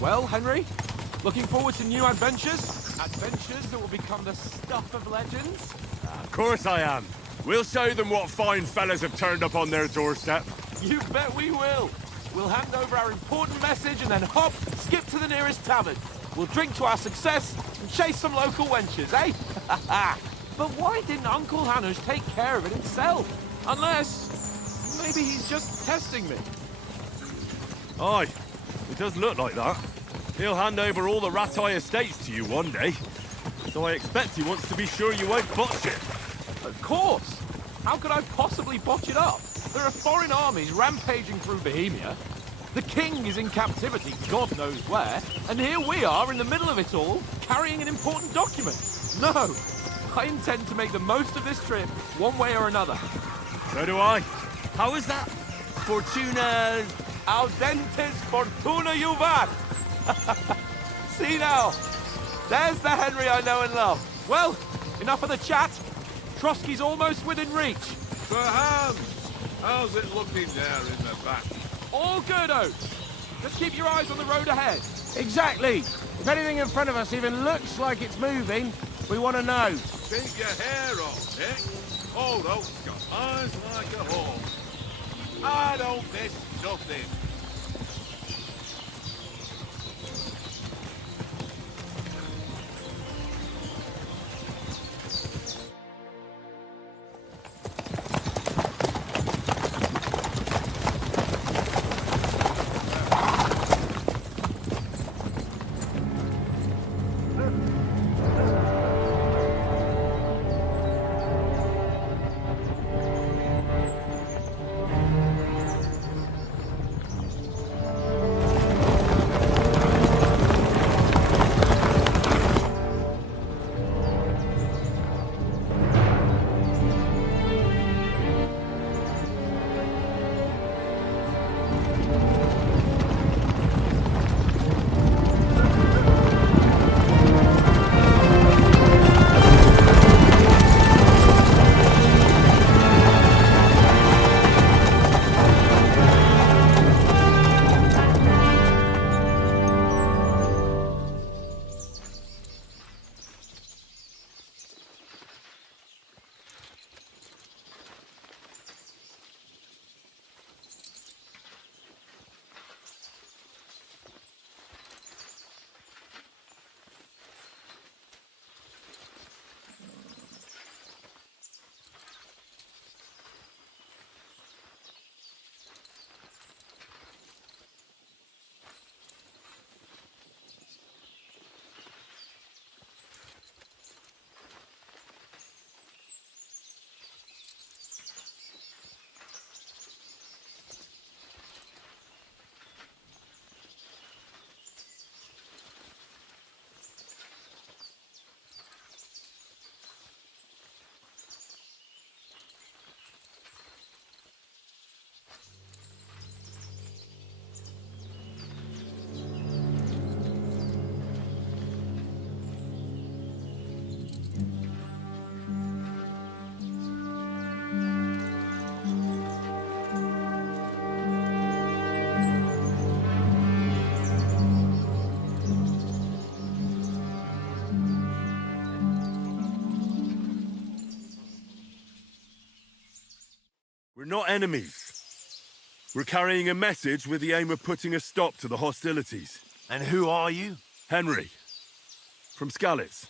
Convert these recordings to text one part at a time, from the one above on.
Well, Henry, looking forward to new adventures? Adventures that will become the stuff of legends? Of course I am. We'll show them what fine fellas have turned up on their doorstep. You bet we will. We'll hand over our important message and then hop, skip to the nearest tavern. We'll drink to our success and chase some local wenches, eh? But why didn't Uncle Hanush take care of it himself? Unless, maybe he's just testing me. Aye, it does look like that. He'll hand over all the Ratai estates to you one day. So I expect he wants to be sure you won't botch it. Of course! How could I possibly botch it up? There are foreign armies rampaging through Bohemia. The king is in captivity, God knows where, and here we are in the middle of it all, carrying an important document. No! I intend to make the most of this trip, one way or another. So do I. How is that? Fortuna... Audentes fortuna juvat! See now, there's the Henry I know and love. Well, enough of the chat. Trotsky's almost within reach. Sir Hans, how's it looking there in the back? All good, Oates. Just keep your eyes on the road ahead. Exactly. If anything in front of us even looks like it's moving, we want to know. Keep your hair on, Nick. Old Oak's got eyes like a hawk. I don't miss nothing. We're not enemies. We're carrying a message with the aim of putting a stop to the hostilities. And who are you? Henry, from Skalitz.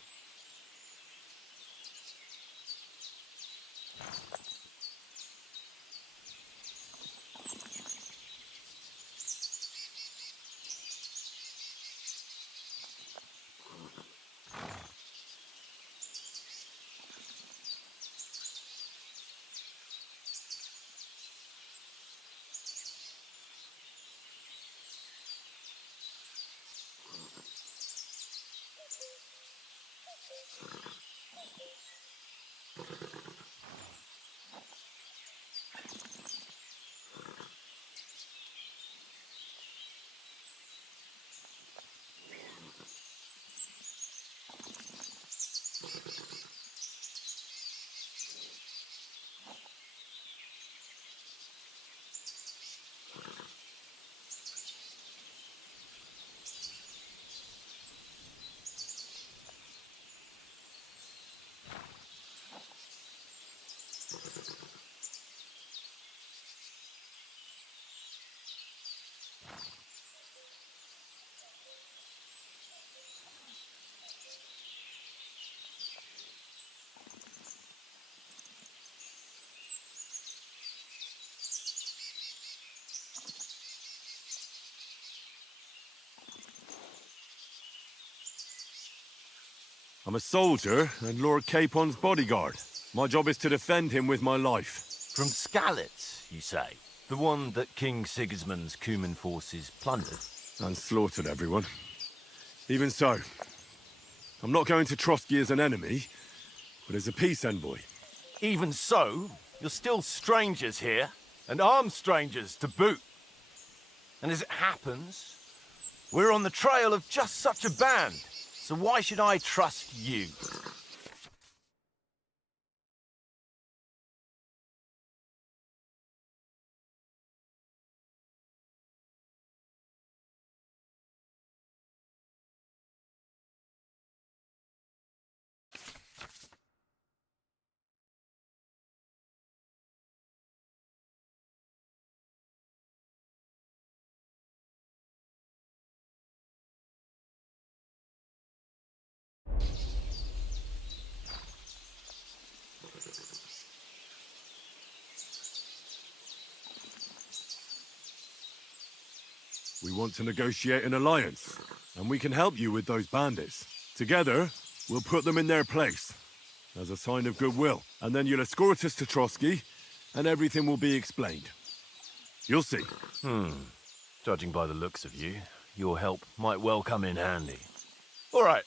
I'm a soldier and Lord Capon's bodyguard. My job is to defend him with my life. From Skalitz, you say? The one that King Sigismund's Cuman forces plundered? And slaughtered everyone. Even so, I'm not going to Trotsky as an enemy, but as a peace envoy. Even so, you're still strangers here, and armed strangers to boot. And as it happens, we're on the trail of just such a band, so why should I trust you? We want to negotiate an alliance, and we can help you with those bandits. Together, we'll put them in their place, as a sign of goodwill. And then you'll escort us to Trotsky, and everything will be explained. You'll see. Judging by the looks of you, your help might well come in handy. All right.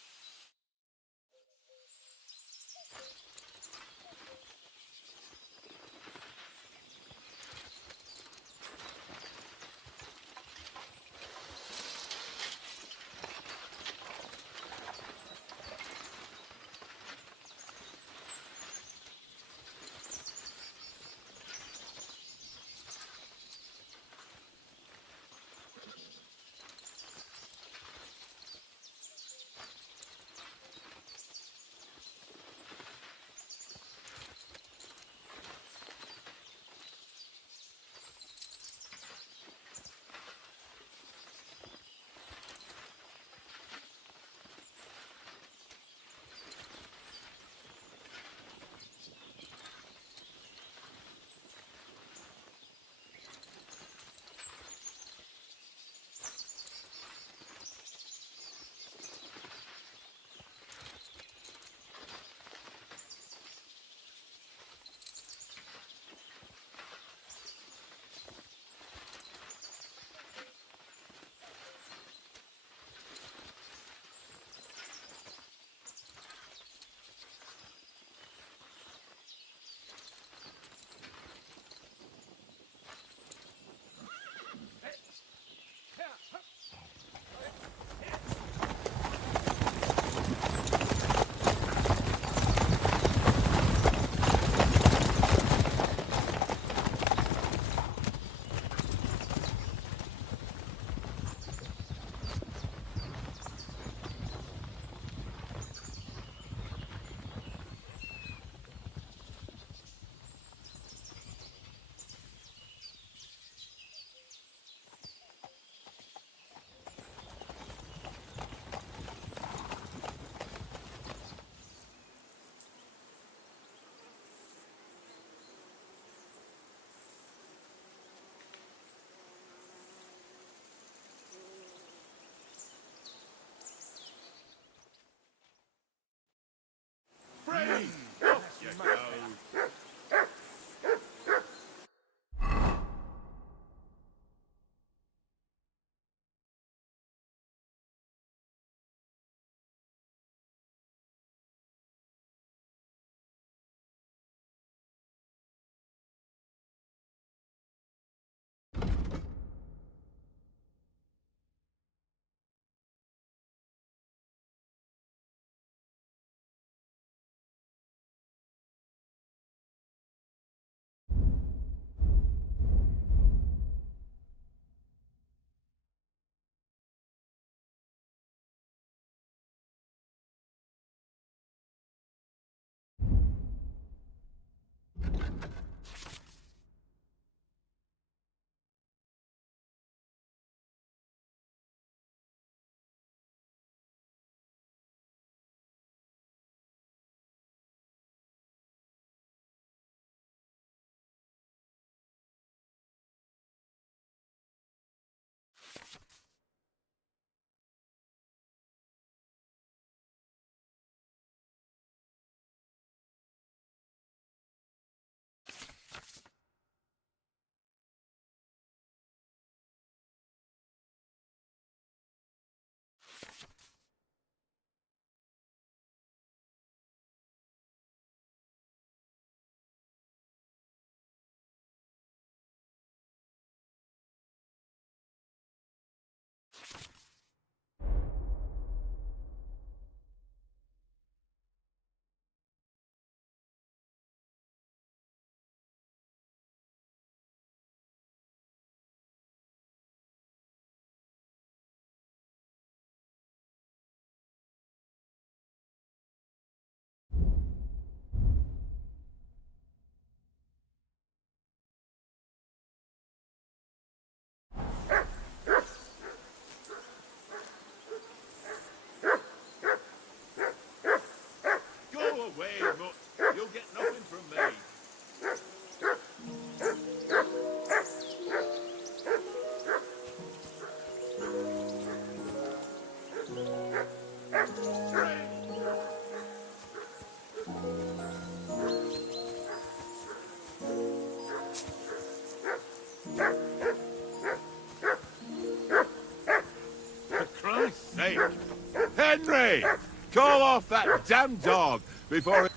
Hey! Call off that damn dog before it...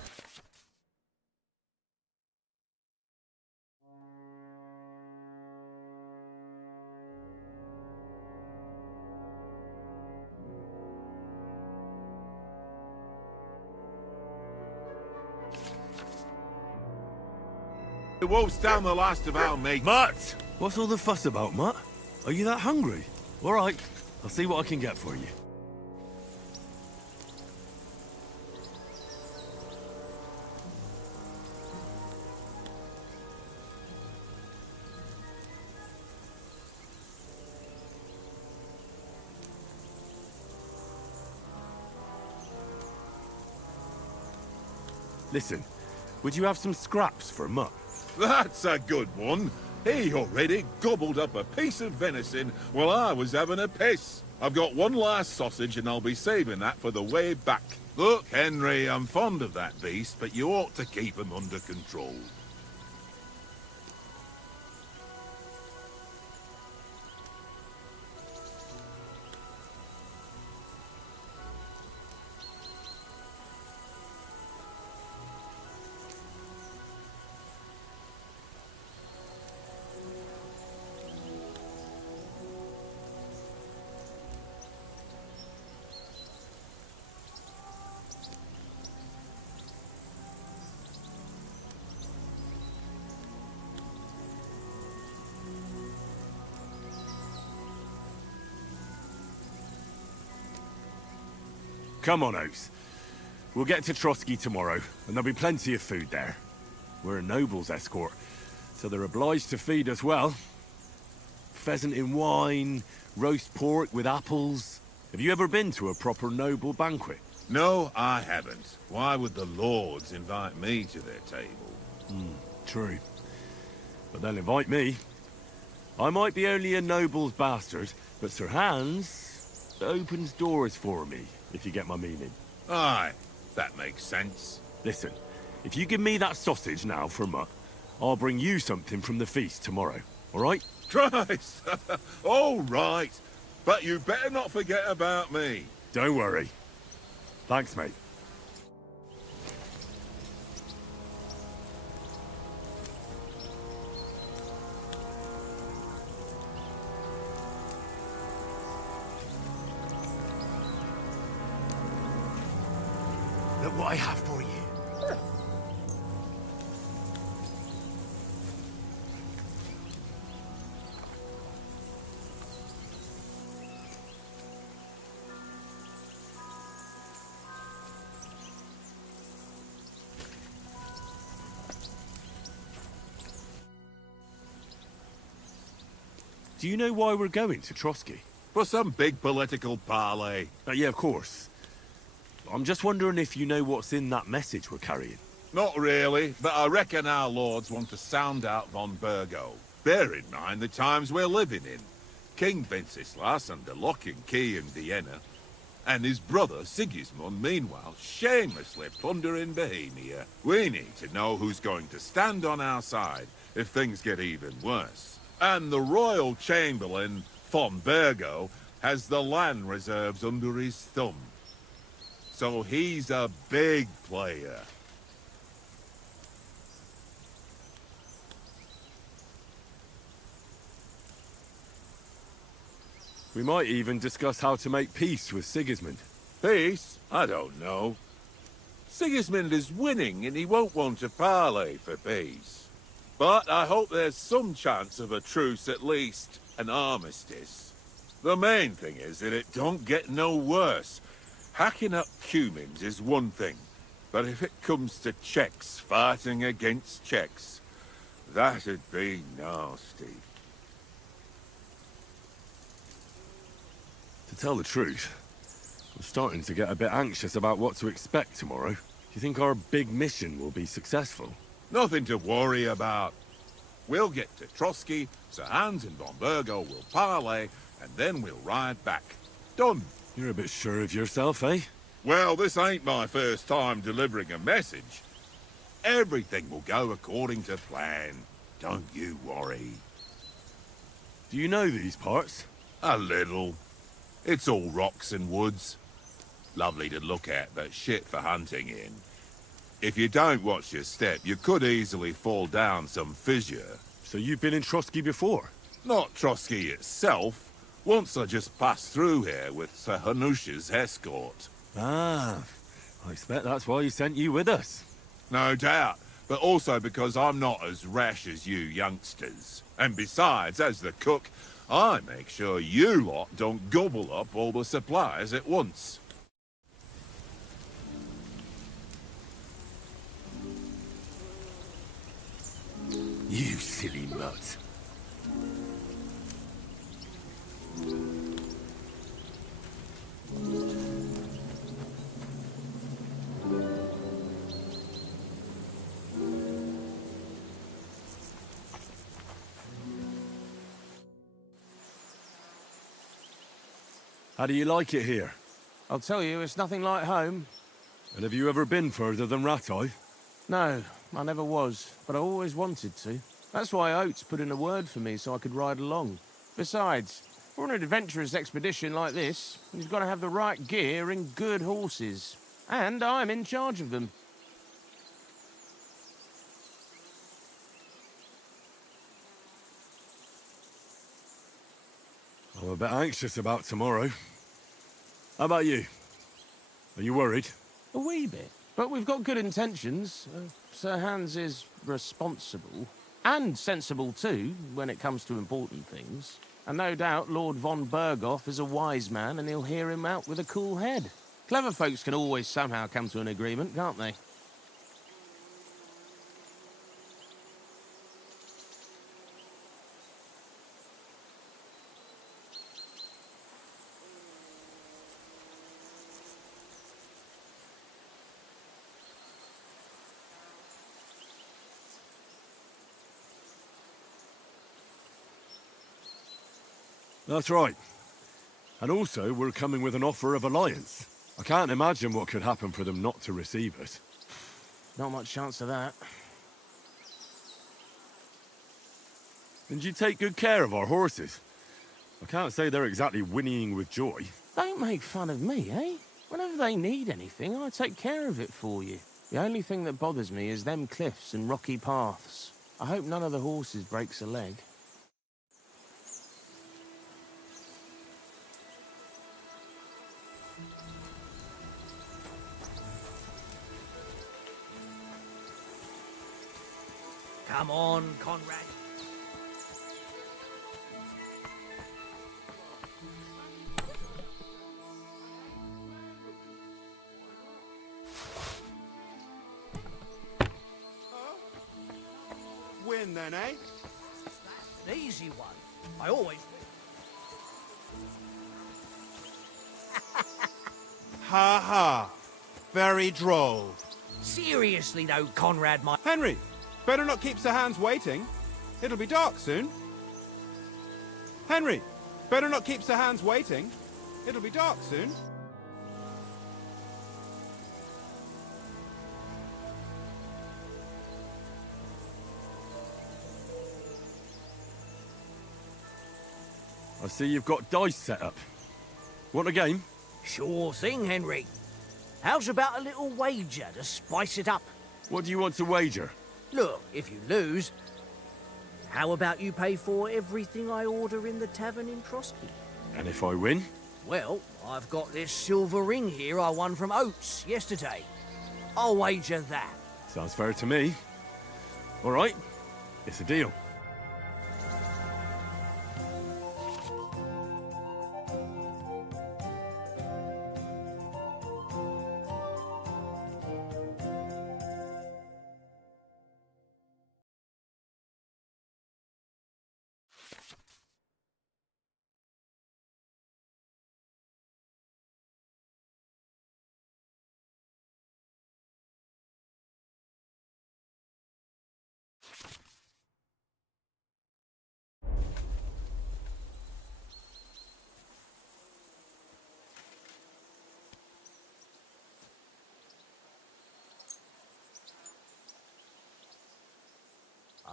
It wolfs down the last of our mates. Mutt! What's all the fuss about, Mutt? Are you that hungry? All right, I'll see what I can get for you. Listen, would you have some scraps for Mutt? That's a good one. He already gobbled up a piece of venison while I was having a piss. I've got one last sausage and I'll be saving that for the way back. Look, Henry, I'm fond of that beast, but you ought to keep him under control. Come on, Oaks. We'll get to Trotsky tomorrow, and there'll be plenty of food there. We're a noble's escort, so they're obliged to feed us well. Pheasant in wine, roast pork with apples. Have you ever been to a proper noble banquet? No, I haven't. Why would the lords invite me to their table? True. But they'll invite me. I might be only a noble's bastard, but Sir Hans opens doors for me, if you get my meaning. Aye, that makes sense. Listen, if you give me that sausage now for Mutt, I'll bring you something from the feast tomorrow, all right? Christ! All right. But you better not forget about me. Don't worry. Thanks, mate. Look what I have for you. Do you know why we're going to Trotsky? For some big political parley. Yeah, of course. I'm just wondering if you know what's in that message we're carrying. Not really, but I reckon our lords want to sound out von Burgo. Bear in mind the times we're living in. King Wenceslas under lock and key in Vienna, and his brother Sigismund, meanwhile, shamelessly plundering Bohemia. We need to know who's going to stand on our side if things get even worse. And the royal chamberlain, von Burgo, has the land reserves under his thumb. So he's a big player. We might even discuss how to make peace with Sigismund. Peace? I don't know. Sigismund is winning and he won't want to parley for peace. But I hope there's some chance of a truce, at least an armistice. The main thing is that it don't get no worse. Hacking up Cumans is one thing, but if it comes to Czechs fighting against Czechs, that'd be nasty. To tell the truth, I'm starting to get a bit anxious about what to expect tomorrow. Do you think our big mission will be successful? Nothing to worry about. We'll get to Trotsky, Sir Hans and von Burgo will parley, and then we'll ride back. Done. You're a bit sure of yourself, eh? Well, this ain't my first time delivering a message. Everything will go according to plan. Don't you worry. Do you know these parts? A little. It's all rocks and woods. Lovely to look at, but shit for hunting in. If you don't watch your step, you could easily fall down some fissure. So you've been in Trotsky before? Not Trotsky itself. Once I just passed through here with Sir Hanusha's escort. Ah, I expect that's why he sent you with us. No doubt, but also because I'm not as rash as you youngsters. And besides, as the cook, I make sure you lot don't gobble up all the supplies at once. You silly mutt. How do you like it here? I'll tell you, it's nothing like home. And have you ever been further than Rattay? No, I never was, but I always wanted to. That's why Oates put in a word for me so I could ride along. Besides, for an adventurous expedition like this, you've got to have the right gear and good horses. And I'm in charge of them. I'm a bit anxious about tomorrow. How about you? Are you worried? A wee bit. But we've got good intentions. Sir Hans is responsible. And sensible too, when it comes to important things. And no doubt Lord von Berghoff is a wise man and he'll hear him out with a cool head. Clever folks can always somehow come to an agreement, can't they? That's right. And also, we're coming with an offer of alliance. I can't imagine what could happen for them not to receive us. Not much chance of that. And you take good care of our horses. I can't say they're exactly whinnying with joy. Don't make fun of me, eh? Whenever they need anything, I take care of it for you. The only thing that bothers me is them cliffs and rocky paths. I hope none of the horses breaks a leg. Come on, Conrad. Win then, eh? An easy one. I always... Ha ha. Very droll. Seriously though, Conrad, my... Henry, better not keep Sir Hans waiting. It'll be dark soon. Henry, better not keep Sir Hans waiting. It'll be dark soon. I see you've got dice set up. Want a game? Sure thing, Henry. How's about a little wager to spice it up? What do you want to wager? Look, if you lose, how about you pay for everything I order in the tavern in Trotsky? And if I win? Well, I've got this silver ring here I won from Oates yesterday. I'll wager that. Sounds fair to me. All right, it's a deal.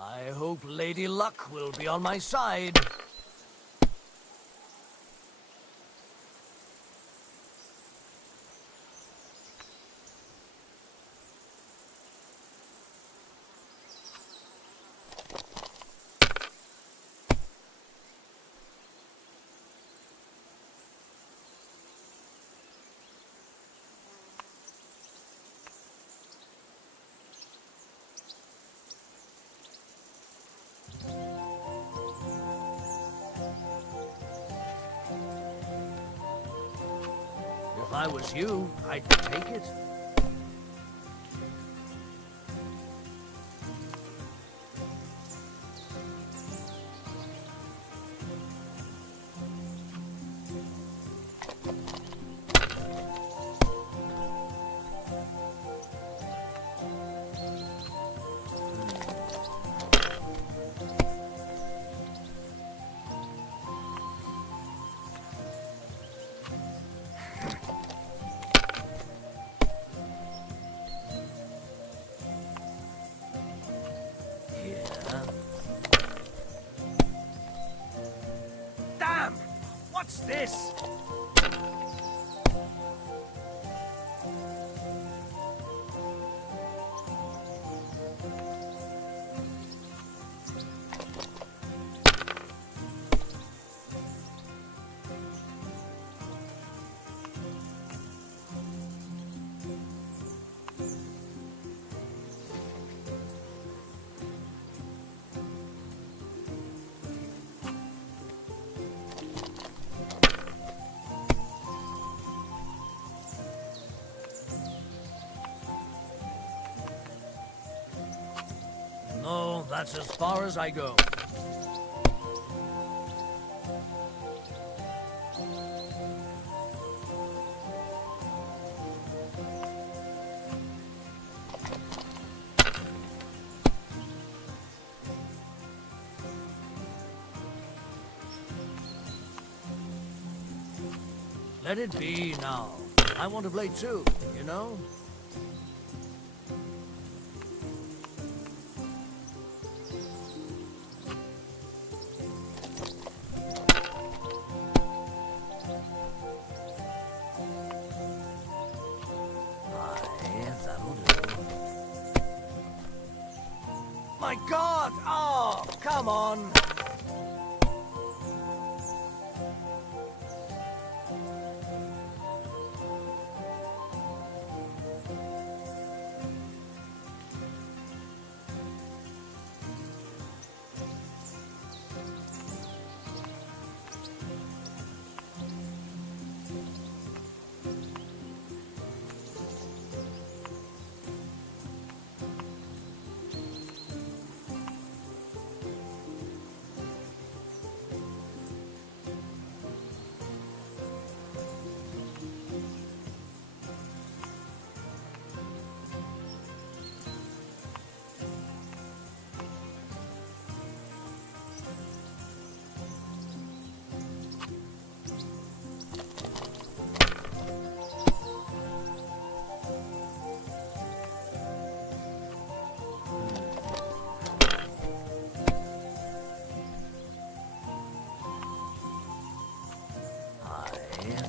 I hope Lady Luck will be on my side. I was you, I'd take it. Damn! What's this? No, that's as far as I go. Let it be now. I want to play too, you know? That'll do. My God! Oh, come on!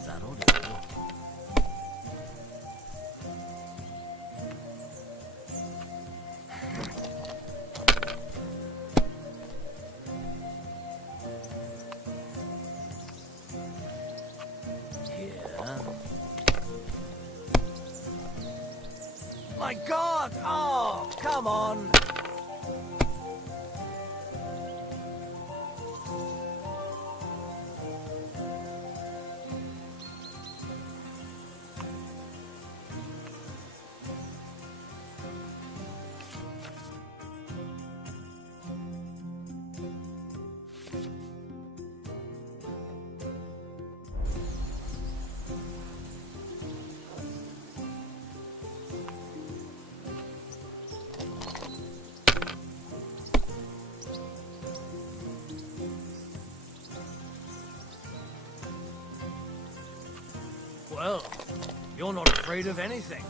That'll do. My God! Oh, come on! Well, you're not afraid of anything.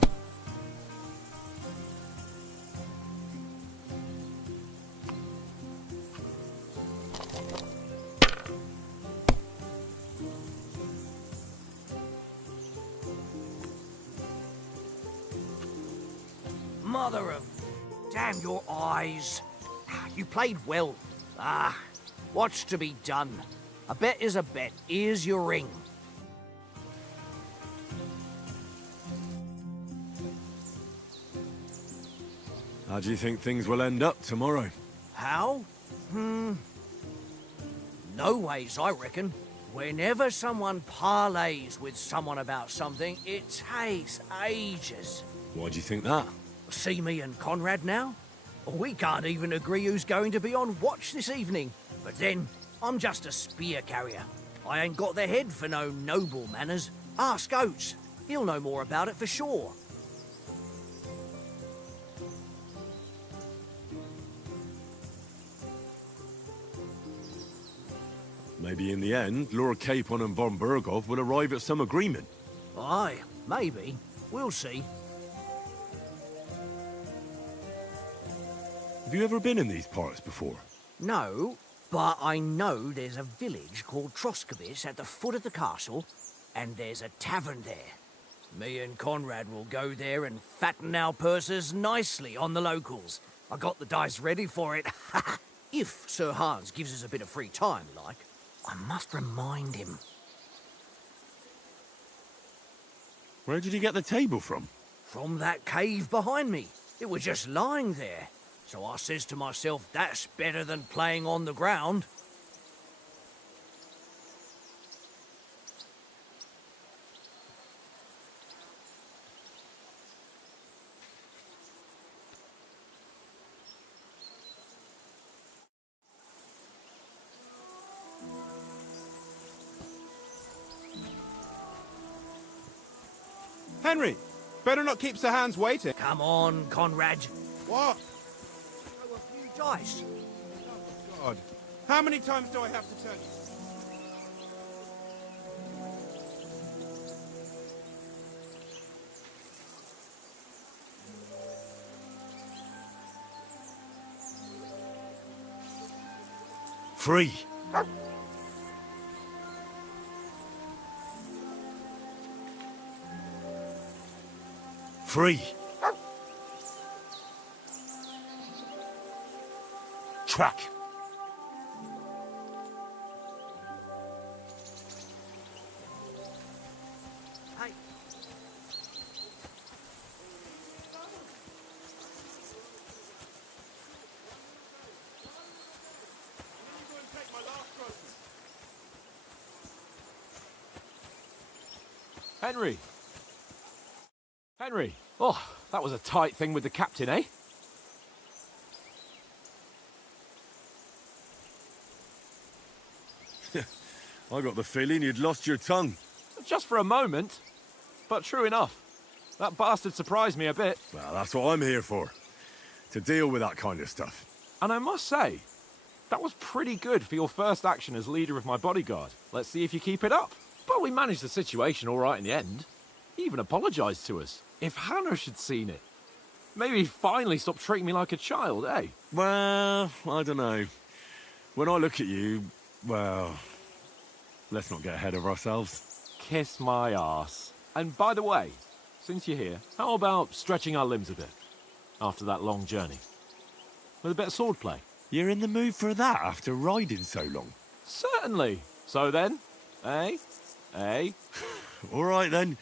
Mother of... Damn your eyes. You played well. What's to be done? A bet is a bet. Here's your ring. How do you think things will end up tomorrow? How? No ways, I reckon. Whenever someone parleys with someone about something, it takes ages. Why do you think that? See me and Conrad now? We can't even agree who's going to be on watch this evening. But then, I'm just a spear carrier. I ain't got the head for no noble manners. Ask Oates. He'll know more about it for sure. Maybe in the end, Lord Capon and von Berghoff will arrive at some agreement. Aye, maybe. We'll see. Have you ever been in these parts before? No, but I know there's a village called Troskowitz at the foot of the castle, and there's a tavern there. Me and Conrad will go there and fatten our purses nicely on the locals. I got the dice ready for it. If Sir Hans gives us a bit of free time, like. I must remind him. Where did you get the table from? From that cave behind me. It was just lying there. So I says to myself, that's better than playing on the ground. Henry, better not keep Sir Hans waiting. Come on, Conrad. What? Throw a few dice. God. How many times do I have to tell you? Free. Free. Track. Hey, Henry. Henry. Oh, that was a tight thing with the captain, eh? I got the feeling you'd lost your tongue. Just for a moment. But true enough. That bastard surprised me a bit. Well, that's what I'm here for. To deal with that kind of stuff. And I must say, that was pretty good for your first action as leader of my bodyguard. Let's see if you keep it up. But we managed the situation all right in the end. He even apologized to us. If Hanosh had seen it, maybe he'd finally stop treating me like a child, eh? Well, I don't know. When I look at you, well, let's not get ahead of ourselves. Kiss my arse. And by the way, since you're here, how about stretching our limbs a bit after that long journey? With a bit of swordplay? You're in the mood for that after riding so long? Certainly. So then, eh? Eh? All right then.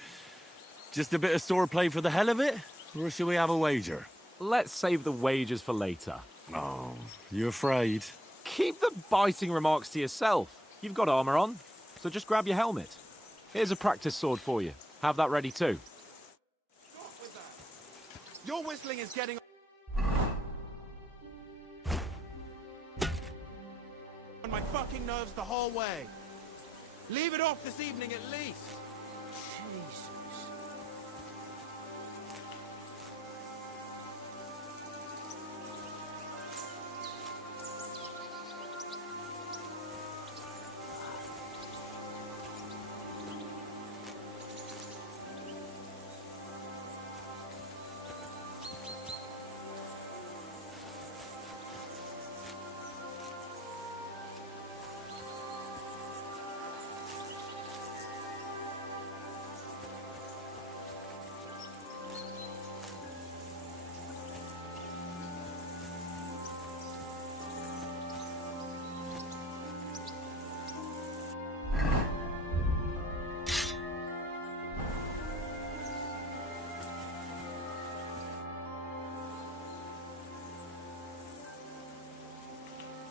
Just a bit of swordplay for the hell of it? Or shall we have a wager? Let's save the wagers for later. Oh, you afraid? Keep the biting remarks to yourself. You've got armor on, so just grab your helmet. Here's a practice sword for you. Have that ready too. Stop with that. Your whistling is getting on my fucking nerves the whole way. Leave it off this evening at least. Jesus.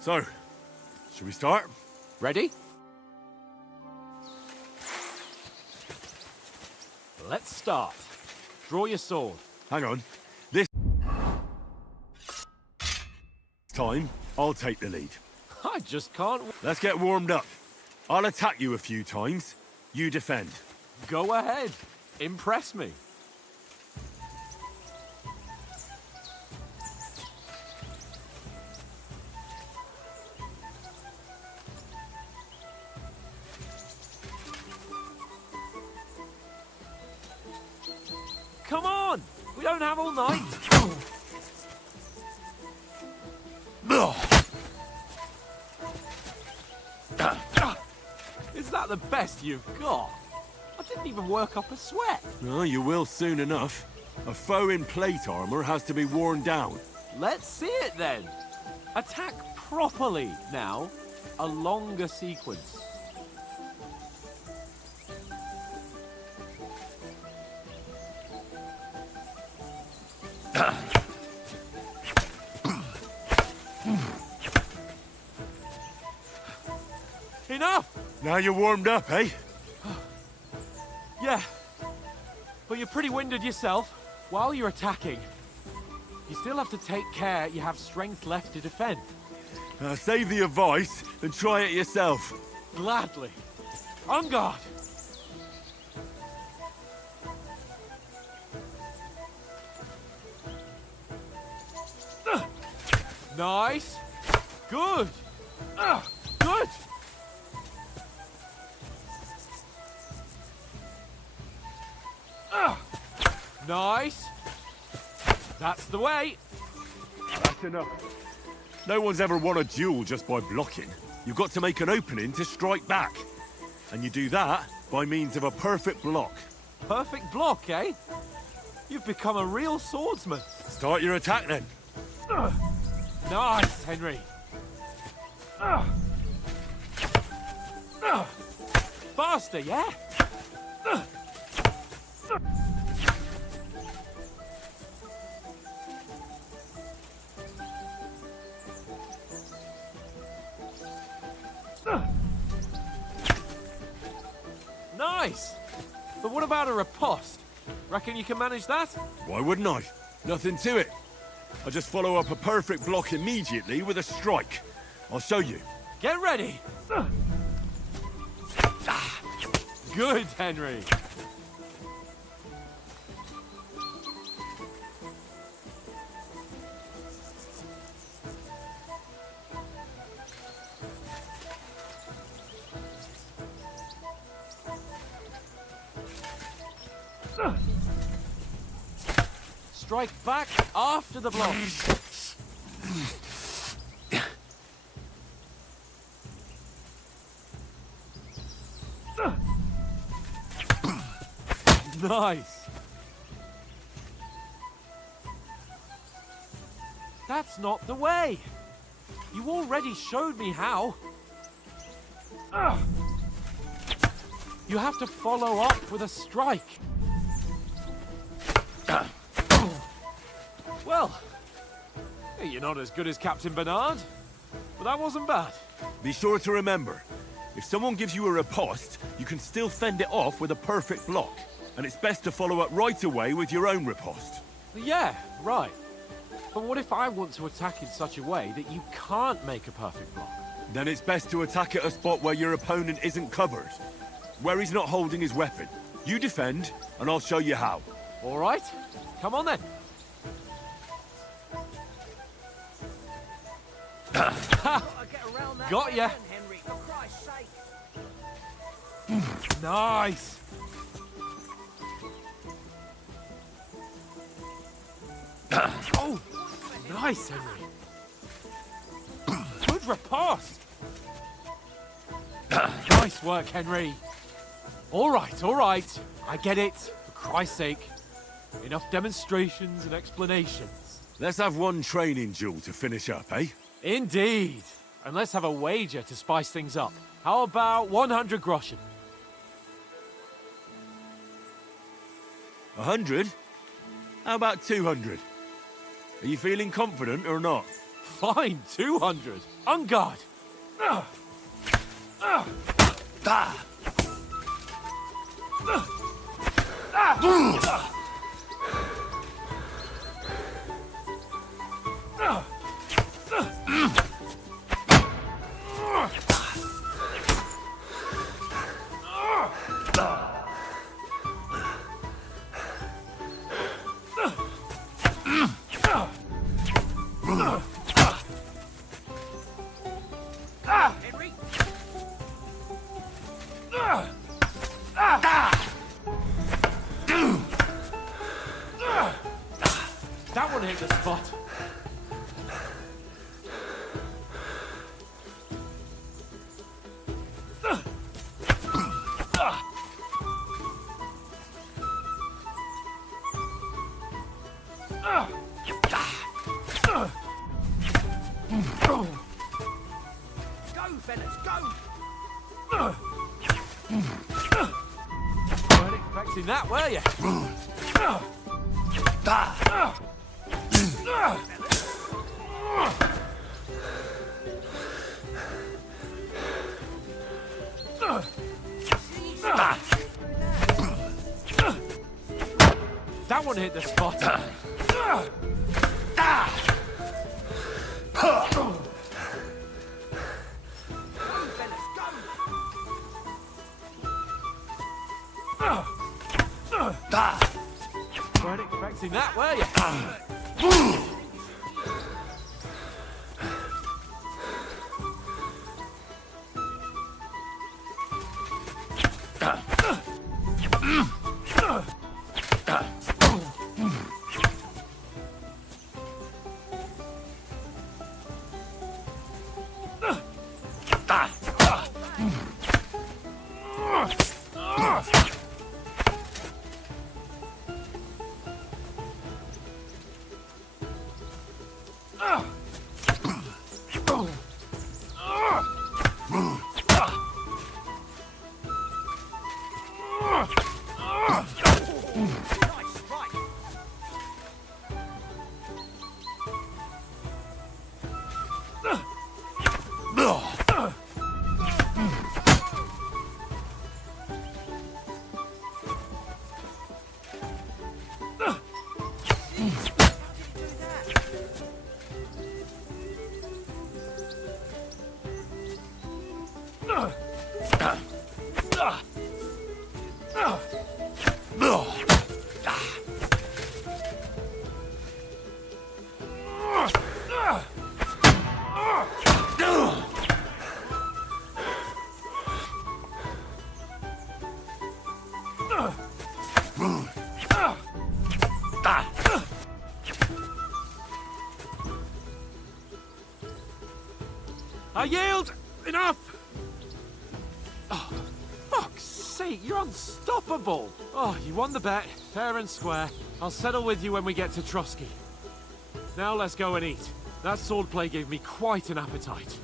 So, should we start? Ready? let's start. Draw your sword. Hang on. This time, I'll take the lead. I just can't... Let's get warmed up. I'll attack you a few times. You defend. Go ahead. Impress me. Come on! We don't have all night. Is that the best you've got? I didn't even work up a sweat. Oh, you will soon enough. A foe in plate armor has to be worn down. Let's see it then. Attack properly now. A longer sequence. Enough! Now you're warmed up, eh? Yeah, but you're pretty winded yourself. While you're attacking, you still have to take care you have strength left to defend. Save the advice and try it yourself. Gladly. On guard! Nice. Good. Good. Nice. That's the way. That's enough. No one's ever won a duel just by blocking. You've got to make an opening to strike back. And you do that by means of a perfect block. Perfect block, eh? You've become a real swordsman. Start your attack then. Nice, Henry. Faster, yeah? Nice! But what about a riposte? Reckon you can manage that? Why wouldn't I? Nothing to it. I just follow up a perfect block immediately with a strike. I'll show you. Get ready! Good, Henry. Strike back after the block. Nice. That's not the way. You already showed me how. You have to follow up with a strike. Well, you're not as good as Captain Bernard, but that wasn't bad. Be sure to remember, if someone gives you a riposte, you can still fend it off with a perfect block. And it's best to follow up right away with your own riposte. Yeah, right. But what if I want to attack in such a way that you can't make a perfect block? Then it's best to attack at a spot where your opponent isn't covered. Where he's not holding his weapon. You defend, and I'll show you how. All right, come on then. Got ya. Henry, for Christ's sake. Nice. Oh, nice, Henry. Good riposte. Nice work, Henry. All right. I get it. For Christ's sake. Enough demonstrations and explanations. Let's have one training duel to finish up, eh? Indeed. And let's have a wager to spice things up. How about 100 groschen? 100? How about 200? Are you feeling confident or not? Fine, 200. On guard. Henry? That one hit the spot. Go, fellas, go! Weren't expecting that, were you? That one hit the spot. Weren't expecting that, were you? Nice strike! I yield! Enough! Oh, fuck's sake, you're unstoppable! Oh, you won the bet, fair and square. I'll settle with you when we get to Trotsky. Now let's go and eat. That swordplay gave me quite an appetite.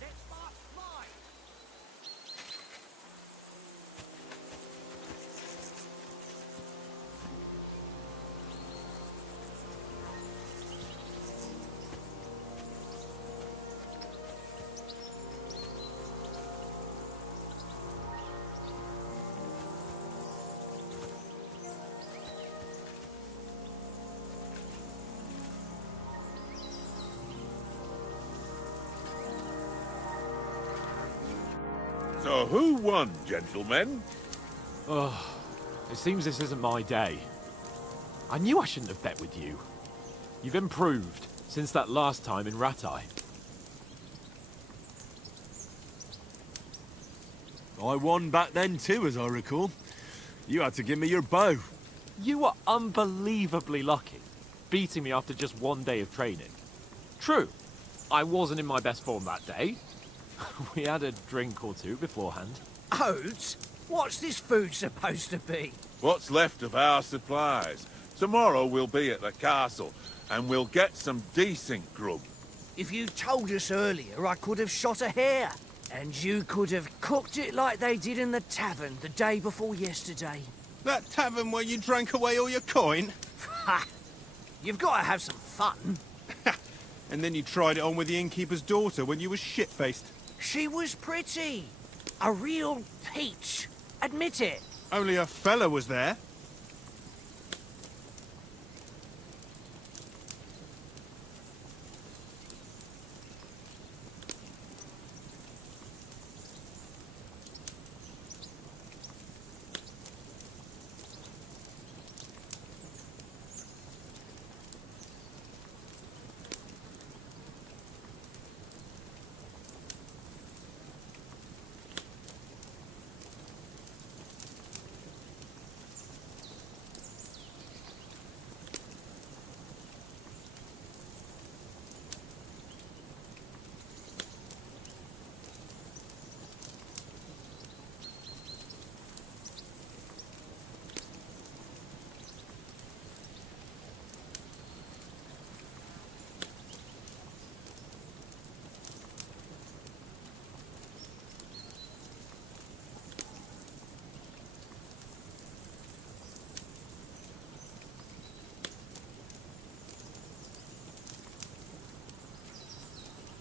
Let's march fly! So who won, gentlemen? Oh, it seems this isn't my day. I knew I shouldn't have bet with you. You've improved since that last time in Ratai. I won back then too, as I recall. You had to give me your bow. You were unbelievably lucky, beating me after just one day of training. True, I wasn't in my best form that day. We had a drink or two beforehand. Oats? What's this food supposed to be? What's left of our supplies? Tomorrow we'll be at the castle, and we'll get some decent grub. If you told us earlier, I could have shot a hare. And you could have cooked it like they did in the tavern the day before yesterday. That tavern where you drank away all your coin? Ha! You've got to have some fun. And then you tried it on with the innkeeper's daughter when you were shit-faced. She was pretty. A real peach. Admit it. Only a fella was there.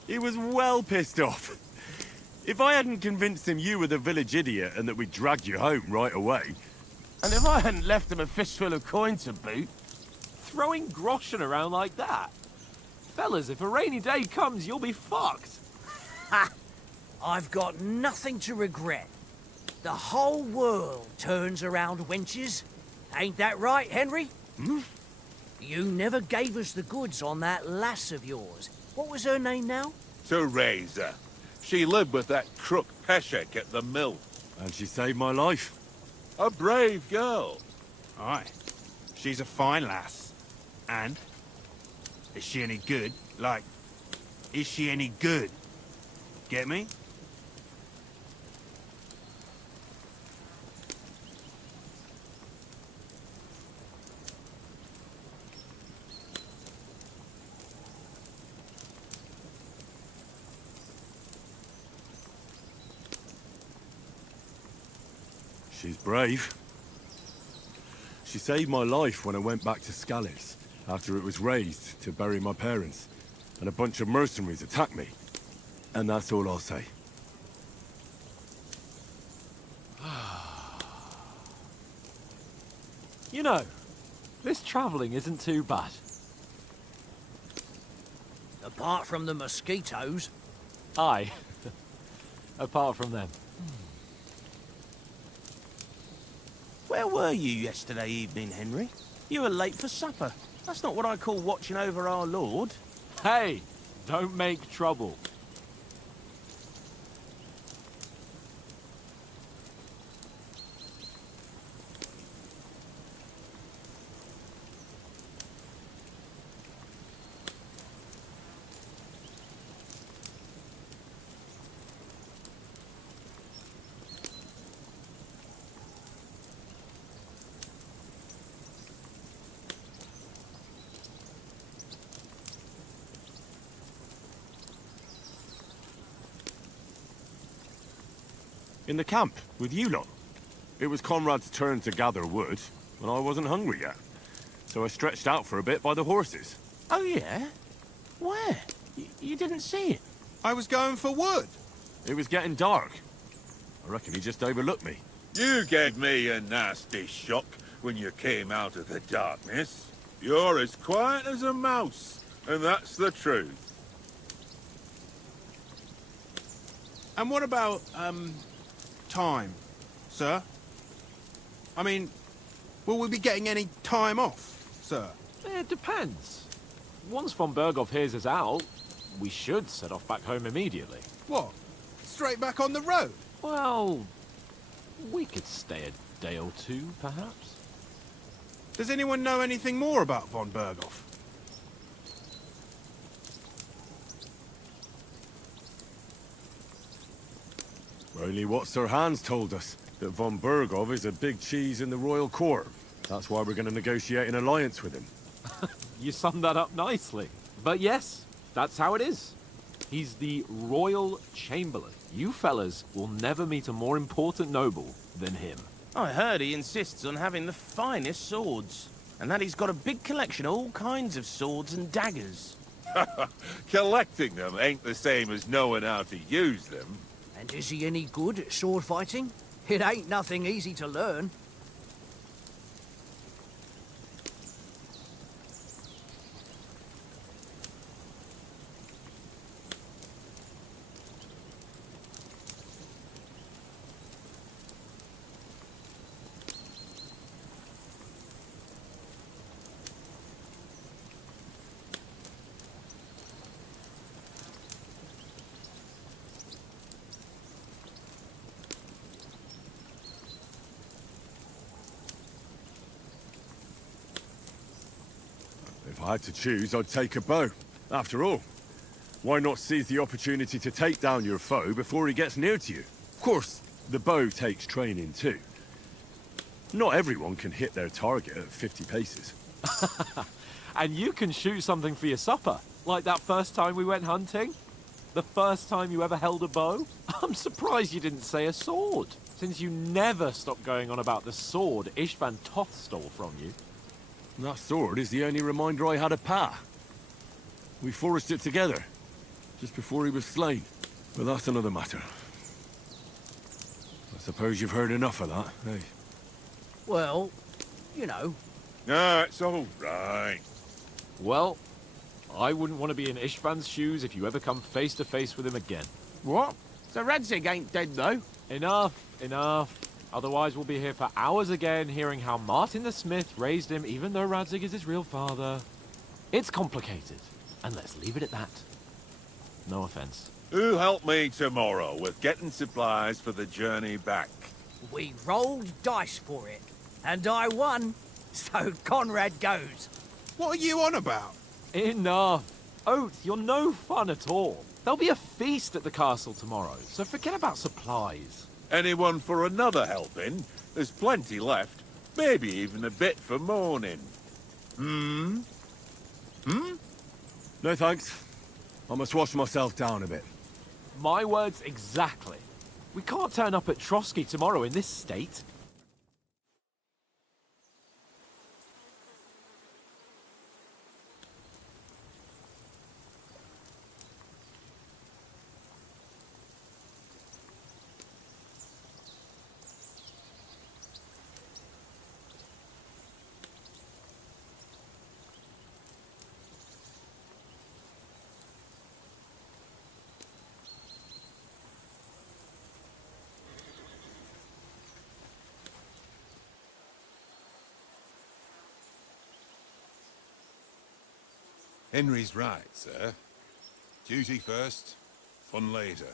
He was well pissed off. If I hadn't convinced him you were the village idiot and that we dragged you home right away... And if I hadn't left him a fistful of coin to boot, Throwing groschen around like that? Fellas, if a rainy day comes, you'll be fucked. Ha! I've got nothing to regret. The whole world turns around wenches. Ain't that right, Henry? Hmm? You never gave us the goods on that lass of yours. What was her name now? Teresa. She lived with that crook Peshek at the mill. And she saved my life. A brave girl. Aye. She's a fine lass. And? Is she any good? Like, is she any good? Get me? She's brave. She saved my life when I went back to Scallis after it was razed to bury my parents, and a bunch of mercenaries attacked me. And that's all I'll say. You know, this travelling isn't too bad. Apart from the mosquitoes. Aye. Apart from them. where were you yesterday evening, Henry? You were late for supper. That's not what I call watching over our Lord. Hey, don't make trouble. In the camp, with you lot. It was Conrad's turn to gather wood, and I wasn't hungry yet. So I stretched out for a bit by the horses. Oh, yeah? Where? You didn't see it? I was going for wood. It was getting dark. I reckon he just overlooked me. You gave me a nasty shock when you came out of the darkness. You're as quiet as a mouse, and that's the truth. And what about, time, sir? I mean, will we be getting any time off, sir? It depends. Once von Berghoff hears us out, we should set off back home immediately. What? Straight back on the road? Well, we could stay a day or two, perhaps. Does anyone know anything more about von Berghoff? Only what Sir Hans told us, that von Berghoff is a big cheese in the royal court. That's why we're going to negotiate an alliance with him. You summed that up nicely. But yes, that's how it is. He's the royal chamberlain. You fellas will never meet a more important noble than him. I heard he insists on having the finest swords, and that he's got a big collection of all kinds of swords and daggers. Collecting them ain't the same as knowing how to use them. And is he any good at sword fighting? It ain't nothing easy to learn. If I had to choose, I'd take a bow. After all, why not seize the opportunity to take down your foe before he gets near to you? Of course, the bow takes training too. Not everyone can hit their target at 50 paces. And you can shoot something for your supper, like that first time we went hunting. The first time you ever held a bow. I'm surprised you didn't say a sword, since you never stopped going on about the sword Ishvan Toth stole from you. That sword is the only reminder I had of Pa. We forged it together, just before he was slain. But that's another matter. I suppose you've heard enough of that, eh? Well, you know. No, it's all right. Well, I wouldn't want to be in Ishvan's shoes if you ever come face to face with him again. What? So Radzig ain't dead, though? Enough, enough. Otherwise we'll be here for hours again, hearing how Martin the Smith raised him even though Radzig is his real father. It's complicated, and let's leave it at that. No offense. Who'll help me tomorrow with getting supplies for the journey back? We rolled dice for it, and I won. So Conrad goes. What are you on about? Enough. Oath, you're no fun at all. There'll be a feast at the castle tomorrow, so forget about supplies. Anyone for another helping? There's plenty left. Maybe even a bit for morning. Hmm? No thanks. I must wash myself down a bit. My words exactly. We can't turn up at Trotsky tomorrow in this state. Henry's right, sir. Duty first, fun later.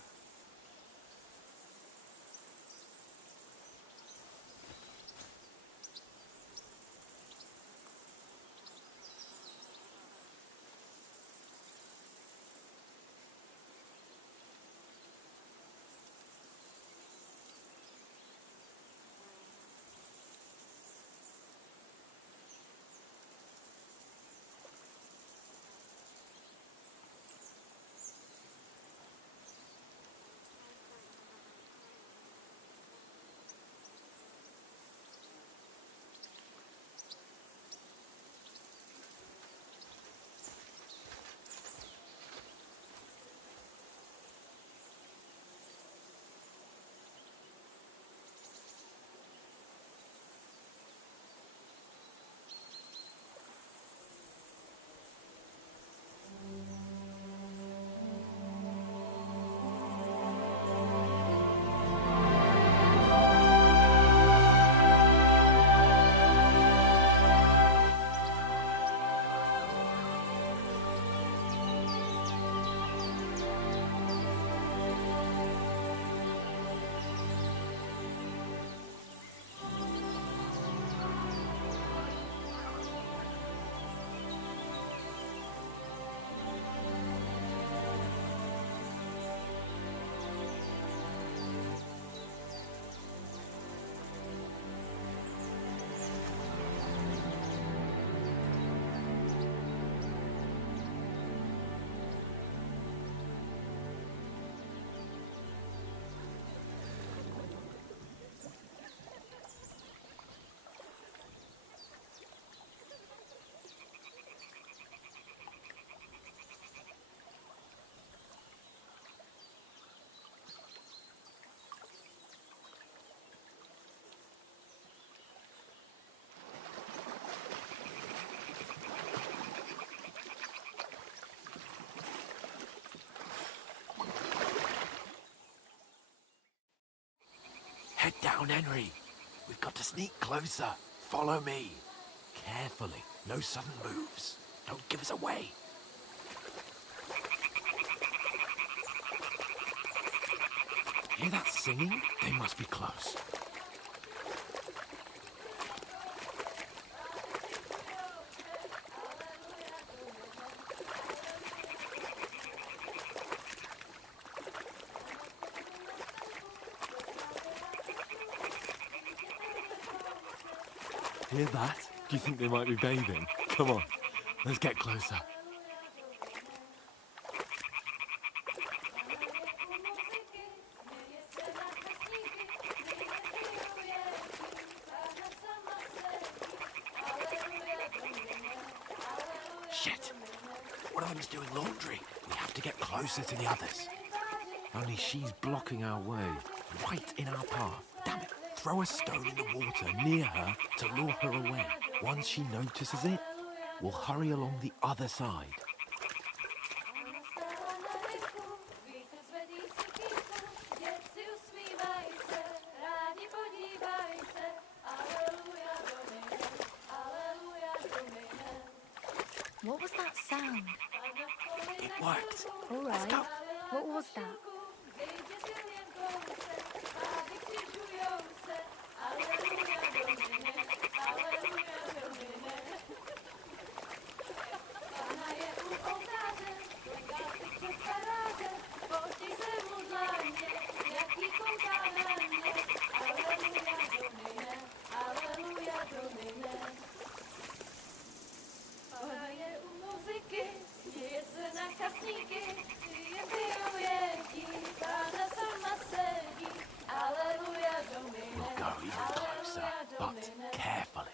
Head down, Henry. We've got to sneak closer. Follow me. Carefully. No sudden moves. Don't give us away. Hear that singing? They must be close. Hear that? Do you think they might be bathing? Come on, let's get closer. Shit! One of them's doing laundry. We have to get closer to the others. Only she's blocking our way, right in our path. Damn it! Throw a stone in the water near her to lure her away. Once she notices it, we'll hurry along the other side. What was that sound? It worked. All Let's right. go. What was that? We'll go even closer, but carefully.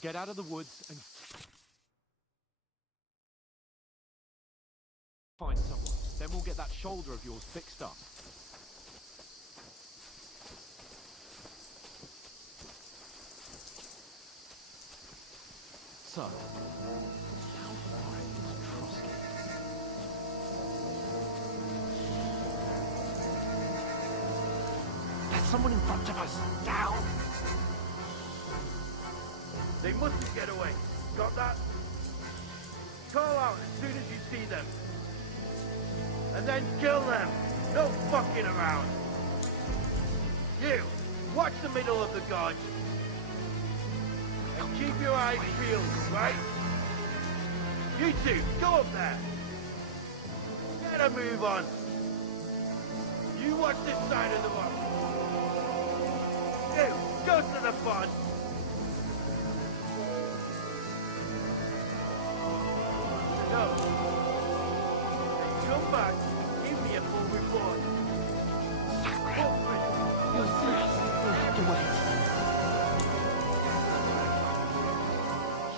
get out of the woods and find someone. Then we'll get that shoulder of yours fixed up. So, how far is Trotsky? There's someone in front of us! Down! They mustn't get away. Got that? Call out as soon as you see them. And then kill them. No fucking around. You, watch the middle of the gorge. And keep your eyes peeled, right? You two, go up there. Get a move on. You watch this side of the rock. You, go to the pond. No. Then come back, give me a full report. You're serious? We'll have to wait.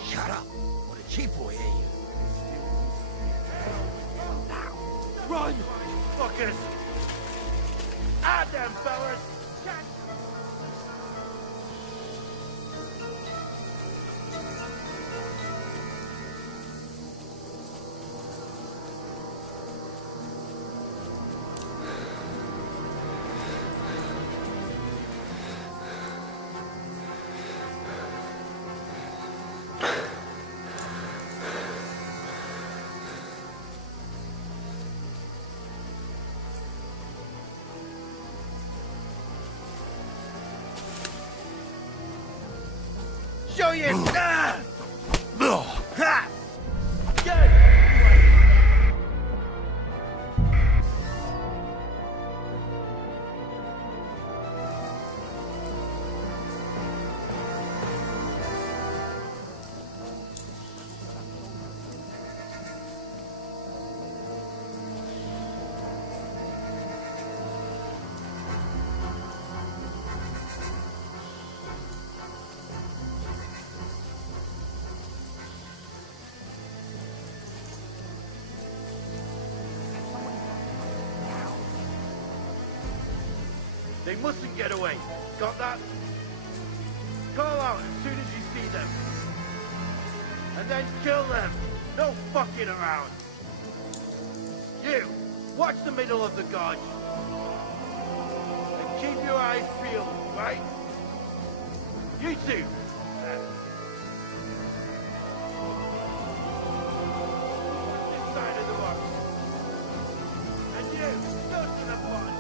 Shut up, or the chief will hear you. Run! Fuckers! Add them, fellas! Show your ha! Get it! They mustn't get away. Got that? Call out as soon as you see them. And then kill them. No fucking around. You, watch the middle of the gorge. And keep your eyes peeled, right? You two. This side of the rock. And you, go to the pond.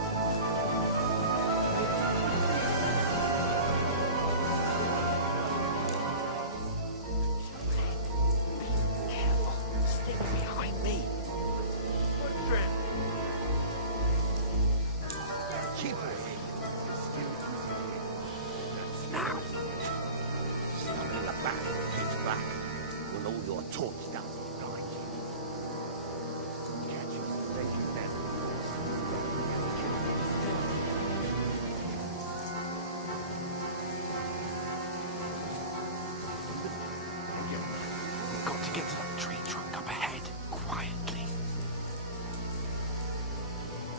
Get to that tree trunk up ahead, quietly.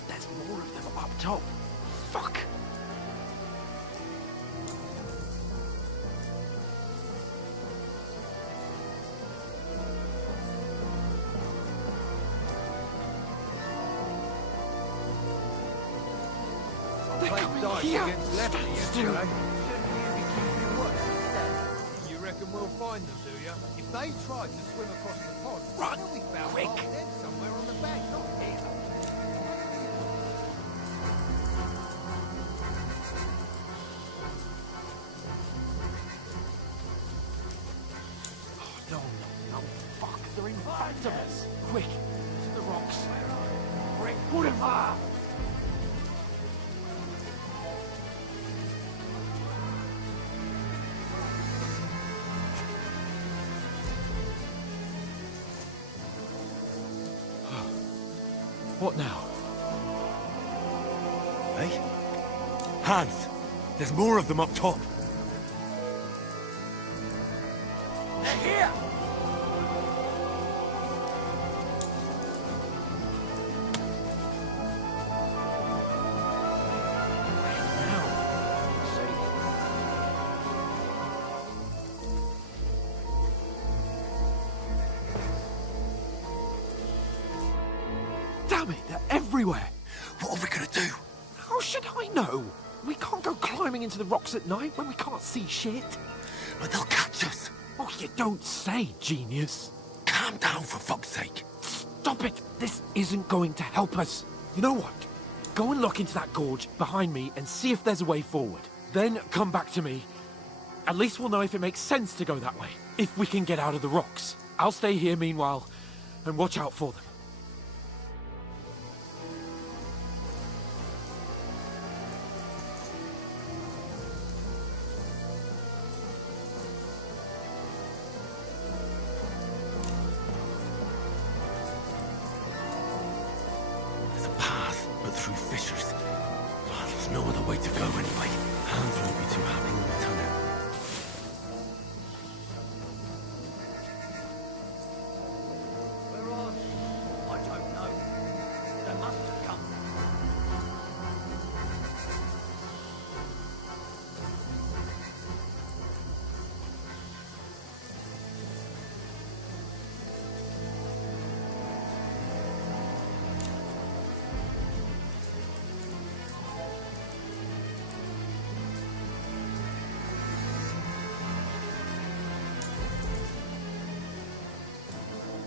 There's more of them up top. Fuck! They're coming here! Stand still! You reckon we'll find them, do you? If they tried to swim across the pond, Run, they'll be found quick. half dead somewhere on the bank, not here. Oh, no, fuck, they're in front of us! Quick, to the rocks. Bring Bohemia! What now? Hey? Hans! There's more of them up top! Damn it, they're everywhere. What are we gonna do? How should I know? We can't go climbing into the rocks at night when we can't see shit. But they'll catch us. Oh, you don't say, genius. Calm down, for fuck's sake. Stop it. This isn't going to help us. You know what? Go and look into that gorge behind me and see if there's a way forward. Then come back to me. At least we'll know if it makes sense to go that way. If we can get out of the rocks. I'll stay here meanwhile and watch out for them. There's a path, but through fissures. Oh, there's no other way to go anyway. Hans won't be too happy when we turn out. Where are they? I don't know. They must have come.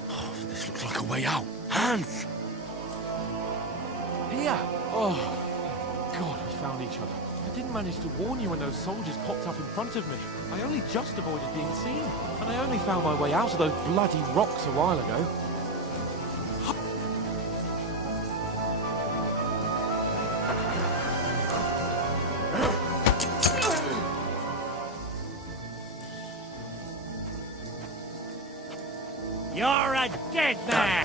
Oh, this looks like a way out. Hans! Here! Oh, God, we found each other. I didn't manage to warn you when those soldiers popped up in front of me. I only just avoided being seen. And I only found my way out of those bloody rocks a while ago. You're a dead man!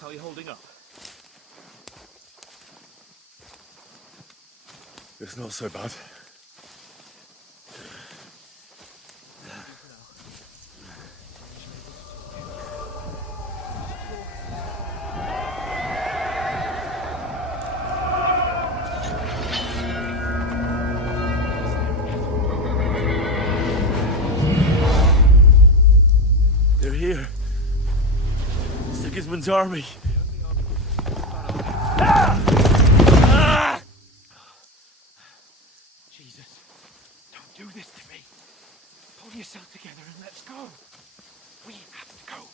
How are you holding up? It's not so bad. They're here. Sigismund's army. Jesus, don't do this to me. Pull yourself together and let's go. We have to go.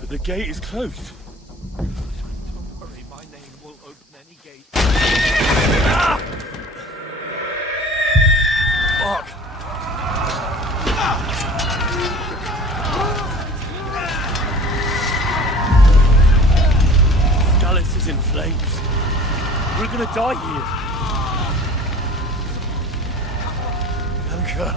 But the gate is closed. Don't worry, my name will open any gate. Fuck. Stallis is in flames. We're gonna die here. Anka.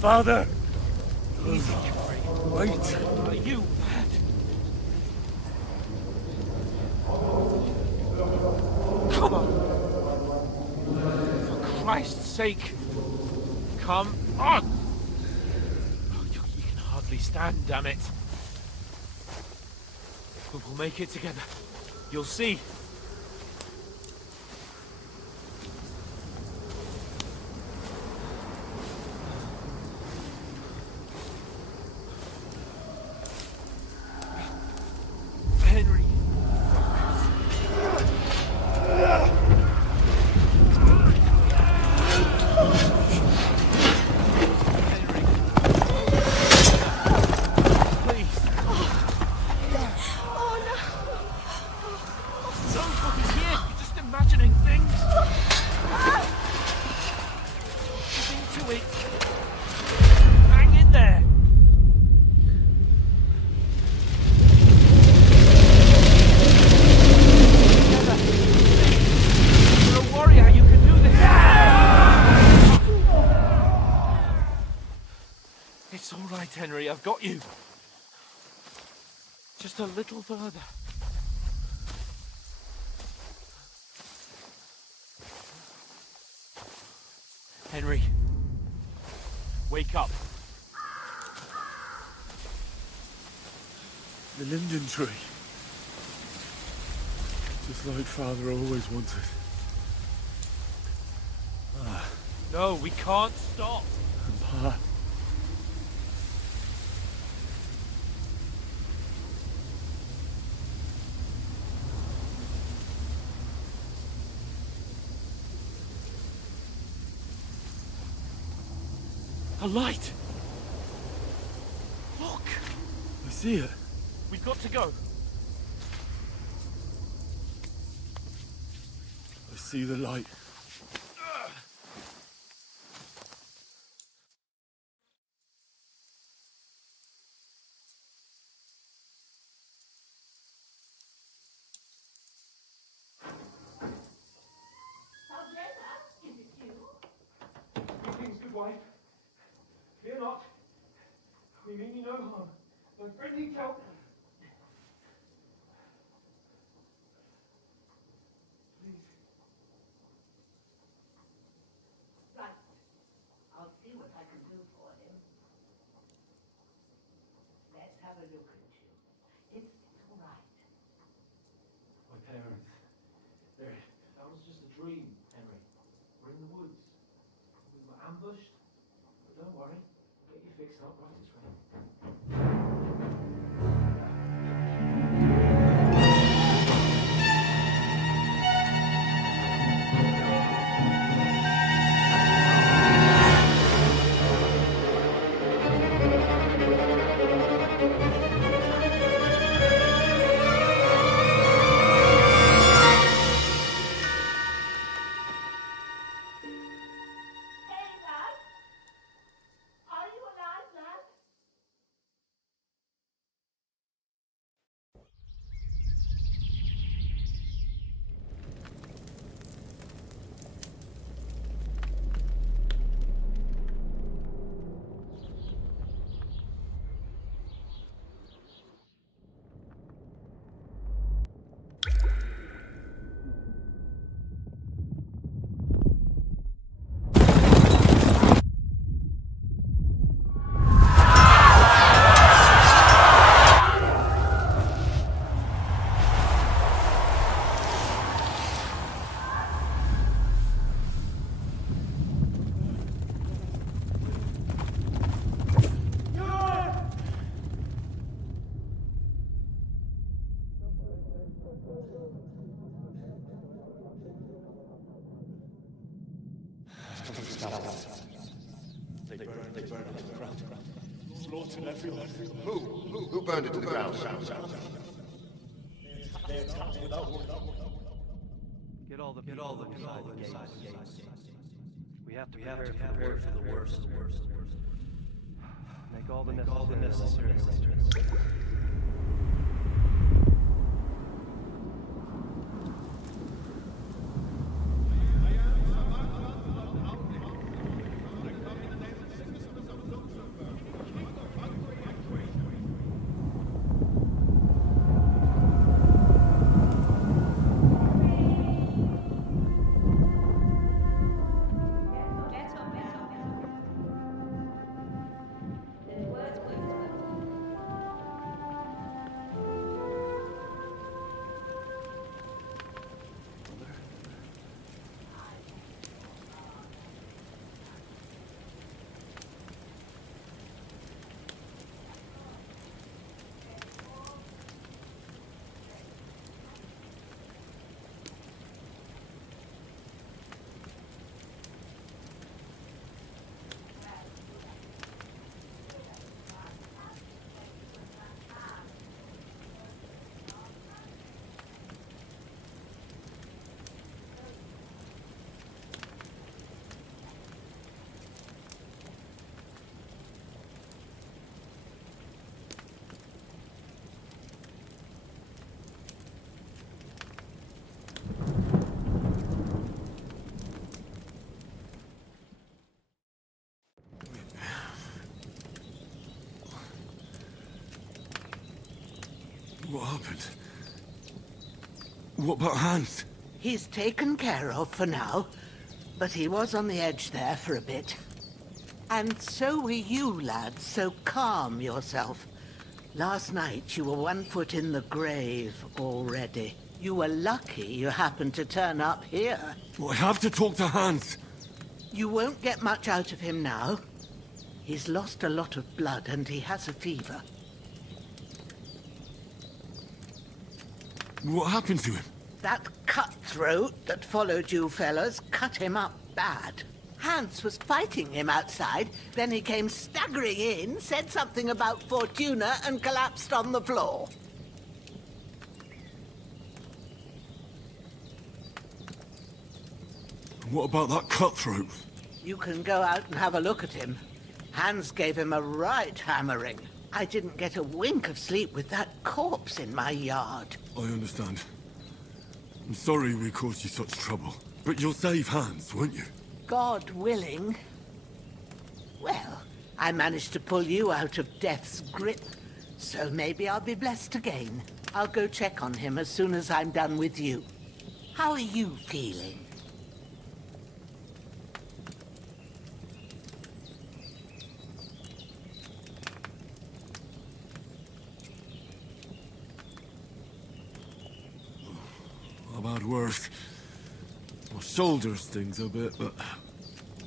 Father! Wait! Are you mad? Come on! For Christ's sake! Come on! Oh, you can hardly stand, damn it. But we'll make it together. You'll see. Henry. Please. Oh no! Don't fucking here. You're just imagining things. Get into it. Hang in there. You're a warrior. You can do this. It's all right, Henry. I've got you. Just a little further. Henry, wake up. The linden tree. Just like Father always wanted. No, we can't stop. And Pa. A light. Look, I see it. we've got to go. I see the light. Greetings, good wife. Fear not. We mean you no harm. My friend needs help. Please. Right. I'll see what I can do for him. Let's have a look at you. It's all right. My parents. That was just a dream, Henry. We're in the woods. We were ambushed. But don't worry. Get you fixed up right this way. Who burned it to the ground? Get all the people inside the gates. We have to prepare for the worst. Make all the necessary arrangements. What happened? What about Hans? He's taken care of for now, but he was on the edge there for a bit. And so were you, lads, so calm yourself. Last night you were 1 foot in the grave already. You were lucky you happened to turn up here. Well, I have to talk to Hans. You won't get much out of him now. He's lost a lot of blood and he has a fever. What happened to him? That cutthroat that followed you fellas cut him up bad. Hans was fighting him outside, then he came staggering in, said something about Fortuna, and collapsed on the floor. What about that cutthroat? You can go out and have a look at him. Hans gave him a right hammering. I didn't get a wink of sleep with that corpse in my yard. I understand. I'm sorry we caused you such trouble. But you'll save Hans, won't you? God willing. Well, I managed to pull you out of death's grip, so maybe I'll be blessed again. I'll go check on him as soon as I'm done with you. How are you feeling? I've had worse. My shoulder stings a bit, but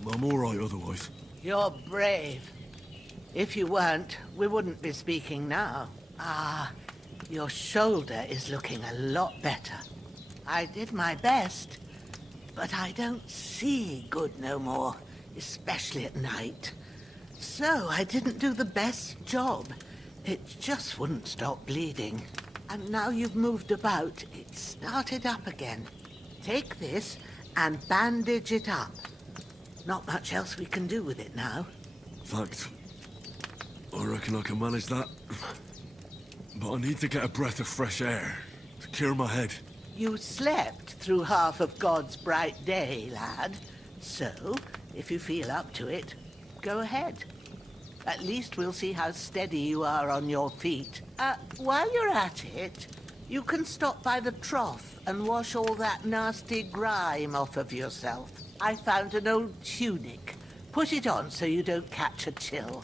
I'm all right otherwise. You're brave. If you weren't, we wouldn't be speaking now. Ah, your shoulder is looking a lot better. I did my best, but I don't see good no more, especially at night. So I didn't do the best job. It just wouldn't stop bleeding. And now you've moved about, it started up again. Take this and bandage it up. Not much else we can do with it now. Thanks. I reckon I can manage that. But I need to get a breath of fresh air to clear my head. You slept through half of God's bright day, lad. So, if you feel up to it, go ahead. At least we'll see how steady you are on your feet. While you're at it, you can stop by the trough and wash all that nasty grime off of yourself. I found an old tunic. Put it on so you don't catch a chill.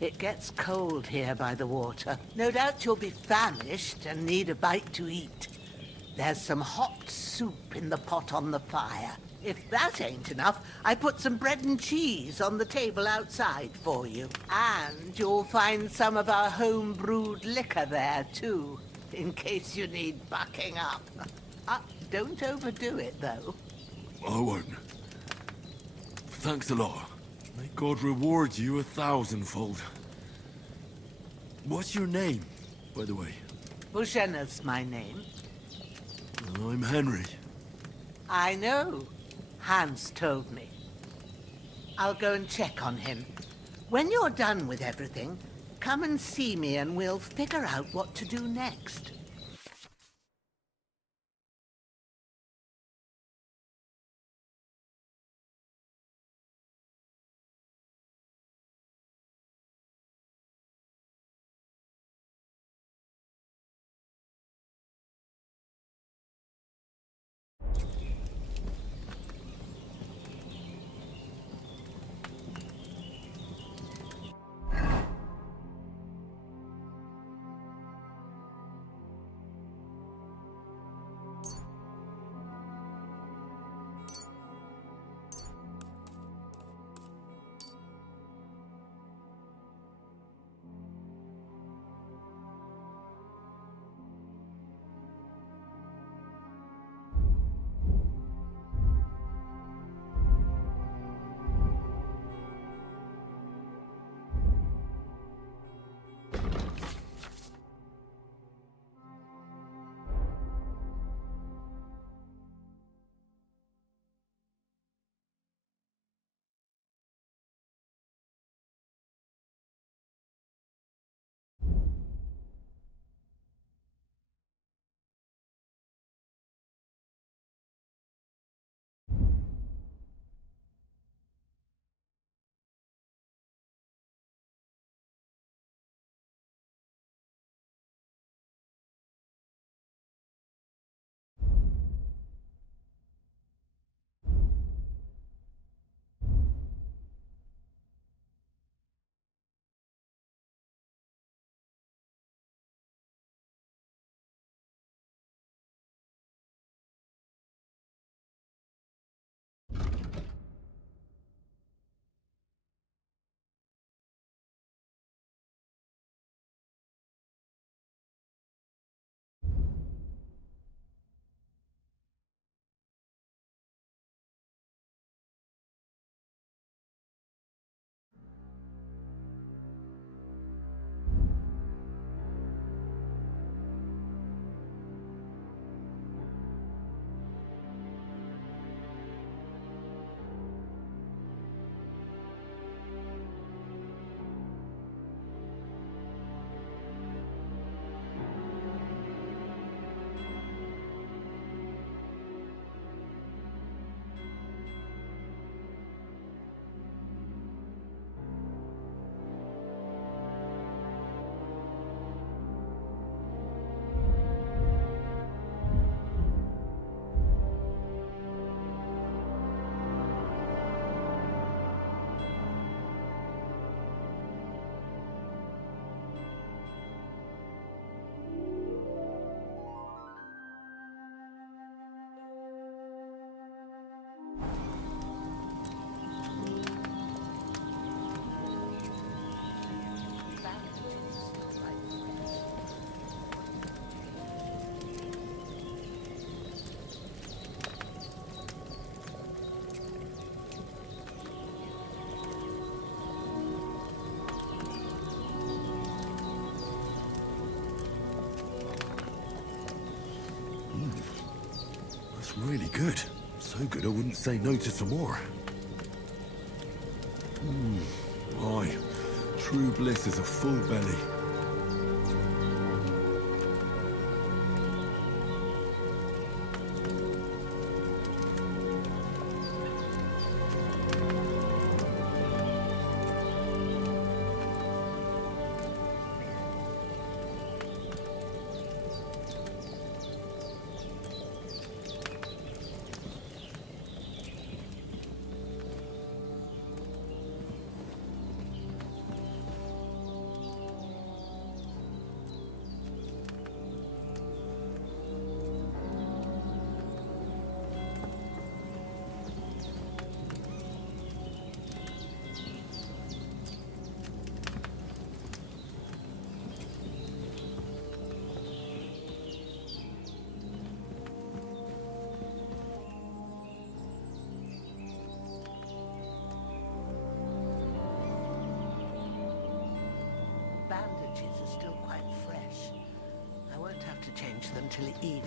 It gets cold here by the water. No doubt you'll be famished and need a bite to eat. There's some hot soup in the pot on the fire. If that ain't enough, I put some bread and cheese on the table outside for you. And you'll find some of our home-brewed liquor there, too, in case you need bucking up. Don't overdo it, though. I won't. Thanks a lot. May God reward you 1,000-fold. What's your name, by the way? Bohemia's my name. I'm Henry. I know. Hans told me. I'll go and check on him. When you're done with everything, come and see me and we'll figure out what to do next. That's really good. So good I wouldn't say no to some more. Aye, true bliss is a full belly. to change them till evening.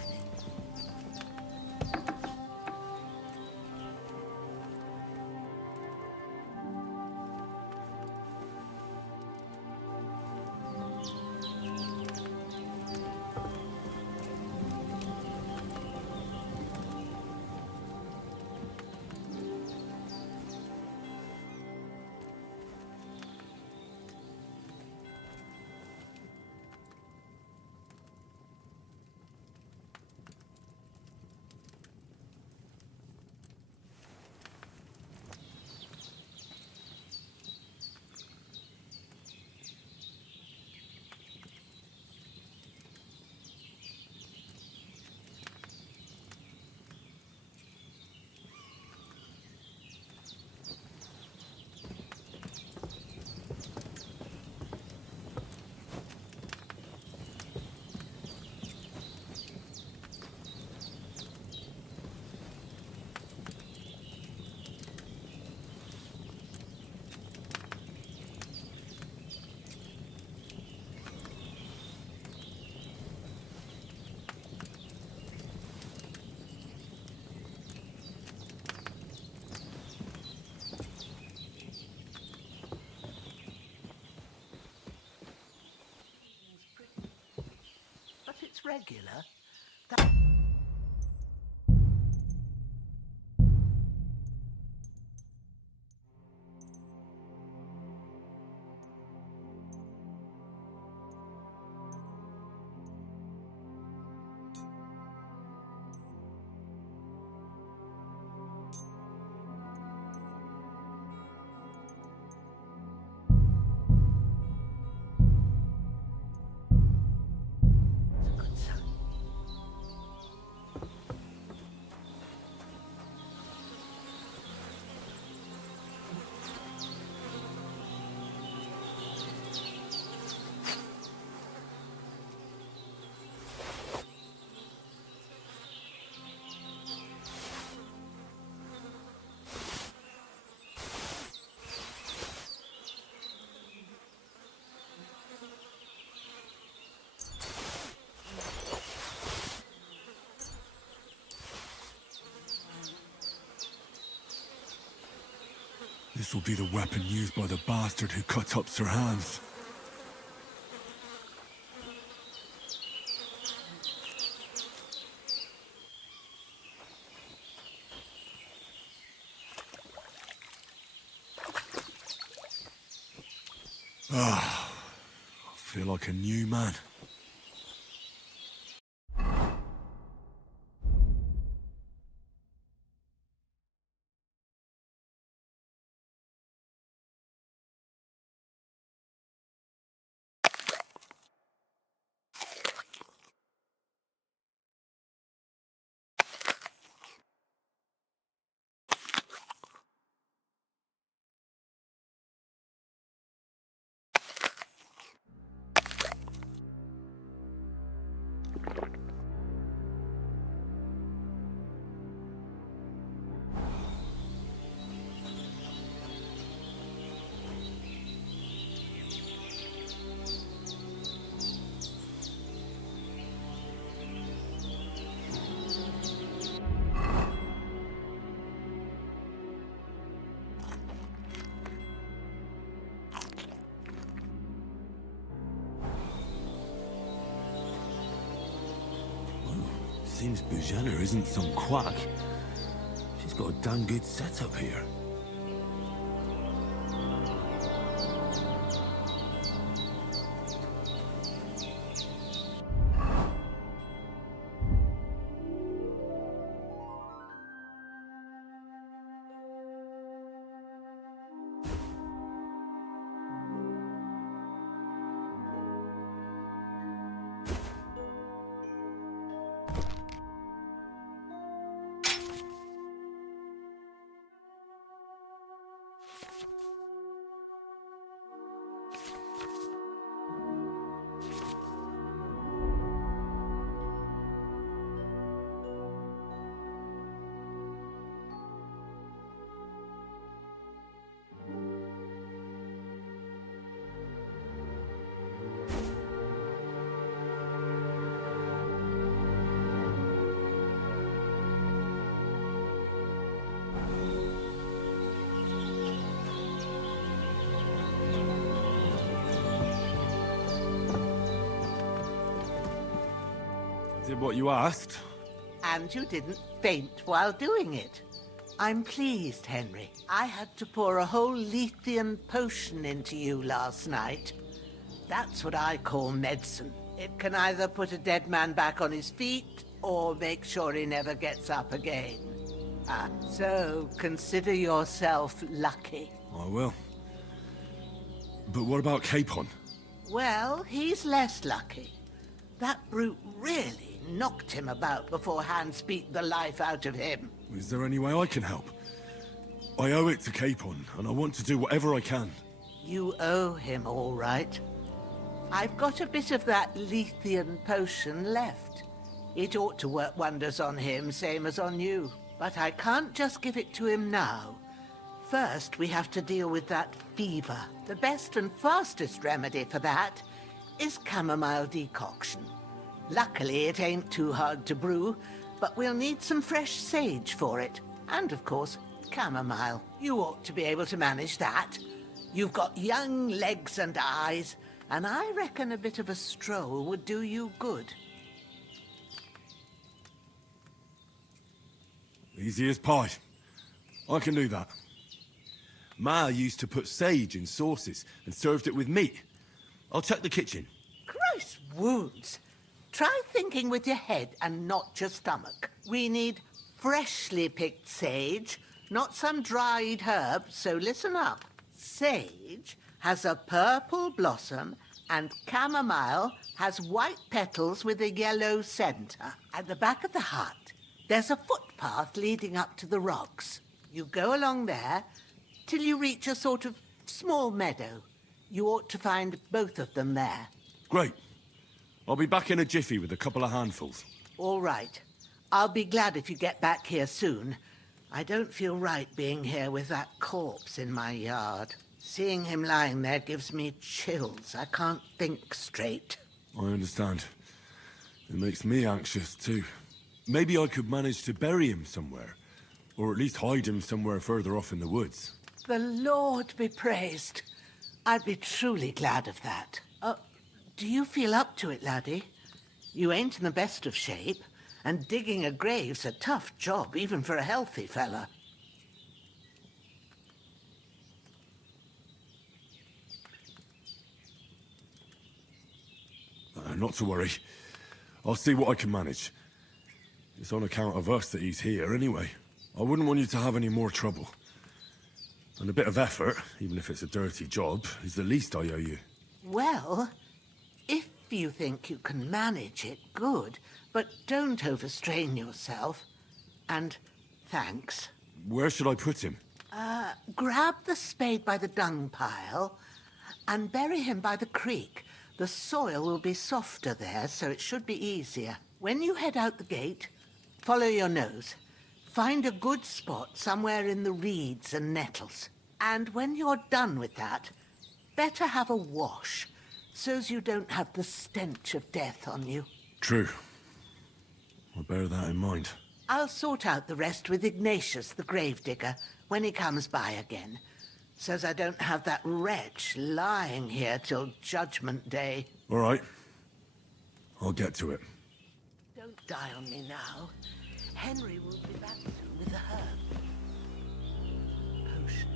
But it's regular. This will be the weapon used by the bastard who cut up Sir Hans. Ah, I feel like a new man. Seems Bohemia isn't some quack. She's got a damn good setup here. did what you asked. And you didn't faint while doing it. I'm pleased, Henry. I had to pour a whole Lethean potion into you last night. That's what I call medicine. It can either put a dead man back on his feet, or make sure he never gets up again. So consider yourself lucky. I will. But what about Capon? Well, he's less lucky. That brute really knocked him about before Hans beat the life out of him. Is there any way I can help? I owe it to Capon, and I want to do whatever I can. You owe him, all right. I've got a bit of that Lethean potion left. It ought to work wonders on him, same as on you. But I can't just give it to him now. First, we have to deal with that fever. The best and fastest remedy for that is chamomile decoction. Luckily, it ain't too hard to brew, but we'll need some fresh sage for it. And, of course, chamomile. You ought to be able to manage that. You've got young legs and eyes, and I reckon a bit of a stroll would do you good. Easy as pie. I can do that. Ma used to put sage in sauces and served it with meat. I'll check the kitchen. Christ wounds! Try thinking with your head and not your stomach. We need freshly picked sage, not some dried herb, so listen up. Sage has a purple blossom and chamomile has white petals with a yellow center. At the back of the hut, there's a footpath leading up to the rocks. You go along there till you reach a sort of small meadow. You ought to find both of them there. Great. I'll be back in a jiffy with a couple of handfuls. All right. I'll be glad if you get back here soon. I don't feel right being here with that corpse in my yard. Seeing him lying there gives me chills. I can't think straight. I understand. It makes me anxious, too. Maybe I could manage to bury him somewhere. Or at least hide him somewhere further off in the woods. The Lord be praised. I'd be truly glad of that. Do you feel up to it, laddie? You ain't in the best of shape, and digging a grave's a tough job, even for a healthy fella. Not to worry. I'll see what I can manage. It's on account of us that he's here, anyway. I wouldn't want you to have any more trouble. And a bit of effort, even if it's a dirty job, is the least I owe you. Well, if you think you can manage it, good. But don't overstrain yourself. And thanks. Where should I put him? Grab the spade by the dung pile and bury him by the creek. The soil will be softer there, so it should be easier. When you head out the gate, follow your nose. Find a good spot somewhere in the reeds and nettles. And when you're done with that, better have a wash, so's you don't have the stench of death on you. True. I'll bear that in mind. I'll sort out the rest with Ignatius, the gravedigger, when he comes by again, so's I don't have that wretch lying here till Judgment Day. All right. I'll get to it. Don't die on me now. Henry will be back soon with the herb. Potion.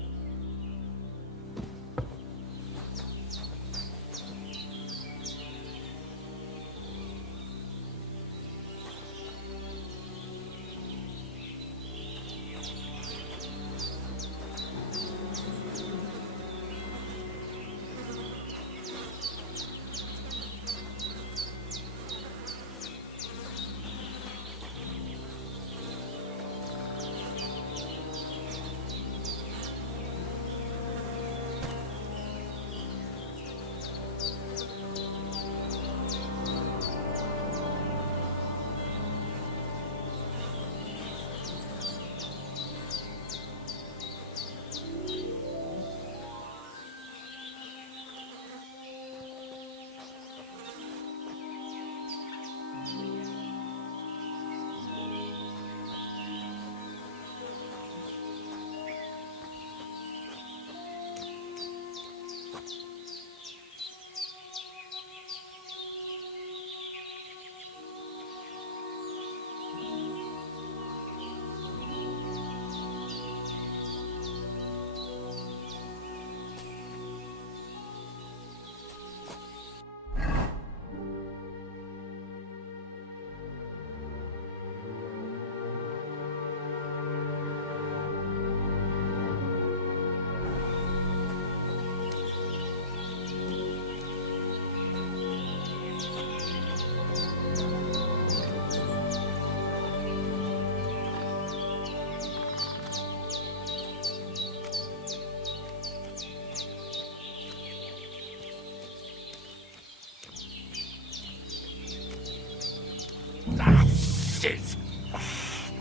Shit! My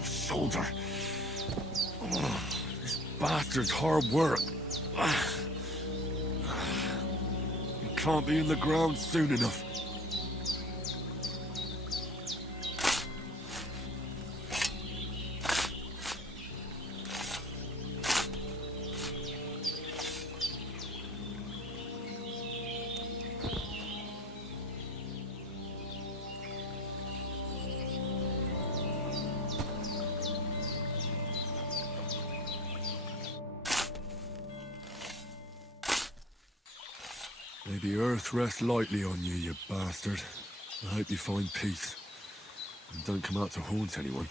shoulder. This bastard's hard work. He can't be in the ground soon enough. May the earth rest lightly on you, you bastard. I hope you find peace. And don't come out to haunt anyone.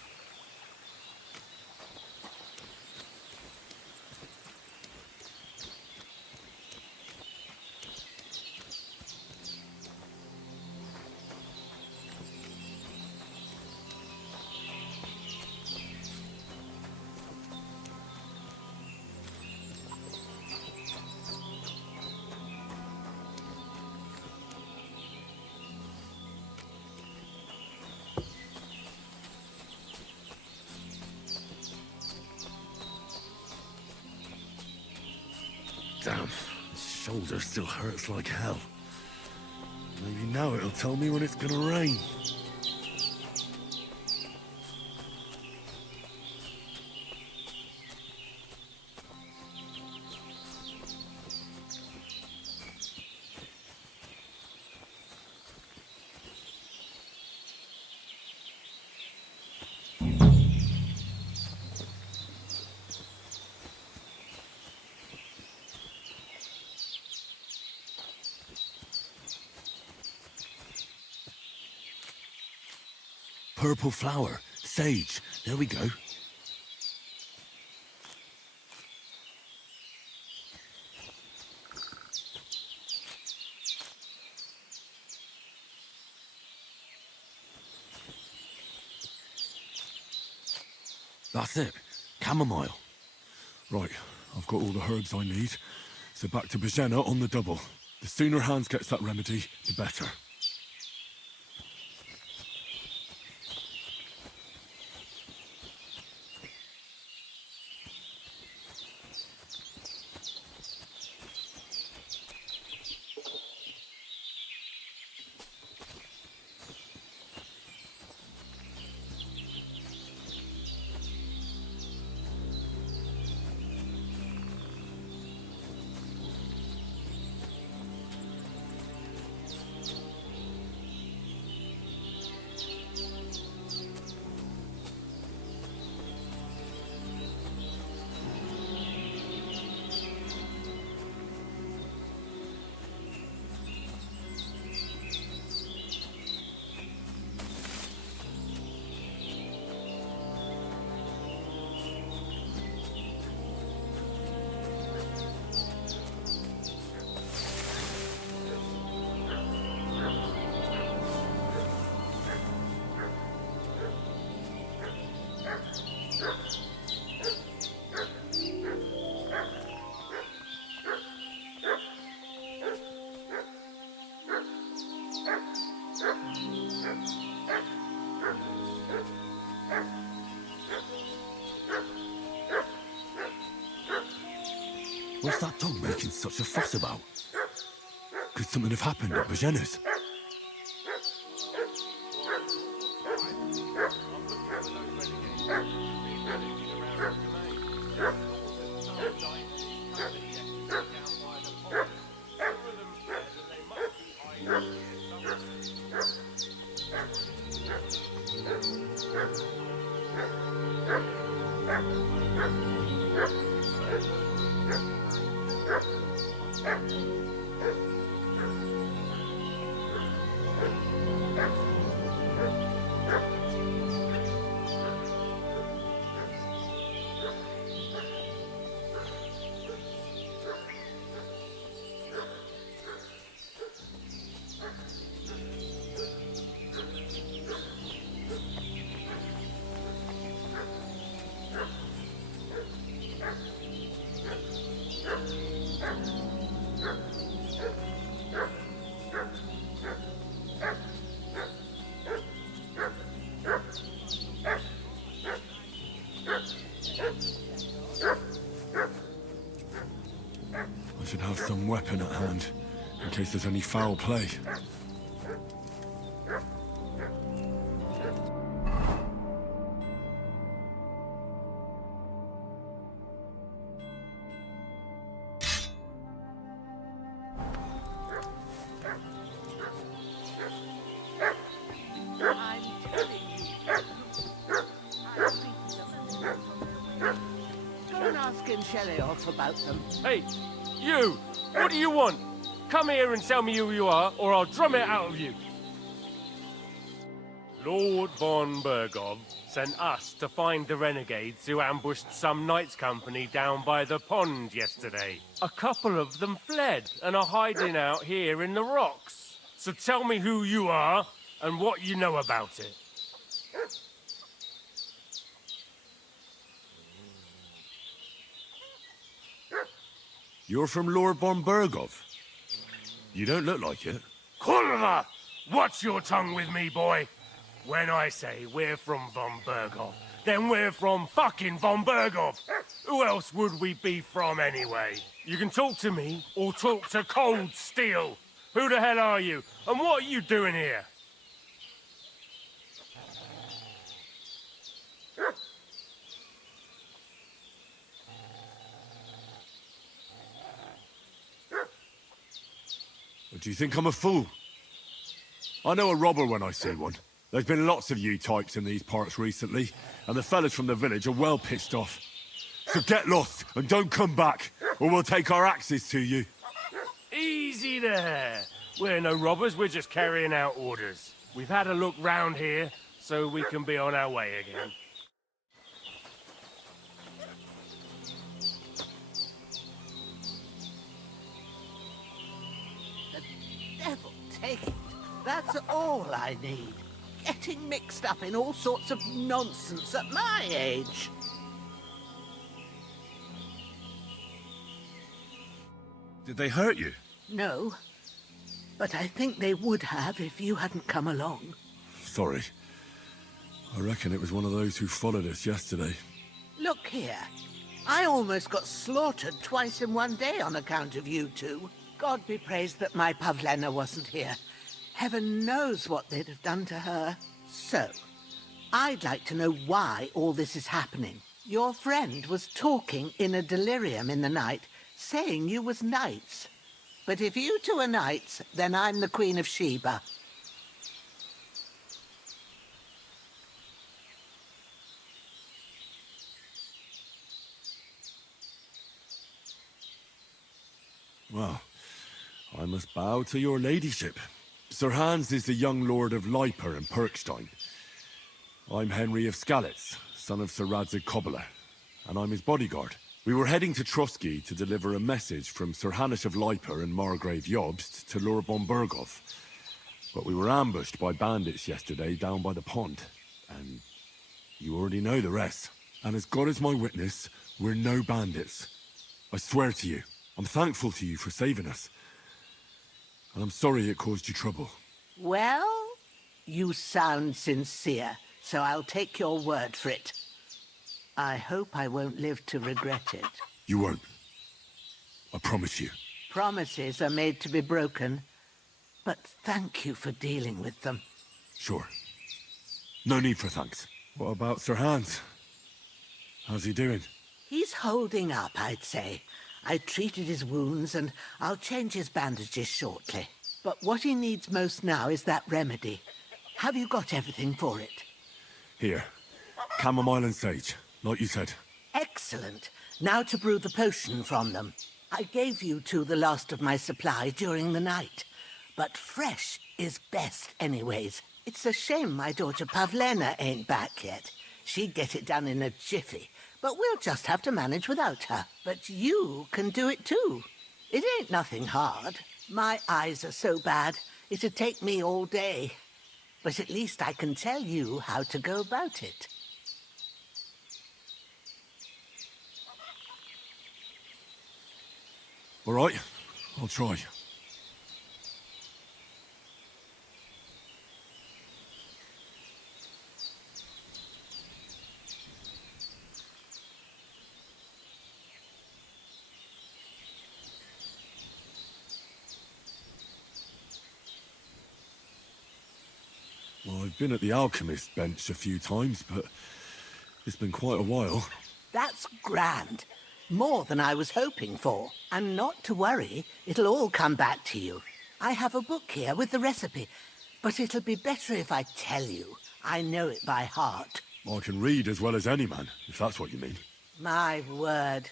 Damn, his shoulder still hurts like hell. Maybe now it'll tell me when it's gonna rain. Purple flower. Sage. There we go. That's it. Chamomile. Right, I've got all the herbs I need. So back to Bohemia on the double. The sooner Hans gets that remedy, the better. What's that dog making such a fuss about? Could something have happened at Bohemia's? some weapon at hand, in case there's any foul play. About them. Hey, you! What do you want? Come here and tell me who you are, or I'll drum it out of you. Lord von Bergov sent us to find the renegades who ambushed some knights' company down by the pond yesterday. A couple of them fled and are hiding out here in the rocks. So tell me who you are and what you know about it. You're from Lord von Bergov. You don't look like it. Kurva! Watch your tongue with me, boy. When I say we're from von Bergov, then we're from fucking von Bergov. Who else would we be from anyway? You can talk to me or talk to cold steel. Who the hell are you? And what are you doing here? Do you think I'm a fool? I know a robber when I see one. There's been lots of you types in these parts recently, and the fellas from the village are well pissed off. So get lost and don't come back, or we'll take our axes to you. Easy there. We're no robbers, we're just carrying out orders. We've had a look round here, so we can be on our way again. Devil take it. That's all I need. Getting mixed up in all sorts of nonsense at my age. Did they hurt you? No. But I think they would have if you hadn't come along. Sorry. I reckon it was one of those who followed us yesterday. Look here. I almost got slaughtered twice in one day on account of you two. God be praised that my Pavlena wasn't here. Heaven knows what they'd have done to her. So, I'd like to know why all this is happening. Your friend was talking in a delirium in the night, saying you was knights. But if you two are knights, then I'm the Queen of Sheba. Well, I must bow to your ladyship. Sir Hans is the young lord of Leiper and Perkstein. I'm Henry of Skalitz, son of Sir Radzig Kobyla, and I'm his bodyguard. We were heading to Trotsky to deliver a message from Sir Hanush of Leiper and Margrave Jobst to Lord von Bergov. But we were ambushed by bandits yesterday down by the pond, and you already know the rest. And as God is my witness, we're no bandits. I swear to you. I'm thankful to you for saving us. And I'm sorry it caused you trouble. Well, you sound sincere, so I'll take your word for it. I hope I won't live to regret it. You won't. I promise you. Promises are made to be broken, but thank you for dealing with them. Sure. No need for thanks. What about Sir Hans? How's he doing? He's holding up, I'd say. I treated his wounds, and I'll change his bandages shortly. But what he needs most now is that remedy. Have you got everything for it? Here. Chamomile and sage, like you said. Excellent. Now to brew the potion from them. I gave you two the last of my supply during the night. But fresh is best anyways. It's a shame my daughter Pavlena ain't back yet. She'd get it done in a jiffy. But we'll just have to manage without her. But you can do it too. It ain't nothing hard. My eyes are so bad, it'd take me all day. But at least I can tell you how to go about it. All right, I'll try. I've been at the alchemist bench a few times, but it's been quite a while. That's grand. More than I was hoping for. And not to worry, it'll all come back to you. I have a book here with the recipe, but it'll be better if I tell you. I know it by heart. I can read as well as any man, if that's what you mean. My word.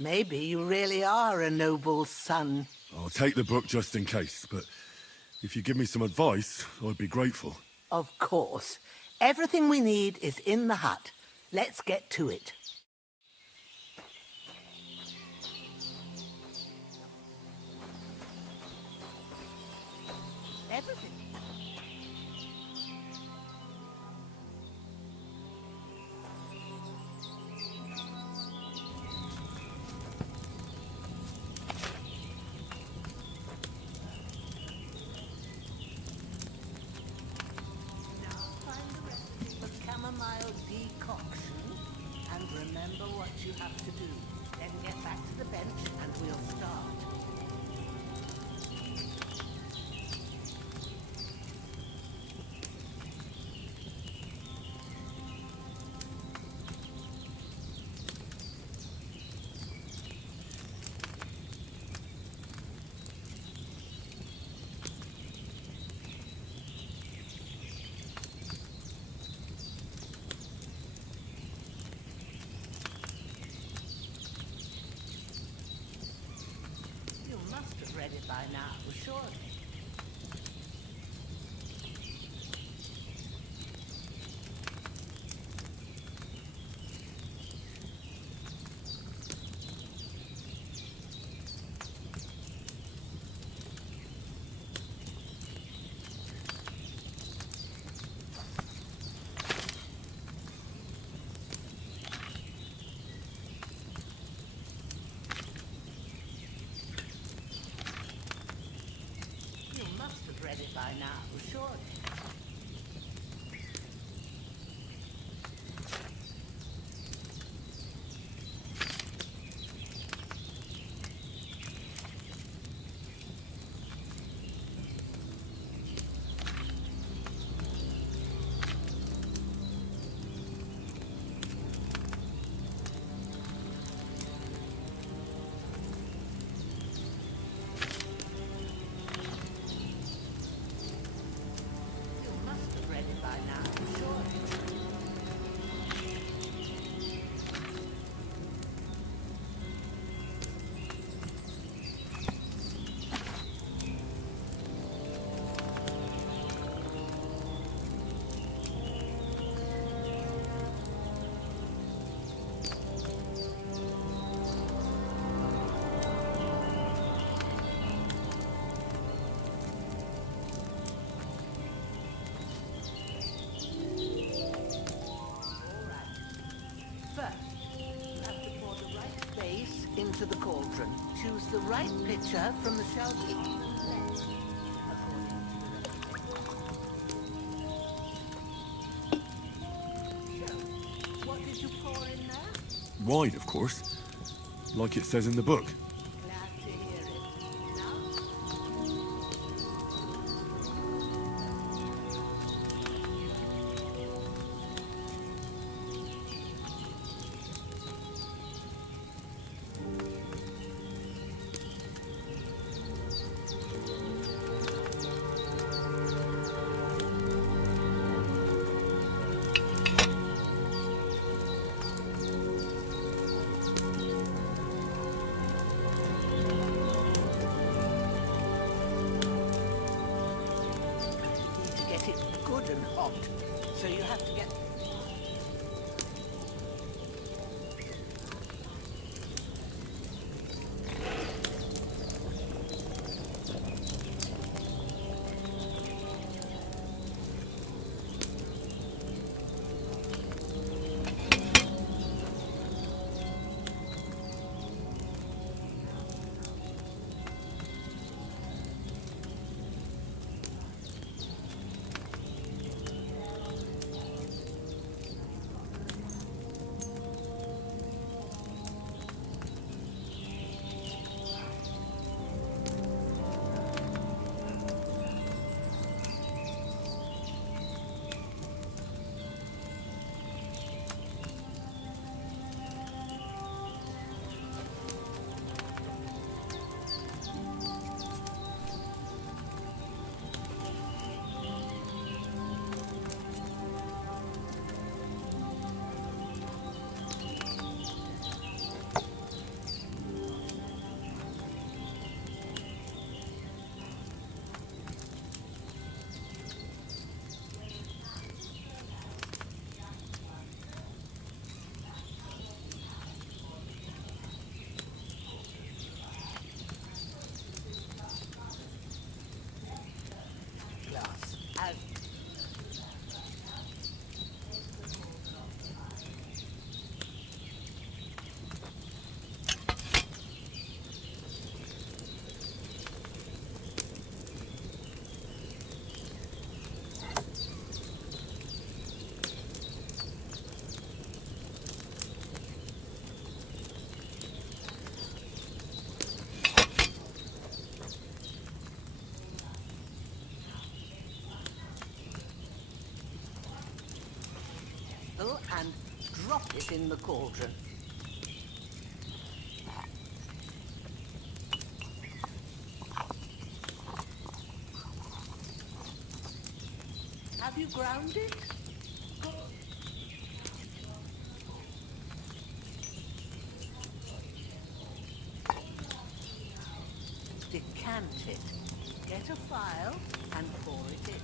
Maybe you really are a noble son. I'll take the book just in case, but if you give me some advice, I'd be grateful. Of course. Everything we need is in the hut. Let's get to it. Everything. Chamomile decoction, and remember what you have to do. Then get back to the bench and we'll start. You must have read it by now, surely. You must have read it by now, surely. You must have read it by now, surely. First, you have to pour the right base into the cauldron. Choose the right pitcher from the shelf to the left, according to the recipe. So, what did you pour in there? Wine, of course. Like it says in the book. Glad to hear it. Now, bottle and drop it in the cauldron. Have you ground it? Decant it. Get a file and pour it in.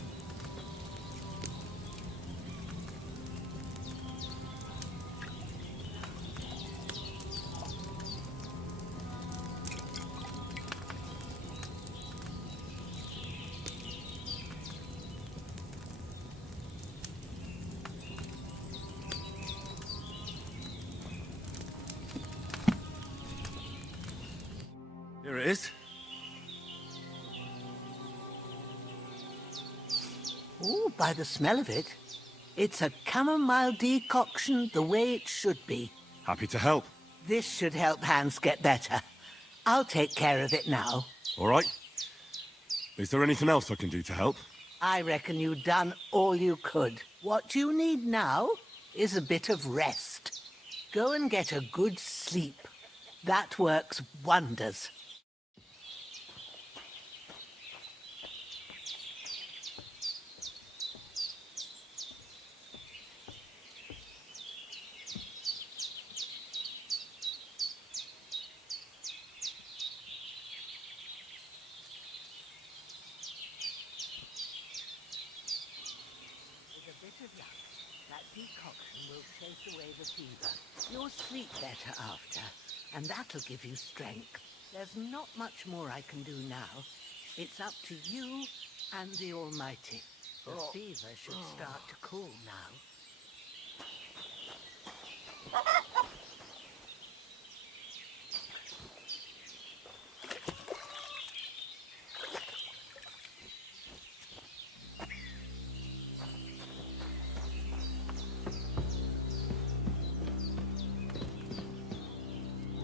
Here it is. Oh, by the smell of it, it's a chamomile decoction the way it should be. Happy to help. This should help Hans get better. I'll take care of it now. All right. Is there anything else I can do to help? I reckon you've done all you could. What you need now is a bit of rest. Go and get a good sleep. That works wonders. That decoction will chase away the fever. You'll sleep better after, and that'll give you strength. There's not much more I can do now. It's up to you and the Almighty. The fever should start to cool now.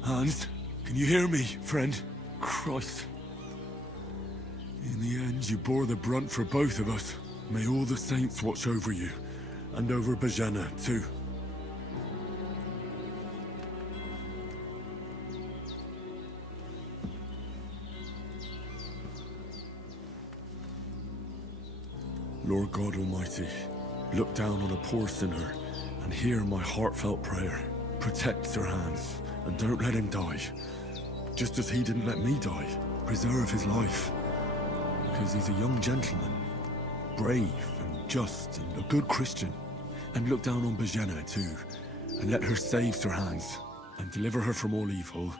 Hans, can you hear me, friend? Christ. In the end, you bore the brunt for both of us. May all the saints watch over you, and over Bohemia, too. Lord God Almighty, look down on a poor sinner and hear my heartfelt prayer. Protect Sir Hans, and don't let him die. Just as he didn't let me die. Preserve his life. Because he's a young gentleman, brave and just and a good Christian. And look down on Bohemia too, and let her save Sir Hans, and deliver her from all evil,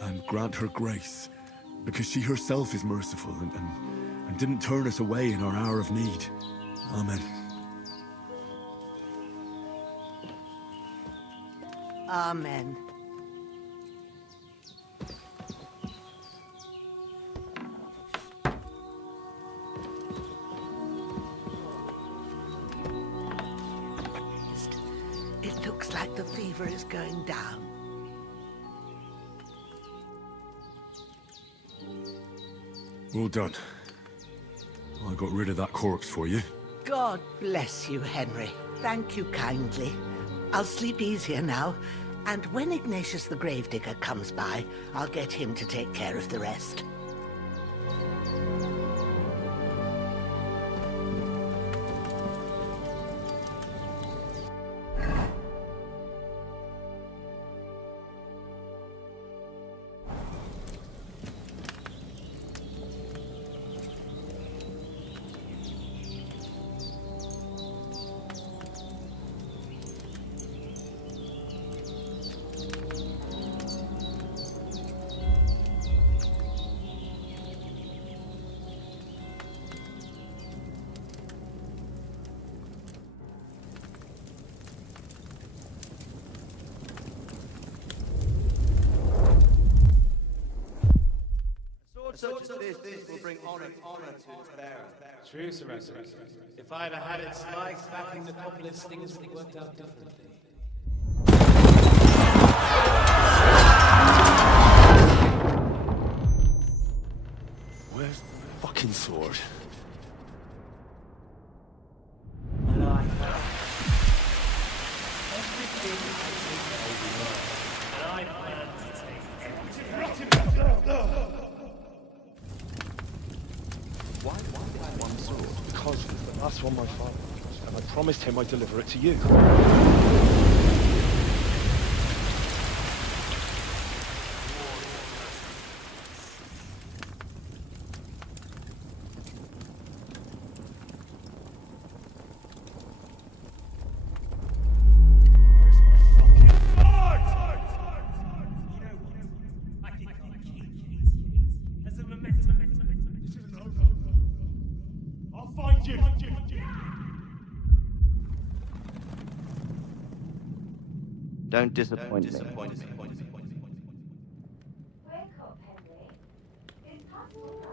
and grant her grace, because she herself is merciful and didn't turn us away in our hour of need. Amen. Amen. It looks like the fever is going down. Well done. I got rid of that corpse for you. God bless you, Henry. Thank you kindly. I'll sleep easier now, and when Ignatius the Gravedigger comes by, I'll get him to take care of the rest. Such as this will bring honor to its bearer. True, Sir Ezra. If I ever had its like back in the populace, things would have worked out differently. Where's the fucking sword? And I plan to take everything. Why one sword? Because it's the last one my father used, and I promised him I'd deliver it to you. Don't disappoint me. Wake up, Henry. It's past midnight.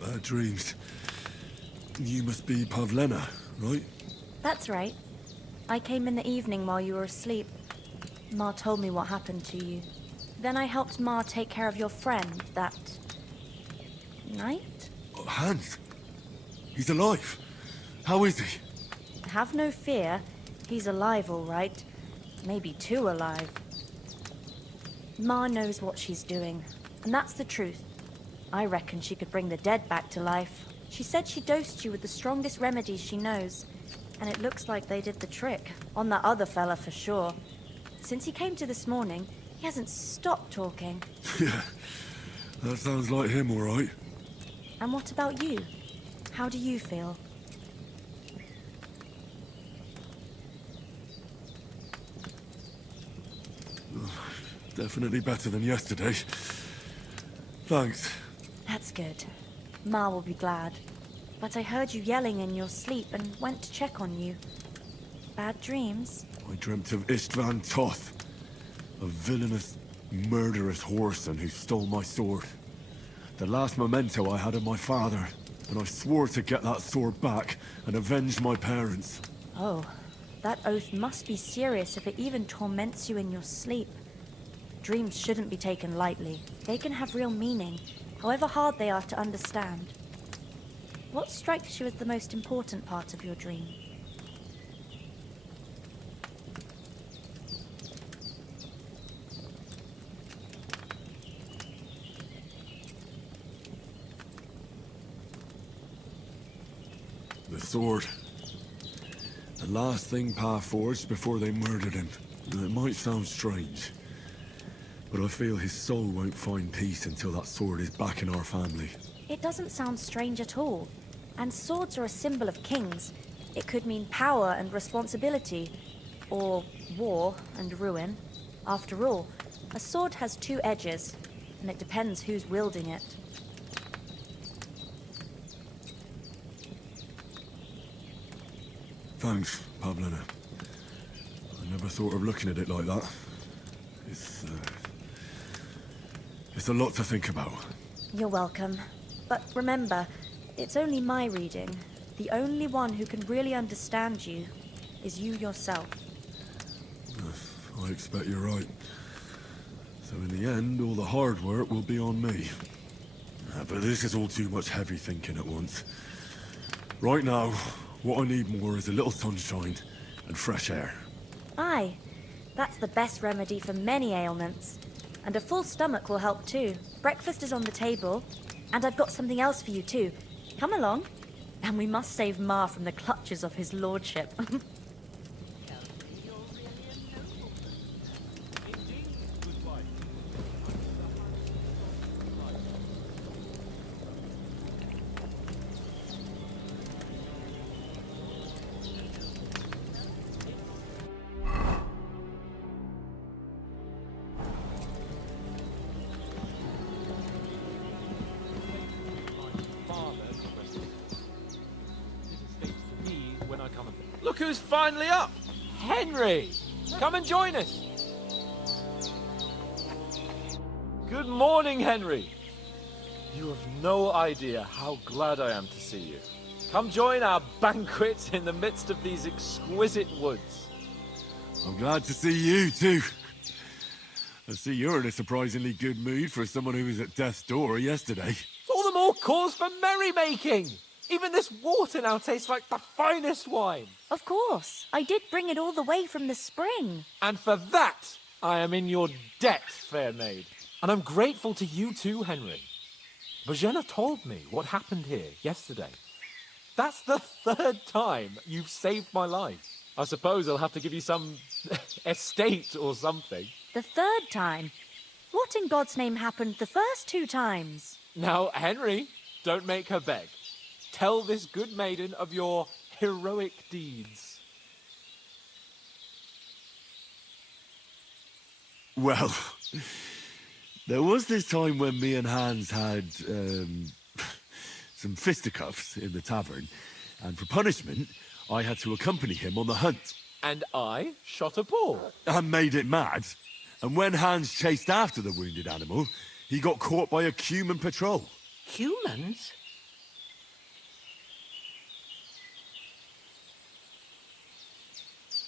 Bad dreams. You must be Pavlena, right? That's right. I came in the evening while you were asleep. Ma told me what happened to you. Then I helped Ma take care of your friend that night? Oh, Hans. He's alive. How is he? Have no fear. He's alive, all right. Maybe too alive. Ma knows what she's doing, and that's the truth. I reckon she could bring the dead back to life. She said she dosed you with the strongest remedies she knows, and it looks like they did the trick. On that other fella for sure. Since he came to this morning, he hasn't stopped talking. Yeah, that sounds like him, all right. And what about you? How do you feel? Definitely better than yesterday. Thanks. That's good. Ma will be glad. But I heard you yelling in your sleep and went to check on you. Bad dreams? I dreamt of Istvan Toth, a villainous, murderous whoreson who stole my sword. The last memento I had of my father, and I swore to get that sword back and avenge my parents. Oh, that oath must be serious if it even torments you in your sleep. Dreams shouldn't be taken lightly. They can have real meaning, however hard they are to understand. What strikes you as the most important part of your dream? The sword. The last thing Pa forged before they murdered him. It might sound strange, but I feel his soul won't find peace until that sword is back in our family. It doesn't sound strange at all. And swords are a symbol of kings. It could mean power and responsibility, or war and ruin. After all, a sword has two edges, and it depends who's wielding it. Thanks, Pavlena. I never thought of looking at it like that. It's a lot to think about. You're welcome. But remember, it's only my reading. The only one who can really understand you is you yourself. I expect you're right. So in the end, all the hard work will be on me. But this is all too much heavy thinking at once. Right now, what I need more is a little sunshine and fresh air. Aye, that's the best remedy for many ailments. And a full stomach will help too. Breakfast is on the table, and I've got something else for you too. Come along, and we must save Ma from the clutches of his lordship. Look who's finally up! Henry! Come and join us! Good morning, Henry! You have no idea how glad I am to see you. Come join our banquet in the midst of these exquisite woods. I'm glad to see you, too. I see you're in a surprisingly good mood for someone who was at death's door yesterday. It's all the more cause for merrymaking! Even this water now tastes like the finest wine. Of course. I did bring it all the way from the spring. And for that, I am in your debt, fair maid. And I'm grateful to you too, Henry. Bohemia told me what happened here yesterday. That's the 3rd time you've saved my life. I suppose I'll have to give you some estate or something. The 3rd time? What in God's name happened the first 2 times? Now, Henry, don't make her beg. Tell this good maiden of your heroic deeds. Well, there was this time when me and Hans had, some fisticuffs in the tavern, and for punishment, I had to accompany him on the hunt. And I shot a boar. And made it mad. And when Hans chased after the wounded animal, he got caught by a human patrol. Humans?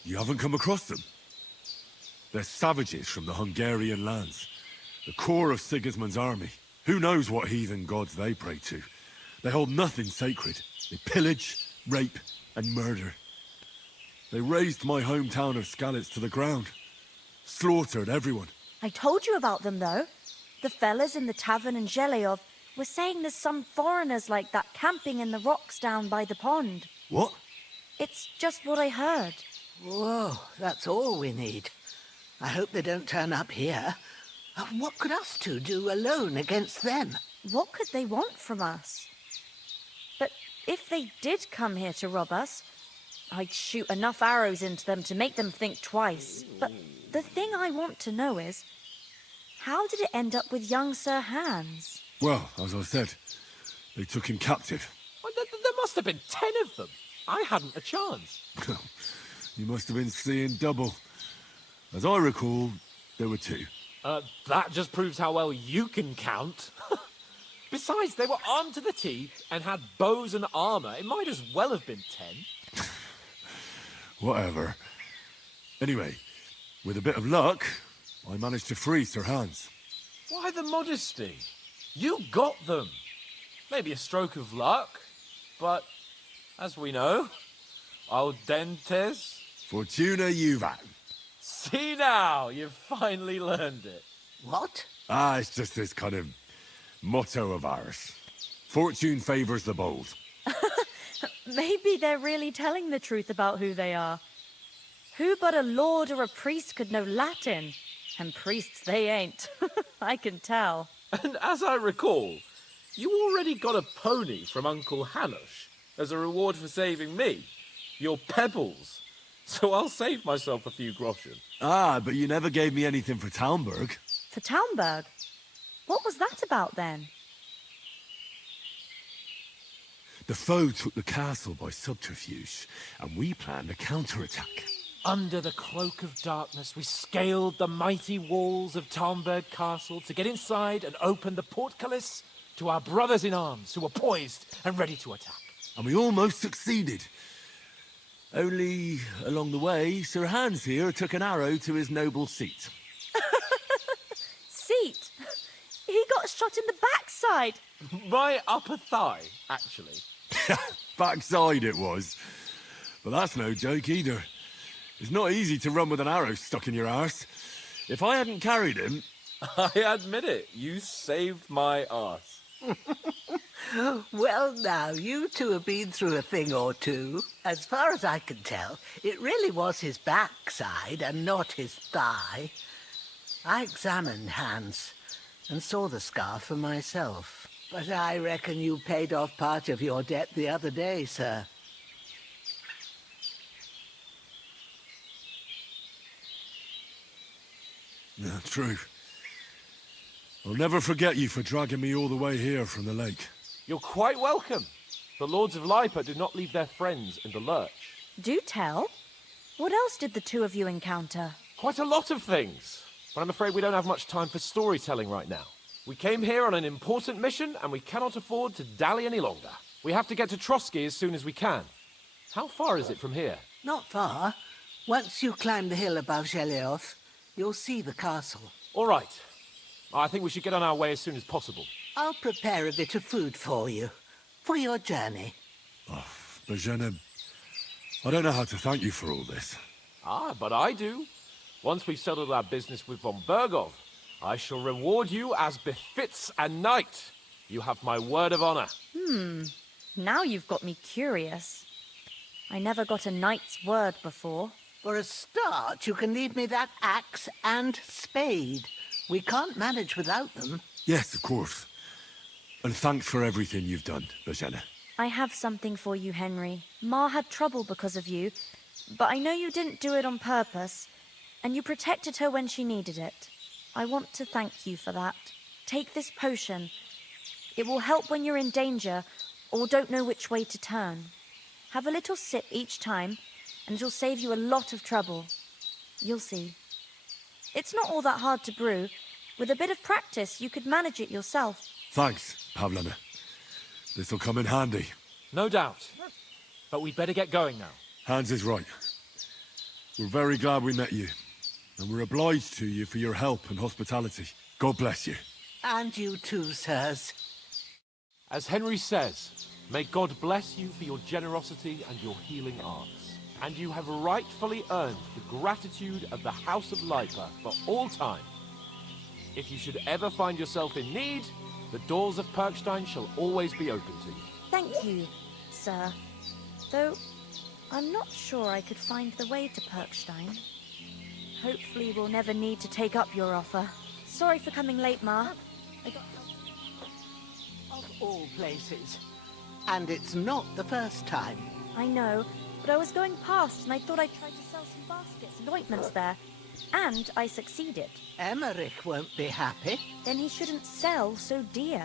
You haven't come across them? They're savages from the Hungarian lands. The core of Sigismund's army. Who knows what heathen gods they pray to? They hold nothing sacred. They pillage, rape, and murder. They razed my hometown of Skalitz to the ground. Slaughtered everyone. I told you about them, though. The fellas in the tavern in Zheleov were saying there's some foreigners like that camping in the rocks down by the pond. What? It's just what I heard. Whoa, that's all we need. I hope they don't turn up here. What could us two do alone against them? What could they want from us? But if they did come here to rob us, I'd shoot enough arrows into them to make them think twice. But the thing I want to know is, how did it end up with young Sir Hans? Well, as I said, they took him captive. Well, there must have been 10 of them. I hadn't a chance. You must have been seeing double. As I recall, there were 2. That just proves how well you can count. Besides, they were armed to the teeth and had bows and armor. It might as well have been 10. Whatever. Anyway, with a bit of luck, I managed to free Sir Hans. Why the modesty? You got them. Maybe a stroke of luck, but as we know, audentes. Fortuna juvat. See now, you've finally learned it. What? It's just this kind of motto of ours. Fortune favors the bold. Maybe they're really telling the truth about who they are. Who but a lord or a priest could know Latin? And priests they ain't. I can tell. And as I recall, you already got a pony from Uncle Hanush as a reward for saving me. Your pebbles. So I'll save myself a few groschen. But you never gave me anything for Talmberg. For Talmberg? What was that about then? The foe took the castle by subterfuge, and we planned a counterattack. Under the cloak of darkness, we scaled the mighty walls of Talmberg Castle to get inside and open the portcullis to our brothers in arms who were poised and ready to attack. And we almost succeeded. Only, along the way, Sir Hans here took an arrow to his noble seat. Seat? He got shot in the backside. My upper thigh, actually. Backside it was. But that's no joke either. It's not easy to run with an arrow stuck in your arse. If I hadn't carried him... I admit it, you saved my arse. Well, now, you two have been through a thing or two. As far as I can tell, it really was his backside and not his thigh. I examined Hans and saw the scar for myself. But I reckon you paid off part of your debt the other day, sir. Yeah, true. I'll never forget you for dragging me all the way here from the lake. You're quite welcome. The Lords of Lipa do not leave their friends in the lurch. Do tell. What else did the two of you encounter? Quite a lot of things. But I'm afraid we don't have much time for storytelling right now. We came here on an important mission, and we cannot afford to dally any longer. We have to get to Trotsky as soon as we can. How far is it from here? Not far. Once you climb the hill above Gelioth, you'll see the castle. All right. I think we should get on our way as soon as possible. I'll prepare a bit of food for you, for your journey. Oh, Bohemia, I don't know how to thank you for all this. Ah, but I do. Once we've settled our business with von Bergov, I shall reward you as befits a knight. You have my word of honor. Now you've got me curious. I never got a knight's word before. For a start, you can leave me that axe and spade. We can't manage without them. Yes, of course. And thanks for everything you've done, Bohemia. I have something for you, Henry. Ma had trouble because of you, but I know you didn't do it on purpose, and you protected her when she needed it. I want to thank you for that. Take this potion. It will help when you're in danger or don't know which way to turn. Have a little sip each time, and it'll save you a lot of trouble. You'll see. It's not all that hard to brew. With a bit of practice, you could manage it yourself. Thanks, Pavlana. This'll come in handy. No doubt. But we'd better get going now. Hans is right. We're very glad we met you. And we're obliged to you for your help and hospitality. God bless you. And you too, sirs. As Henry says, may God bless you for your generosity and your healing arts. And you have rightfully earned the gratitude of the House of Lipa for all time. If you should ever find yourself in need, the doors of Perkstein shall always be open to you. Thank you, sir. Though, I'm not sure I could find the way to Perkstein. Hopefully we'll never need to take up your offer. Sorry for coming late, Ma. Of all places. And it's not the first time. I know, but I was going past and I thought I'd try to sell some baskets and ointments there. And I succeeded. Emmerich won't be happy. Then he shouldn't sell so dear.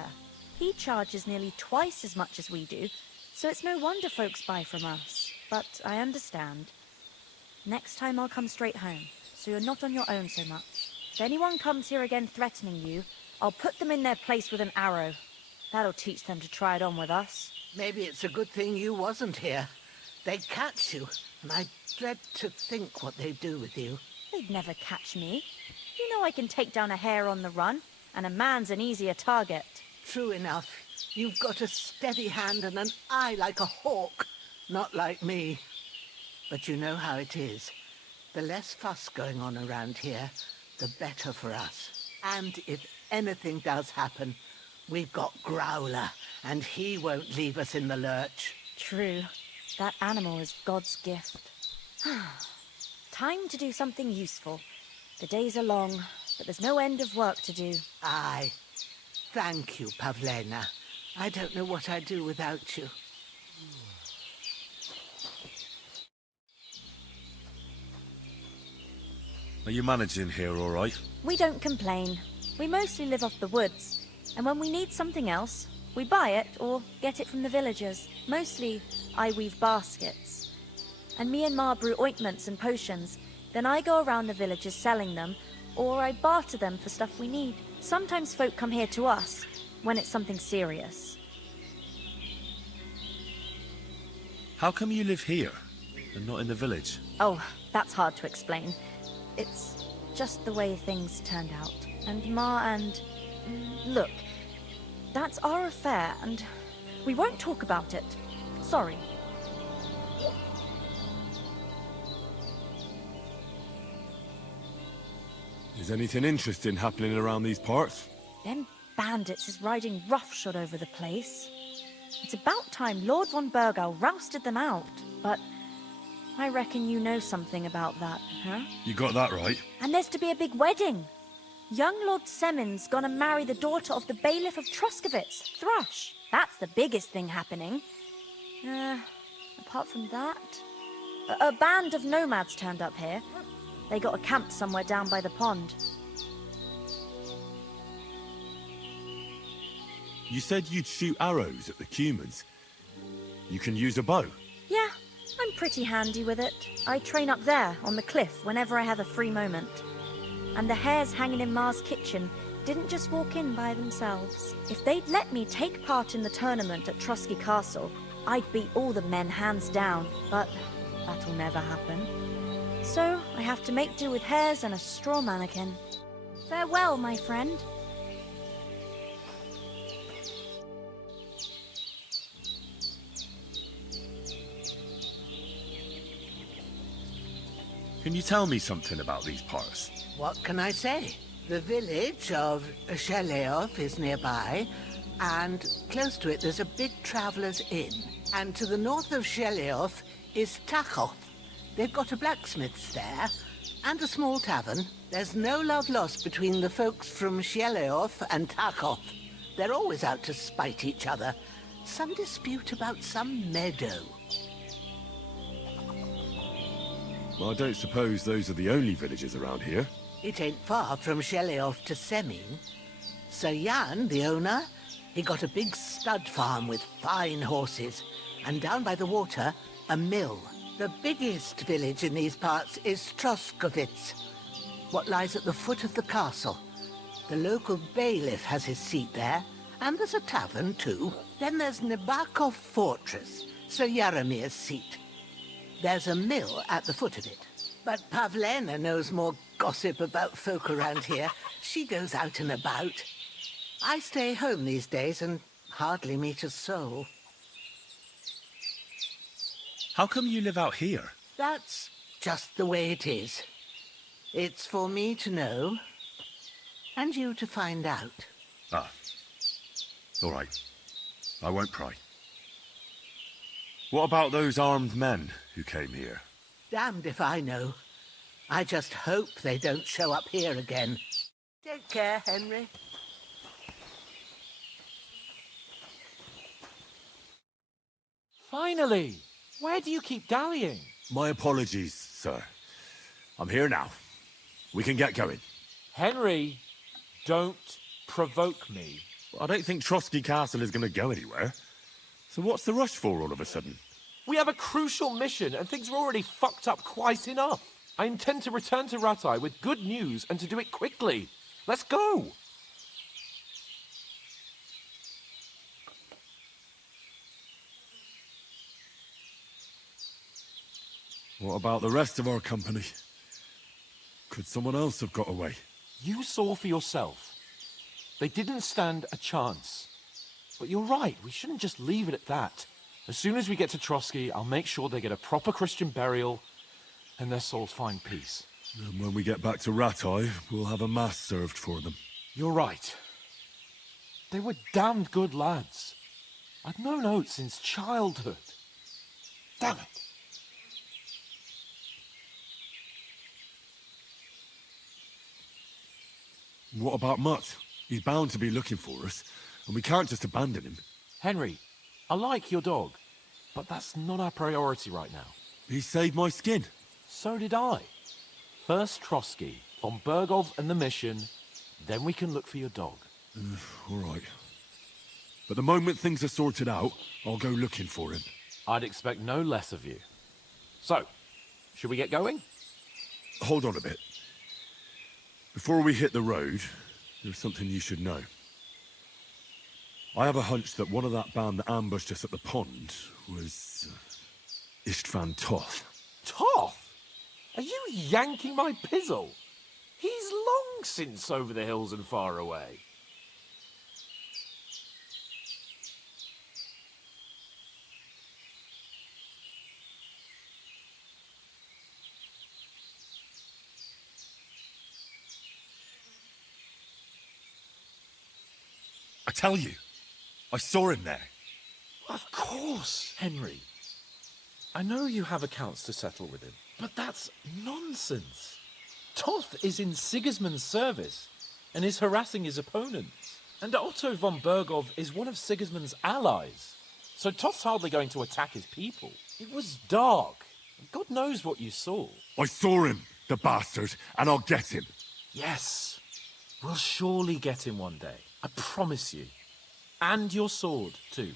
He charges nearly twice as much as we do, so it's no wonder folks buy from us. But I understand. Next time I'll come straight home, so you're not on your own so much. If anyone comes here again threatening you, I'll put them in their place with an arrow. That'll teach them to try it on with us. Maybe it's a good thing you wasn't here. They'd catch you, and I dread to think what they'd do with you. They'd never catch me. You know I can take down a hare on the run, and a man's an easier target. True enough. You've got a steady hand and an eye like a hawk. Not like me. But you know how it is. The less fuss going on around here, the better for us. And if anything does happen, we've got Growler, and he won't leave us in the lurch. True. That animal is God's gift. Time to do something useful. The days are long, but there's no end of work to do. Aye. Thank you, Pavlena. I don't know what I'd do without you. Are you managing here all right? We don't complain. We mostly live off the woods, and when we need something else, we buy it or get it from the villagers. Mostly, I weave baskets. And me and Ma brew ointments and potions. Then I go around the villages selling them, or I barter them for stuff we need. Sometimes folk come here to us, when it's something serious. How come you live here, and not in the village? Oh, that's hard to explain. It's just the way things turned out. And Ma and... Look, that's our affair, and we won't talk about it. Sorry. Is anything interesting happening around these parts? Them bandits is riding roughshod over the place. It's about time Lord von Burgau rousted them out, but I reckon you know something about that, huh? You got that right. And there's to be a big wedding. Young Lord Semon's gonna marry the daughter of the bailiff of Troskowitz, Thrush. That's the biggest thing happening. Apart from that... A band of nomads turned up here. They got a camp somewhere down by the pond. You said you'd shoot arrows at the Cumans. You can use a bow. Yeah, I'm I'm pretty handy with it. I train up there, on the cliff, whenever I have a free moment. And the hares hanging in Ma's kitchen didn't just walk in by themselves. If they'd let me take part in the tournament at Trusky Castle, I'd beat all the men hands down, but that'll never happen. So I have to make do with hares and a straw mannequin. Farewell, my friend. Can you tell me something about these parts? What can I say? The village of Sheleoth is nearby, and close to it there's a big traveller's inn. And to the north of Sheleoth is Tachoth. They've got a blacksmith's there, and a small tavern. There's no love lost between the folks from Sheleoth and Tachoth. They're always out to spite each other. Some dispute about some meadow. Well, I don't suppose those are the only villages around here. It ain't far from Sheleoth to Semin. Sir Jan, the owner, he got a big stud farm with fine horses, and down by the water, a mill. The biggest village in these parts is Troskovitz, what lies at the foot of the castle. The local bailiff has his seat there, and there's a tavern too. Then there's Nebakov Fortress, Sir Yaromir's seat. There's a mill at the foot of it. But Pavlena knows more gossip about folk around here. She goes out and about. I stay home these days and hardly meet a soul. How come you live out here? That's just the way it is. It's for me to know, and you to find out. Ah. All right. I won't pry. What about those armed men who came here? Damned if I know. I just hope they don't show up here again. Take care, Henry. Finally! Where do you keep dallying? My apologies, sir. I'm here now. We can get going. Henry, don't provoke me. I don't think Trosky Castle is going to go anywhere. So what's the rush for all of a sudden? We have a crucial mission, and things are already fucked up quite enough. I intend to return to Ratai with good news, and to do it quickly. Let's go! What about the rest of our company? Could someone else have got away? You saw for yourself. They didn't stand a chance. But you're right, we shouldn't just leave it at that. As soon as we get to Trosky, I'll make sure they get a proper Christian burial and their souls find peace. And when we get back to Ratai, we'll have a mass served for them. You're right. They were damned good lads. I'd known Oates since childhood. Damn it. What about Mutt? He's bound to be looking for us, and we can't just abandon him. Henry, I like your dog, but that's not our priority right now. He saved my skin. So did I. First Trosky, von Bergov and the mission, then we can look for your dog. All right. But the moment things are sorted out, I'll go looking for him. I'd expect no less of you. So, should we get going? Hold on a bit. Before we hit the road, there's something you should know. I have a hunch that one of that band that ambushed us at the pond was Istvan Toth. Toth? Are you yanking my pizzle? He's long since over the hills and far away. I tell you, I saw him there. Of course, Henry. I know you have accounts to settle with him, but that's nonsense. Toth is in Sigismund's service and is harassing his opponents. And Otto von Bergov is one of Sigismund's allies. So Toth's hardly going to attack his people. It was dark. God knows what you saw. I saw him, the bastard, and I'll get him. Yes. We'll surely get him one day. I promise you. And your sword, too.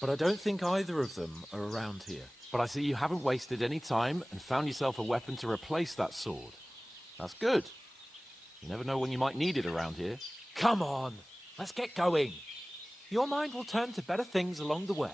but I don't think either of them are around here. But I see you haven't wasted any time and found yourself a weapon to replace that sword. That's good. You never know when you might need it around here. Come on, let's get going. Your mind will turn to better things along the way.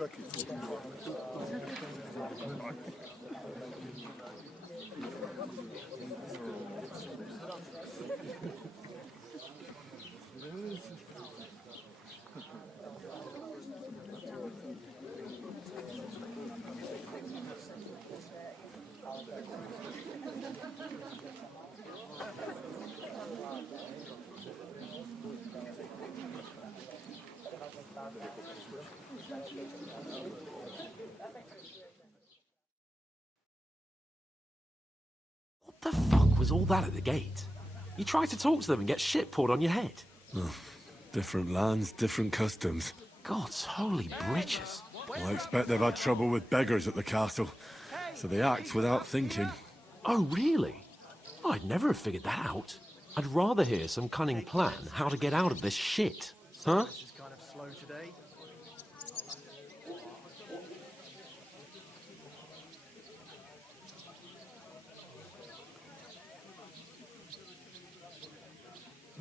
What the fuck was all that at the gate? You try to talk to them and get shit poured on your head. Oh, different lands, different customs. God's holy britches. I expect they've had trouble with beggars at the castle, so they act without thinking. Oh, really? I'd never have figured that out. I'd rather hear some cunning plan how to get out of this shit. Huh? This is kind of slow today.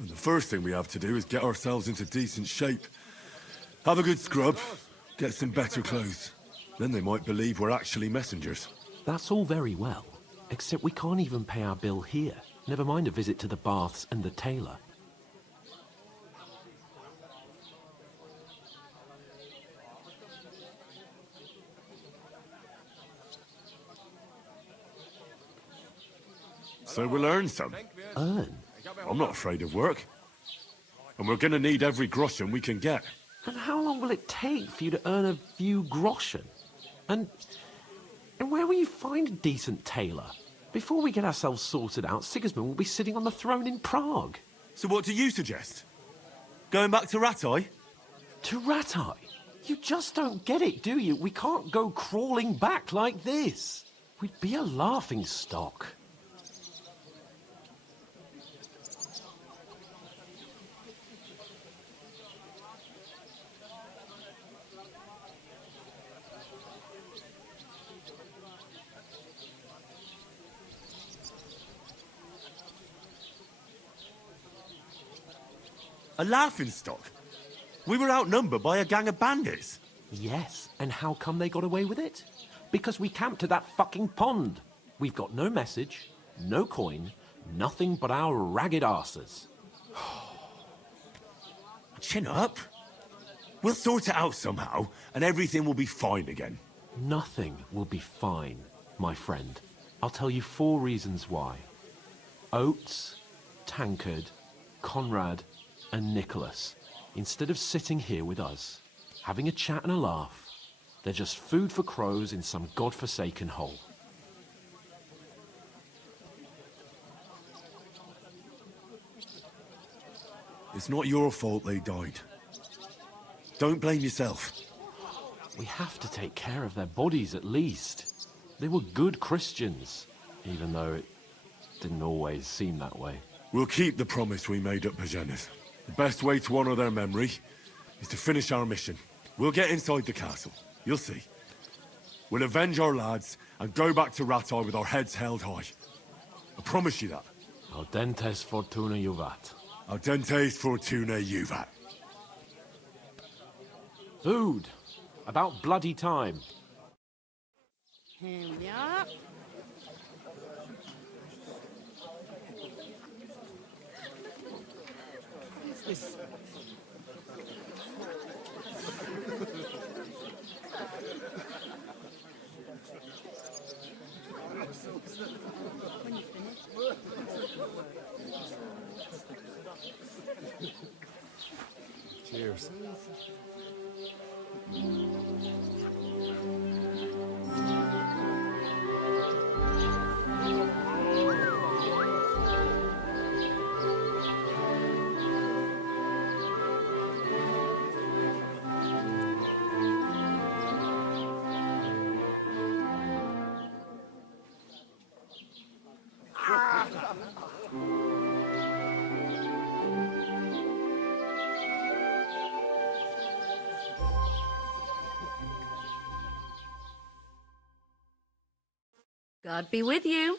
The first thing we have to do is get ourselves into decent shape. Have a good scrub, get some better clothes. Then they might believe we're actually messengers. That's all very well, except we can't even pay our bill here. Never mind a visit to the baths and the tailor. So we'll earn some. Earn? I'm not afraid of work. And we're gonna need every groschen we can get. And how long will it take for you to earn a few groschen? And where will you find a decent tailor? Before we get ourselves sorted out, Sigismund will be sitting on the throne in Prague. So what do you suggest? Going back to Ratai? To Ratai? You just don't get it, do you? We can't go crawling back like this. We'd be a laughing stock. A laughingstock? We were outnumbered by a gang of bandits. Yes, and how come they got away with it? Because we camped at that fucking pond. We've got no message, no coin, nothing but our ragged arses. Chin up. We'll sort it out somehow, and everything will be fine again. Nothing will be fine, my friend. I'll tell you 4 reasons why. Oates, Tankard, Conrad, and Nicholas, instead of sitting here with us, having a chat and a laugh, they're just food for crows in some godforsaken hole. It's not your fault they died. Don't blame yourself. We have to take care of their bodies at least. They were good Christians, even though it didn't always seem that way. We'll keep the promise we made at Bohemia. The best way to honor their memory is to finish our mission. We'll get inside the castle. You'll see. We'll avenge our lads and go back to Ratai with our heads held high. I promise you that. Audentes fortuna juvat. Audentes fortuna juvat. Food. About bloody time. Here we are. What's this? When you finish. Cheers. God be with you.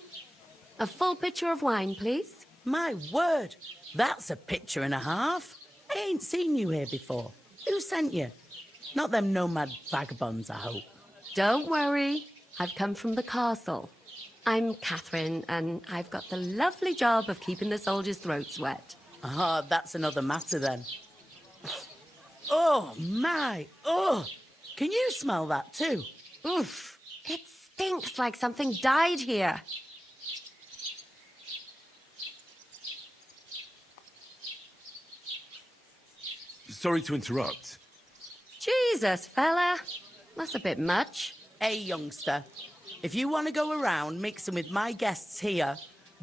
A full pitcher of wine, please. My word, that's a picture and a half. I ain't seen you here before. Who sent you? Not them nomad vagabonds, I hope. Don't worry. I've come from the castle. I'm Catherine, and I've got the lovely job of keeping the soldiers' throats wet. Ah, that's another matter then. Oh, my. Oh, can you smell that too? Oof. It stinks like something died here. Sorry to interrupt. Jesus, fella. That's a bit much. Hey, youngster. If you want to go around mixing with my guests here,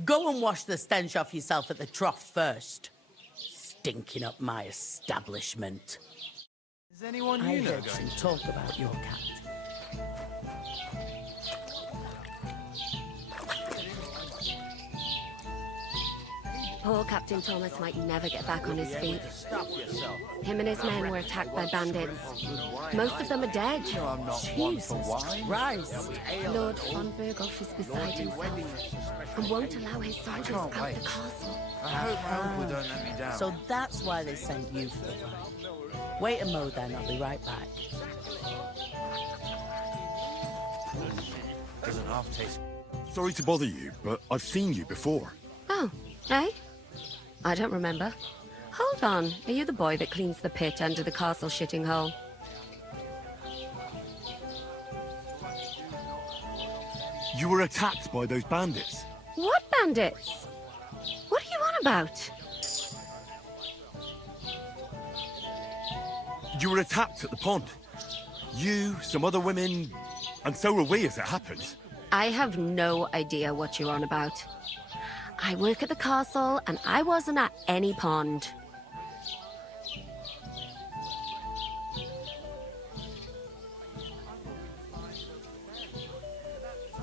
go and wash the stench off yourself at the trough first. Stinking up my establishment. Is anyone I you know heard going some talk about your cat. Poor Captain Thomas might never get back on his feet. Stop yourself. Him and his men were attacked by bandits. Most of them are dead. I'm not one for wine. Christ. Lord von Berghoff is beside himself and won't allow his soldiers out the castle. I hope my uncle don't let me down. So that's why they sent you for the wine. Wait a mo then, I'll be right back. Doesn't half taste. Sorry to bother you, but I've seen you before. Oh, eh? I don't remember. Hold on, are you the boy that cleans the pit under the castle shitting hole? You were attacked by those bandits. What bandits? What are you on about? You were attacked at the pond. You, some other women, and so were we as it happens. I have no idea what you're on about. I work at the castle, and I wasn't at any pond.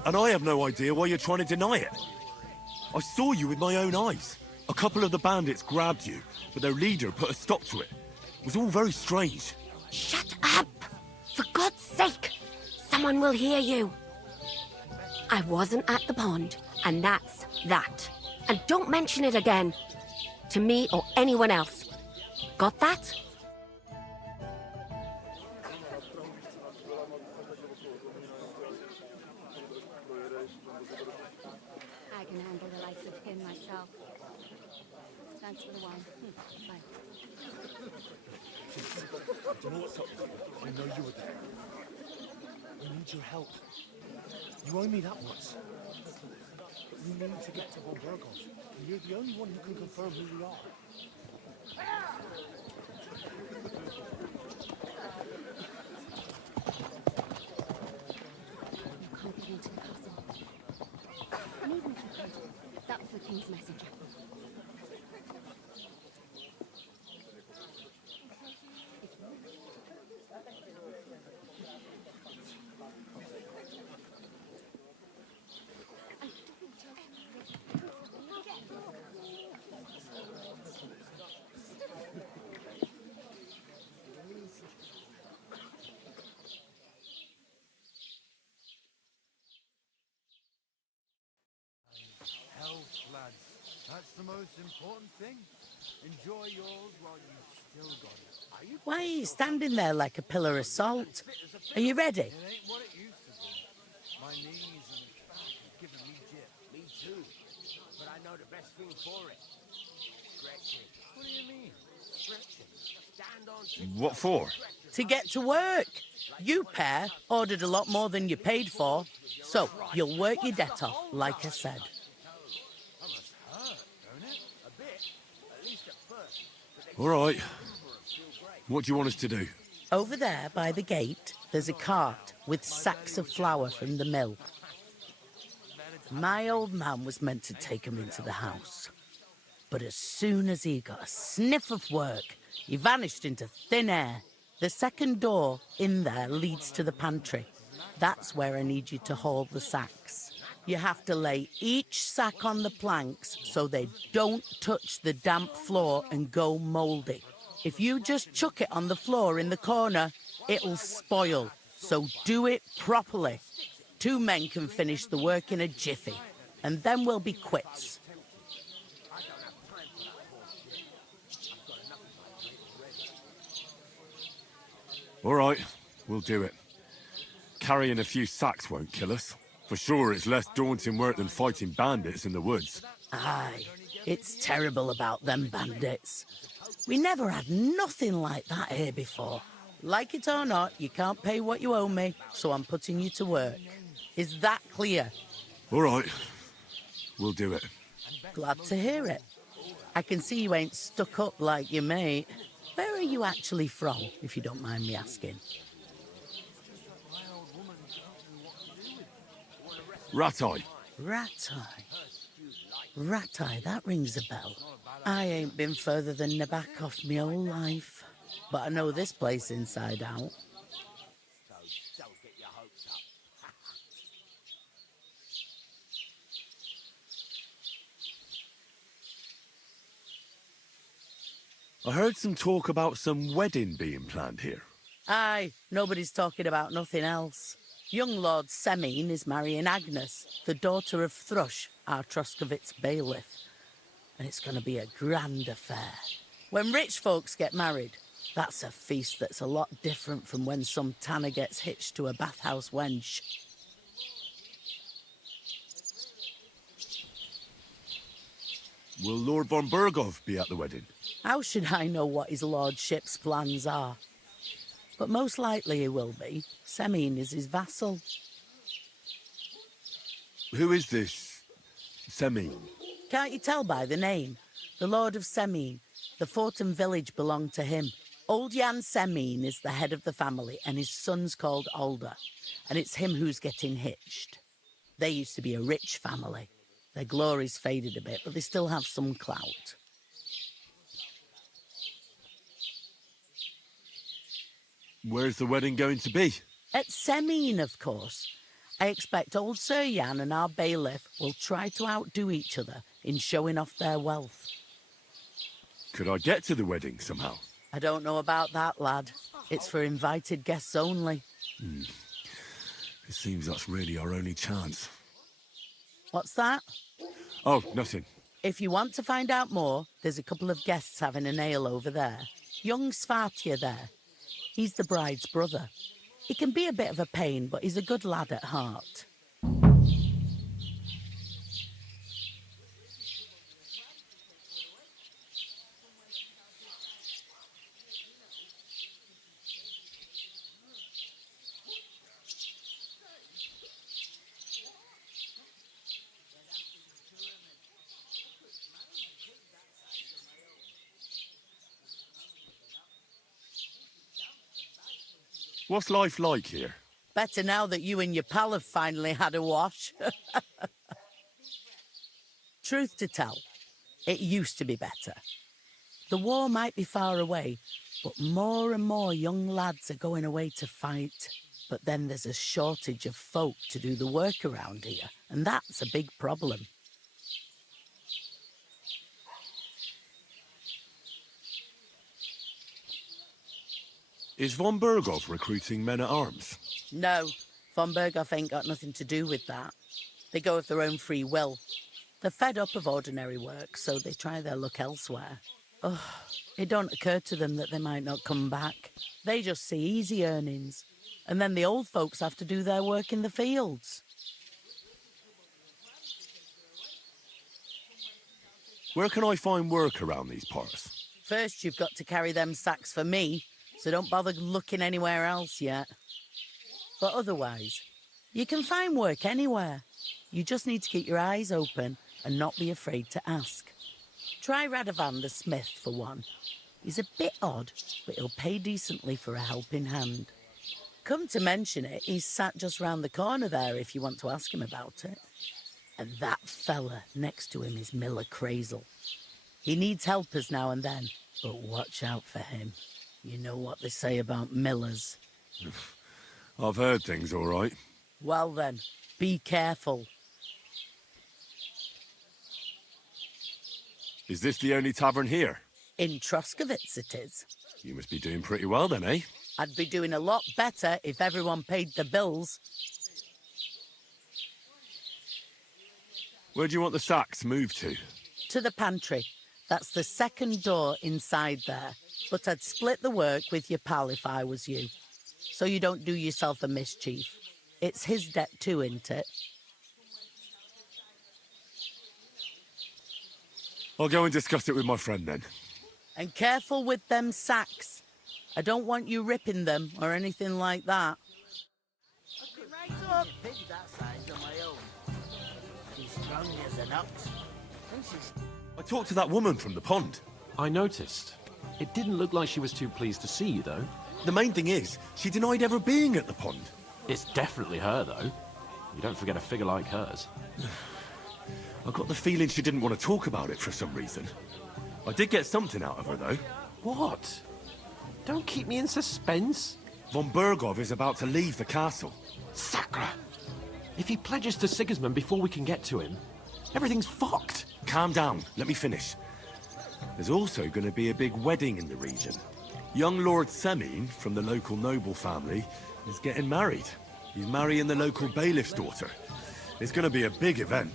And I have no idea why you're trying to deny it. I saw you with my own eyes. A couple of the bandits grabbed you, but their leader put a stop to it. It was all very strange. Shut up! For God's sake! Someone will hear you. I wasn't at the pond, and that's that. And don't mention it again. To me or anyone else. Got that? I can handle the likes of him myself. Thanks for the wine. Bye. Do you know what's up? I know you were there. I need your help. You owe me that much. You need to get to Von Berghoff. You're the only one who can confirm who we are. You can't get into the castle. And even if you could, that was the king's messenger. Health, lads. That's the most important thing. Enjoy yours while you've still got it. Are you? Why are you standing there like a pillar of salt? Are you ready? It ain't what it used to be. My knees and back are giving me jip. Me too. But I know the best thing for it. Stretching. What do you mean? Stretching. Stand on What for? To get to work. You pair ordered a lot more than you paid for, so you'll work your debt off, like I said. That must hurt, don't it? A bit. At least at first. All right. What do you want us to do? Over there by the gate, there's a cart with sacks of flour from the mill. My old man was meant to take 'em into the house. But as soon as he got a sniff of work, he vanished into thin air. The second door in there leads to the pantry. That's where I need you to haul the sacks. You have to lay each sack on the planks so they don't touch the damp floor and go mouldy. If you just chuck it on the floor in the corner, it'll spoil. So do it properly. 2 men can finish the work in a jiffy, and then we'll be quits. All right, we'll do it. Carrying a few sacks won't kill us. For sure, it's less daunting work than fighting bandits in the woods. Aye, it's terrible about them bandits. We never had nothing like that here before. Like it or not, you can't pay what you owe me, so I'm putting you to work. Is that clear? All right, we'll do it. Glad to hear it. I can see you ain't stuck up like your mate. Where are you actually from, if you don't mind me asking? Ratai. Ratai. Ratai, that rings a bell. I ain't been further than Nabakov my whole life, but I know this place inside out. I heard some talk about some wedding being planned here. Aye, nobody's talking about nothing else. Young Lord Semine is marrying Agnes, the daughter of Thrush, our Troskovitz bailiff. And it's going to be a grand affair. When rich folks get married, that's a feast that's a lot different from when some tanner gets hitched to a bathhouse wench. Will Lord von Burgov be at the wedding? How should I know what his lordship's plans are? But most likely he will be. Semine is his vassal. Who is this Semine? Can't you tell by the name? The Lord of Semine. The fort and village belong to him. Old Jan Semine is the head of the family, and his son's called Alder. And it's him who's getting hitched. They used to be a rich family. Their glory's faded a bit, but they still have some clout. Where's the wedding going to be? At Semine, of course. I expect old Sir Jan and our bailiff will try to outdo each other in showing off their wealth. Could I get to the wedding somehow? I don't know about that, lad. It's for invited guests only. It seems that's really our only chance. What's that? Oh, nothing. If you want to find out more, there's a couple of guests having an ale over there. Young Svartje there. He's the bride's brother. He can be a bit of a pain, but he's a good lad at heart. What's life like here? Better now that you and your pal have finally had a wash. Truth to tell, it used to be better. The war might be far away, but more and more young lads are going away to fight. But then there's a shortage of folk to do the work around here, and that's a big problem. Is von Burgov recruiting men-at-arms? No, von Berghoff ain't got nothing to do with that. They go of their own free will. They're fed up of ordinary work, so they try their luck elsewhere. Ugh, it don't occur to them that they might not come back. They just see easy earnings, and then the old folks have to do their work in the fields. Where can I find work around these parts? First, you've got to carry them sacks for me, so don't bother looking anywhere else yet. But otherwise, you can find work anywhere. You just need to keep your eyes open and not be afraid to ask. Try Radovan the smith for one. He's a bit odd, but he'll pay decently for a helping hand. Come to mention it, he's sat just round the corner there if you want to ask him about it. And that fella next to him is Miller Crazel. He needs helpers now and then, but watch out for him. You know what they say about millers. I've heard things all right. Well then, be careful. Is this the only tavern here? In Troskovitz it is. You must be doing pretty well then, eh? I'd be doing a lot better if everyone paid the bills. Where do you want the sacks moved to? To the pantry. That's the second door inside there. But I'd split the work with your pal if I was you. so you don't do yourself a mischief. It's his debt too, isn't it? I'll go and discuss it with my friend then. And careful with them sacks. I don't want you ripping them or anything like that. Right up. Pig that size on my own. She's strong as an ox. And she's... I talked to that woman from the pond. I noticed. It didn't look like she was too pleased to see you, though. The main thing is, she denied ever being at the pond. It's definitely her, though. You don't forget a figure like hers. I got the feeling she didn't want to talk about it for some reason. I did get something out of her, though. What? Don't keep me in suspense. Von Bergov is about to leave the castle. Sacre! If he pledges to Sigismund before we can get to him, everything's fucked. Calm down. Let me finish. There's also going to be a big wedding in the region. Young Lord Semine, from the local noble family, is getting married. He's marrying the local bailiff's daughter. It's going to be a big event.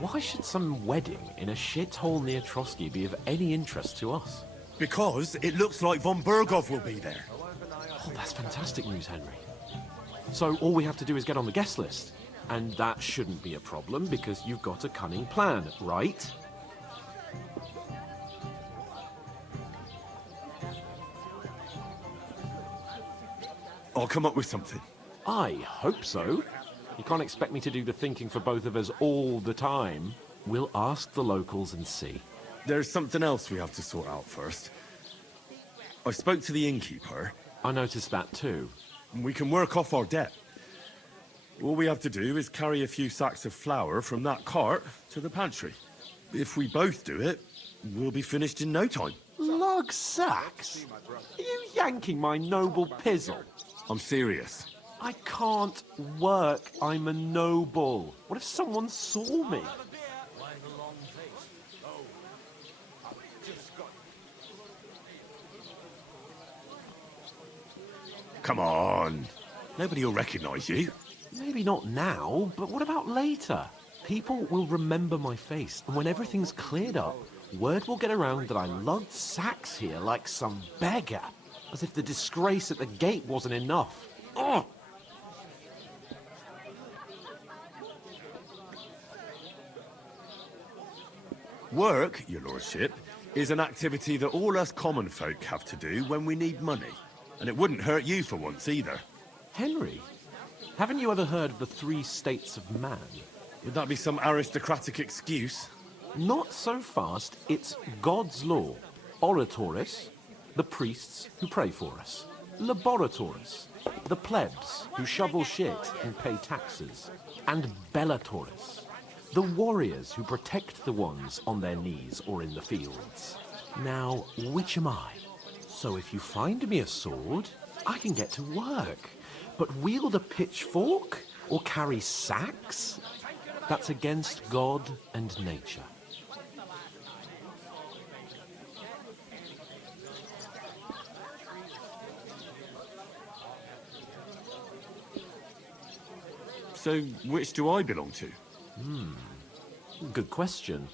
Why should some wedding in a shithole near Trotsky be of any interest to us? Because it looks like Von Bergov will be there. Oh, that's fantastic news, Henry. So all we have to do is get on the guest list. And that shouldn't be a problem because you've got a cunning plan, right? I'll come up with something. I hope so. You can't expect me to do the thinking for both of us all the time. We'll ask the locals and see. There's something else we have to sort out first. I spoke to the innkeeper. I noticed that too. We can work off our debt. All we have to do is carry a few sacks of flour from that cart to the pantry. If we both do it, we'll be finished in no time. Lug sacks? Are you yanking my noble pizzle? I'm serious. I can't work. I'm a noble. What if someone saw me? Come on. Nobody will recognize you. Maybe not now, but what about later? People will remember my face, and when everything's cleared up, word will get around that I lugged sacks here like some beggar. As if the disgrace at the gate wasn't enough. Ugh! Work, your lordship, is an activity that all us common folk have to do when we need money. And it wouldn't hurt you for once either. Henry, haven't you ever heard of the 3 states of man? Would that be some aristocratic excuse? Not so fast. It's God's law. Oratores, the priests who pray for us. Laboratores, the plebs who shovel shit and pay taxes. And bellatores, the warriors who protect the ones on their knees or in the fields. Now, which am I? So if you find me a sword, I can get to work. But wield a pitchfork or carry sacks? That's against God and nature. So, which do I belong to? Good question.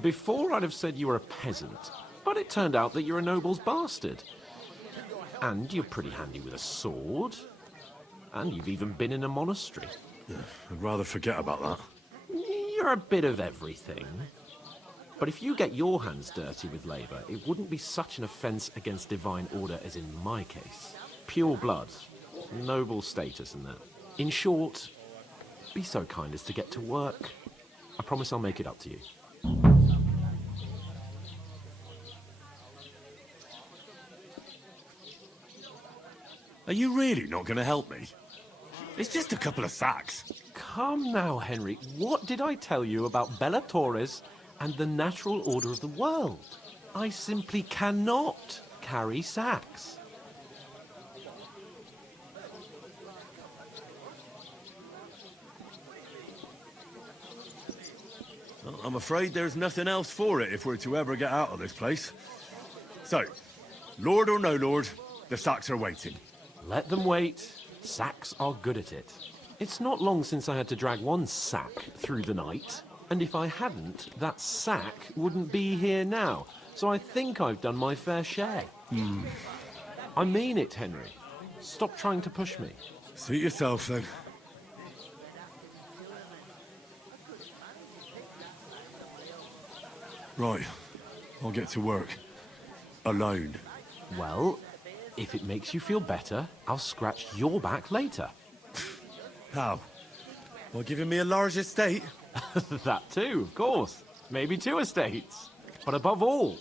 Before I'd have said you were a peasant, but it turned out that you're a noble's bastard. And you're pretty handy with a sword. And you've even been in a monastery. I'd rather forget about that. You're a bit of everything. But if you get your hands dirty with labour, it wouldn't be such an offence against divine order as in my case. Pure blood, noble status and that. In short, be so kind as to get to work. I promise I'll make it up to you. Are you really not going to help me? It's just a couple of sacks. Come now, Henry. What did I tell you about bellatores and the natural order of the world? I simply cannot carry sacks. Well, I'm afraid there's nothing else for it if we're to ever get out of this place. So, lord or no lord, the sacks are waiting. Let them wait. Sacks are good at it. It's not long since I had to drag one sack through the night, and if I hadn't, that sack wouldn't be here now. So I think I've done my fair share. I mean it, Henry. Stop trying to push me. Suit yourself, then. Right. I'll get to work. Alone. Well, if it makes you feel better, I'll scratch your back later. How? By giving me a large estate? That too, of course. Maybe 2 estates. But above all,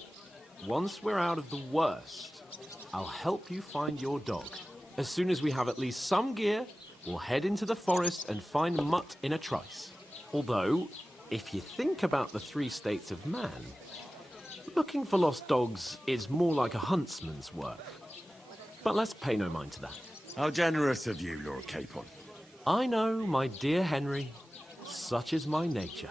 once we're out of the worst, I'll help you find your dog. As soon as we have at least some gear, we'll head into the forest and find Mutt in a trice. Although, if you think about the 3 states of man, looking for lost dogs is more like a huntsman's work. But let's pay no mind to that. How generous of you, Lord Capon. I know, my dear Henry. Such is my nature.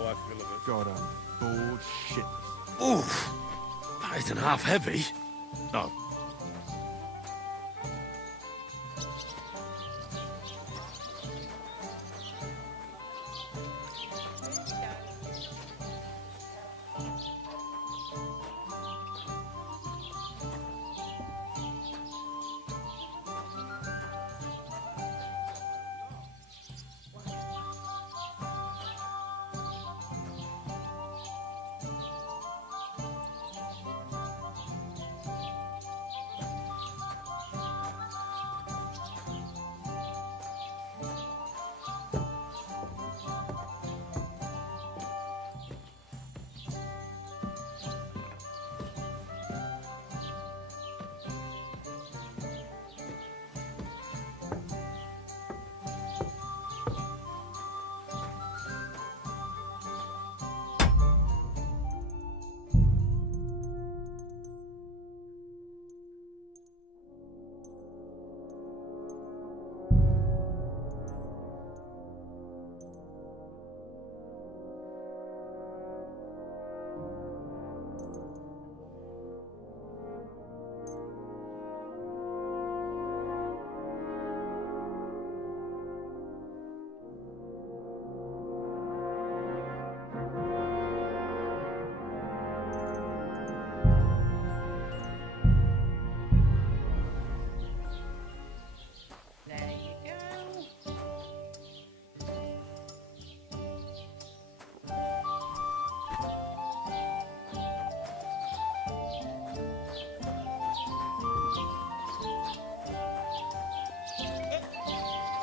I feel a bit. God, I'm bored shitless. Oof! That isn't half heavy. Oh.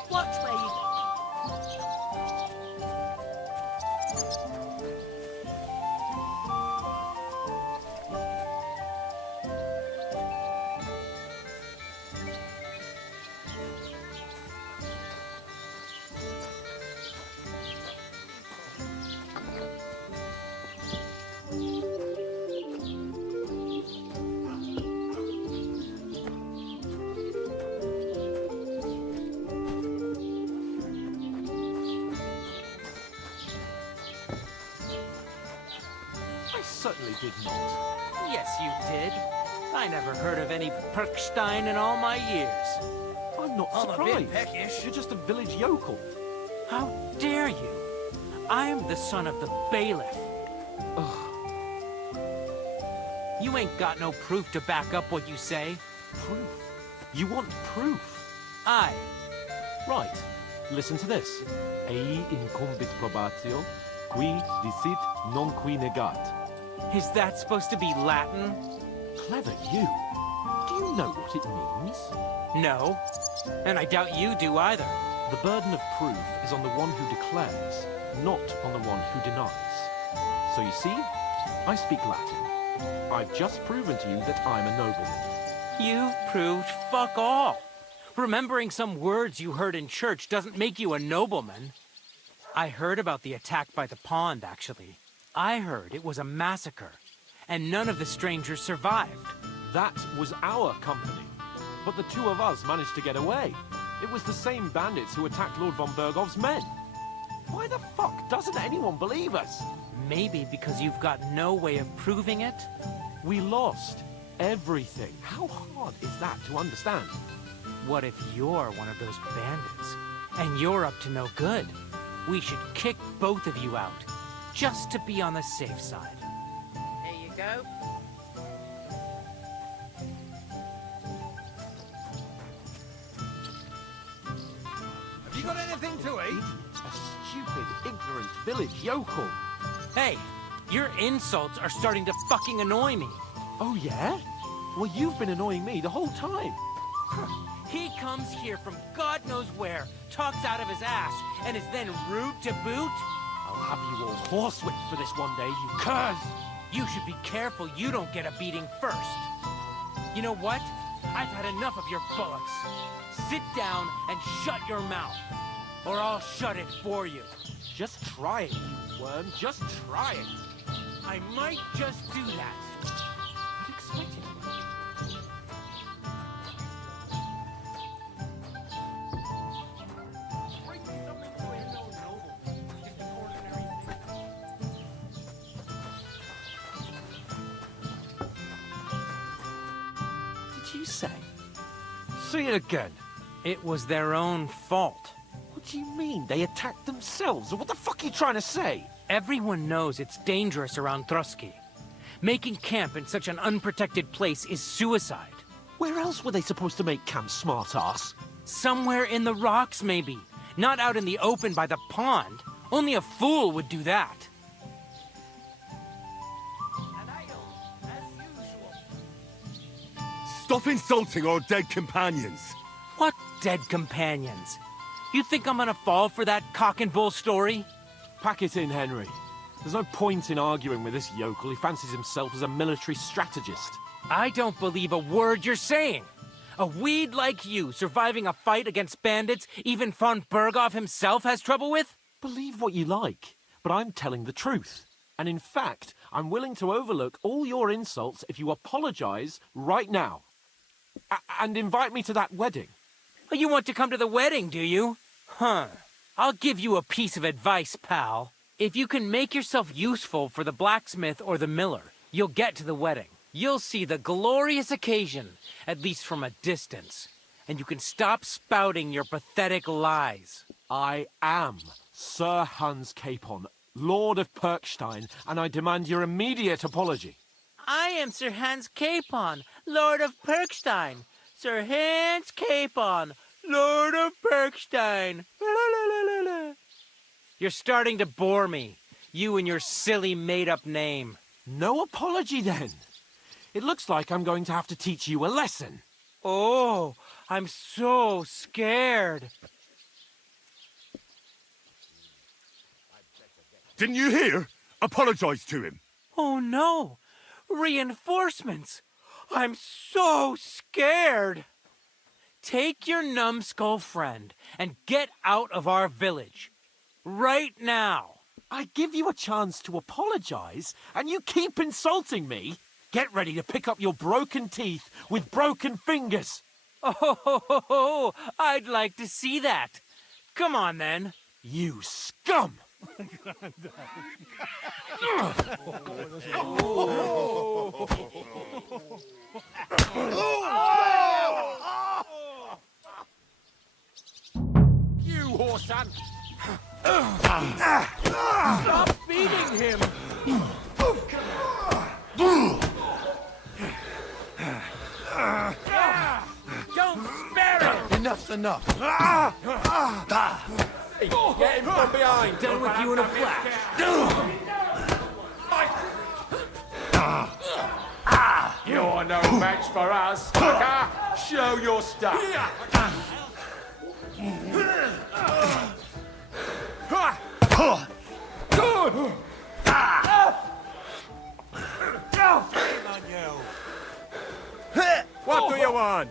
Watch where you go. I certainly did not. Yes, you did. I never heard of any Perkstein in all my years. I'm not I'm a surprised. bit peckish. You're just a village yokel. How dare you? I'm the son of the bailiff. Ugh. You ain't got no proof to back up what you say. Proof? You want proof? Aye. Right. Listen to this. Ei incumbit probatio, qui dicit non qui negat. Is that supposed to be Latin? Clever you. Do you know what it means? No. And I doubt you do either. The burden of proof is on the one who declares, not on the one who denies. So you see, I speak Latin. I've just proven to you that I'm a nobleman. You've proved fuck all. Remembering some words you heard in church doesn't make you a nobleman. I heard about the attack by the pond, actually. I heard it was a massacre, and none of the strangers survived. That was our company. But the two of us managed to get away. It was the same bandits who attacked Lord von Bergov's men. Why the fuck doesn't anyone believe us? Maybe because you've got no way of proving it? We lost everything. How hard is that to understand? What if you're one of those bandits, and you're up to no good? We should kick both of you out, just to be on the safe side. There you go. Have you got anything to eat? A stupid, ignorant village yokel. Hey, your insults are starting to fucking annoy me. Oh yeah? Well, you've been annoying me the whole time. He comes here from God knows where, talks out of his ass, and is then rude to boot? I'll have you all horsewhipped for this one day, you curs! You should be careful you don't get a beating first. You know what? I've had enough of your bullocks. Sit down and shut your mouth, or I'll shut it for you. Just try it, you worm. Just try it. I might just do that. I'd expect it. Did you say? Say it again. It was their own fault. What do you mean? They attacked themselves? Or what the fuck are you trying to say? Everyone knows it's dangerous around Trotsky. Making camp in such an unprotected place is suicide. Where else were they supposed to make camp, smart-ass? Somewhere in the rocks, maybe. Not out in the open by the pond. Only a fool would do that. Stop insulting our dead companions. What dead companions? You think I'm gonna fall for that cock and bull story? Pack it in, Henry. There's no point in arguing with this yokel. He fancies himself as a military strategist. I don't believe a word you're saying. A weed like you surviving a fight against bandits even von Berghoff himself has trouble with? Believe what you like, but I'm telling the truth. And in fact, I'm willing to overlook all your insults if you apologize right now. And invite me to that wedding. You want to come to the wedding, do you? Huh. I'll give you a piece of advice, pal. If you can make yourself useful for the blacksmith or the miller, you'll get to the wedding. You'll see the glorious occasion, at least from a distance. And you can stop spouting your pathetic lies. I am Sir Hans Capon, Lord of Perkstein, and I demand your immediate apology. I am Sir Hans Capon, Lord of Perkstein. Sir Hans Capon, Lord of Perkstein. You're starting to bore me. You and your silly made-up name. No apology, then. It looks like I'm going to have to teach you a lesson. Oh, I'm so scared. Didn't you hear? Apologize to him. Oh, no. Reinforcements! I'm so scared! Take your numbskull friend and get out of our village. Right now! I give you a chance to apologize, and you keep insulting me? Get ready to pick up your broken teeth with broken fingers! Oh, I'd like to see that. Come on, then. You scum! You whoreson! Stop beating him! Don't spare it! Enough's enough! Hey, get him from behind! Done with you in a flash! You're no match for us, fucker! Show your stuff! Good! Shame on you. What do you want?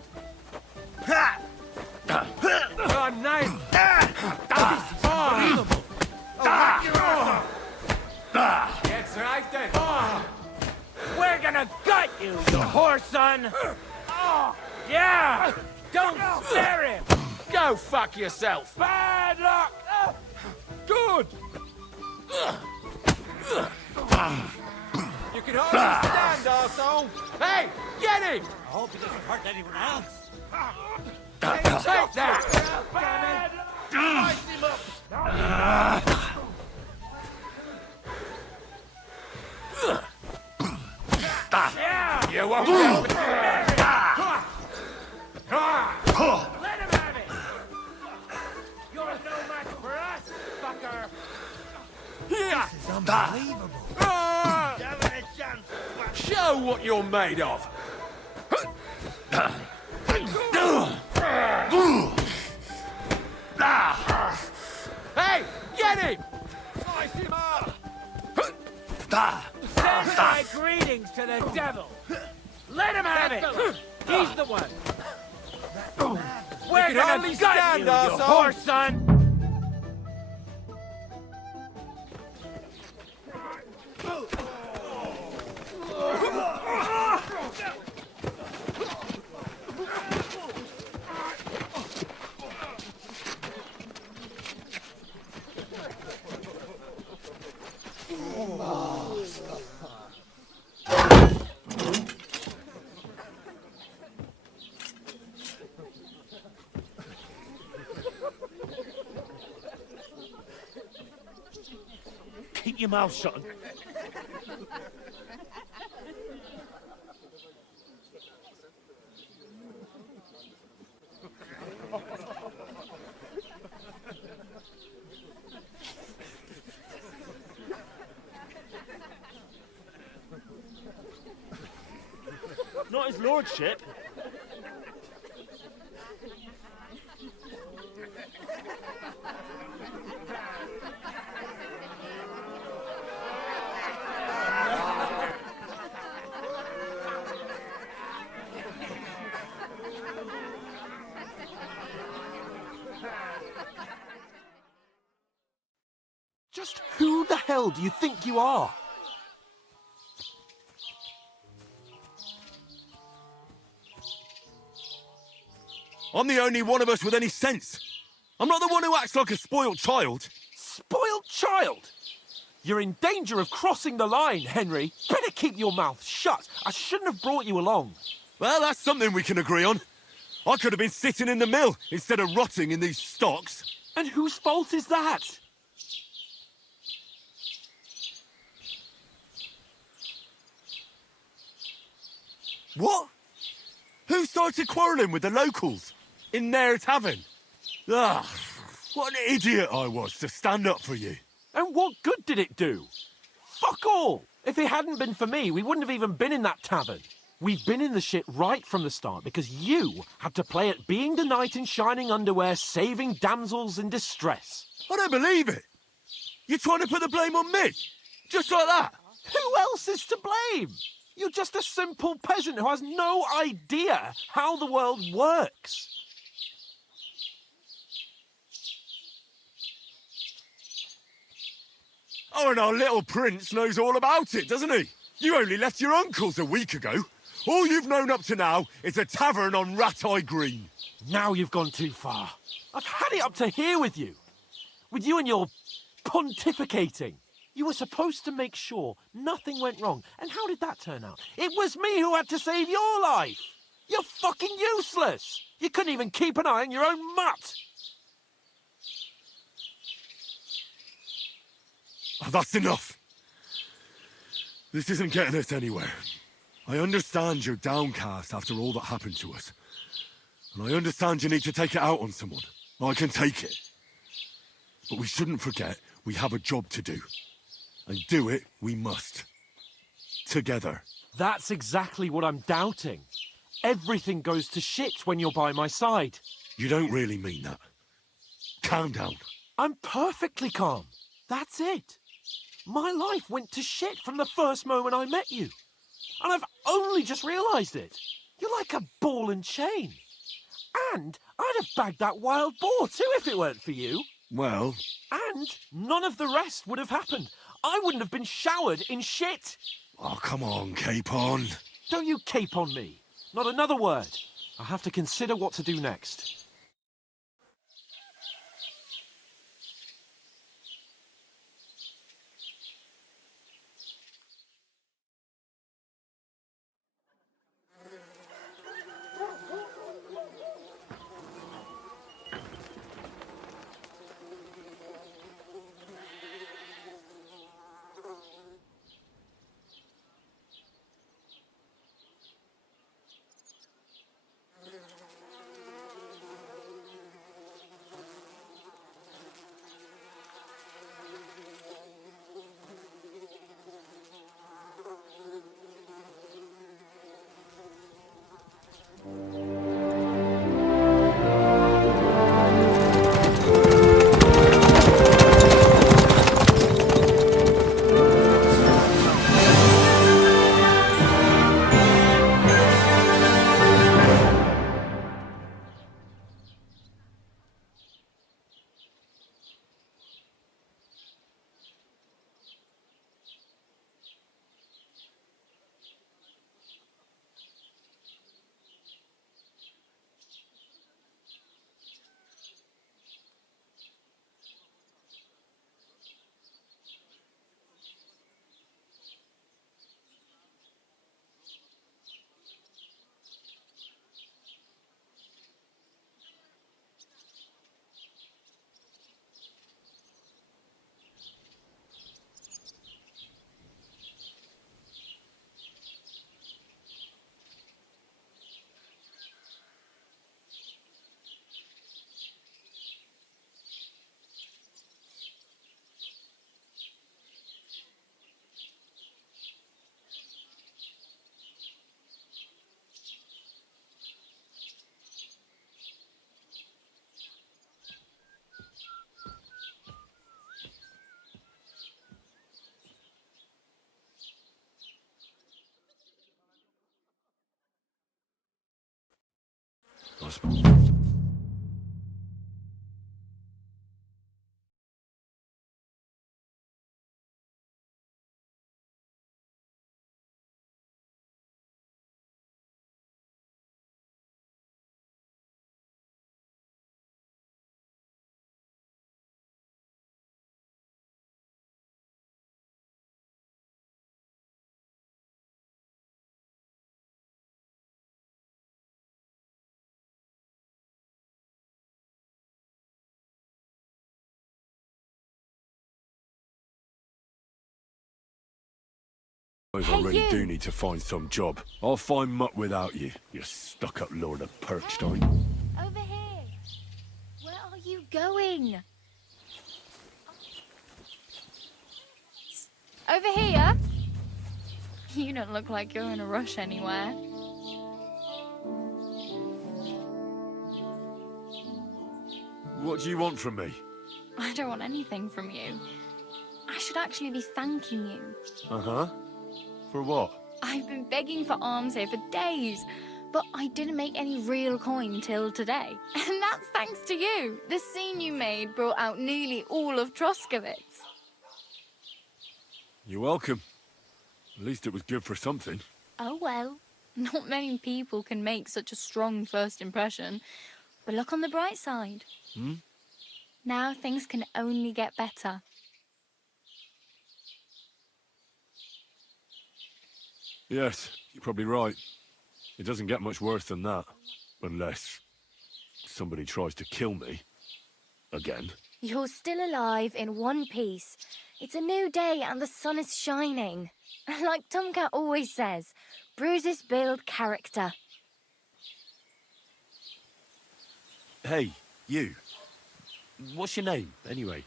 A knife! It's you whore son! Oh, yeah! Don't spare him! Go fuck yourself! Bad luck! Good! You can hardly stand, arsehole! Hey, get him! I hope he doesn't hurt anyone else. Take that! Bad luck! Ice him up! Yeah! You won't help me! Let him have it! You're no match for us, fucker! Here! This is unbelievable. Give it a chance. Show what you're made of! Hey, get him! Slice him up! Send my greetings to the devil! Let him have it! He's the one! We're can gonna hardly gut stand, you, you arsehole. whore son! Keep your mouth shut. Not his lordship. Just who the hell do you think you are? I'm the only one of us with any sense. I'm not the one who acts like a spoiled child. Spoiled child? You're in danger of crossing the line, Henry. Better keep your mouth shut. I shouldn't have brought you along. Well, that's something we can agree on. I could have been sitting in the mill instead of rotting in these stocks. And whose fault is that? What? Who started quarrelling with the locals in their tavern? Ah, what an idiot I was to stand up for you. And what good did it do? Fuck all! If it hadn't been for me, we wouldn't have even been in that tavern. We've been in the shit right from the start because you had to play at being the knight in shining underwear, saving damsels in distress. I don't believe it. You're trying to put the blame on me? Just like that? Who else is to blame? You're just a simple peasant who has no idea how the world works. Oh, and our little prince knows all about it, doesn't he? You only left your uncle's a week ago. All you've known up to now is a tavern on Rat-Eye Green. Now you've gone too far. I've had it up to here with you. With you and your pontificating. You were supposed to make sure nothing went wrong. And how did that turn out? It was me who had to save your life. You're fucking useless. You couldn't even keep an eye on your own mutt. Oh, that's enough. This isn't getting us anywhere. I understand you're downcast after all that happened to us. And I understand you need to take it out on someone. I can take it. But we shouldn't forget we have a job to do. And do it we must. Together. That's exactly what I'm doubting. Everything goes to shit when you're by my side. You don't really mean that. Calm down. I'm perfectly calm. That's it. My life went to shit from the first moment I met you. And I've only just realised it. You're like a ball and chain. And I'd have bagged that wild boar too if it weren't for you. Well... And none of the rest would have happened. I wouldn't have been showered in shit. Oh, come on, Capon. Don't you cape on me. Not another word. I'll have to consider what to do next. I really do need to find some job. I'll find muck without you, you stuck-up lord of Perkstein. Over here. Where are you going? Over here? You don't look like you're in a rush anywhere. What do you want from me? I don't want anything from you. I should actually be thanking you. Uh-huh. For what? I've been begging for alms here for days, but I didn't make any real coin till today. And that's thanks to you. The scene you made brought out nearly all of Troskowitz. You're welcome. At least it was good for something. Oh well, not many people can make such a strong first impression. But look on the bright side. Hmm? Now things can only get better. Yes, you're probably right. It doesn't get much worse than that. Unless somebody tries to kill me. Again. You're still alive in one piece. It's a new day and the sun is shining. Like Tomcat always says, bruises build character. Hey, you. What's your name, anyway?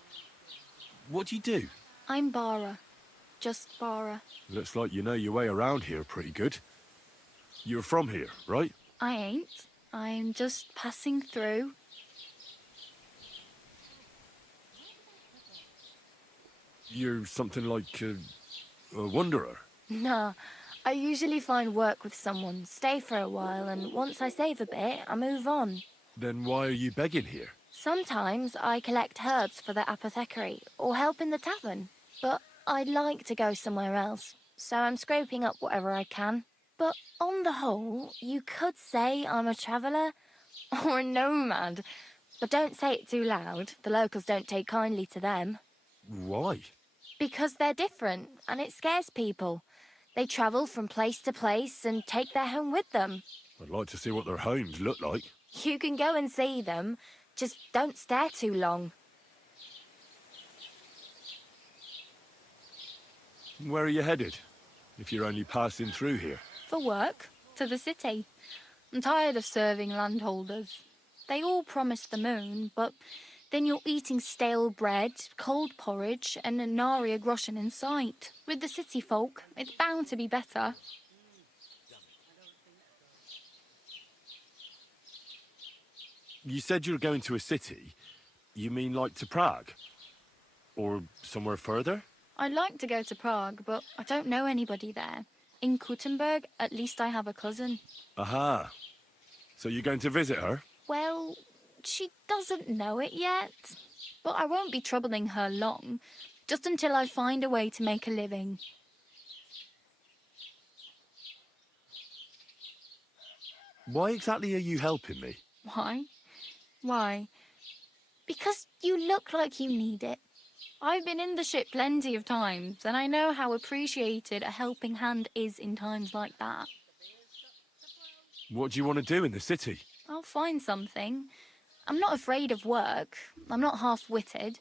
What do you do? I'm Bara. Just Bara. Looks like you know your way around here pretty good. You're from here, right? I ain't. I'm just passing through. You're something like a wanderer. Nah, I usually find work with someone, stay for a while, and once I save a bit, I move on. Then why are you begging here? Sometimes I collect herbs for the apothecary, or help in the tavern. But I'd like to go somewhere else, so I'm scraping up whatever I can. But on the whole, you could say I'm a traveller or a nomad. But don't say it too loud. The locals don't take kindly to them. Why? Because they're different, and it scares people. They travel from place to place and take their home with them. I'd like to see what their homes look like. You can go and see them, just don't stare too long. Where are you headed, if you're only passing through here? For work, to the city. I'm tired of serving landholders. They all promise the moon, but then you're eating stale bread, cold porridge, and a nary a groschen in sight. With the city folk, it's bound to be better. You said you were going to a city. You mean like to Prague? Or somewhere further? I'd like to go to Prague, but I don't know anybody there. In Kuttenberg, at least I have a cousin. Aha. So you're going to visit her? Well, she doesn't know it yet. But I won't be troubling her long, just until I find a way to make a living. Why exactly are you helping me? Why? Why? Because you look like you need it. I've been in the ship plenty of times, and I know how appreciated a helping hand is in times like that. What do you want to do in the city? I'll find something. I'm not afraid of work. I'm not half-witted.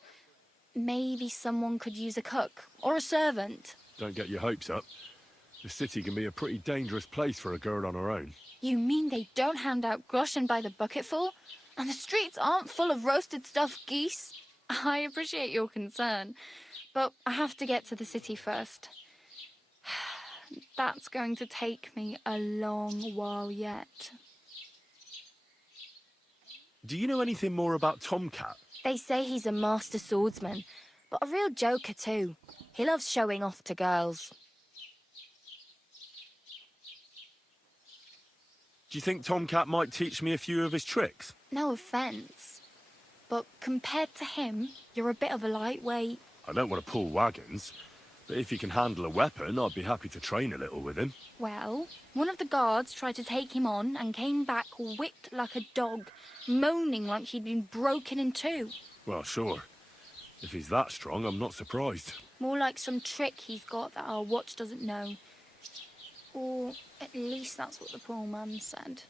Maybe someone could use a cook or a servant. Don't get your hopes up. The city can be a pretty dangerous place for a girl on her own. You mean they don't hand out groschen by the bucketful? And the streets aren't full of roasted stuffed geese? I appreciate your concern, but I have to get to the city first. That's going to take me a long while yet. Do you know anything more about Tomcat? They say he's a master swordsman, but a real joker too. He loves showing off to girls. Do you think Tomcat might teach me a few of his tricks? No offence, but compared to him, you're a bit of a lightweight. I don't want to pull wagons, but if he can handle a weapon, I'd be happy to train a little with him. Well, one of the guards tried to take him on and came back whipped like a dog, moaning like he'd been broken in two. Well, sure. If he's that strong, I'm not surprised. More like some trick he's got that our watch doesn't know. Or at least that's what the poor man said.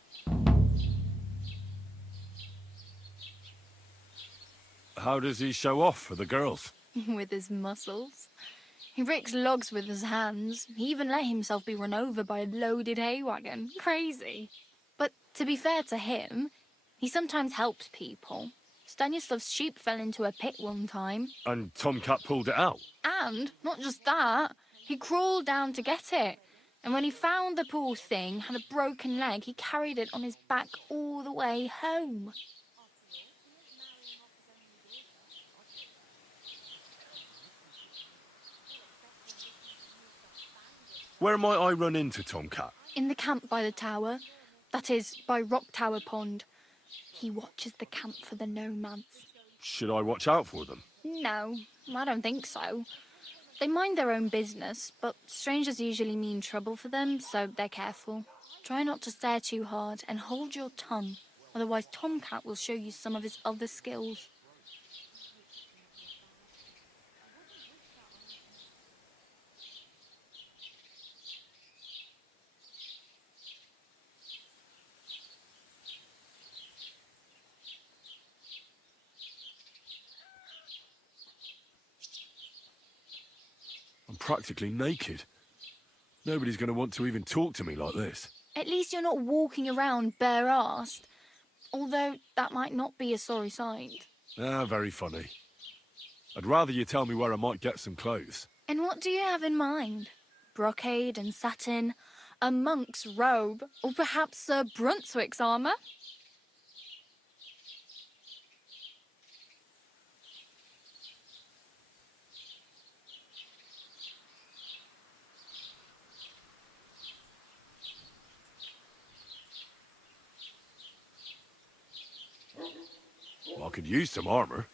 How does he show off for the girls? With his muscles. He ricks logs with his hands. He even let himself be run over by a loaded hay wagon. Crazy. But to be fair to him, he sometimes helps people. Stanislav's sheep fell into a pit one time. And Tomcat pulled it out? And, not just that, he crawled down to get it. And when he found the poor thing had a broken leg, he carried it on his back all the way home. Where might I run into Tomcat? In the camp by the tower. That is, by Rock Tower Pond. He watches the camp for the nomads. Should I watch out for them? No, I don't think so. They mind their own business, but strangers usually mean trouble for them, so they're careful. Try not to stare too hard and hold your tongue, otherwise Tomcat will show you some of his other skills. I'm practically naked. Nobody's going to want to even talk to me like this. At least you're not walking around bare-arsed, although that might not be a sorry sight. Ah, very funny. I'd rather you tell me where I might get some clothes. And what do you have in mind? Brocade and satin, a monk's robe, or perhaps Sir Brunswick's armour? I could use some armour.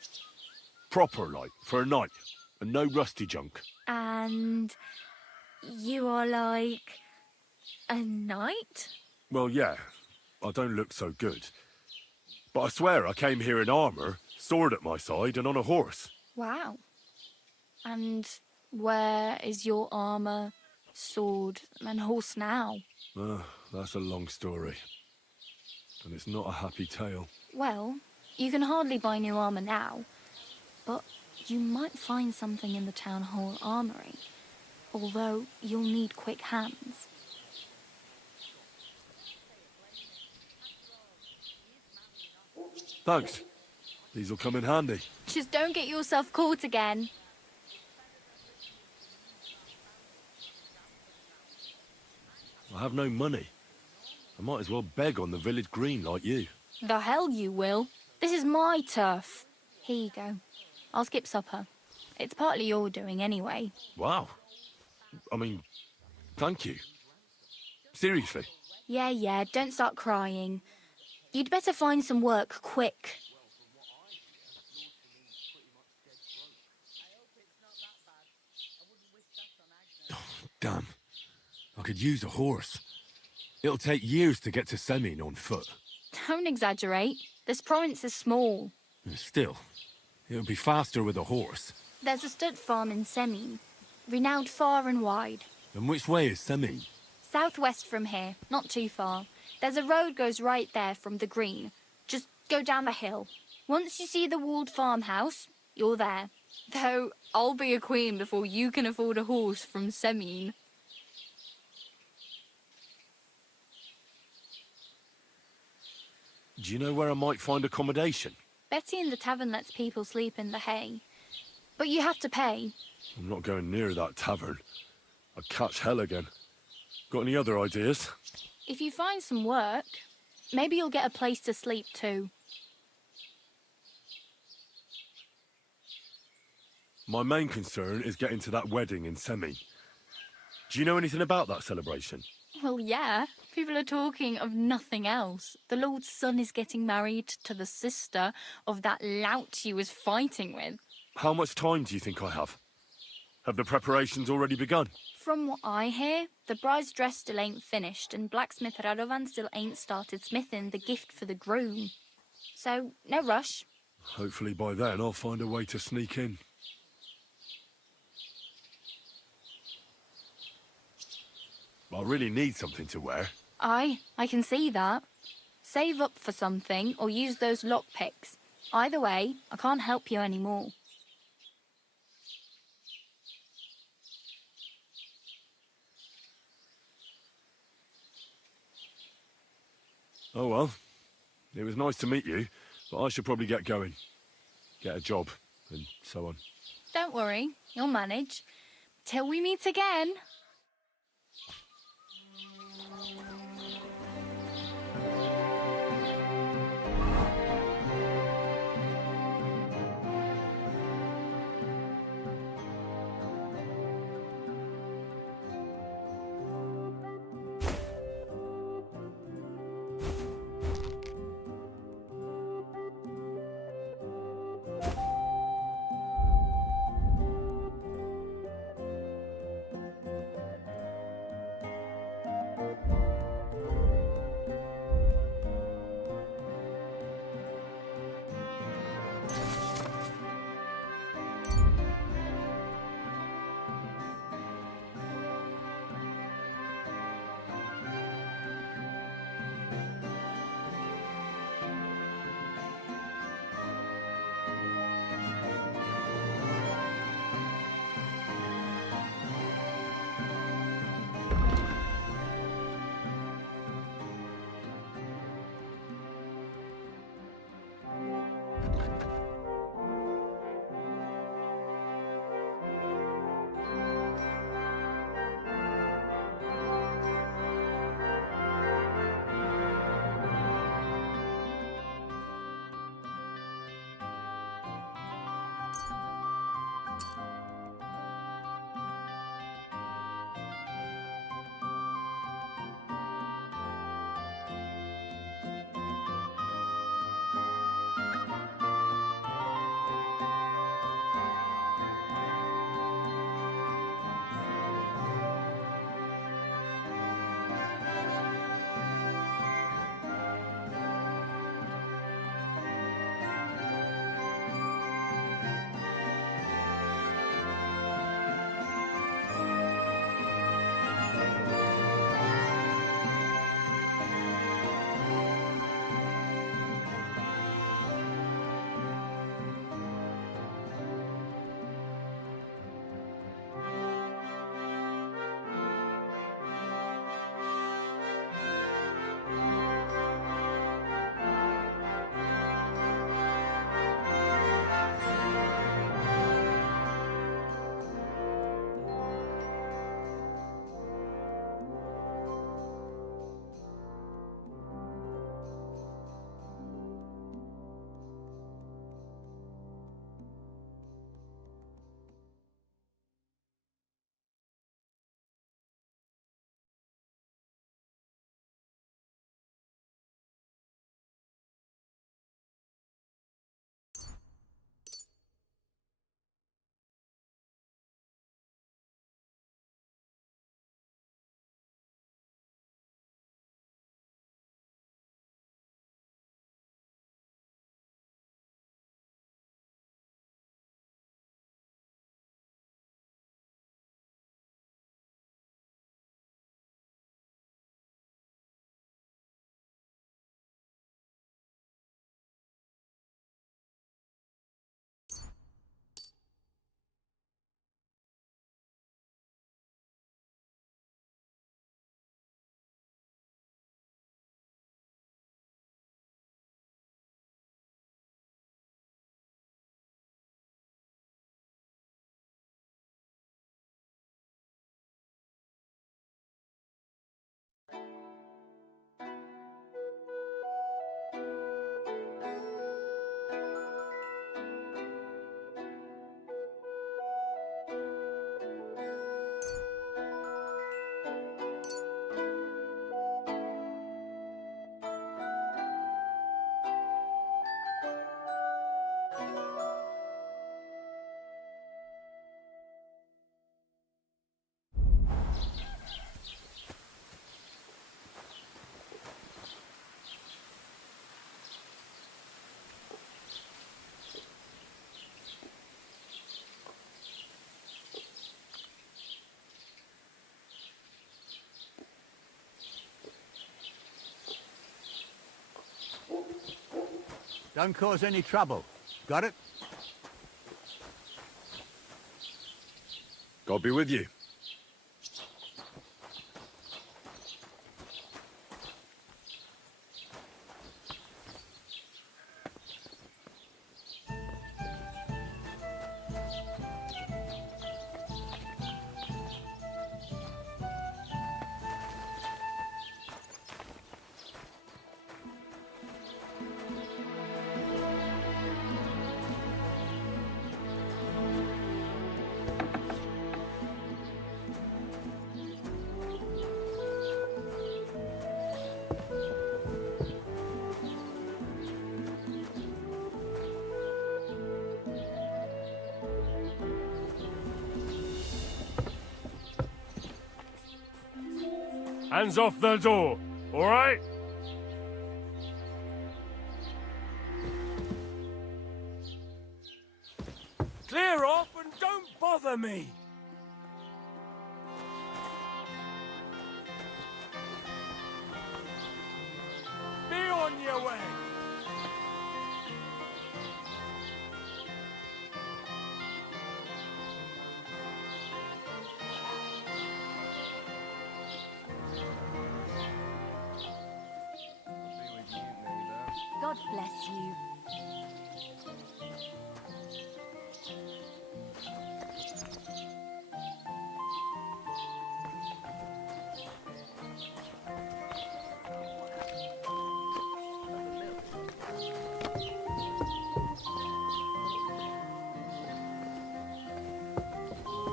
Proper, like, for a night. And no rusty junk. And you are like A knight? Well, yeah. I don't look so good. But I swear I came here in armor, sword at my side, and on a horse. Wow. And where is your armor, sword, and horse now? That's a long story. And it's not a happy tale. Well, you can hardly buy new armor now, but you might find something in the town hall armory. Although you'll need quick hands. Thanks. These'll come in handy. Just don't get yourself caught again. I have no money. I might as well beg on the village green like you. The hell you will. This is my turf. Here you go. I'll skip supper. It's partly your doing anyway. Wow. I mean, thank you. Seriously. Yeah, don't start crying. You'd better find some work quick. Damn. I could use a horse. It'll take years to get to Semin on foot. Don't exaggerate. This province is small. Still, it'll be faster with a horse. There's a stud farm in Semin, renowned far and wide. And which way is Semin? Southwest from here, not too far. There's a road goes right there from the green. Just go down the hill. Once you see the walled farmhouse, you're there. Though I'll be a queen before you can afford a horse from Semin. Do you know where I might find accommodation? Betty in the tavern lets people sleep in the hay. But you have to pay. I'm not going near that tavern. I'd catch hell again. Got any other ideas? If you find some work, maybe you'll get a place to sleep too. My main concern is getting to that wedding in Semin. Do you know anything about that celebration? Well, yeah. People are talking of nothing else. The Lord's son is getting married to the sister of that lout he was fighting with. How much time do you think I have? Have the preparations already begun? From what I hear, the bride's dress still ain't finished, and blacksmith Radovan still ain't started smithing the gift for the groom. So, no rush. Hopefully by then I'll find a way to sneak in. I really need something to wear. I can see that. Save up for something or use those lockpicks. Either way, I can't help you anymore. Oh well. It was nice to meet you, but I should probably get going. Get a job, and so on. Don't worry, you'll manage. Till we meet again. Don't cause any trouble. Got it? God be with you. Hands off the door, all right? Clear off and don't bother me! Be on your way! God bless you.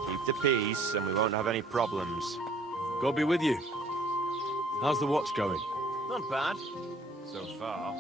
Keep the peace, and we won't have any problems. God be with you. How's the watch going? Not bad, so far.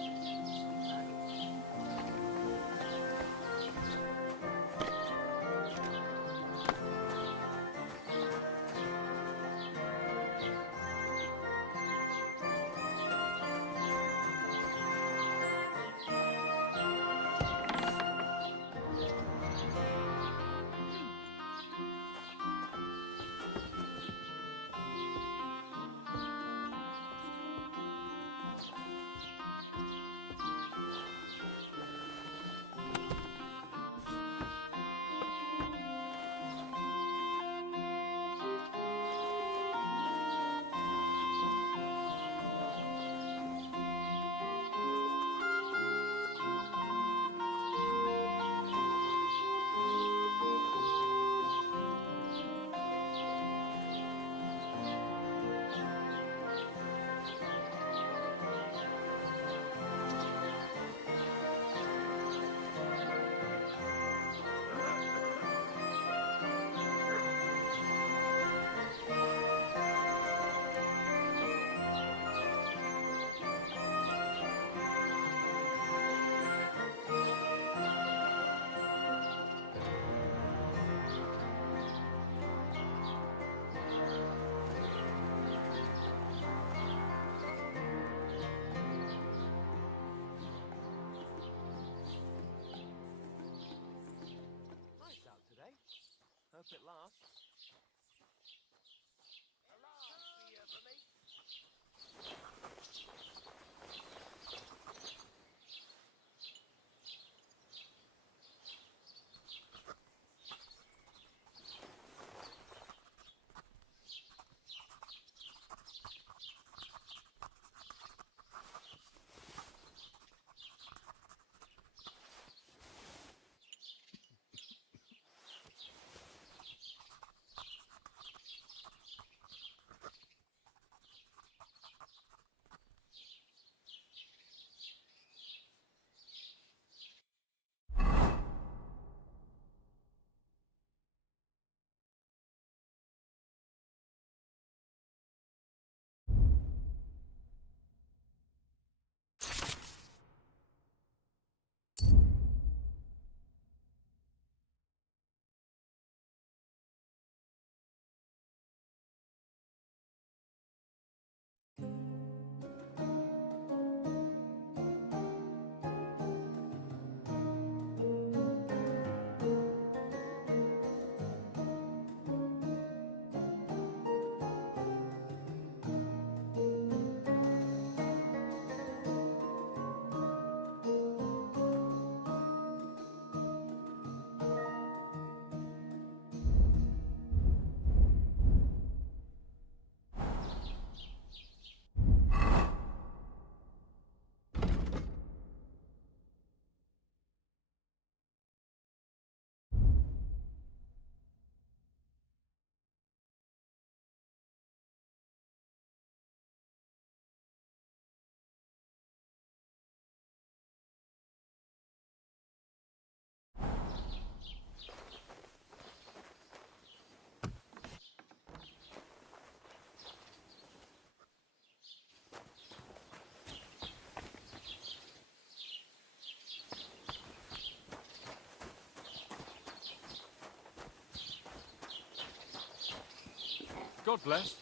God bless.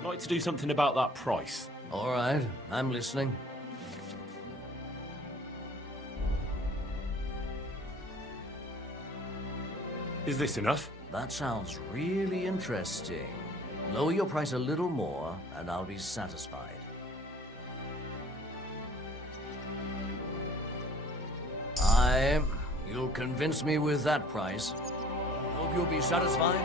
I'd like to do something about that price. All right, I'm listening. Is this enough? That sounds really interesting. Lower your price a little more, and I'll be satisfied. You'll convince me with that price. Hope you'll be satisfied.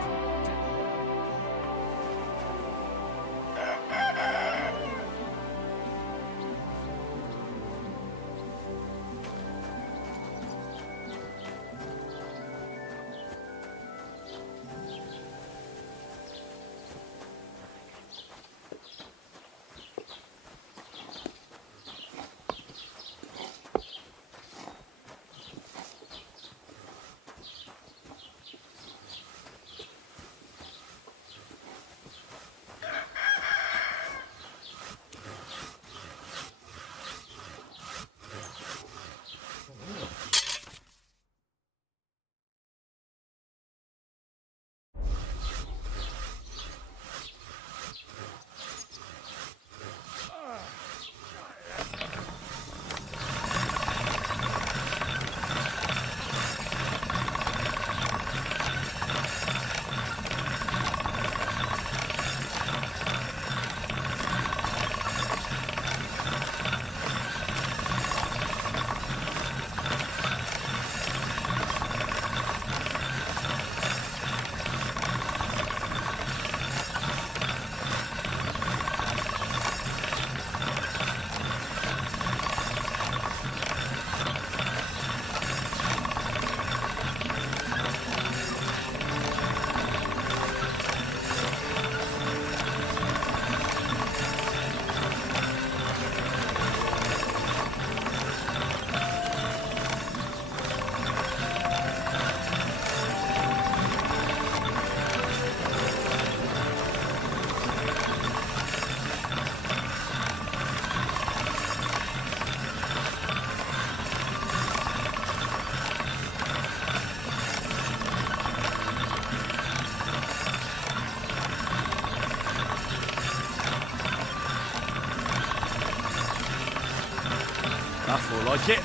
That's more like it.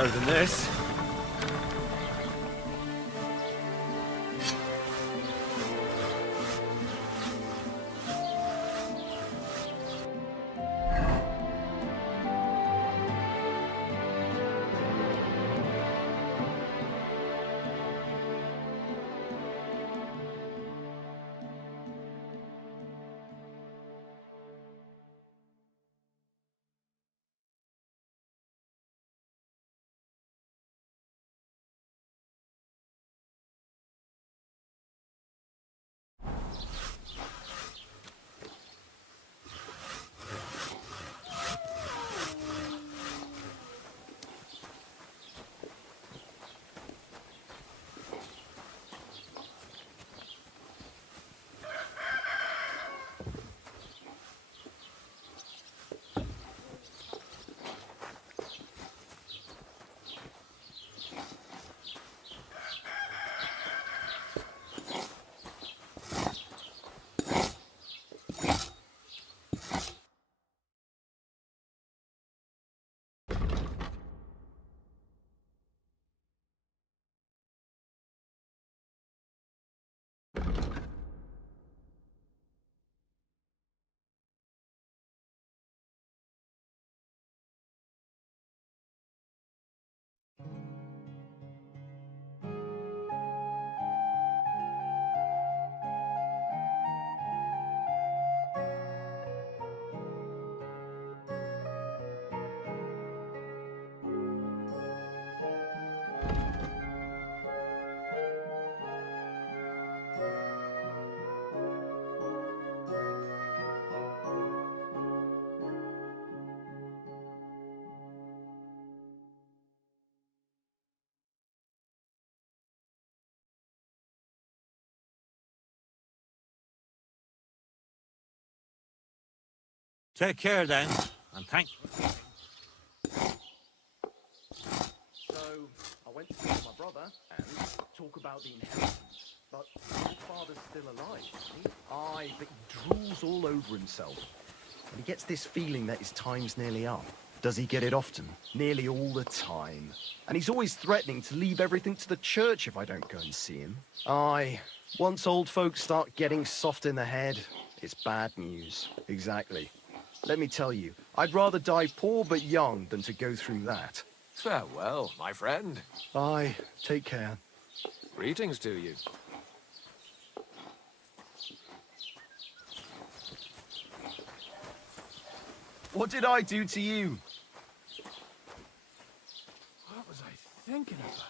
better than this. Take care then, and thank. So, I went to see my brother and talk about the inheritance. But your father's still alive, isn't he? Aye, but he drools all over himself. And he gets this feeling that his time's nearly up. Does he get it often? Nearly all the time. And he's always threatening to leave everything to the church if I don't go and see him. Aye, once old folks start getting soft in the head, it's bad news. Exactly. Let me tell you, I'd rather die poor but young than to go through that. Farewell, my friend. Aye, take care. Greetings to you. What did I do to you? What was I thinking about?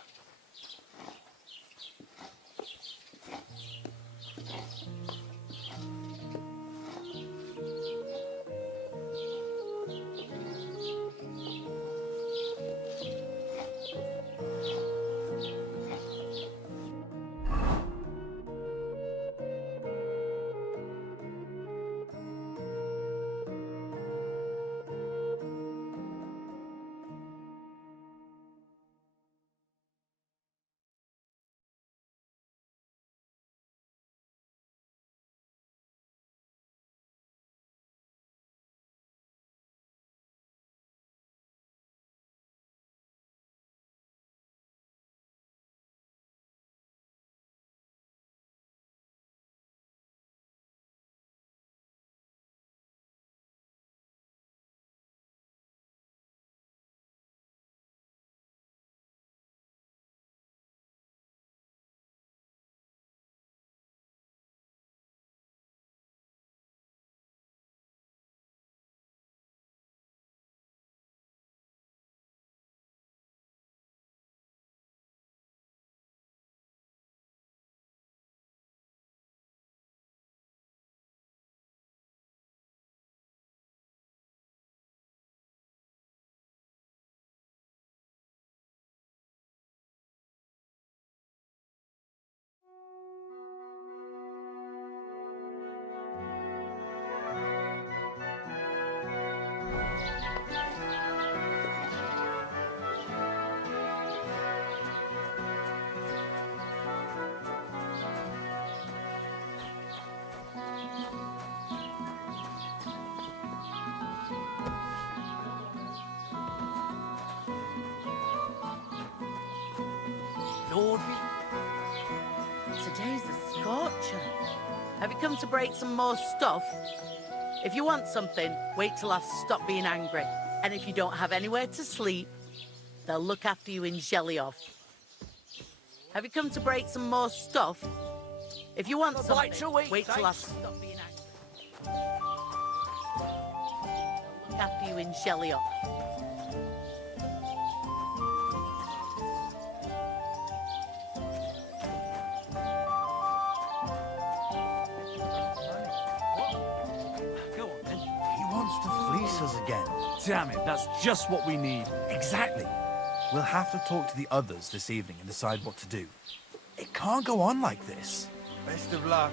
Lord. Today's a scorcher. Have you come to break some more stuff? If you want something, wait till I've stopped being angry. And if you don't have anywhere to sleep, they'll look after you in Jelly-off. Have you come to break some more stuff? If you want something, wait till I've stopped being angry. They'll look after you in Jelly-off. Go on, then. He wants to fleece us again. Damn it, that's just what we need. Exactly. We'll have to talk to the others this evening and decide what to do. It can't go on like this. Best of luck.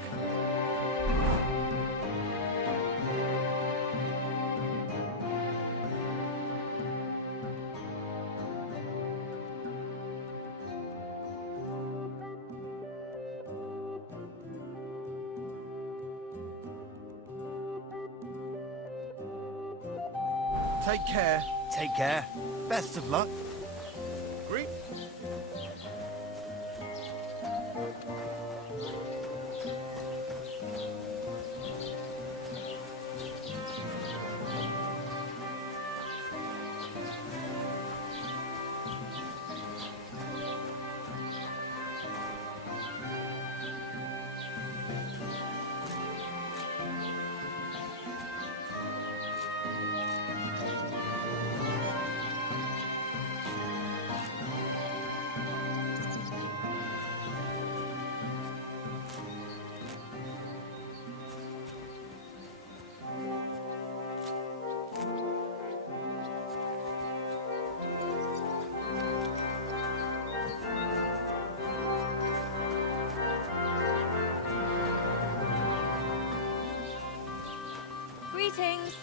Take care. Take care. Best of luck. Greet. Greetings.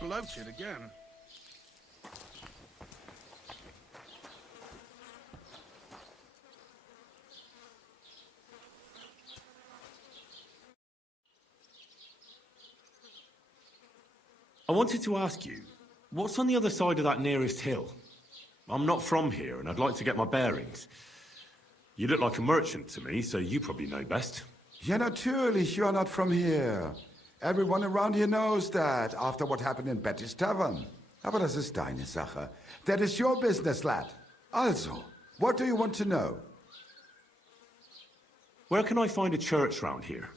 Bloated again. I wanted to ask you, what's on the other side of that nearest hill? I'm not from here, and I'd like to get my bearings. You look like a merchant to me, so you probably know best. Ja, natürlich, you are not from here. Everyone around here knows that, after what happened in Betty's Tavern. Aber das ist deine Sache. That is your business, lad. Also, what do you want to know? Where can I find a church round here?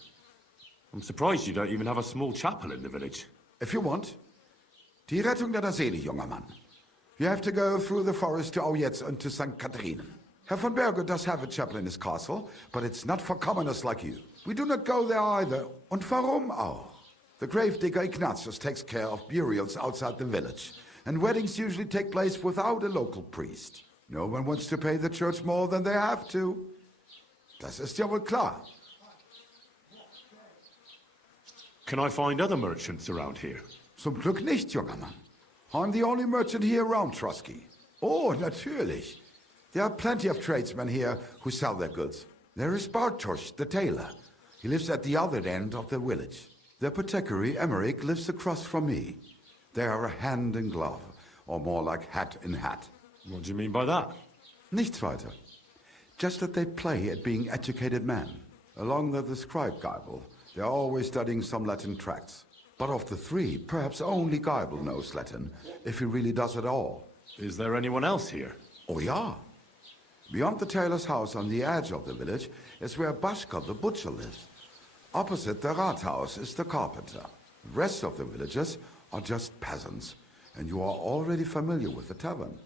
I'm surprised you don't even have a small chapel in the village. If you want. Die Rettung deiner Seele, junger Mann. You have to go through the forest to Aujetz and to St. Catharinen. Herr von Berge does have a chapel in his castle, but it's not for commoners like you. We do not go there either. Und warum auch? The gravedigger Ignatius takes care of burials outside the village, and weddings usually take place without a local priest. No one wants to pay the church more than they have to. Das ist ja wohl klar. Can I find other merchants around here? Zum Glück nicht, junger Mann. I'm the only merchant here around Trotsky. Oh, natürlich. There are plenty of tradesmen here who sell their goods. There is Bartosz, the tailor. He lives at the other end of the village. The apothecary, Emmerich, lives across from me. They are hand in glove, or more like hat in hat. What do you mean by that? Nichts weiter. Just that they play at being educated men. Along with the scribe Geibel, they are always studying some Latin tracts. But of the three, perhaps only Geibel knows Latin, if he really does at all. Is there anyone else here? Oh, yeah. Beyond the tailor's house on the edge of the village is where Bashka the butcher lives. Opposite the Rathaus is the carpenter. The rest of the villagers are just peasants, and you are already familiar with the tavern.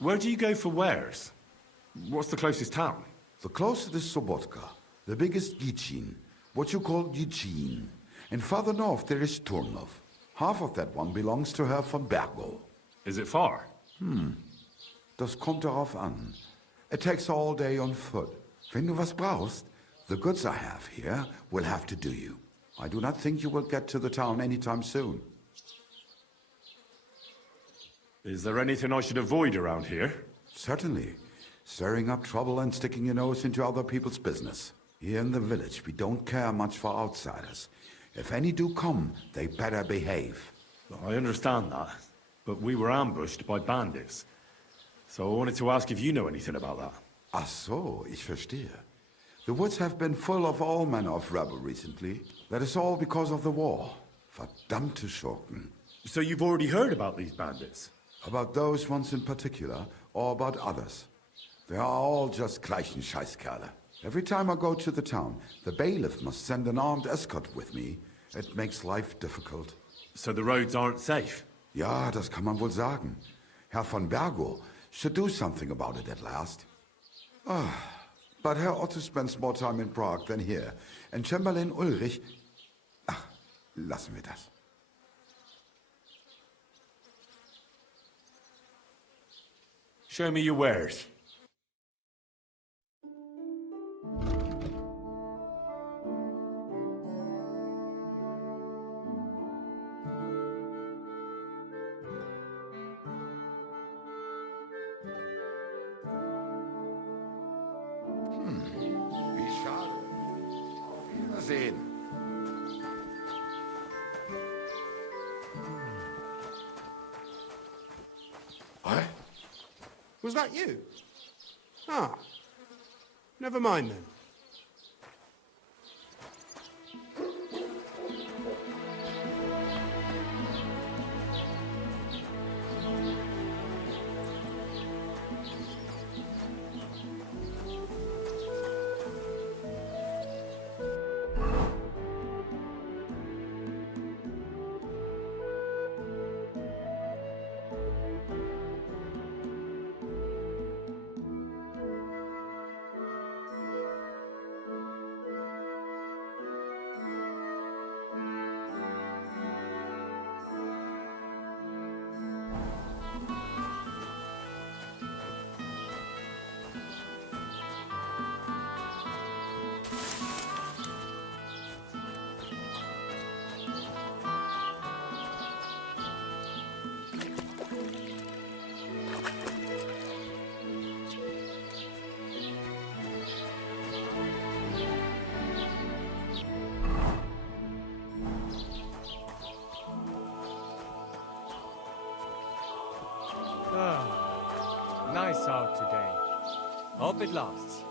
Where do you go for wares? What's the closest town? The closest is Sobotka, the biggest Gichin, what you call Gichin. And further north there is Turnov. Half of that one belongs to Herr von Bergo. Is it far? Das kommt darauf an. It takes all day on foot. Wenn du was brauchst, the goods I have here will have to do you. I do not think you will get to the town anytime soon. Is there anything I should avoid around here? Certainly. Stirring up trouble and sticking your nose into other people's business. Here in the village, we don't care much for outsiders. If any do come, they better behave. I understand that, but we were ambushed by bandits. So I wanted to ask if you know anything about that. Ach so, ich verstehe. The woods have been full of all manner of rebel recently. That is all because of the war. Verdammte Schurken. So you've already heard about these bandits? About those ones in particular, or about others. They are all just gleichen Scheißkerle. Every time I go to the town, the bailiff must send an armed escort with me. It makes life difficult. So the roads aren't safe? Ja, das kann man wohl sagen. Herr von Bergo should do something about it at last. But Herr Otto spends more time in Prague than here. And Chamberlain Ulrich... Ach, lassen wir das. Show me your wares. Wie schade. Auf Wiedersehen. What? Was that you? Ah. Never mind then. nice out today. Hope it lasts.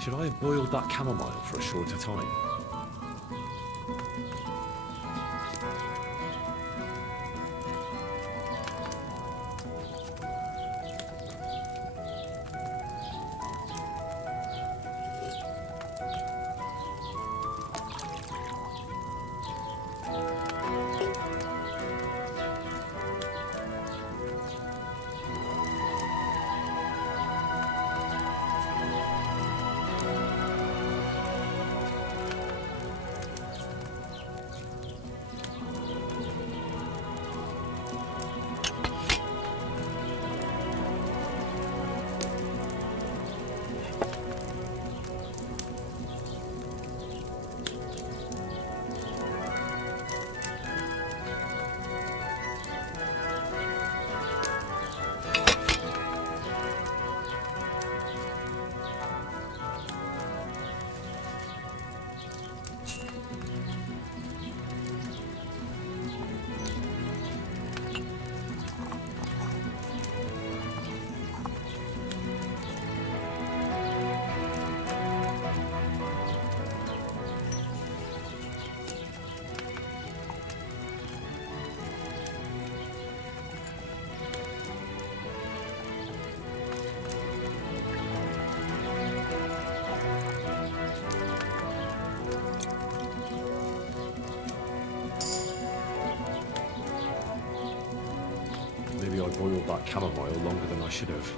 Should I have boiled that chamomile for a shorter time? about chamomile longer than I should have.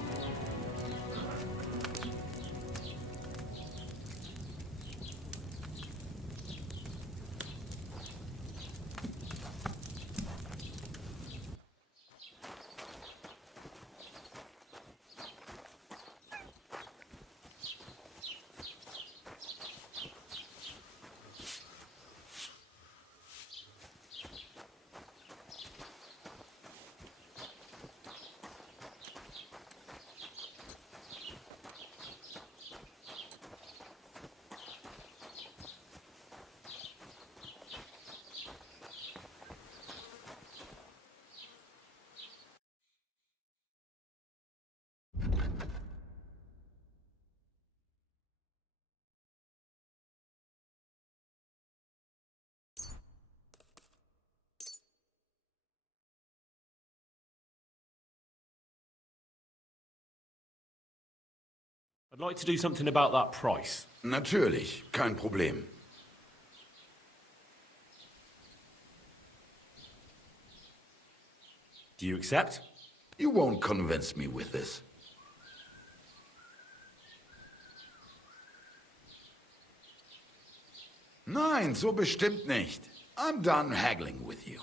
I'd like to do something about that price. Natürlich, kein Problem. Do you accept? You won't convince me with this. Nein, so bestimmt nicht. I'm done haggling with you.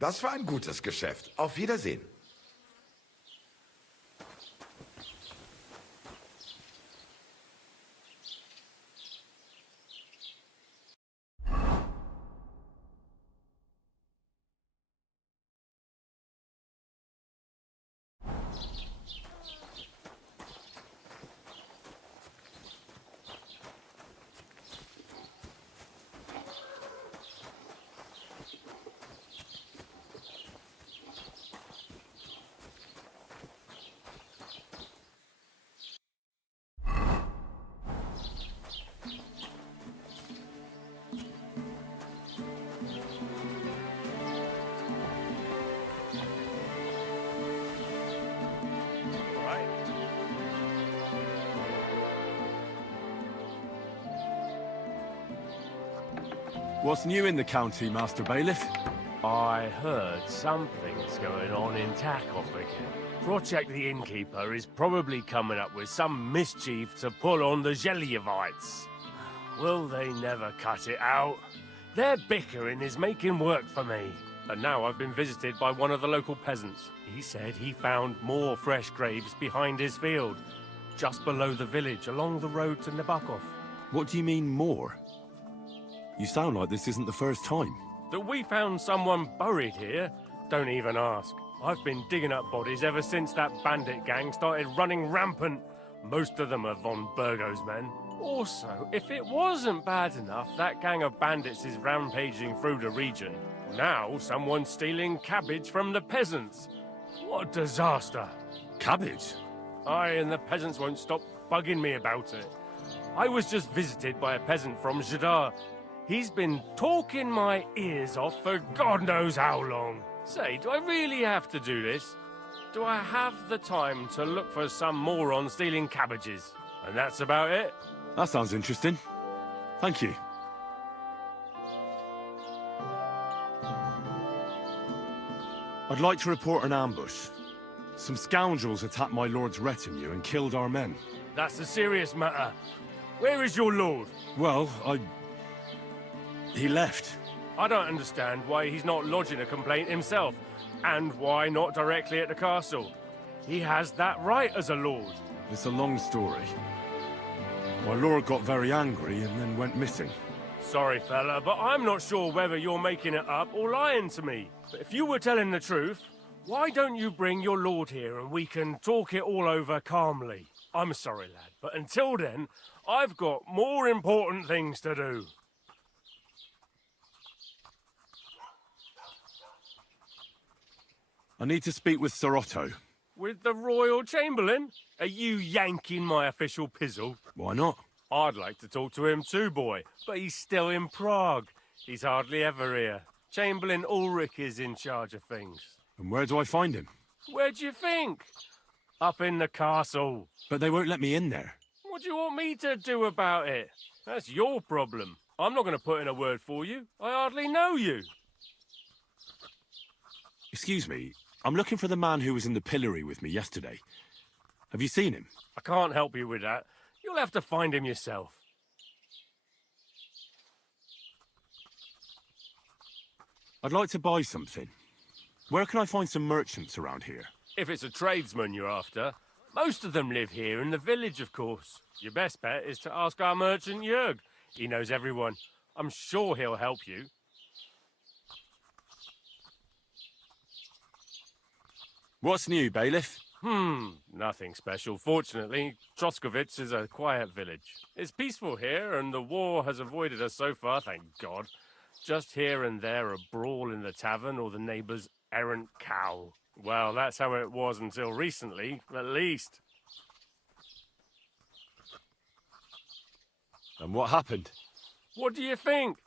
Das war ein gutes Geschäft. Auf Wiedersehen. What's new in the county, Master Bailiff? I heard something's going on in Tackle again. Project the Innkeeper is probably coming up with some mischief to pull on the Gelievites. Will they never cut it out? Their bickering is making work for me. And now I've been visited by one of the local peasants. He said he found more fresh graves behind his field, just below the village, along the road to Nabokov. What do you mean, more? You sound like this isn't the first time. That we found someone buried here? Don't even ask. I've been digging up bodies ever since that bandit gang started running rampant. Most of them are von Burgo's men. Also, if it wasn't bad enough that gang of bandits is rampaging through the region, now someone's stealing cabbage from the peasants. What a disaster. Cabbage? Aye, and the peasants won't stop bugging me about it. I was just visited by a peasant from Jadar. He's been talking my ears off for God knows how long. Say, do I really have to do this? Do I have the time to look for some moron stealing cabbages? And that's about it. That sounds interesting. Thank you. I'd like to report an ambush. Some scoundrels attacked my lord's retinue and killed our men. That's a serious matter. Where is your lord? Well, he left. I don't understand why he's not lodging a complaint himself, and why not directly at the castle. He has that right as a lord. It's a long story. My lord got very angry and then went missing. Sorry, fella, but I'm not sure whether you're making it up or lying to me. But if you were telling the truth, why don't you bring your lord here and we can talk it all over calmly? I'm sorry, lad, but until then, I've got more important things to do. I need to speak with Sir Otto. With the Royal Chamberlain? Are you yanking my official pizzle? Why not? I'd like to talk to him too, boy, but he's still in Prague. He's hardly ever here. Chamberlain Ulrich is in charge of things. And where do I find him? Where do you think? Up in the castle. But they won't let me in there. What do you want me to do about it? That's your problem. I'm not going to put in a word for you. I hardly know you. Excuse me, I'm looking for the man who was in the pillory with me yesterday. Have you seen him? I can't help you with that. You'll have to find him yourself. I'd like to buy something. Where can I find some merchants around here? If it's a tradesman you're after, most of them live here in the village, of course. Your best bet is to ask our merchant Jörg. He knows everyone. I'm sure he'll help you. What's new, bailiff? Nothing special. Fortunately, Troskowitz is a quiet village. It's peaceful here, and the war has avoided us so far, thank God. Just here and there a brawl in the tavern or the neighbour's errant cow. Well, that's how it was until recently, at least. And what happened? What do you think?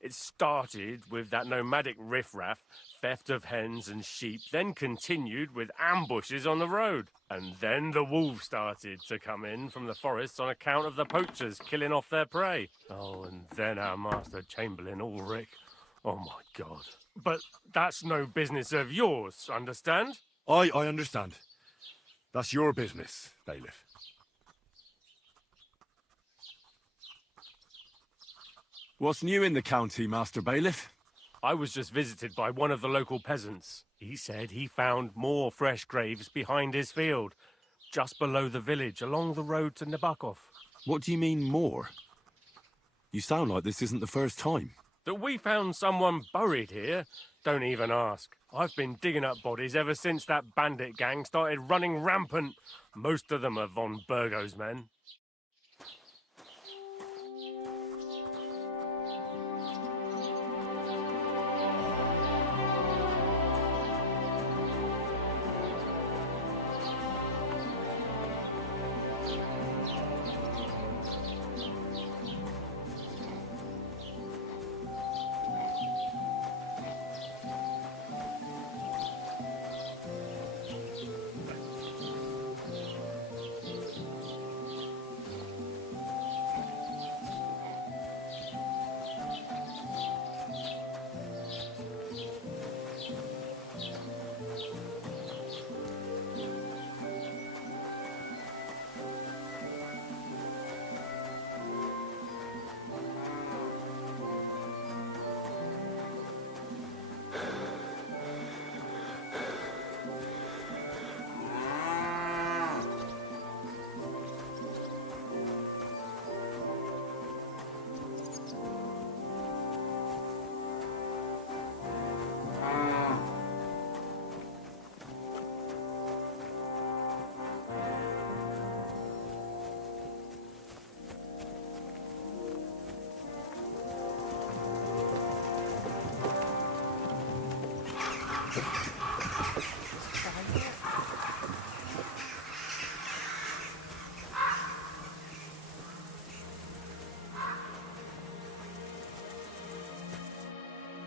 It started with that nomadic riffraff, theft of hens and sheep, then continued with ambushes on the road. And then the wolves started to come in from the forests on account of the poachers killing off their prey. Oh, and then our master Chamberlain Ulrich. Oh, my God. But that's no business of yours, understand? I understand. That's your business, bailiff. What's new in the county, Master Bailiff? I was just visited by one of the local peasants. He said he found more fresh graves behind his field, just below the village, along the road to Nabokov. What do you mean, more? You sound like this isn't the first time. That we found someone buried here? Don't even ask. I've been digging up bodies ever since that bandit gang started running rampant. Most of them are von Burgo's men.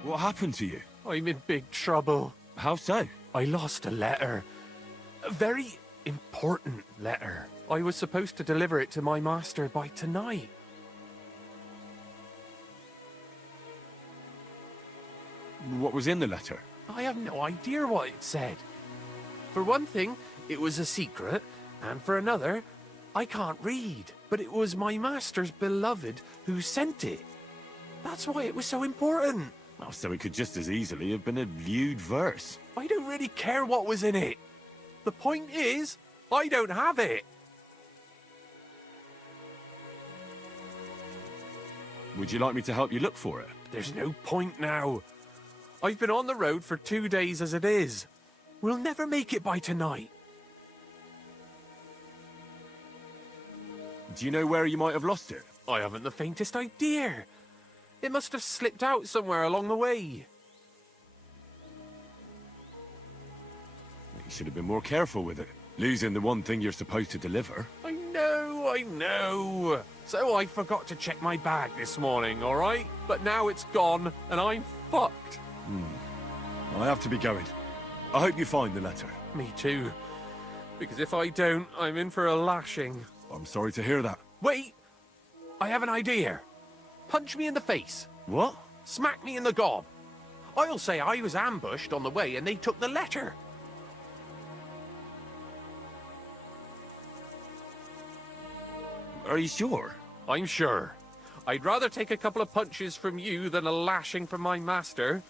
What happened to you? I'm in big trouble. How so? I lost a letter. A very important letter. I was supposed to deliver it to my master by tonight. What was in the letter? I have no idea what it said. For one thing, it was a secret, and for another, I can't read. But it was my master's beloved who sent it. That's why it was so important. Oh, so it could just as easily have been a lewd verse. I don't really care what was in it. The point is, I don't have it. Would you like me to help you look for it? There's no point now. I've been on the road for 2 days as it is. We'll never make it by tonight. Do you know where you might have lost it? I haven't the faintest idea. It must have slipped out somewhere along the way. You should have been more careful with it. Losing the one thing you're supposed to deliver. I know. So I forgot to check my bag this morning, all right? But now it's gone, and I'm fucked. I have to be going. I hope you find the letter. Me too. Because if I don't, I'm in for a lashing. I'm sorry to hear that. Wait! I have an idea. Punch me in the face. What? Smack me in the gob. I'll say I was ambushed on the way and they took the letter. Are you sure? I'm sure. I'd rather take a couple of punches from you than a lashing from my master.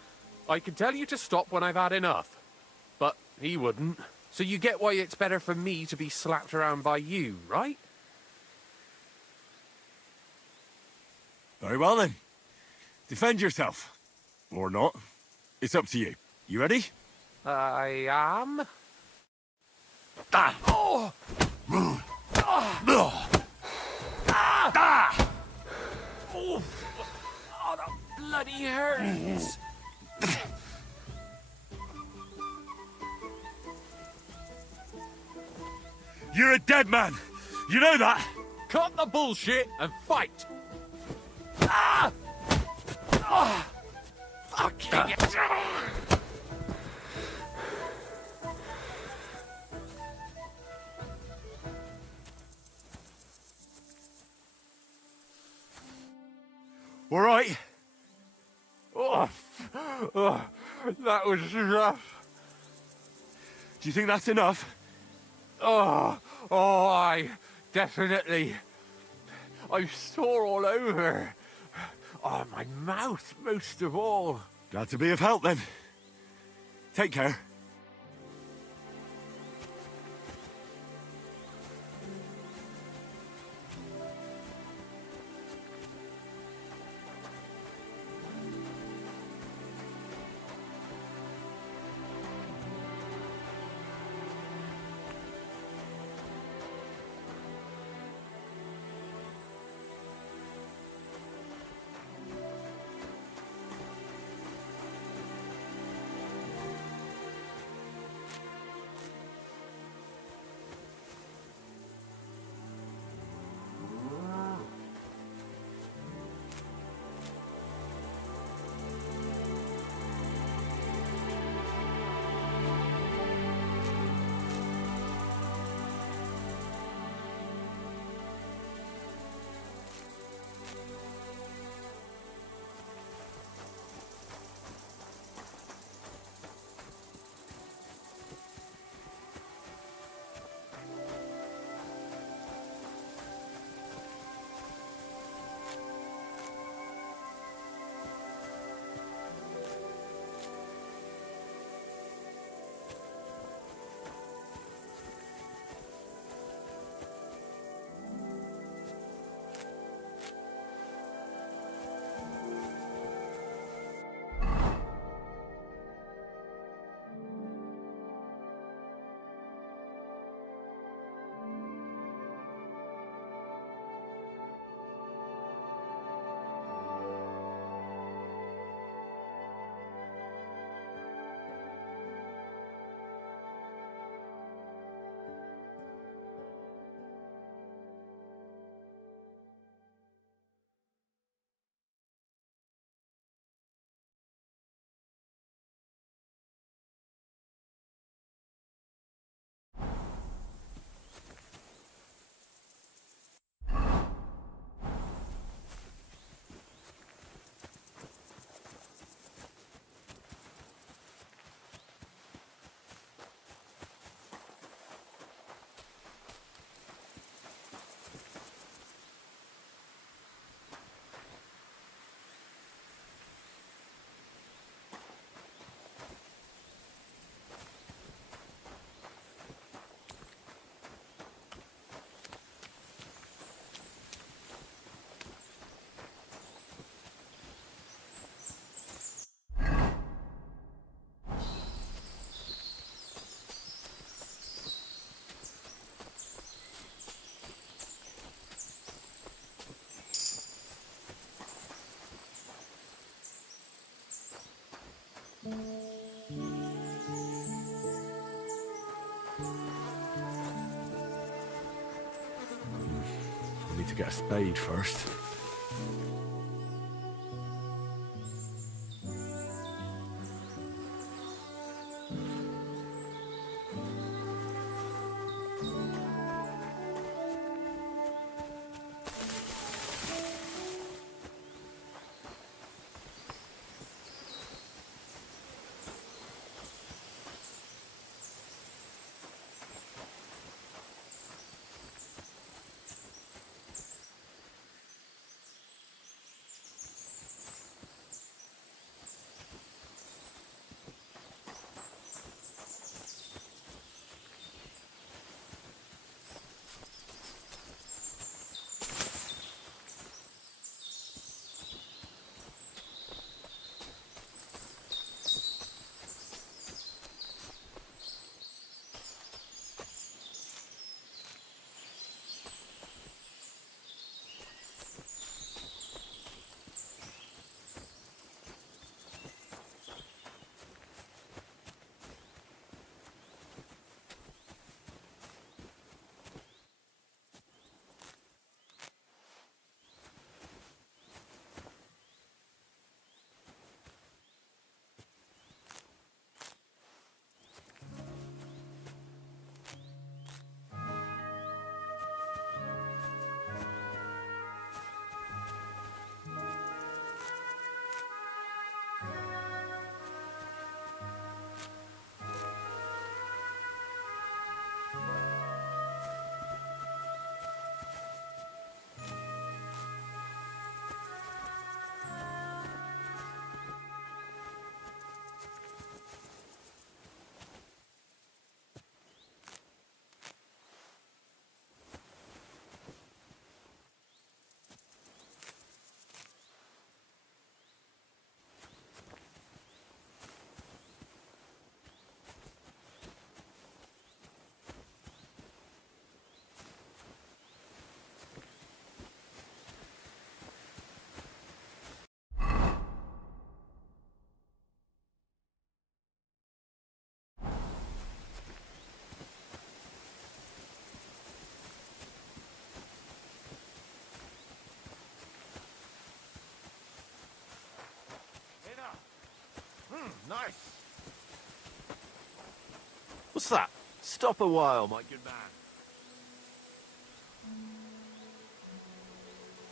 I could tell you to stop when I've had enough. But he wouldn't. So you get why it's better for me to be slapped around by you, right? Very well then. Defend yourself. Or not. It's up to you. You ready? I am. Ah! Oh! Oh, that bloody hurts. You're a dead man. You know that? Cut the bullshit and fight. Ah! Ah! Fucking it. All right. Oh, that was rough. Do you think that's enough? I definitely. I'm sore all over. Oh, my mouth most of all. Glad to be of help then. Take care. I need to get a spade first. Nice. What's that? Stop a while, my good man.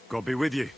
God be with you.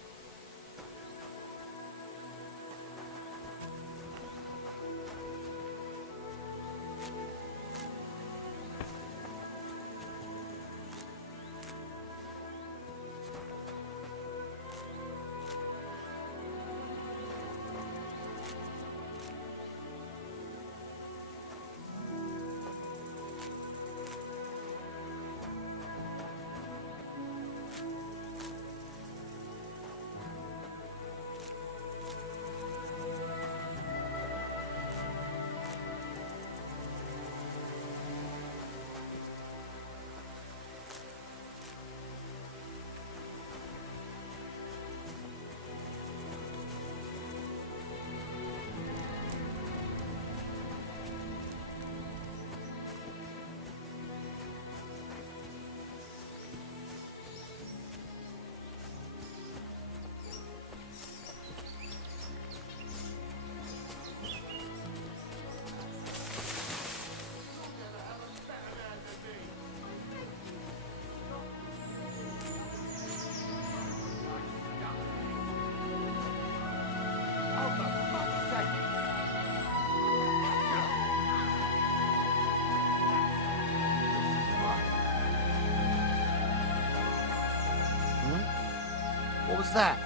What was that?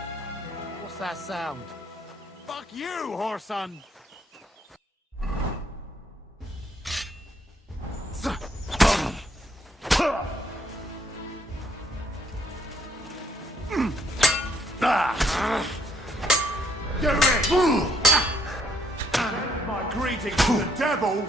What's that sound? Fuck you, whoreson! Do it! My greeting to the devil!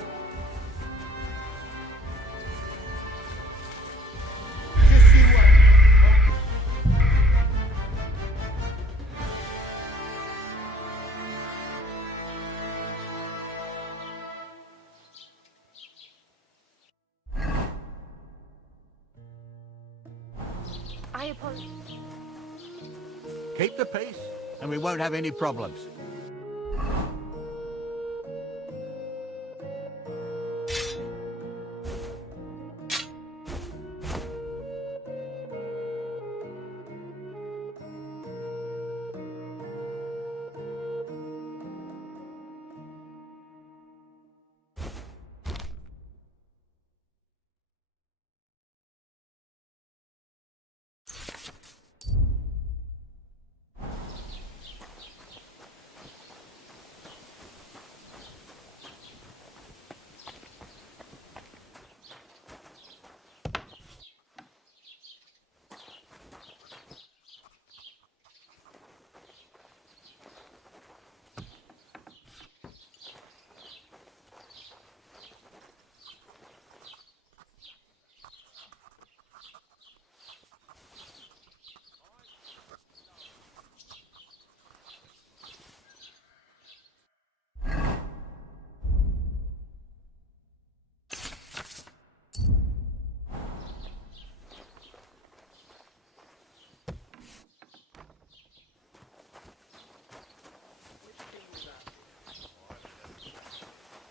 I apologize. Keep the peace, and we won't have any problems.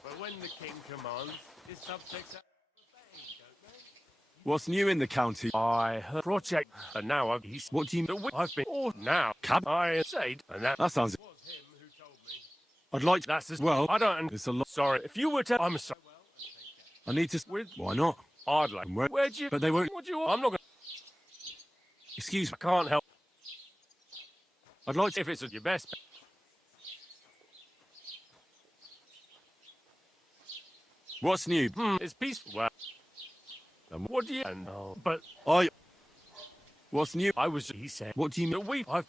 But when the king commands, his subjects are What's new in the county? I heard project, and now I've What do you mean? I've been now. Cab? I said, and That sounds... I'd like to... That's as well, I don't. it's a lot. Sorry, if you were to, I'm sorry. I need to... With Why not? I'd like. And where- Where'd you? But they won't... What do you want? I'm not gonna. Excuse me. I can't help. I'd like to... If it's your best. What's new? It's peaceful. Well, And what do you? And, but What's new? I was. He said. What do you mean? That I've.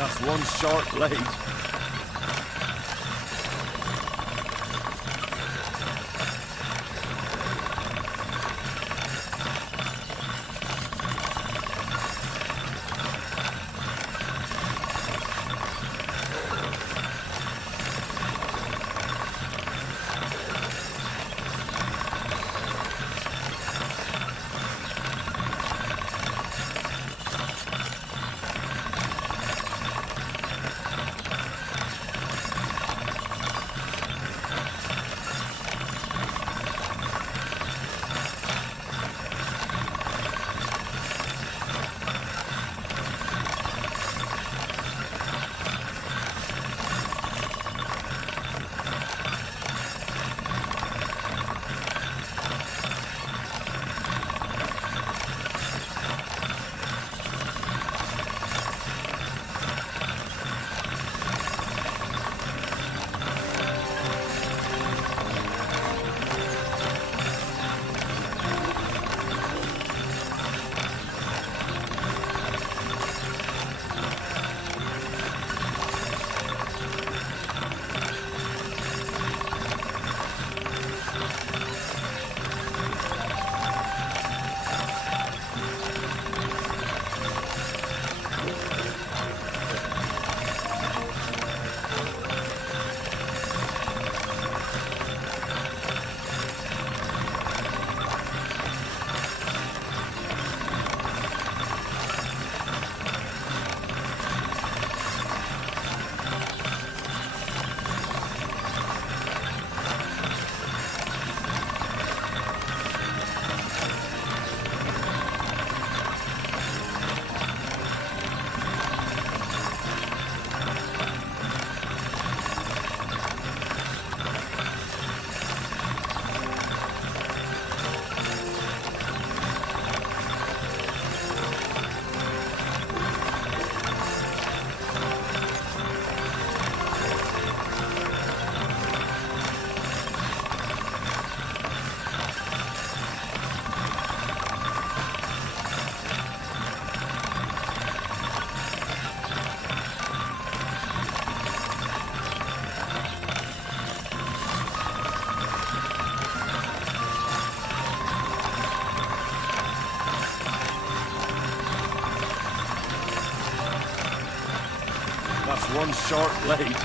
That's one sharp blade. That's one sharp blade.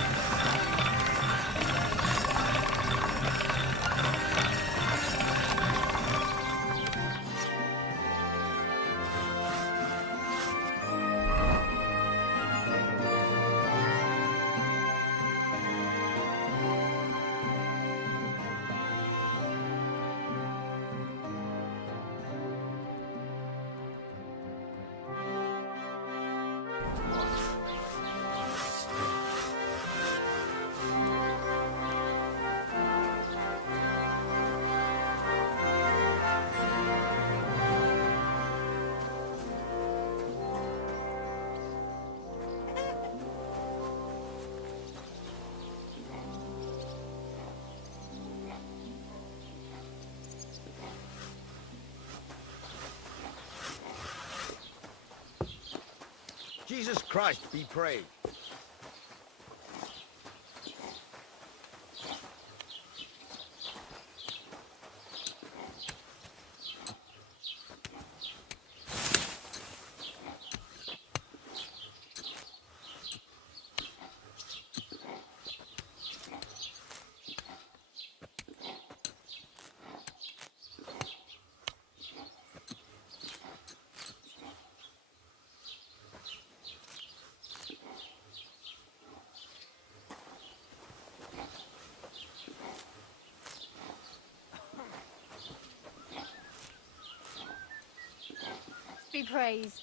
Jesus Christ be praised. Be praised.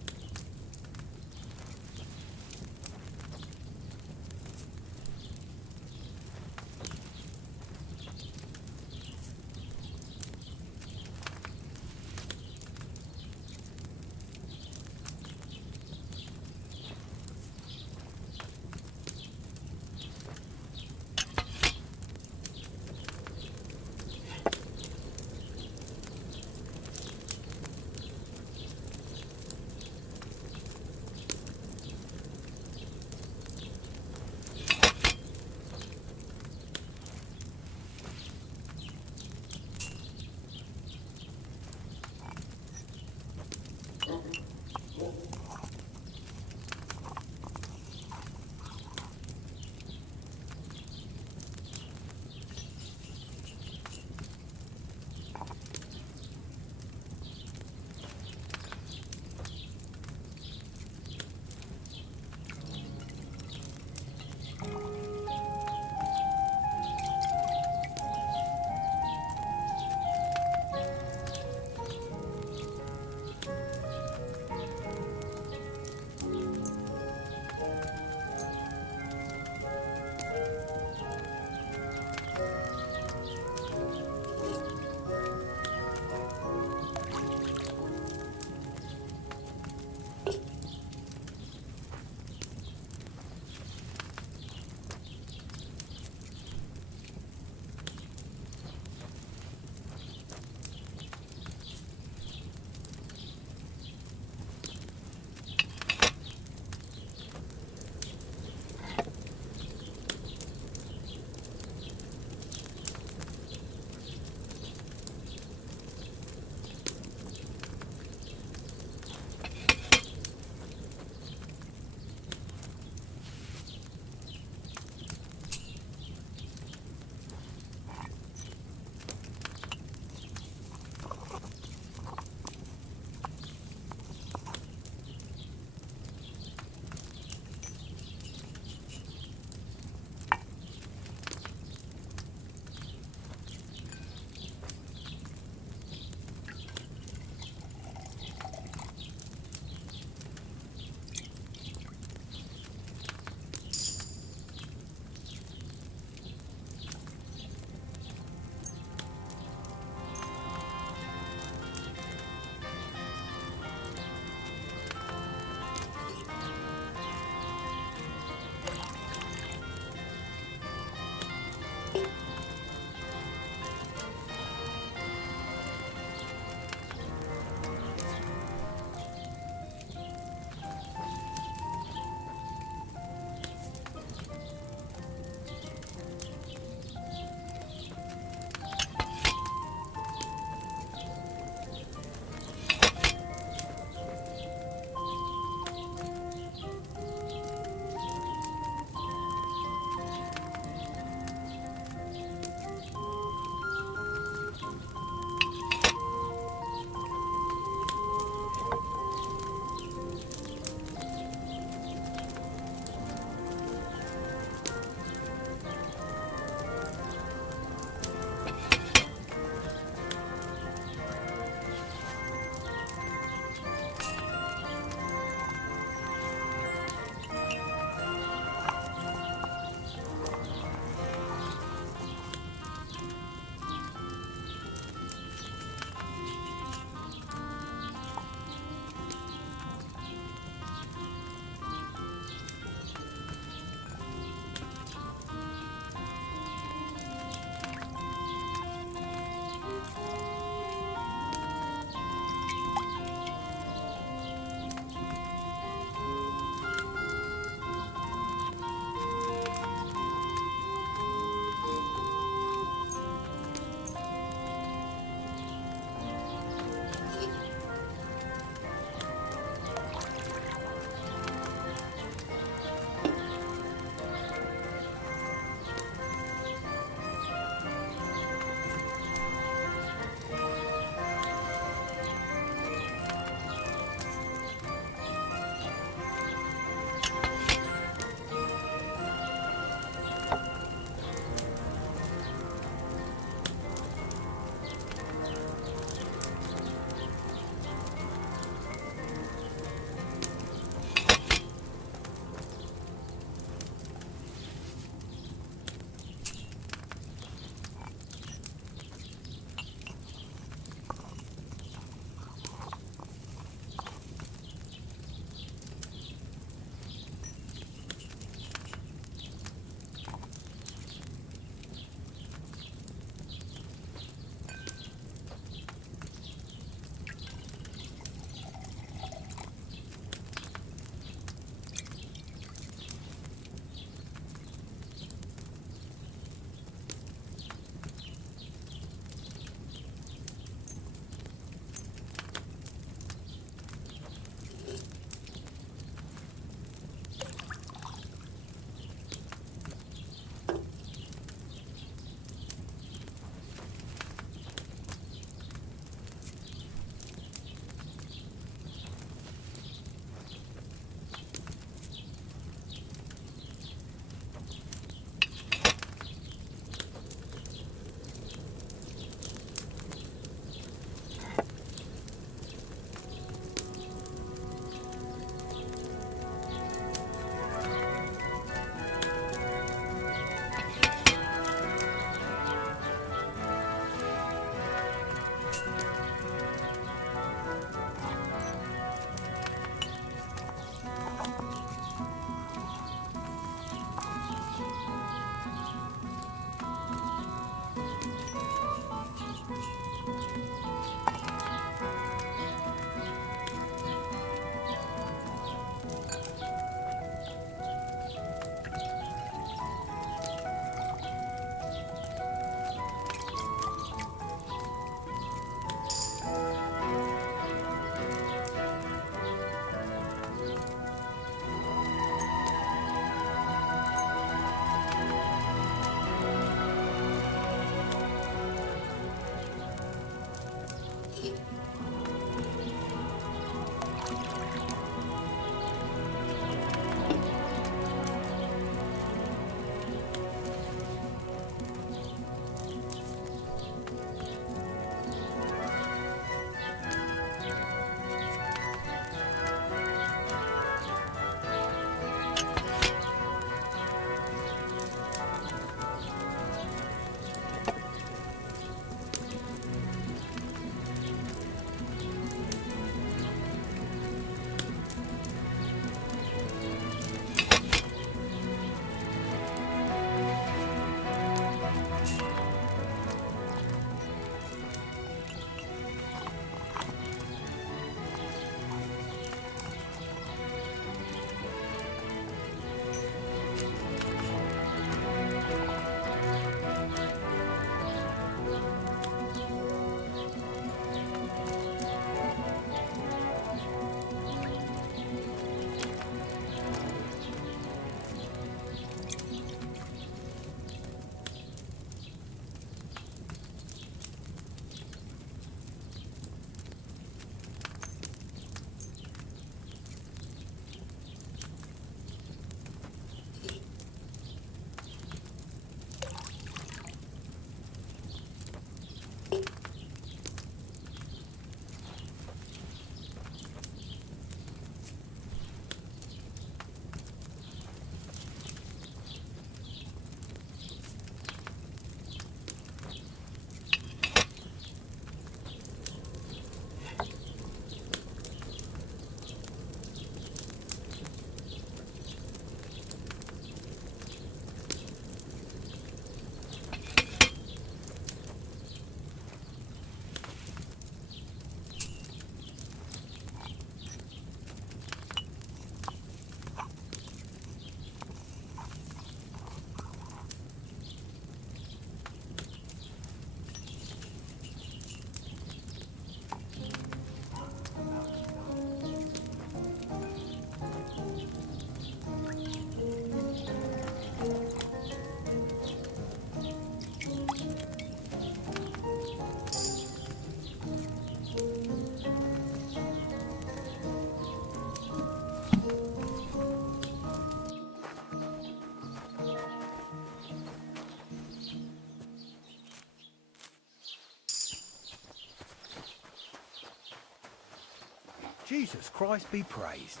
Jesus Christ be praised.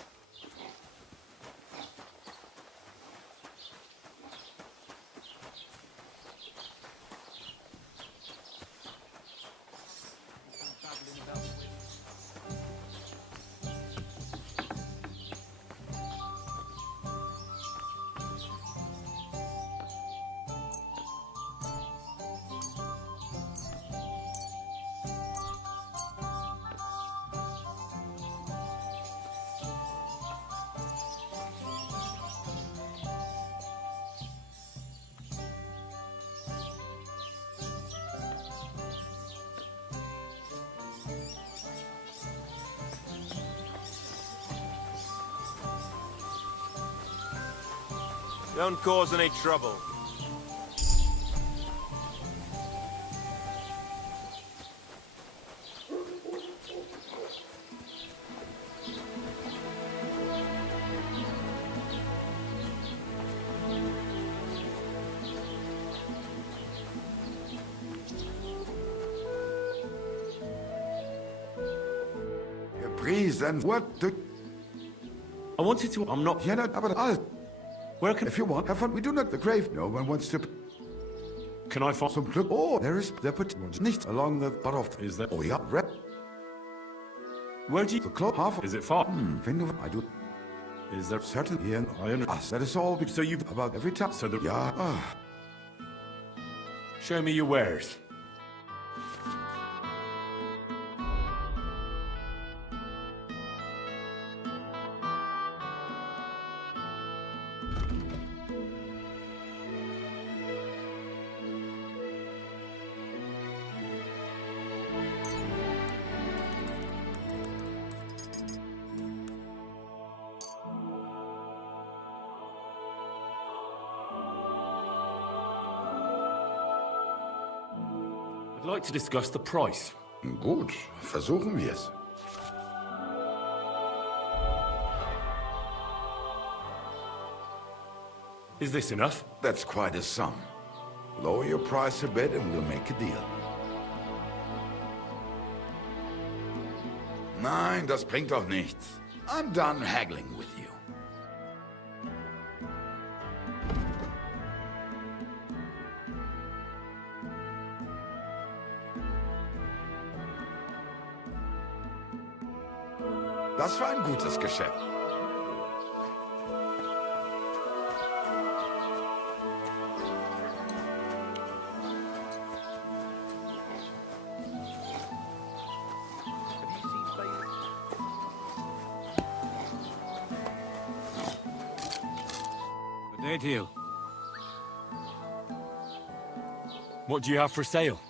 Don't cause any trouble. Your priest and what the... I wanted to... I'm not... Yeah, no, but I'll... Where can... If you want, have fun. We do not the grave. No one wants to... Can I find... Some clue? Oh, there is... There put... Nicht along the... But of... Is there... Oh, yeah. Red... Where do you... The clock half... Is it far? Wenn du... I do... Is there... Certain here... I understand. Us. That is all... So you... About every time. So the... Yeah. Show me your wares. I'd like to discuss the price. Gut, versuchen wir es. Is this enough? That's quite a sum. Lower your price a bit and we'll make a deal. Nein, das bringt doch nichts. I'm done haggling with you. Das war ein gutes Geschäft. Good day to you. What do you have for sale?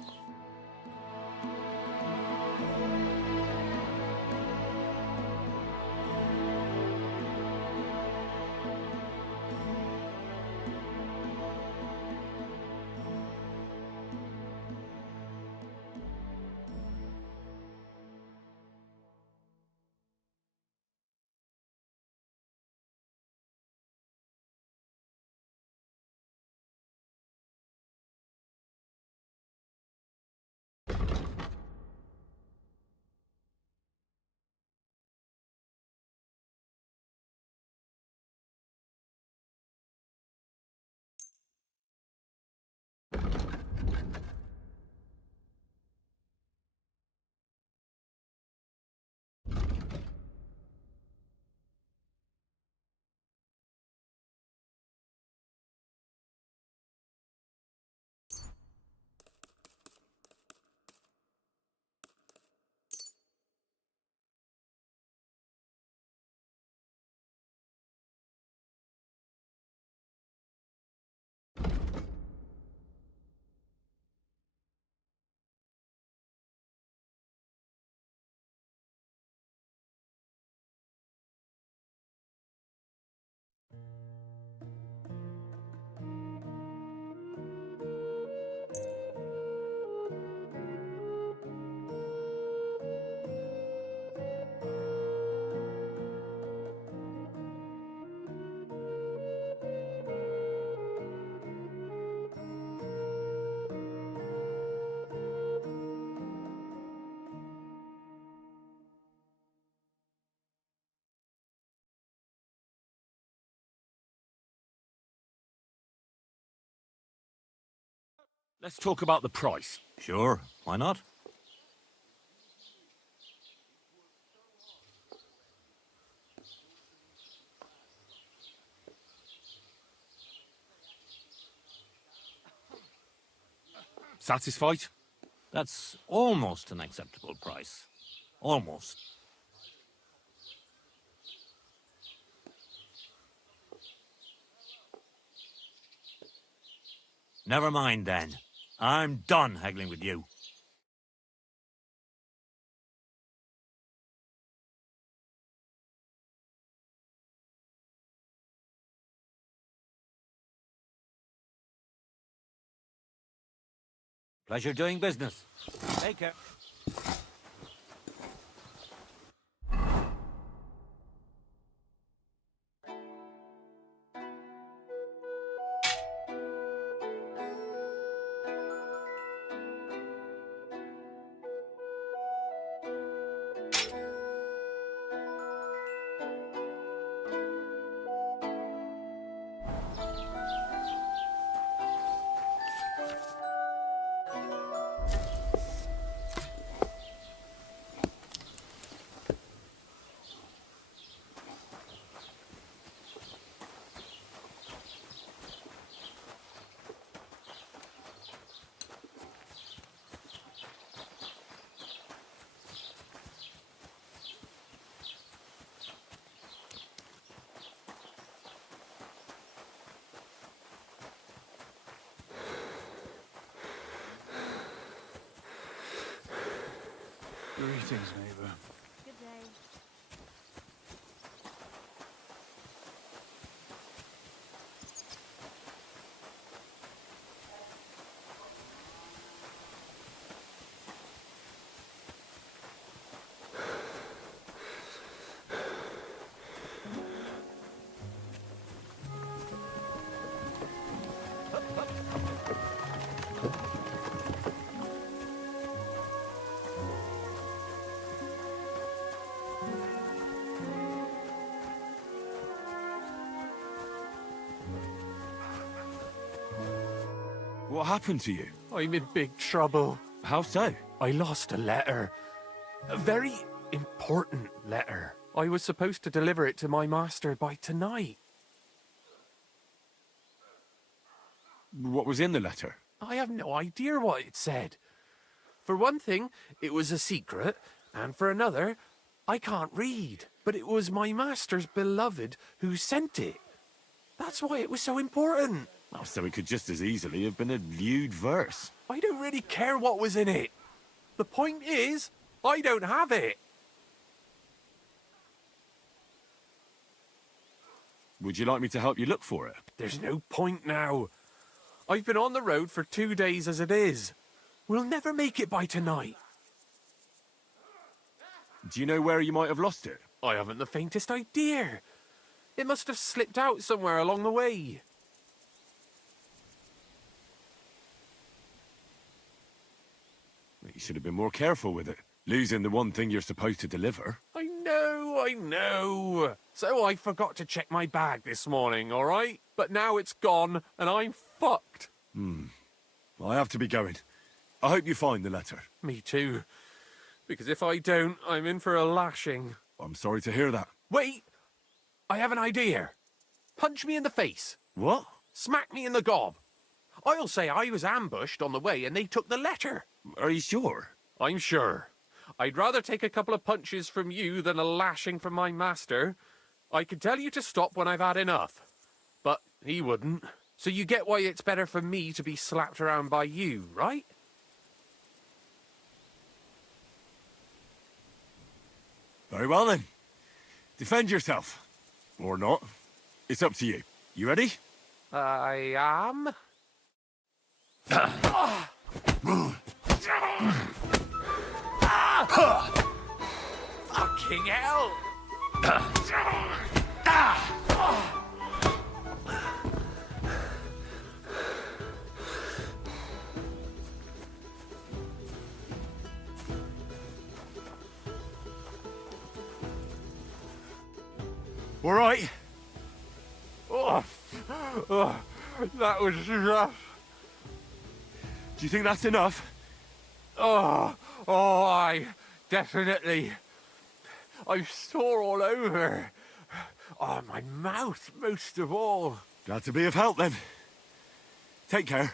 Let's talk about the price. Sure, why not? Satisfied? That's almost an acceptable price. Almost. Never mind then. I'm done haggling with you. Pleasure doing business. Take care. Greetings, neighbor. Good day. What happened to you? I'm in big trouble. How so? I lost a letter. A very important letter. I was supposed to deliver it to my master by tonight. What was in the letter? I have no idea what it said. For one thing, it was a secret, and for another, I can't read. But it was my master's beloved who sent it. That's why it was so important. Oh, so it could just as easily have been a lewd verse. I don't really care what was in it. The point is, I don't have it. Would you like me to help you look for it? There's no point now. I've been on the road for 2 days as it is. We'll never make it by tonight. Do you know where you might have lost it? I haven't the faintest idea. It must have slipped out somewhere along the way. You should have been more careful with it. Losing the one thing you're supposed to deliver. I know. So I forgot to check my bag this morning, all right? But now it's gone, and I'm fucked. I have to be going. I hope you find the letter. Me too. Because if I don't, I'm in for a lashing. I'm sorry to hear that. Wait! I have an idea. Punch me in the face. What? Smack me in the gob. I'll say I was ambushed on the way and they took the letter. Are you sure? I'm sure. I'd rather take a couple of punches from you than a lashing from my master. I could tell you to stop when I've had enough. But he wouldn't. So you get why it's better for me to be slapped around by you, right? Very well then. Defend yourself. Or not. It's up to you. You ready? I am. Fucking hell! All right. That was rough. Do you think that's enough? Oh, aye, definitely. I'm sore all over. Oh, my mouth, most of all. Glad to be of help, then. Take care.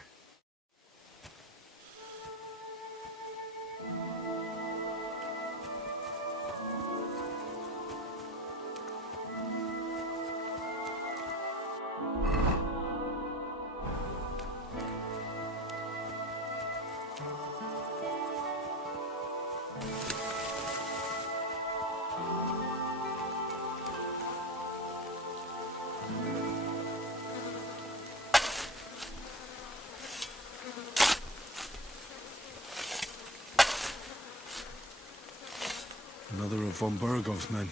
Another of von Burgov's men.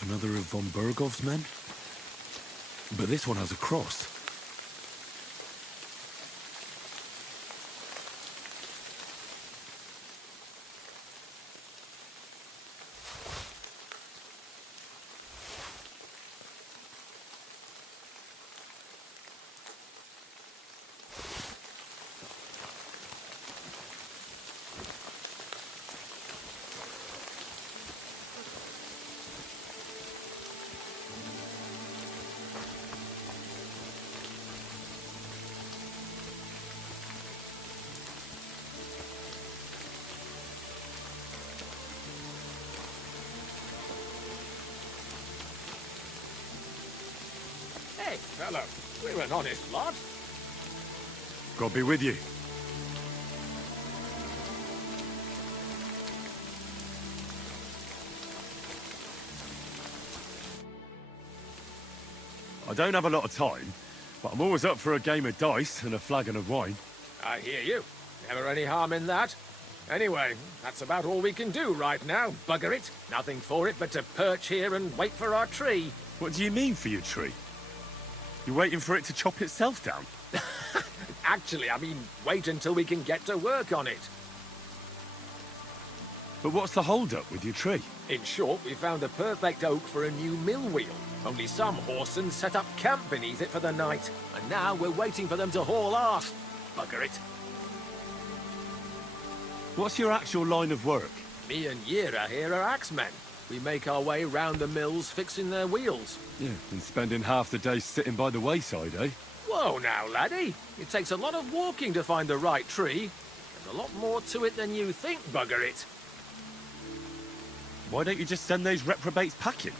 Another of von Burgov's men? But this one has a cross. Hey, fellow, we're an honest lot. God be with you. I don't have a lot of time, but I'm always up for a game of dice and a flagon of wine. I hear you. Never any harm in that. Anyway, that's about all we can do right now, bugger it. Nothing for it but to perch here and wait for our tree. What do you mean for your tree? You're waiting for it to chop itself down? Actually, I mean, wait until we can get to work on it. But what's the hold-up with your tree? In short, we found a perfect oak for a new mill wheel. Only some horsens set up camp beneath it for the night. And now we're waiting for them to haul arse. Bugger it. What's your actual line of work? Me and Yira here are axemen. We make our way round the mills fixing their wheels. Yeah, and spending half the day sitting by the wayside, eh? Whoa now, laddie. It takes a lot of walking to find the right tree. There's a lot more to it than you think, bugger it. Why don't you just send those reprobates packing?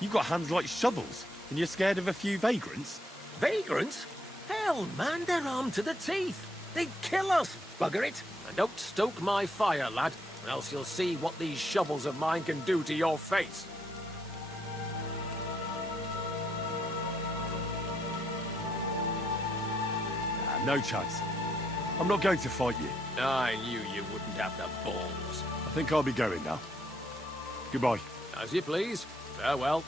You've got hands like shovels, and you're scared of a few vagrants? Vagrants? Hell, man, they're armed to the teeth. They'd kill us, bugger it. And don't stoke my fire, lad, or else you'll see what these shovels of mine can do to your face. No chance. I'm not going to fight you. I knew you wouldn't have the balls. I think I'll be going now. Goodbye. As you please. Farewell.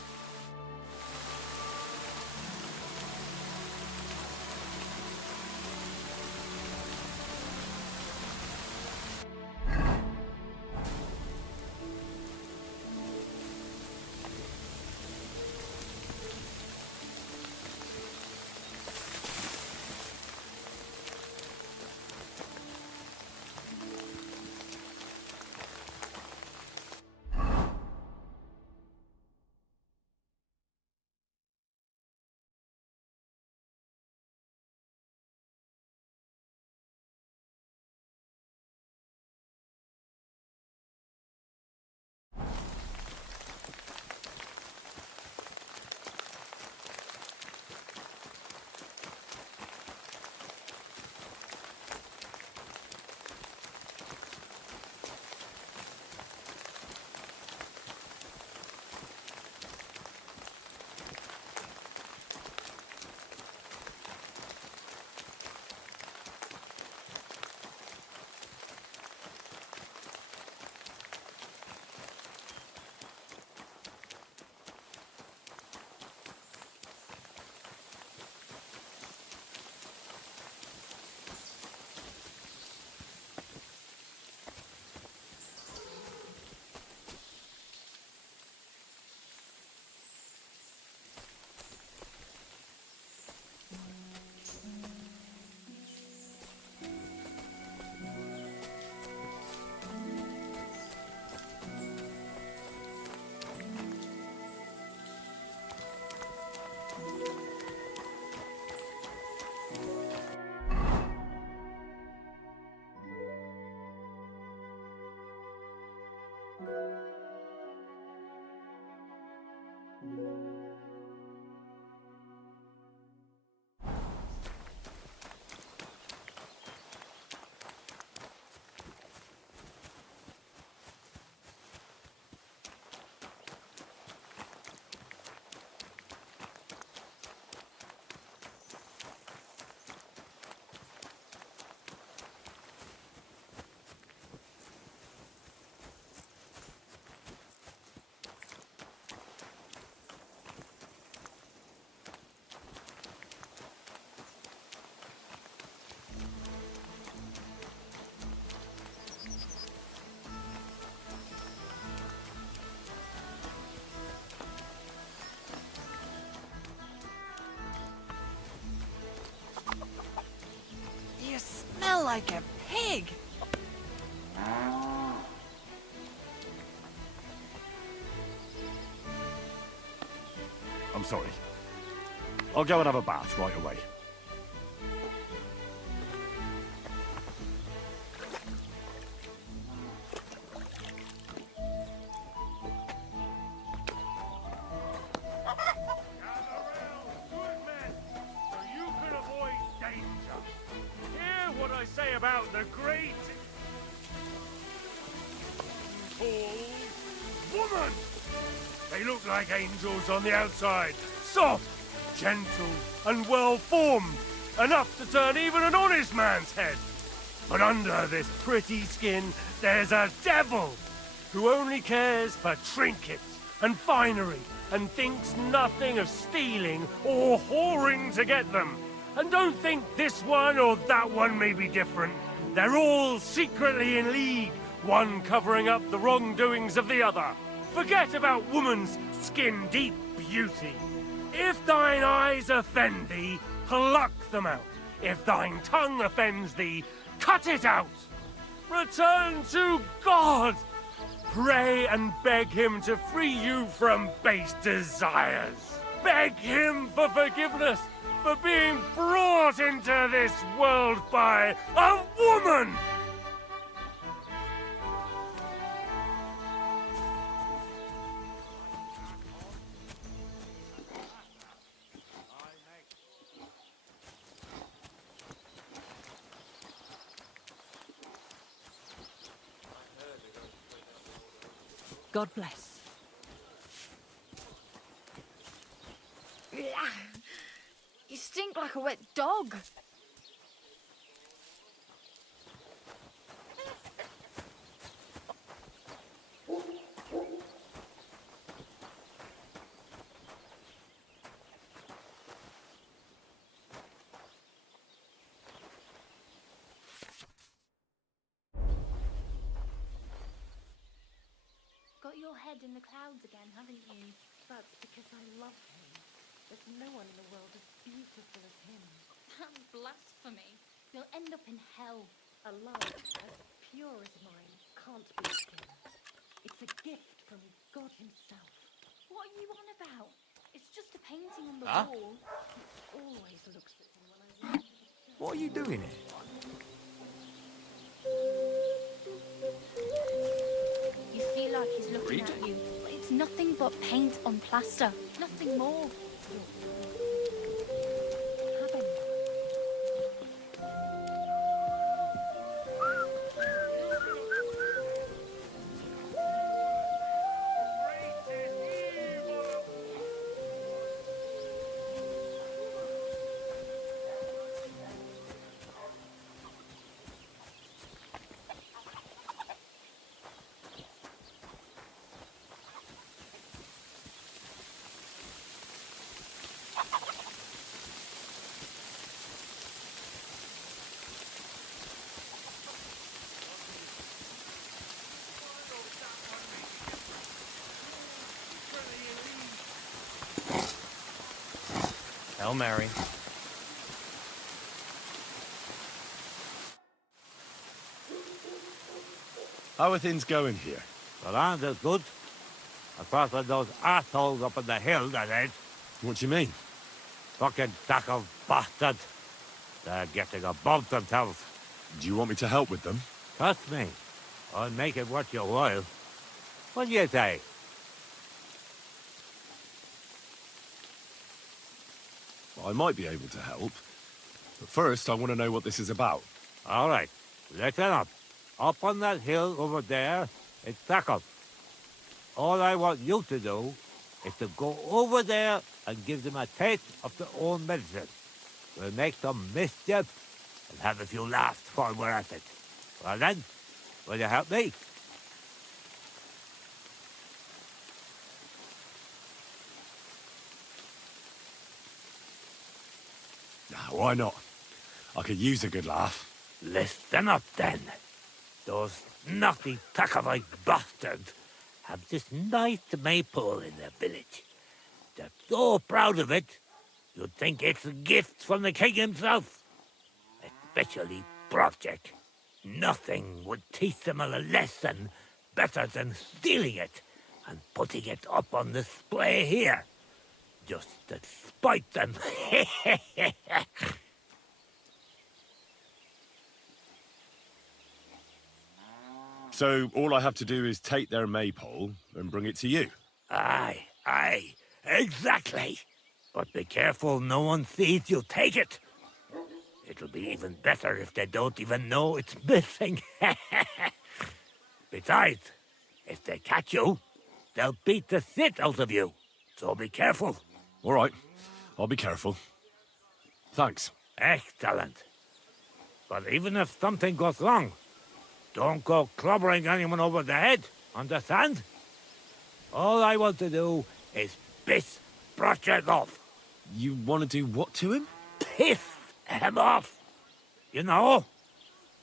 like a pig. I'm sorry. I'll go and have a bath right away. What I say about the great tall woman. They look like angels on the outside, soft, gentle, and well-formed, enough to turn even an honest man's head. But under this pretty skin, there's a devil who only cares for trinkets and finery and thinks nothing of stealing or whoring to get them. And don't think this one or that one may be different. They're all secretly in league, one covering up the wrongdoings of the other. Forget about woman's skin-deep beauty. If thine eyes offend thee, pluck them out. If thine tongue offends thee, cut it out. Return to God. Pray and beg him to free you from base desires. Beg him for forgiveness for being brought into this world by a woman! God bless. You stink like a wet dog. Got your head in the clouds again, haven't you? That's because I love him. There's no one in the world as beautiful as him. That's blasphemy. You'll end up in hell. A love as pure as mine can't be skin. It's a gift from God himself. What are you on about? It's just a painting on the Huh? wall. He always looks at me when I walk. What are you doing here? You feel like he's looking at you, but it's nothing but paint on plaster. Nothing more. Hail Mary. How are things going here? The land is good. Apart from those assholes up on the hill, that is. What do you mean? Fucking sack of bastard. They're getting above themselves. Do you want me to help with them? Trust me. I'll make it worth your while. What do you say? I might be able to help. But first, I want to know what this is about. All right. Listen up. Up on that hill over there, it's Thacker. All I want you to do is to go over there and give them a taste of their own medicine. We'll make some mischief and have a few laughs while we're at it. Well then, will you help me? Why not? I could use a good laugh. Listen up then. Those naughty Tackerite bastards have this nice maypole in their village. They're so proud of it, you'd think it's a gift from the king himself. Especially project. Nothing would teach them a lesson better than stealing it and putting it up on display here. Just to spite them. So all I have to do is take their maypole and bring it to you? Aye, exactly. But be careful no one sees you take it. It'll be even better if they don't even know it's missing. Besides, if they catch you, they'll beat the shit out of you. So be careful. All right, I'll be careful. Thanks. Excellent. But even if something goes wrong, don't go clobbering anyone over the head, understand? All I want to do is piss Brotchek off. You want to do what to him? Piss him off. You know,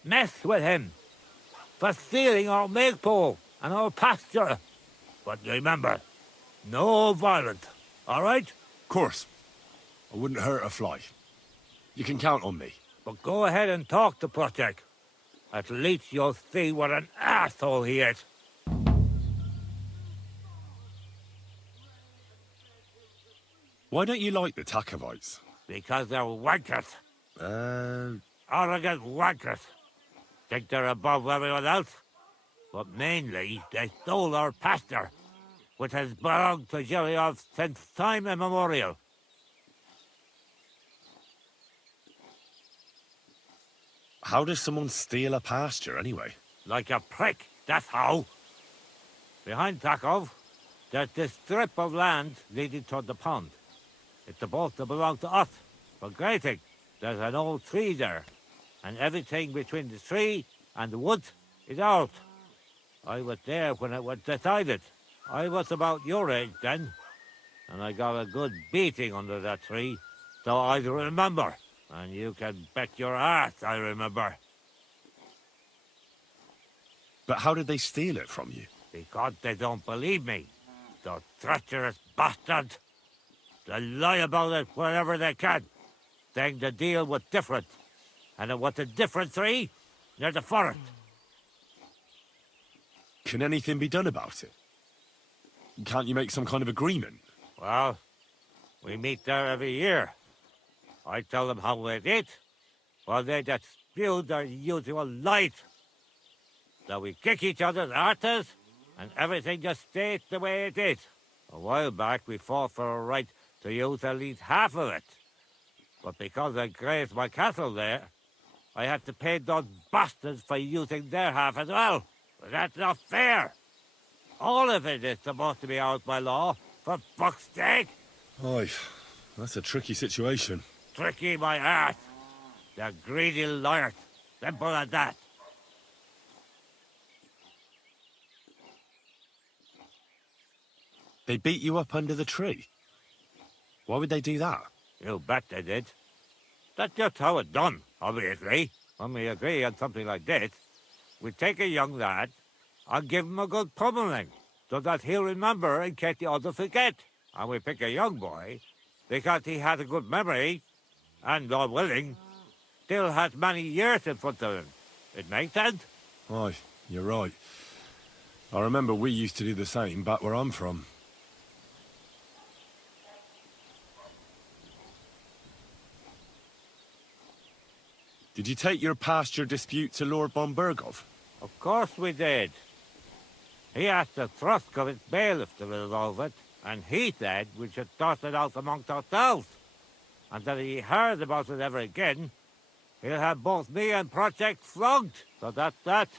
mess with him for stealing our maypole and our pasture. But remember, no violence, all right? Of course. I wouldn't hurt a fly. You can count on me. But go ahead and talk to Brotchek. At least you'll see what an asshole he is. Why don't you like the Takovites? Because they're wankers. Arrogant wankers. Think they're above everyone else? But mainly, they stole our pasture, which has belonged to Giliov since time immemorial. How does someone steal a pasture, anyway? Like a prick, that's how. Behind Takov, there's this strip of land leading toward the pond. It's supposed to belong to us, for grazing. There's an old tree there, and everything between the tree and the woods is ours. I was there when it was decided. I was about your age then, and I got a good beating under that tree, so I remember. And you can bet your ass I remember. But how did they steal it from you? Because they don't believe me. Those treacherous bastards. They lie about it wherever they can, saying the deal was different. And it was a different tree near the forest. Can anything be done about it? Can't you make some kind of agreement? Well, we meet there every year. I tell them how it is, while they just spew their usual lies. So we kick each other's arses, and everything just stays the way it is. A while back, we fought for a right to use at least half of it. But because I grazed my cattle there, I had to pay those bastards for using their half as well. But that's not fair. All of it is supposed to be ours by law, for fuck's sake. Oy, that's a tricky situation. Tricky my ass. They're greedy liars. Simple as that. They beat you up under the tree? Why would they do that? You bet they did. That's just how it's done, obviously. When we agree on something like this, we take a young lad and give him a good pummeling, so that he'll remember in case the others forget. And we pick a young boy because he has a good memory and, God willing, still has many years in front of him. It makes sense? Aye, you're right. I remember we used to do the same back where I'm from. Did you take your pasture dispute to Lord von Bergov? Of course we did. He asked the Troskovitz bailiff to resolve it, and he said we should sort it out amongst ourselves. And that if he heard about it ever again, he'll have both me and Brotchek flogged. So that's that.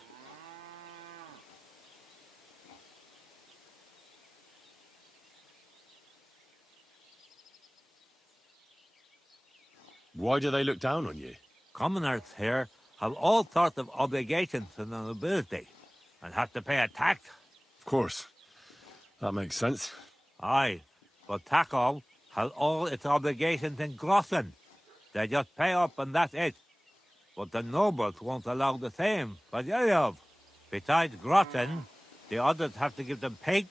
Why do they look down on you? Commoners here have all sorts of obligations to the nobility, and have to pay a tax. Of course. That makes sense. Aye, but Takov has all its obligations in Grossen. They just pay up and that's it. But the nobles won't allow the same for Giliov. Besides Grossen, the others have to give them pigs,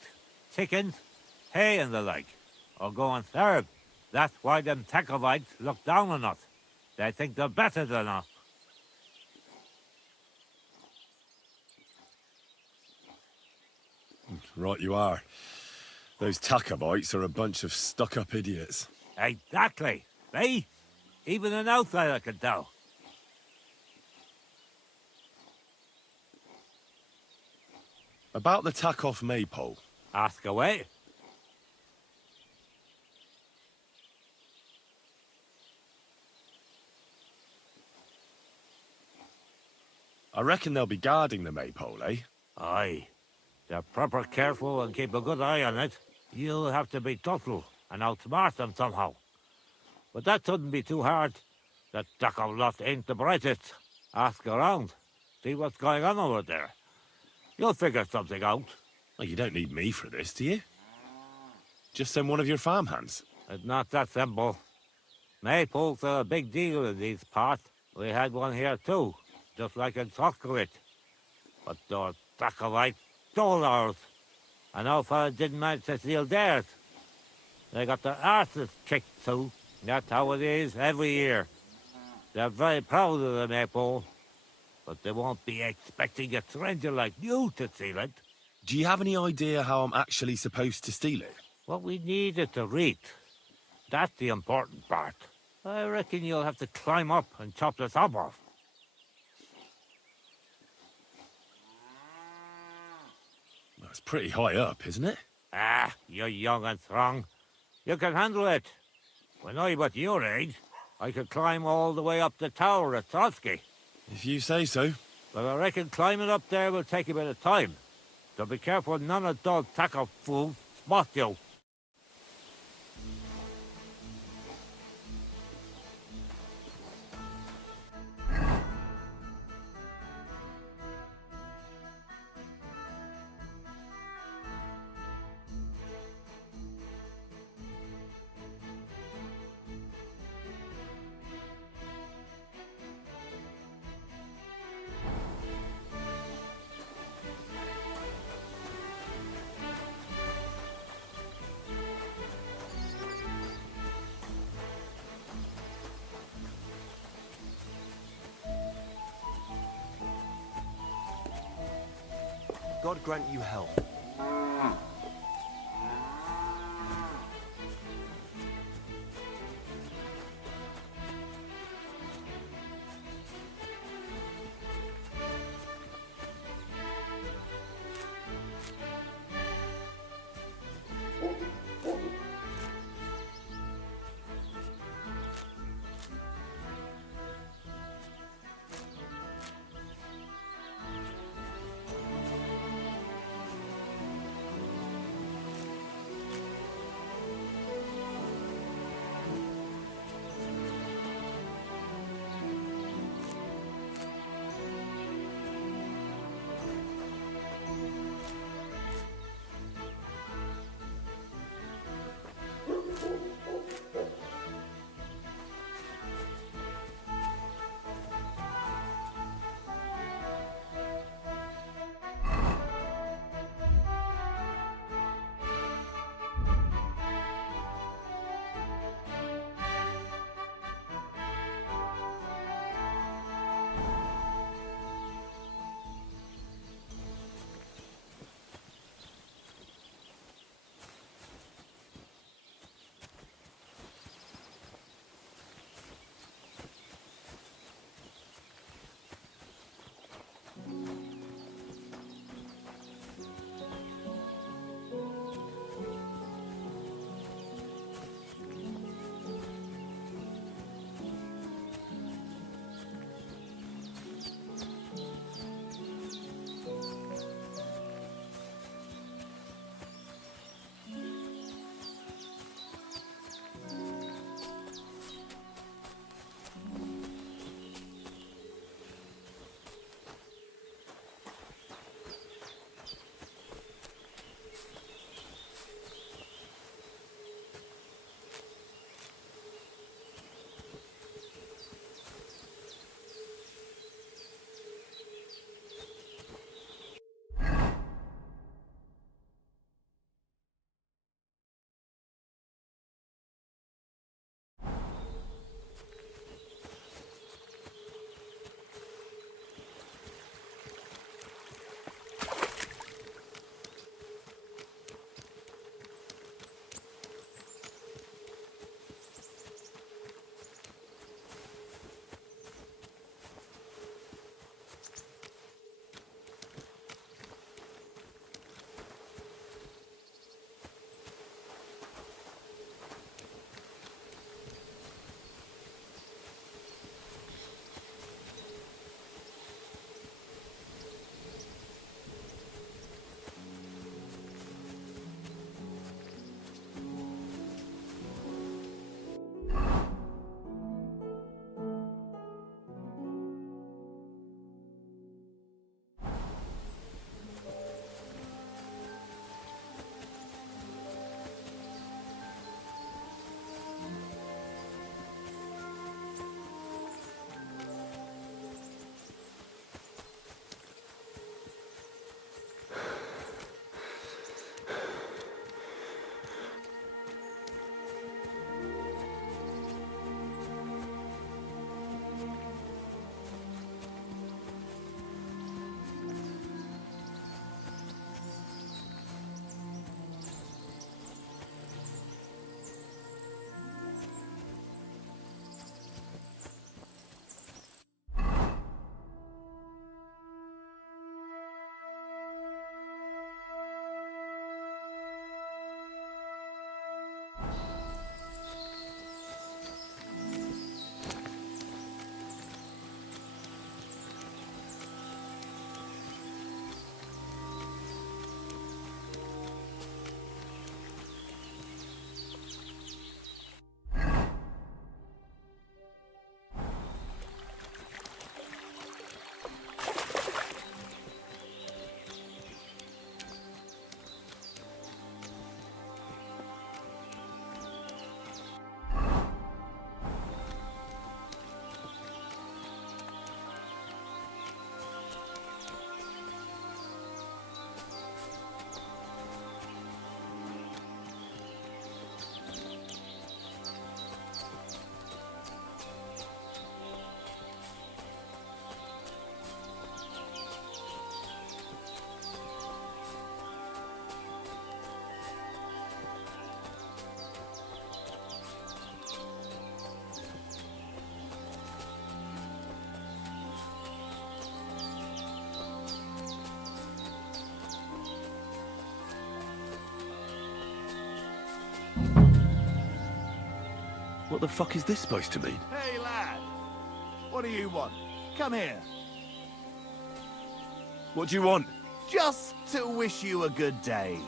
chickens, hay and the like, or go and serve. That's why them Takovites look down on us. They think they're better than us. Right you are. Those Tacobites are a bunch of stuck-up idiots. Exactly. Eh? Even an outsider can tell. About the tack-off maypole. Ask away. I reckon they'll be guarding the maypole, eh? Aye. They're proper careful and keep a good eye on it. You'll have to be thoughtful and outsmart them somehow. But that shouldn't be too hard. That Taco lot ain't the brightest. Ask around. See what's going on over there. You'll figure something out. Well, you don't need me for this, do you? Just send one of your farmhands. It's not that simple. Maypoles are a big deal in these parts. We had one here too, just like in Toscovit. But those Tacovites stole ours. And our fella didn't manage to steal theirs. They got their arses kicked too. That's how it is every year. They're very proud of the maypole, but they won't be expecting a stranger like you to steal it. Do you have any idea how I'm actually supposed to steal it? What we need is the reed. That's the important part. I reckon you'll have to climb up and chop the top off. Well, it's pretty high up, isn't it? Ah, you're young and strong. You can handle it. When I was your age, I could climb all the way up the tower at Trotsky. If you say so. But I reckon climbing up there will take a bit of time. So be careful none of those tackle fools spot you. God grant you health. What the fuck is this supposed to mean? Hey, lad. What do you want? Come here. What do you want? Just to wish you a good day.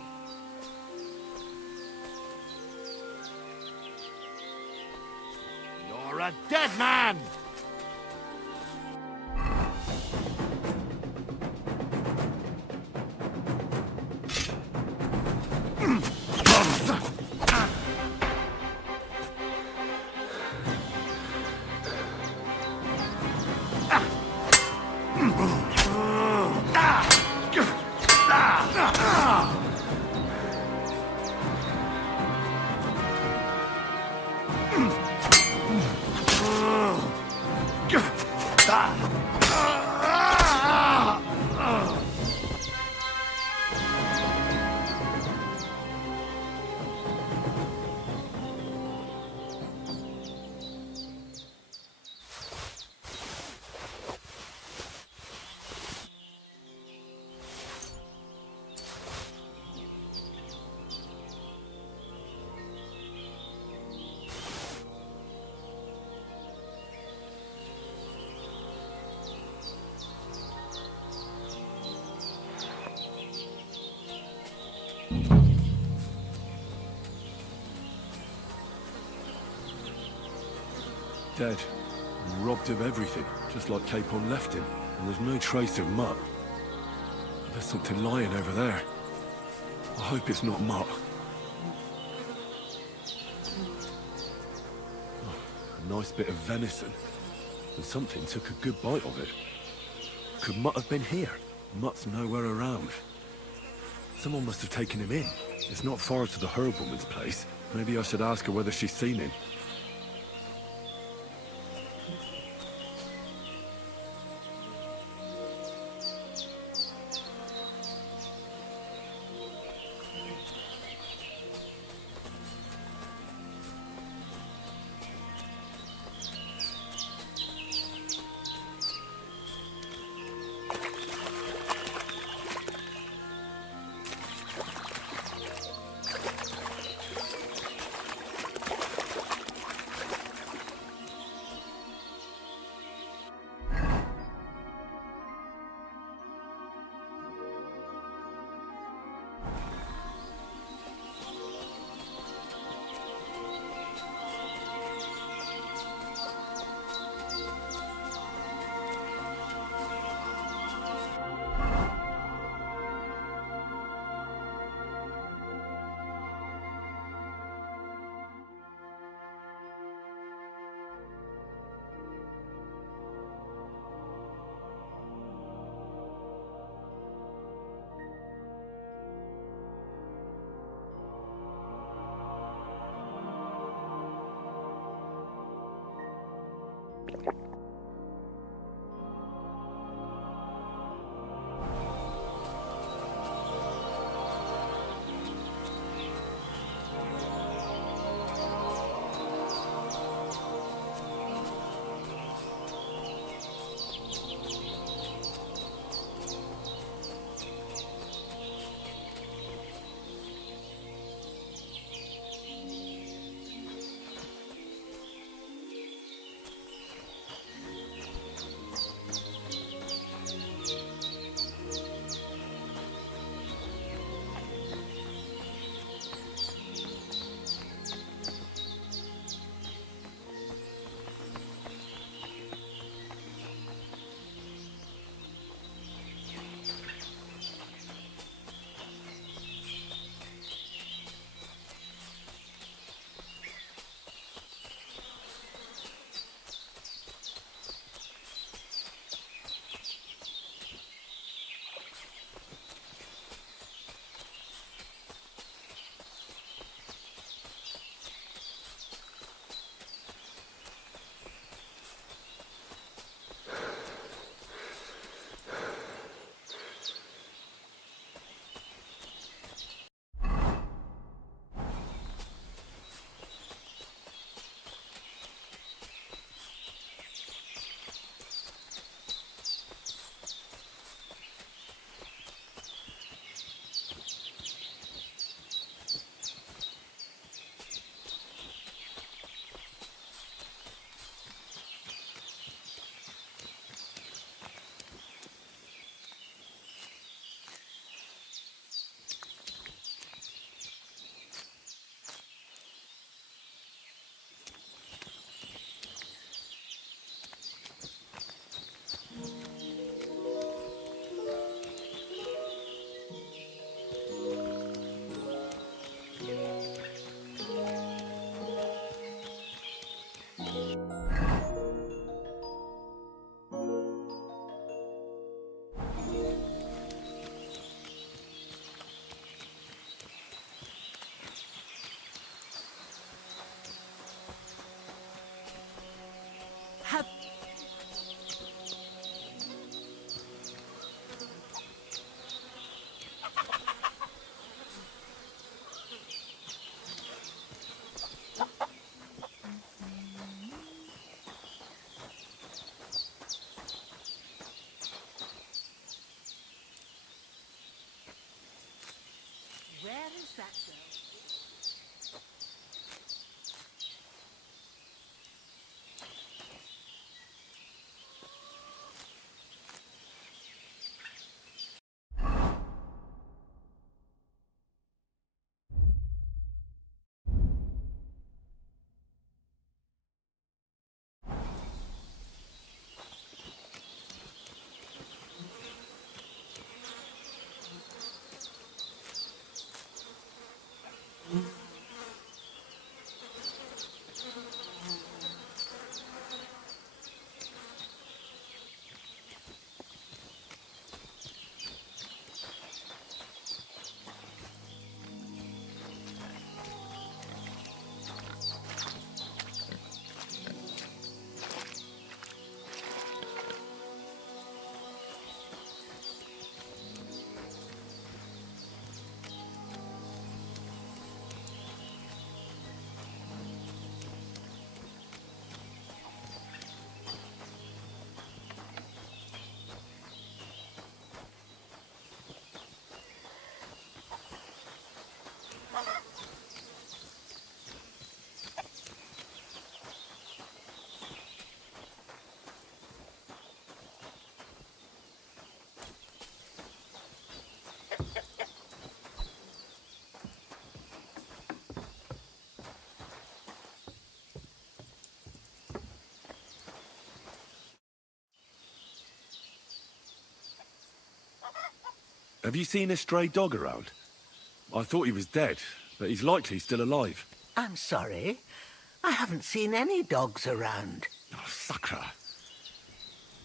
You're a dead man! Dead. And robbed of everything, just like Capon left him. And there's no trace of Mutt. But there's something lying over there. I hope it's not Mutt. Oh, a nice bit of venison. And something took a good bite of it. Could Mutt have been here? Mutt's nowhere around. Someone must have taken him in. It's not far to the herb woman's place. Maybe I should ask her whether she's seen him. Have you seen a stray dog around? I thought he was dead, but he's likely still alive. I'm sorry. I haven't seen any dogs around. Oh, Sakra.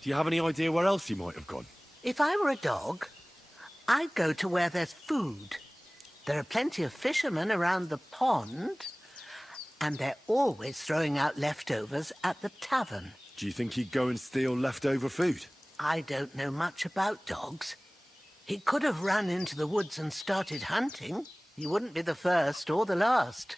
Do you have any idea where else he might have gone? If I were a dog, I'd go to where there's food. There are plenty of fishermen around the pond, and they're always throwing out leftovers at the tavern. Do you think he'd go and steal leftover food? I don't know much about dogs. He could have run into the woods and started hunting. He wouldn't be the first or the last.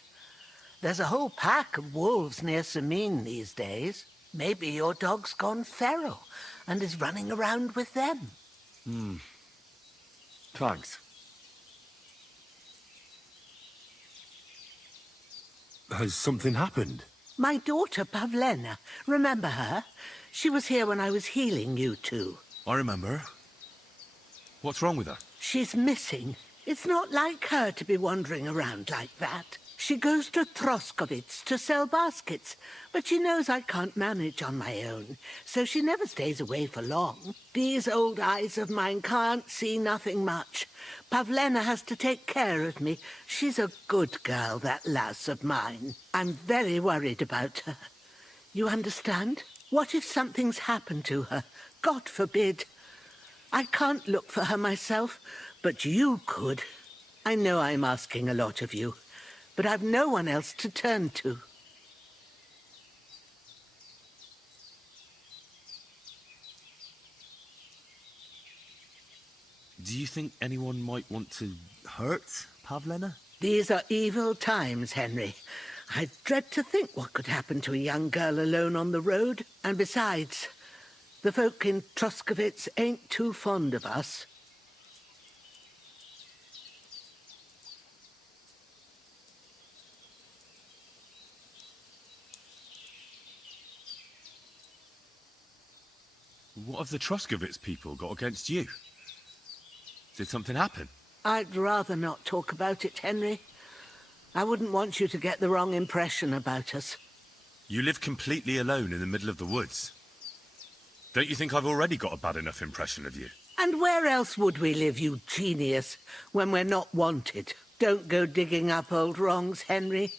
There's a whole pack of wolves near ceann-feadhna these days. Maybe your dog's gone feral and is running around with them. Thanks. Has something happened? My daughter, Pavlena. Remember her? She was here when I was healing you two. I remember. What's wrong with her? She's missing. It's not like her to be wandering around like that. She goes to Troskovitz to sell baskets, but she knows I can't manage on my own, so she never stays away for long. These old eyes of mine can't see nothing much. Pavlena has to take care of me. She's a good girl, that lass of mine. I'm very worried about her. You understand? What if something's happened to her? God forbid. I can't look for her myself, but you could. I know I'm asking a lot of you, but I've no one else to turn to. Do you think anyone might want to hurt Pavlena? These are evil times, Henry. I dread to think what could happen to a young girl alone on the road. And besides, the folk in Troskovitz ain't too fond of us. What have the Troskovitz people got against you? Did something happen? I'd rather not talk about it, Henry. I wouldn't want you to get the wrong impression about us. You live completely alone in the middle of the woods. Don't you think I've already got a bad enough impression of you? And where else would we live, you genius, when we're not wanted? Don't go digging up old wrongs, Henry.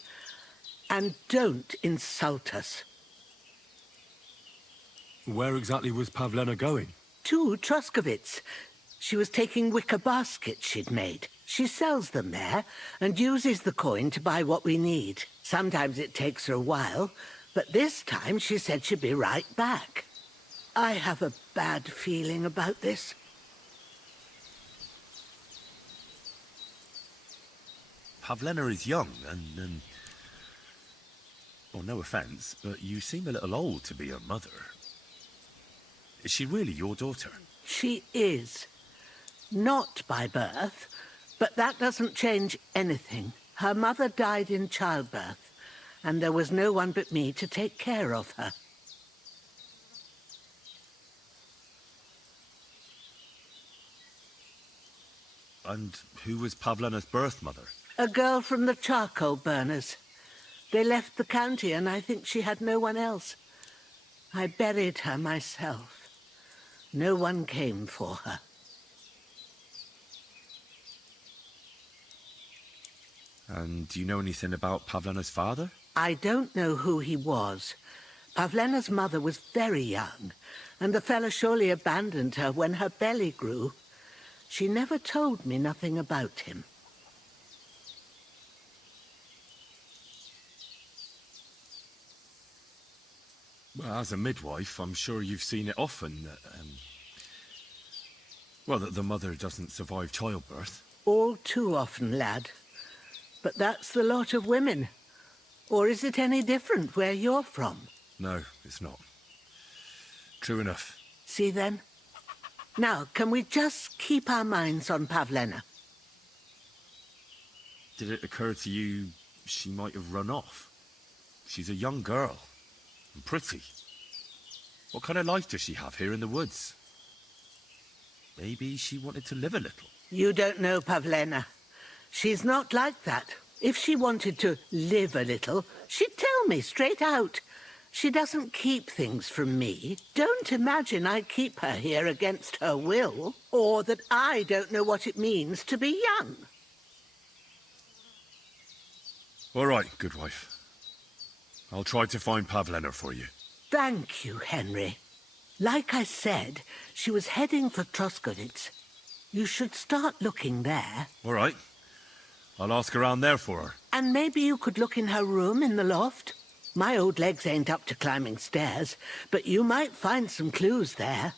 And don't insult us. Where exactly was Pavlena going? To Troskovitz. She was taking wicker baskets she'd made. She sells them there and uses the coin to buy what we need. Sometimes it takes her a while, but this time she said she'd be right back. I have a bad feeling about this. Pavlena is young and, well, no offense, but you seem a little old to be her mother. Is she really your daughter? She is. Not by birth, but that doesn't change anything. Her mother died in childbirth, and there was no one but me to take care of her. And who was Pavlena's birth mother? A girl from the charcoal burners. They left the county, and I think she had no one else. I buried her myself. No one came for her. And do you know anything about Pavlena's father? I don't know who he was. Pavlena's mother was very young, and the fella surely abandoned her when her belly grew. She never told me nothing about him. Well, as a midwife, I'm sure you've seen it often that, well, that the mother doesn't survive childbirth. All too often, lad. But that's the lot of women. Or is it any different where you're from? No, it's not. True enough. See then? Now, can we just keep our minds on Pavlena? Did it occur to you she might have run off? She's a young girl. And pretty. What kind of life does she have here in the woods? Maybe she wanted to live a little. You don't know Pavlena. She's not like that. If she wanted to live a little, she'd tell me straight out. She doesn't keep things from me. Don't imagine I keep her here against her will, or that I don't know what it means to be young. All right, good wife. I'll try to find Pavlena for you. Thank you, Henry. Like I said, she was heading for Troskovitz. You should start looking there. All right. I'll ask around there for her. And maybe you could look in her room in the loft. My old legs ain't up to climbing stairs, but you might find some clues there.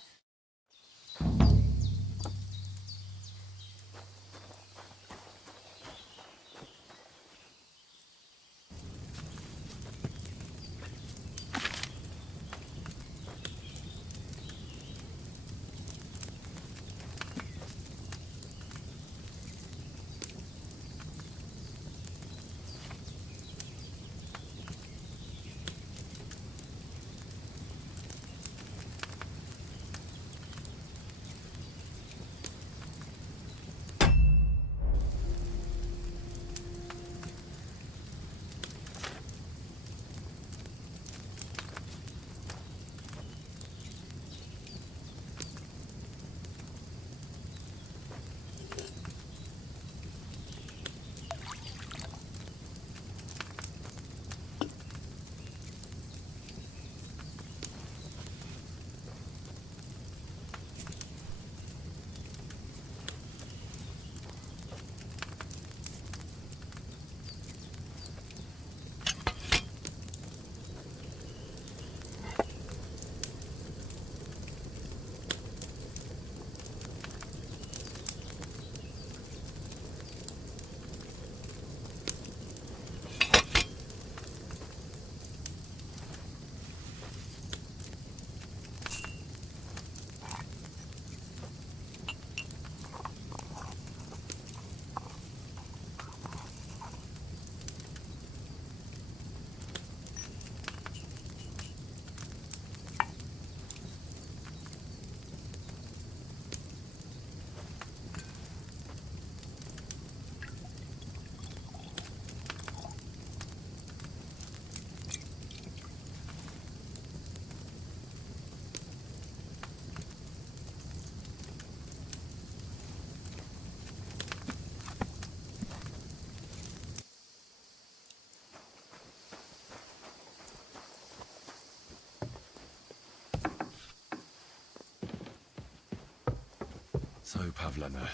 So, Pavlena,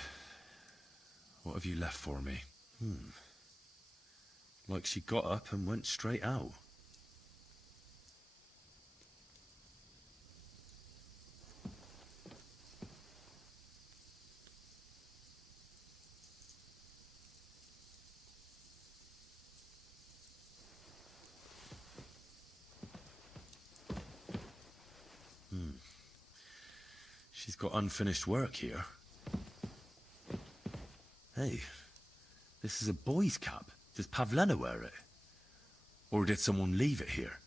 what have you left for me? Like she got up and went straight out. She's got unfinished work here. Hey, this is a boy's cap. Does Pavlena wear it? Or did someone leave it here?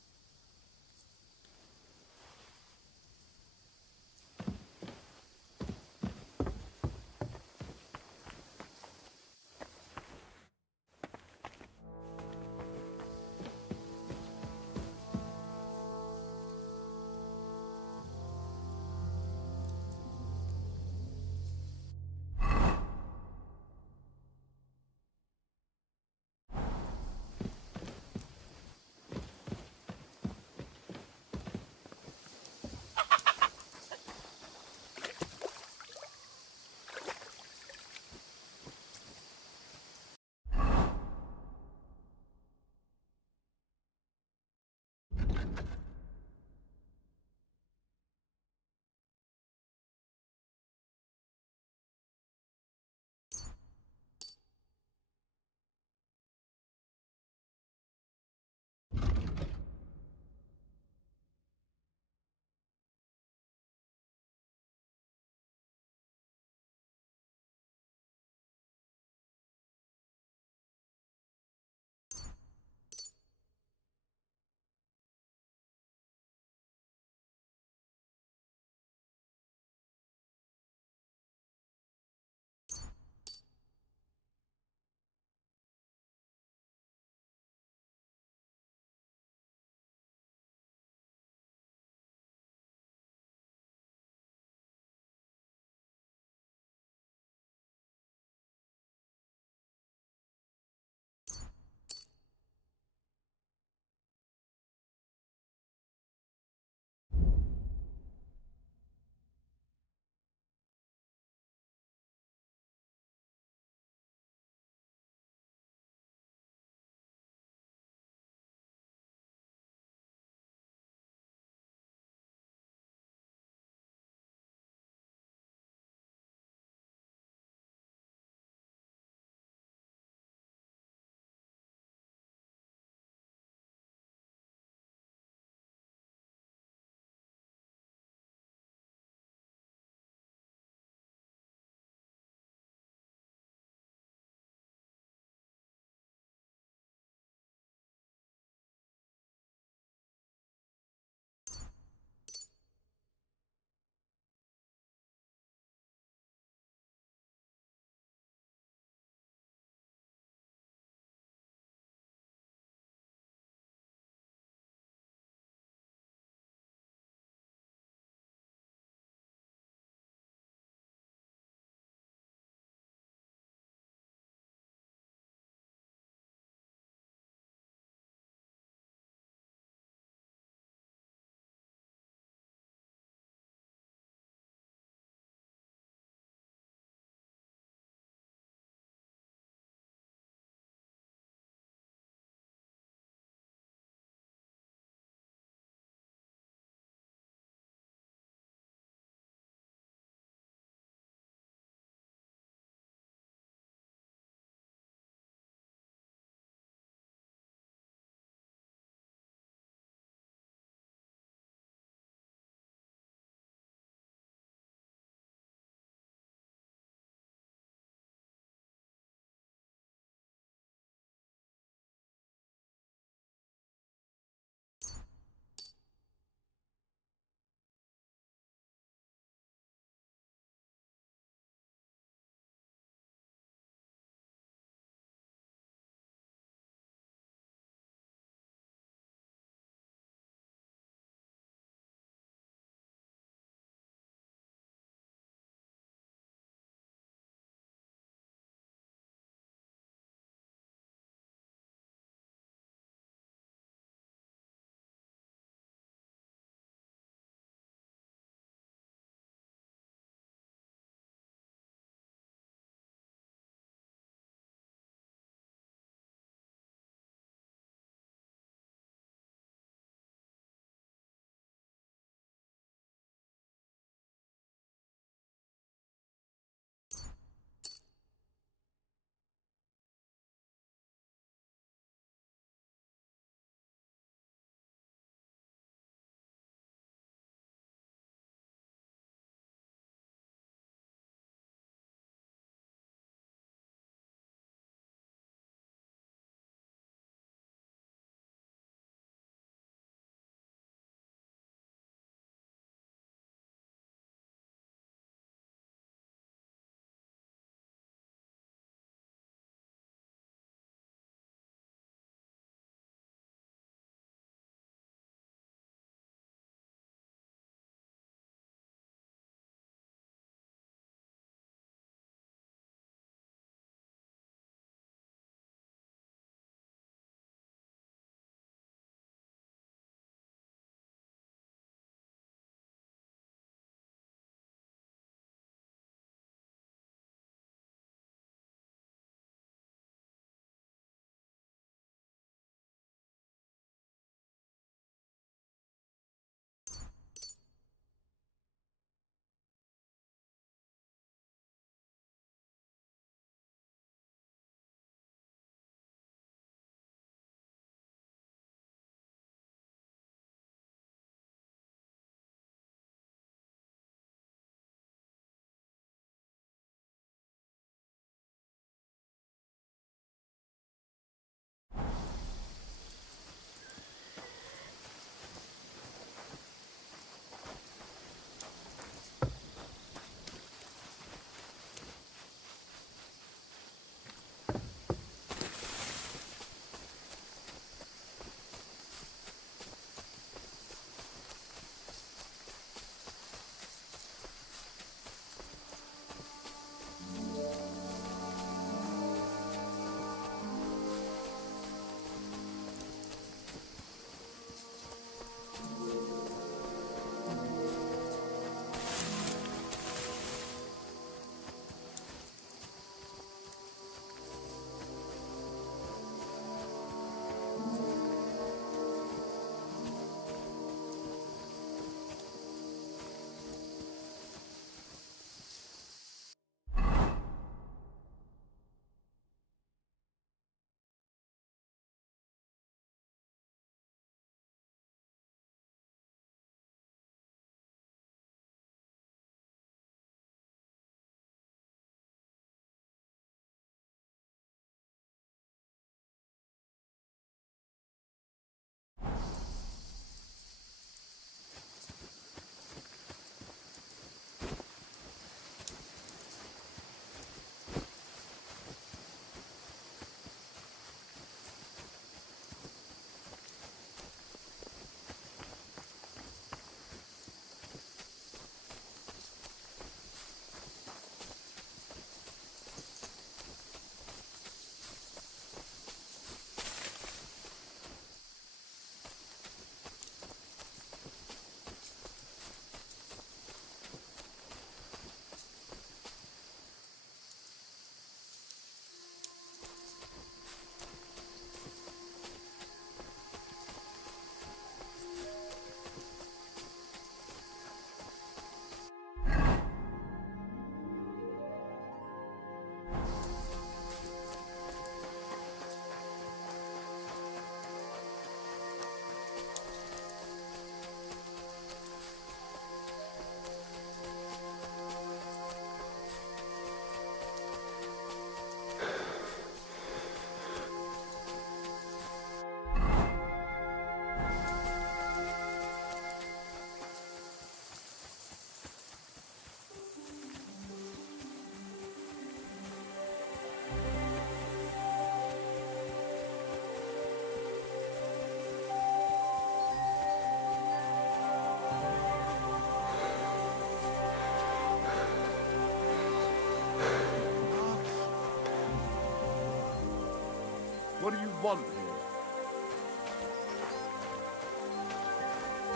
What do you want here?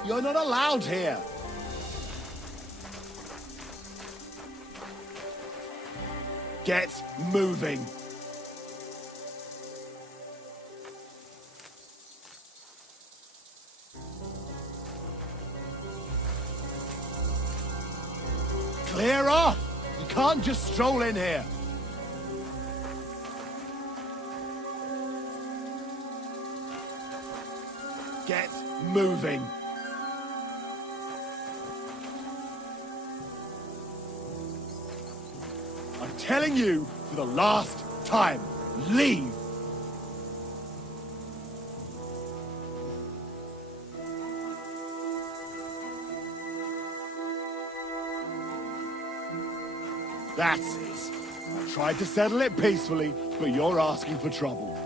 You're not allowed here! Get moving! Clear off! You can't just stroll in here! Get moving! I'm telling you for the last time, leave! That's it. I tried to settle it peacefully, but you're asking for trouble.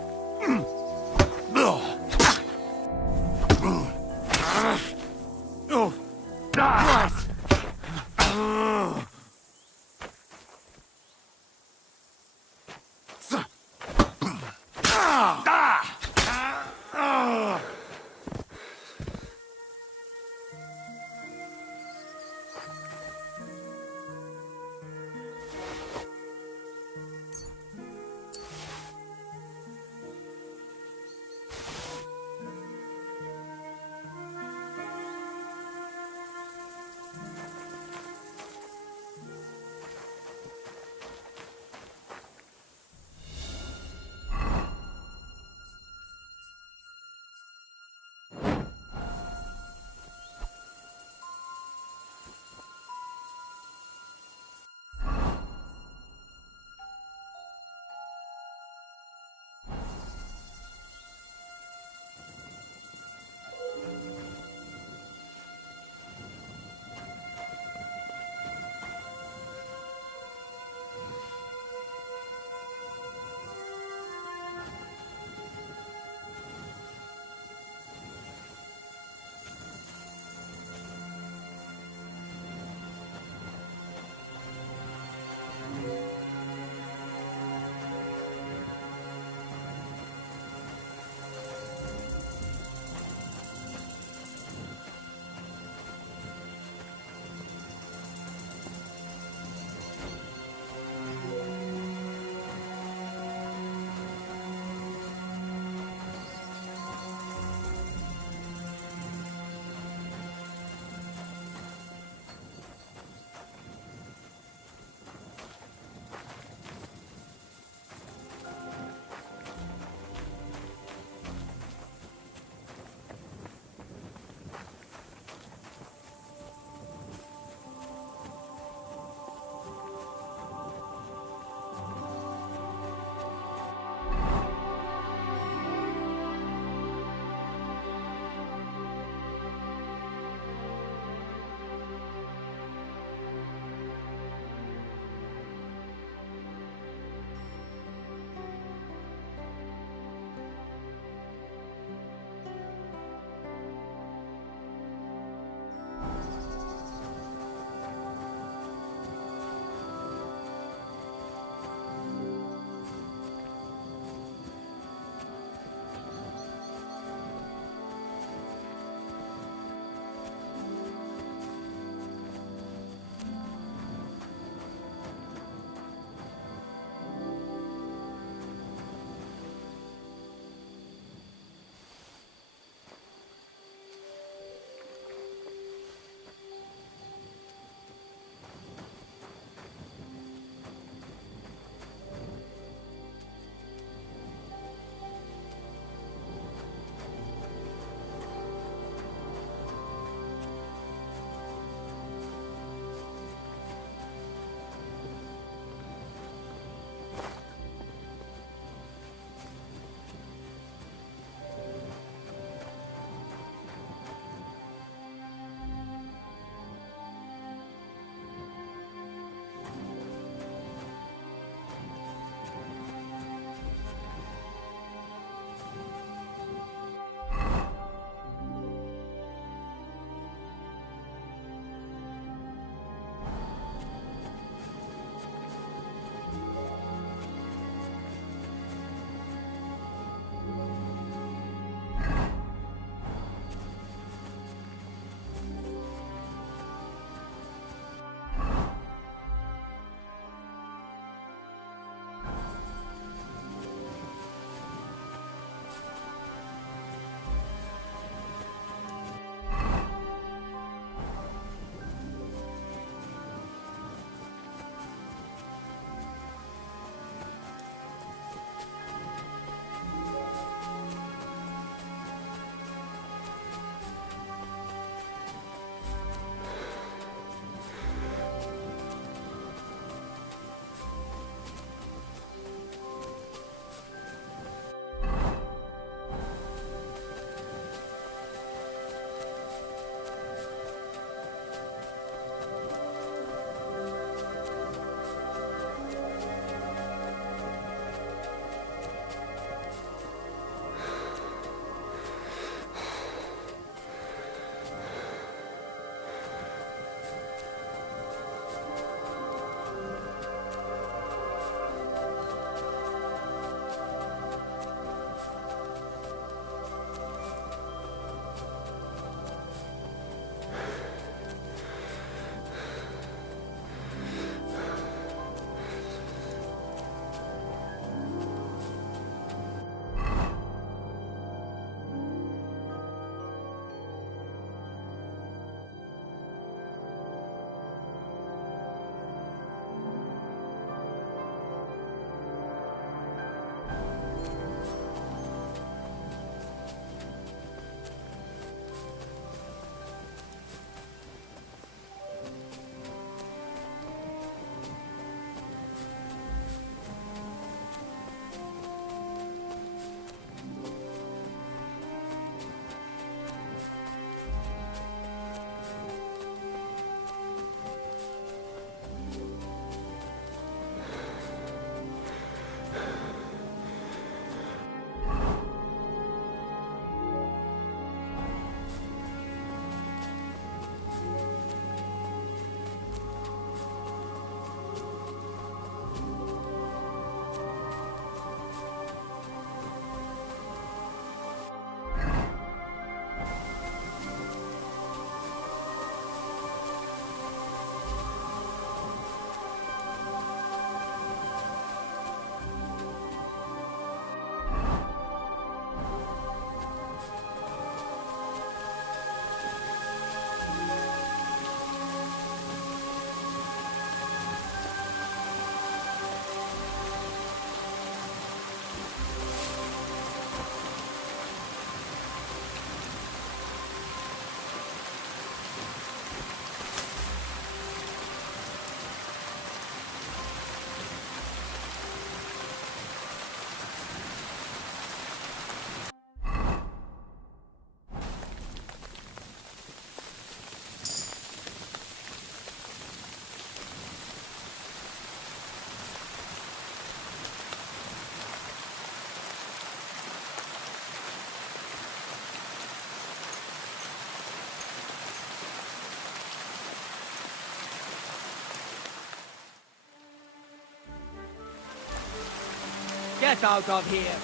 Get out of here!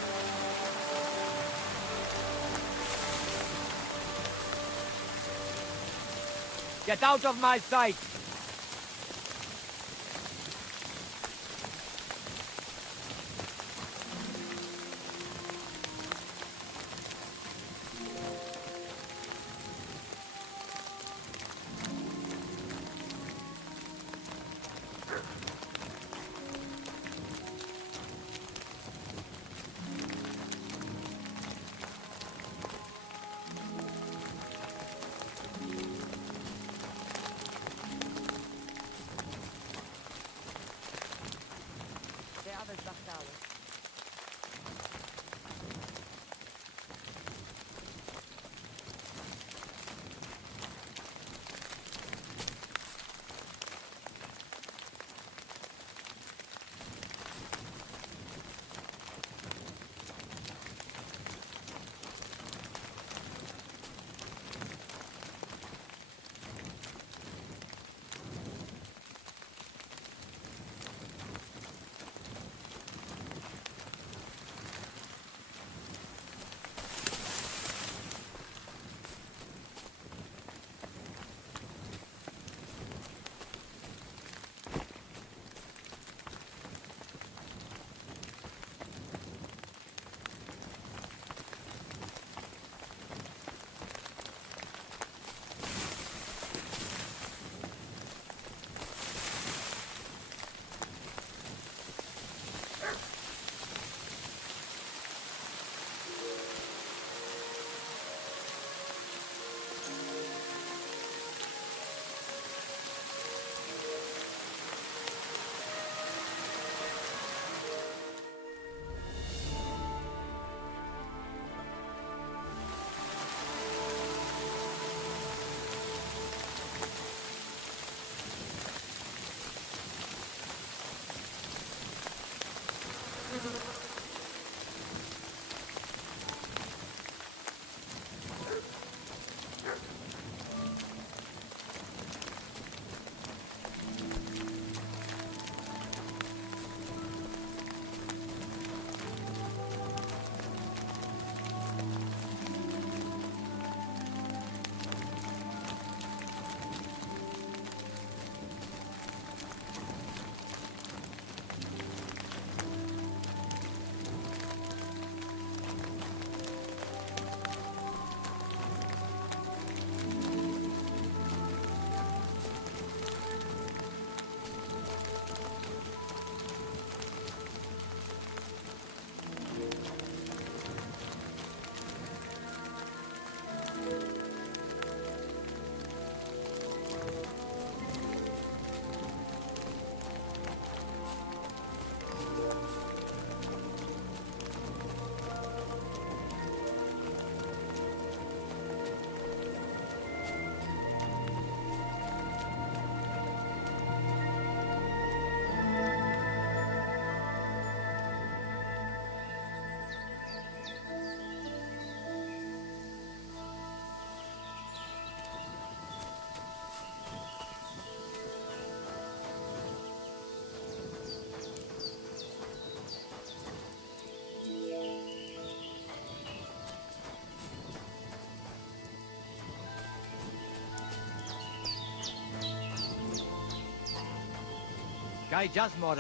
Get out of my sight! Gai just more.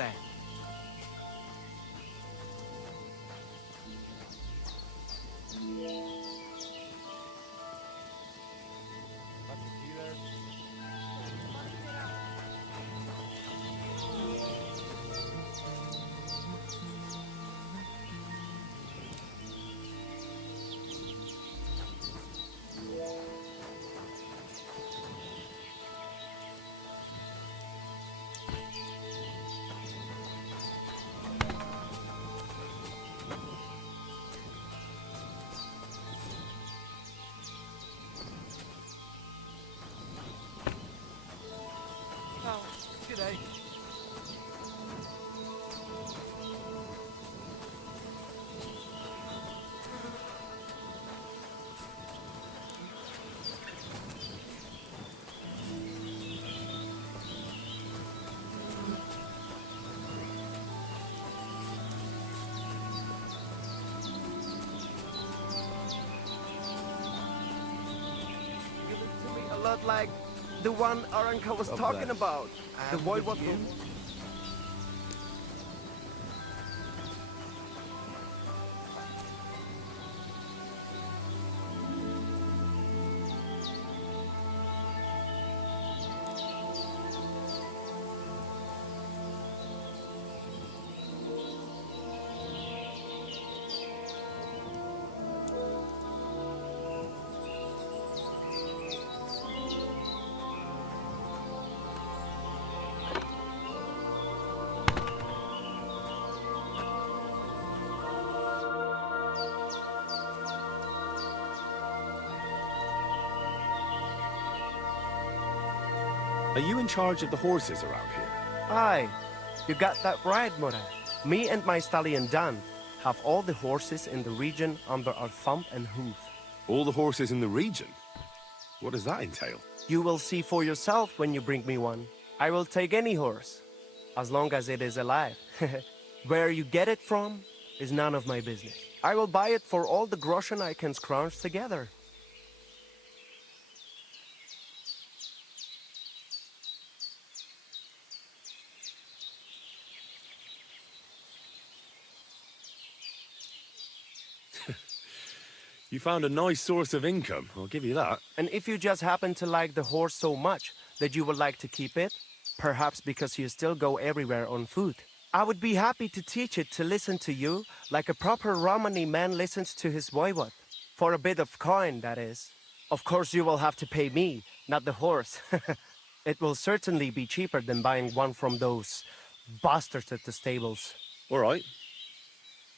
not like the one Aranka was talking about. The boy was... Are you in charge of the horses around here? Aye, you got that right, Mora. Me and my stallion Dan have all the horses in the region under our thumb and hoof. All the horses in the region? What does that entail? You will see for yourself when you bring me one. I will take any horse, as long as it is alive. Where you get it from is none of my business. I will buy it for all the groschen I can scrounge together. You found a nice source of income, I'll give you that. And if you just happen to like the horse so much that you would like to keep it, perhaps because you still go everywhere on foot, I would be happy to teach it to listen to you like a proper Romani man listens to his voivod. For a bit of coin, that is. Of course you will have to pay me, not the horse. It will certainly be cheaper than buying one from those bastards at the stables. All right.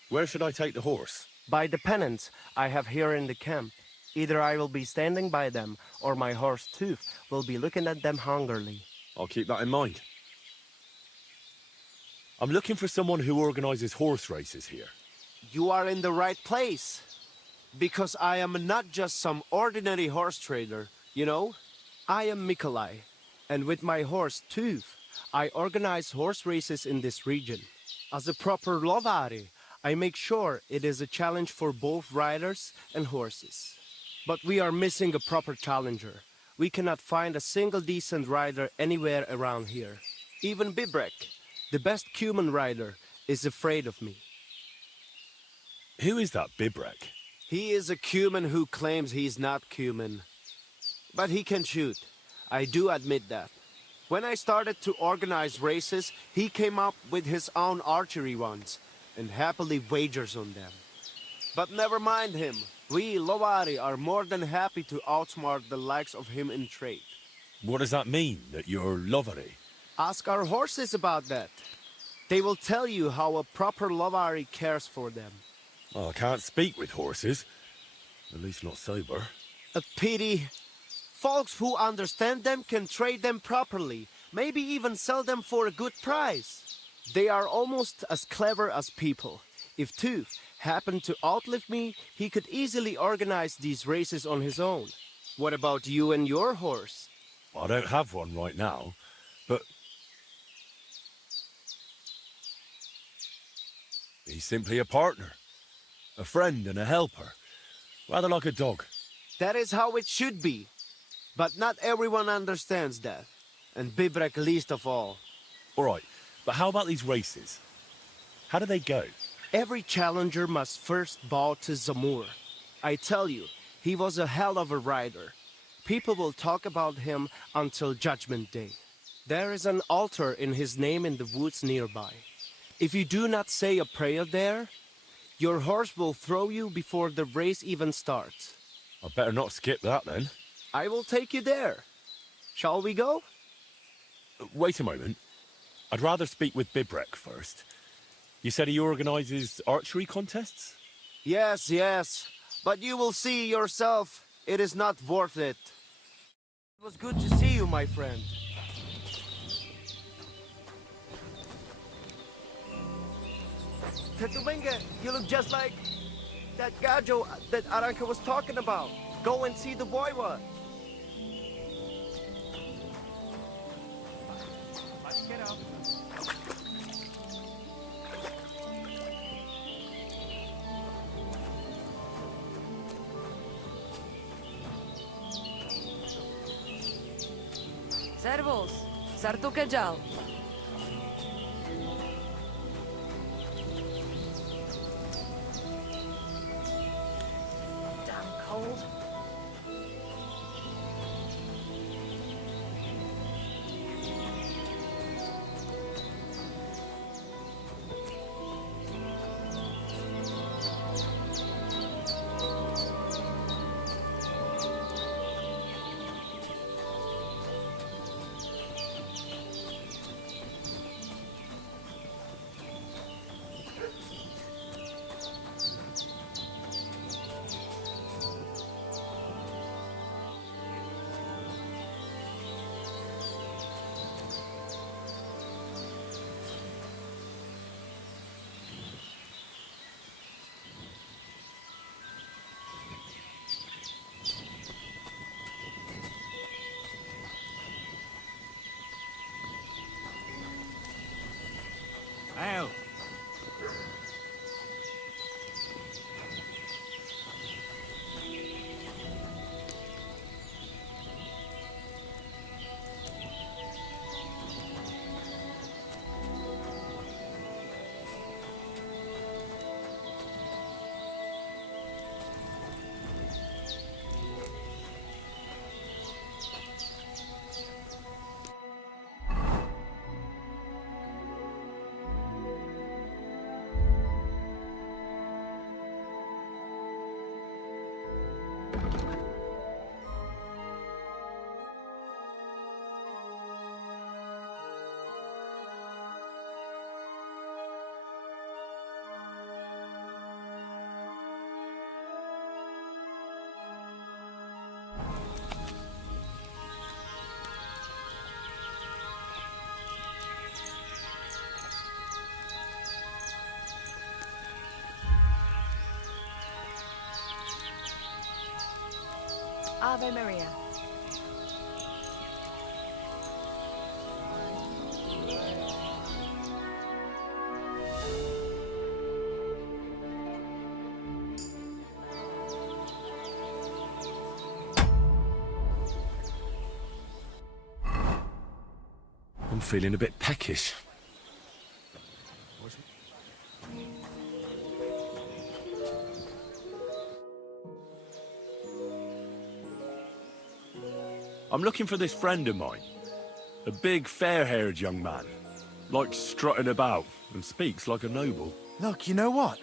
Where should I take the horse? By the pennants I have here in the camp. Either I will be standing by them, or my horse Tooth will be looking at them hungrily. I'll keep that in mind. I'm looking for someone who organizes horse races here. You are in the right place. Because I am not just some ordinary horse trader, you know? I am Mikolai, and with my horse Tooth, I organize horse races in this region. As a proper lovari, I make sure it is a challenge for both riders and horses. But we are missing a proper challenger. We cannot find a single decent rider anywhere around here. Even Bibrek, the best Cuman rider, is afraid of me. Who is that Bibrek? He is a Cuman who claims he's not Cuman. But he can shoot. I do admit that. When I started to organize races, he came up with his own archery ones, and happily wagers on them. But never mind him. We, Lovari, are more than happy to outsmart the likes of him in trade. What does that mean, that you're Lovari? Ask our horses about that. They will tell you how a proper Lovari cares for them. Oh, I can't speak with horses. At least not sober. A pity. Folks who understand them can trade them properly, maybe even sell them for a good price. They are almost as clever as people. If Tooth happened to outlive me, he could easily organize these races on his own. What about you and your horse? I don't have one right now, but... he's simply a partner. A friend and a helper. Rather like a dog. That is how it should be. But not everyone understands that. And Bibrek least of all. All right. But how about these races? How do they go? Every challenger must first bow to Zamur. I tell you, he was a hell of a rider. People will talk about him until Judgment Day. There is an altar in his name in the woods nearby. If you do not say a prayer there, your horse will throw you before the race even starts. I better not skip that then. I will take you there. Shall we go? Wait a moment. I'd rather speak with Bibrek first. You said he organizes archery contests? Yes, yes. But you will see yourself, it is not worth it. It was good to see you, my friend. Tetumenga, you look just like that Gajo that Aranka was talking about. Go and see the voivod. Let's get out. Servus, sartu kajal. Damn cold. Ale. Ave Maria. I'm feeling a bit peckish. I'm looking for this friend of mine. A big, fair-haired young man. Likes strutting about and speaks like a noble. Look, you know what?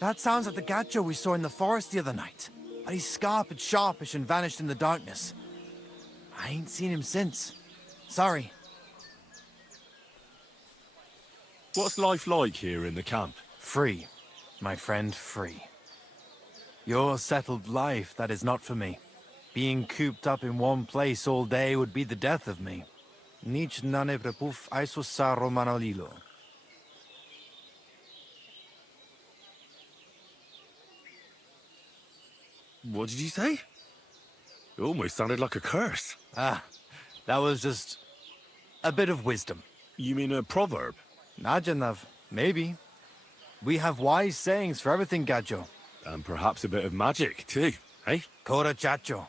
That sounds like the Gacho we saw in the forest the other night. But he's scarp and sharpish and vanished in the darkness. I ain't seen him since. Sorry. What's life like here in the camp? Free. My friend, free. Your settled life, that is not for me. Being cooped up in one place all day would be the death of me. Nic nane prepuf aisus sa romanolilo. What did you say? It almost sounded like a curse. Ah, that was just a bit of wisdom. You mean a proverb? Najanav, maybe. We have wise sayings for everything, Gajo. And perhaps a bit of magic, too, eh? Kora chacho.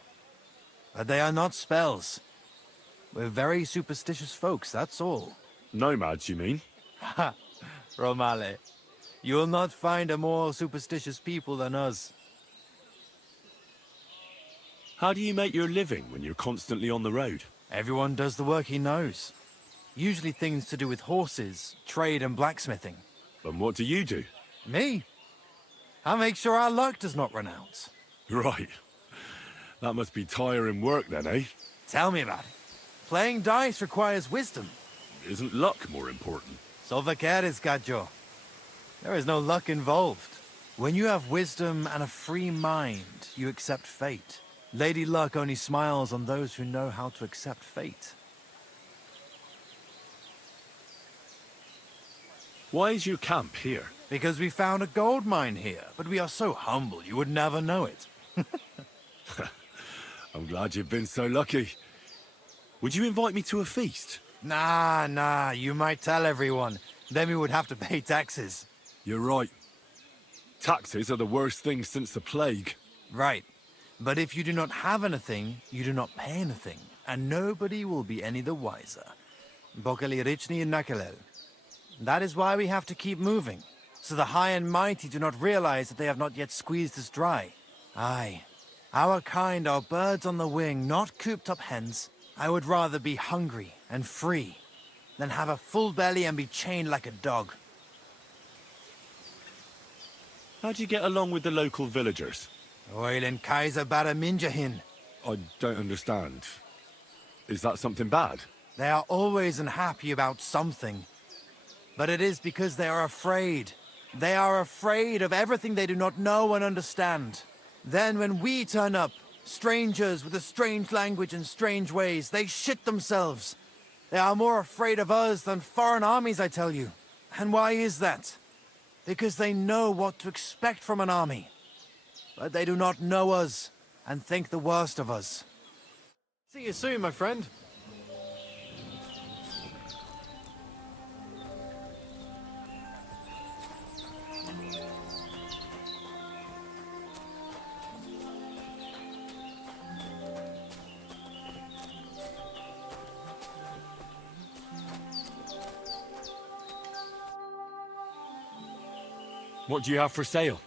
But they are not spells. We're very superstitious folks, that's all. Nomads, you mean? Ha! Romale. You'll not find a more superstitious people than us. How do you make your living when you're constantly on the road? Everyone does the work he knows. Usually things to do with horses, trade and blacksmithing. And what do you do? Me? I make sure our luck does not run out. Right. That must be tiring work then, eh? Tell me about it. Playing dice requires wisdom. Isn't luck more important? Solvaqueres, Gajo. There is no luck involved. When you have wisdom and a free mind, you accept fate. Lady Luck only smiles on those who know how to accept fate. Why is your camp here? Because we found a gold mine here, but we are so humble you would never know it. I'm glad you've been so lucky. Would you invite me to a feast? Nah, you might tell everyone. Then we would have to pay taxes. You're right. Taxes are the worst thing since the plague. Right. But if you do not have anything, you do not pay anything. and nobody will be any the wiser. Bokalirichni Nakalel. That is why we have to keep moving, so the high and mighty do not realize that they have not yet squeezed us dry. Aye, our kind are birds on the wing, not cooped up hens. I would rather be hungry and free than have a full belly and be chained like a dog. How do you get along with the local villagers? Oilen Kaiser Baraminjahin. I don't understand. Is that something bad? They are always unhappy about something. But it is because they are afraid. They are afraid of everything they do not know and understand. Then when we turn up, strangers with a strange language and strange ways, they shit themselves. They are more afraid of us than foreign armies, I tell you. And why is that? Because they know what to expect from an army. But they do not know us and think the worst of us. See you soon, my friend. What do you have for sale?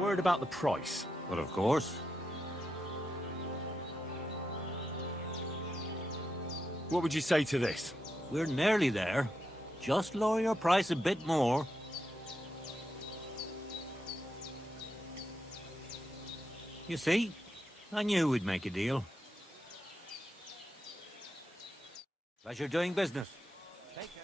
Word about the price? But of course. What would you say to this? We're nearly there. Just lower your price a bit more. You see, I knew we'd make a deal. Pleasure doing business. Take care.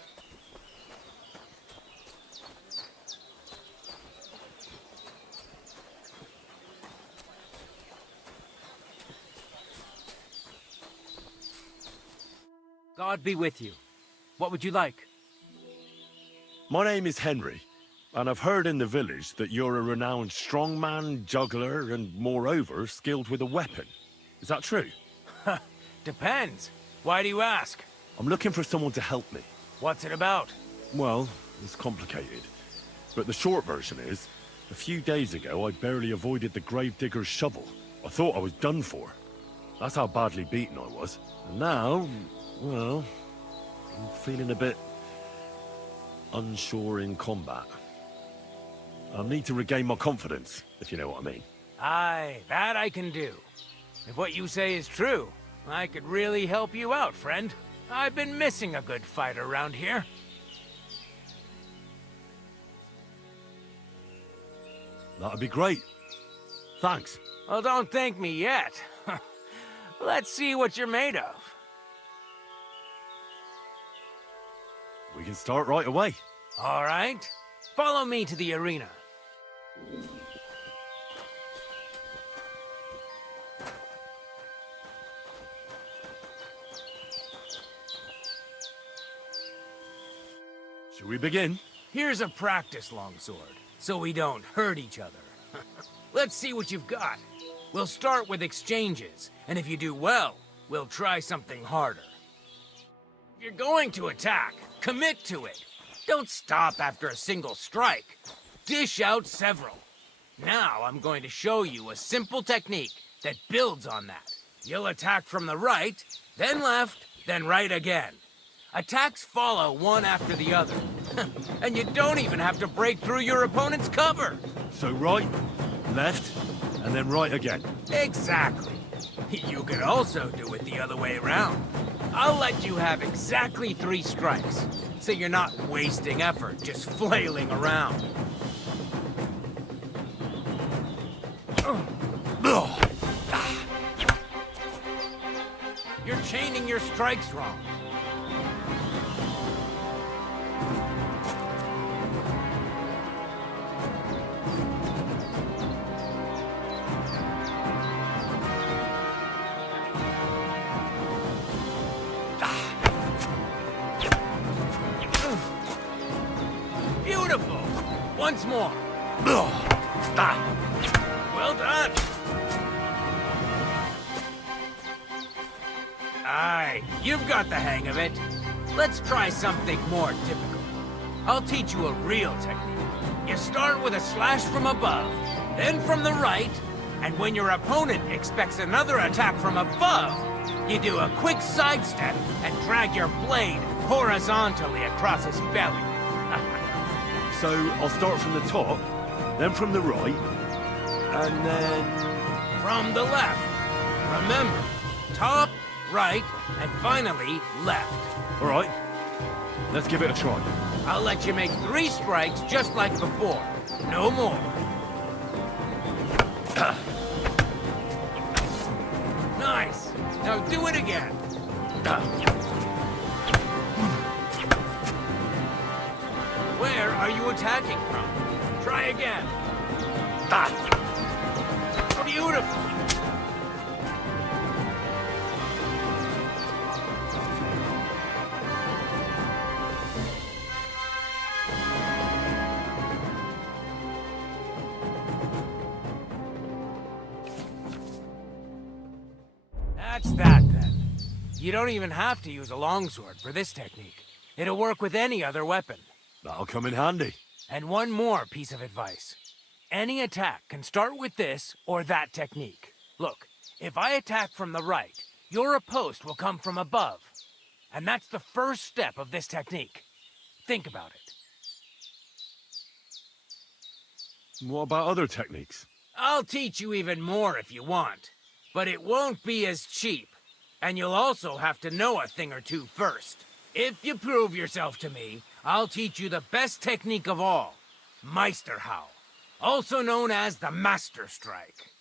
God be with you. What would you like? My name is Henry, and I've heard in the village that you're a renowned strongman, juggler, and moreover, skilled with a weapon. Is that true? Depends. Why do you ask? I'm looking for someone to help me. What's it about? Well, it's complicated. But the short version is, a few days ago I barely avoided the gravedigger's shovel. I thought I was done for. That's how badly beaten I was. And now, well, I'm feeling a bit unsure in combat. I'll need to regain my confidence, if you know what I mean. Aye, that I can do. If what you say is true, I could really help you out, friend. I've been missing a good fighter around here. That'd be great. Thanks. Well, don't thank me yet. Let's see what you're made of. We can start right away. All right. Follow me to the arena. Should we begin? Here's a practice longsword, so we don't hurt each other. Let's see what you've got. We'll start with exchanges, and if you do well, we'll try something harder. If you're going to attack, commit to it. Don't stop after a single strike. Dish out several. Now I'm going to show you a simple technique that builds on that. You'll attack from the right, then left, then right again. Attacks follow one after the other. And you don't even have to break through your opponent's cover. So right, left, and then right again. Exactly. You could also do it the other way around. I'll let you have exactly 3 strikes, so you're not wasting effort just flailing around. You're chaining your strikes wrong. Beautiful! Once more. Well done. Aye, you've got the hang of it. Let's try something more difficult. I'll teach you a real technique. You start with a slash from above, then from the right, and when your opponent expects another attack from above, you do a quick sidestep and drag your blade horizontally across his belly. So I'll start from the top, then from the right, and then... From the left. Remember, top, right, and finally left. All right, let's give it a try. I'll let you make 3 strikes just like before. No more. Nice. Now do it again. Where are you attacking from? Try again. Beautiful. That's that, then. You don't even have to use a longsword for this technique. It'll work with any other weapon. That'll come in handy. And one more piece of advice. Any attack can start with this or that technique. Look, if I attack from the right, your riposte will come from above. And that's the first step of this technique. Think about it. What about other techniques? I'll teach you even more if you want. But it won't be as cheap. And you'll also have to know a thing or two first. If you prove yourself to me, I'll teach you the best technique of all. Meisterhau. Also known as the Master Strike.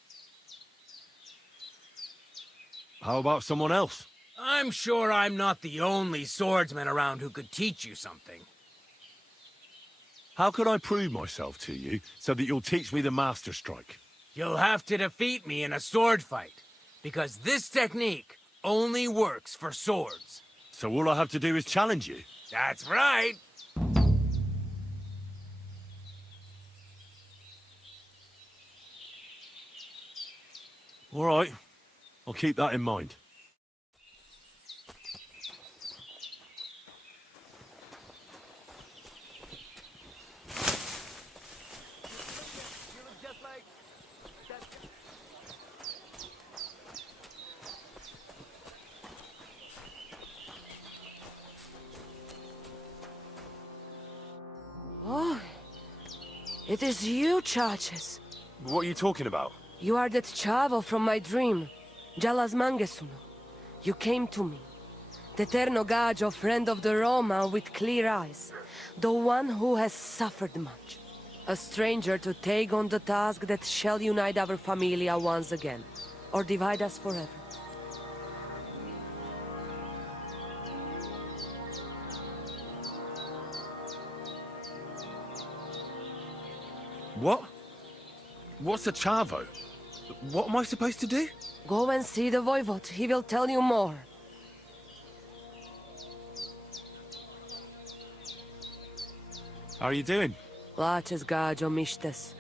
How about someone else? I'm sure I'm not the only swordsman around who could teach you something. How could I prove myself to you so that you'll teach me the Master Strike? You'll have to defeat me in a sword fight, because this technique only works for swords. So all I have to do is challenge you? That's right. All right. I'll keep that in mind. Oh, it is you, Charges. What are you talking about? You are that chavo from my dream, Jalas Mangesuno. You came to me. The Eterno Gajo, friend of the Roma with clear eyes. The one who has suffered much. A stranger to take on the task that shall unite our familia once again. Or divide us forever. What? What's a chavo? What am I supposed to do? Go and see the Voivod. He will tell you more. How are you doing? Laches Gajo Mishtes.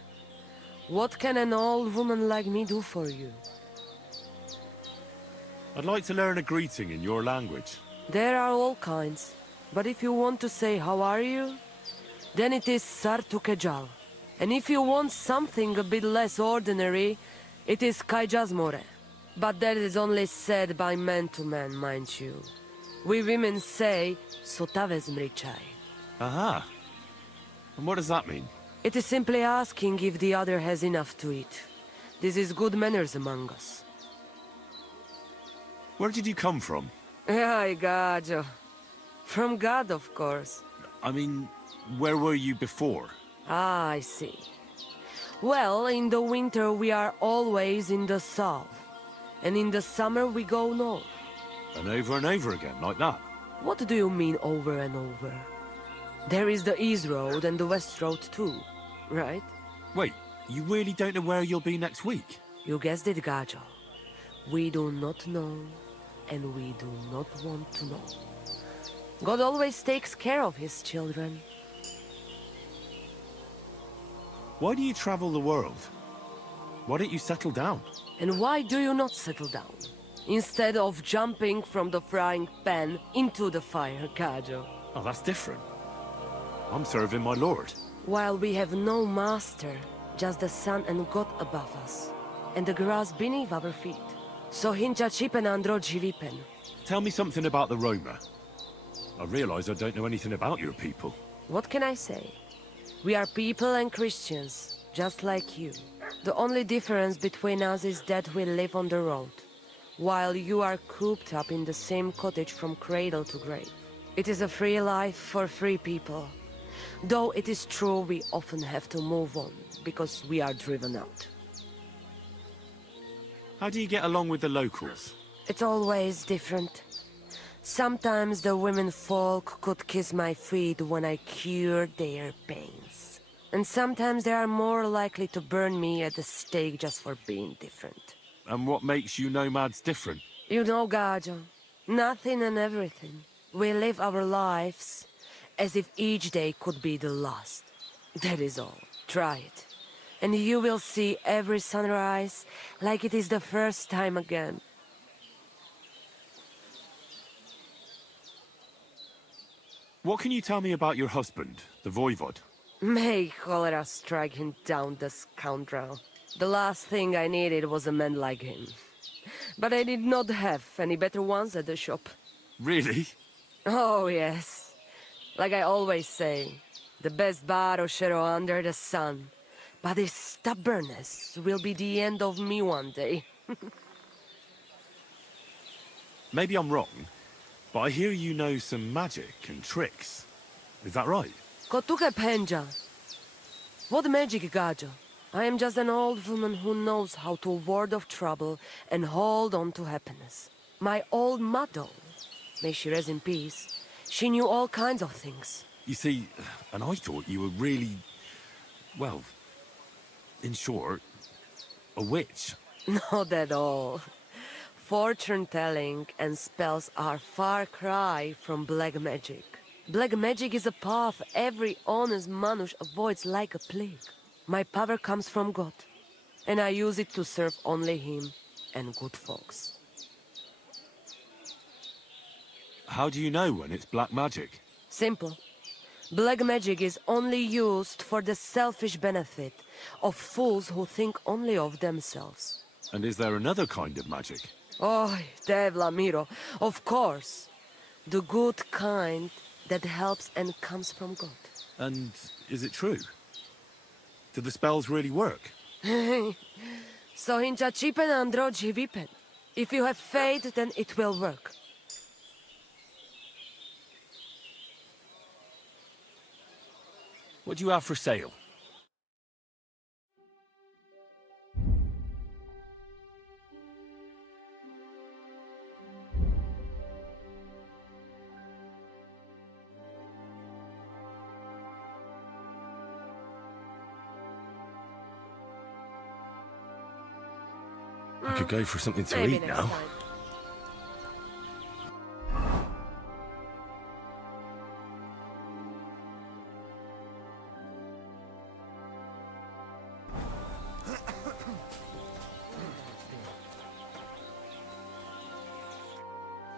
What can an old woman like me do for you? I'd like to learn a greeting in your language. There are all kinds. But if you want to say how are you, then it is Sartukejal. And if you want something a bit less ordinary, it is Kaijazmore. But that is only said by man to man, mind you. We women say, Sotavezmrichai. Aha. And what does that mean? It is simply asking if the other has enough to eat. This is good manners among us. Where did you come from? Ay, Gajo. From God, of course. I mean, where were you before? Ah, I see. Well, in the winter we are always in the south. And in the summer we go north. And over again, like that? What do you mean over and over? There is the East Road and the West Road too, right? Wait, you really don't know where you'll be next week? You guessed it, Gajo. We do not know, and we do not want to know. God always takes care of his children. Why do you travel the world? Why don't you settle down? And why do you not settle down? Instead of jumping from the frying pan into the fire, Gajo. Oh, that's different. I'm serving my lord. While we have no master, just the sun and God above us, and the grass beneath our feet. So hincha chipen andro jivipen. Tell me something about the Roma. I realize I don't know anything about your people. What can I say? We are people and Christians, just like you. The only difference between us is that we live on the road, while you are cooped up in the same cottage from cradle to grave. It is a free life for free people. Though it is true we often have to move on, because we are driven out. How do you get along with the locals? It's always different. Sometimes the women folk could kiss my feet when I cured their pains. And sometimes they are more likely to burn me at the stake just for being different. And what makes you nomads different? You know, Gajo, nothing and everything. We live our lives as if each day could be the last. That is all. Try it. And you will see every sunrise like it is the first time again. What can you tell me about your husband, the Voivod? May cholera strike him down, the scoundrel. The last thing I needed was a man like him. But I did not have any better ones at the shop. Really? Oh, yes. Like I always say, the best baroshero under the sun. But his stubbornness will be the end of me one day. Maybe I'm wrong, but I hear you know some magic and tricks. Is that right? Kotuke Penja. What magic, Gajo? I am just an old woman who knows how to ward off trouble and hold on to happiness. My old mother, may she rest in peace, she knew all kinds of things. You see, and I thought you were really, well, in short, a witch. Not at all. Fortune-telling and spells are far cry from black magic. Black magic is a path every honest Manush avoids like a plague. My power comes from God, and I use it to serve only him and good folks. How do you know when it's black magic? Simple. Black magic is only used for the selfish benefit of fools who think only of themselves. And is there another kind of magic? Oh, Devla Miro, of course. The good kind that helps and comes from God. And is it true? Do the spells really work? So hincha chipen androji vipen. If you have faith, then it will work. What do you have for sale? I could go for something to Maybe eat next now. time.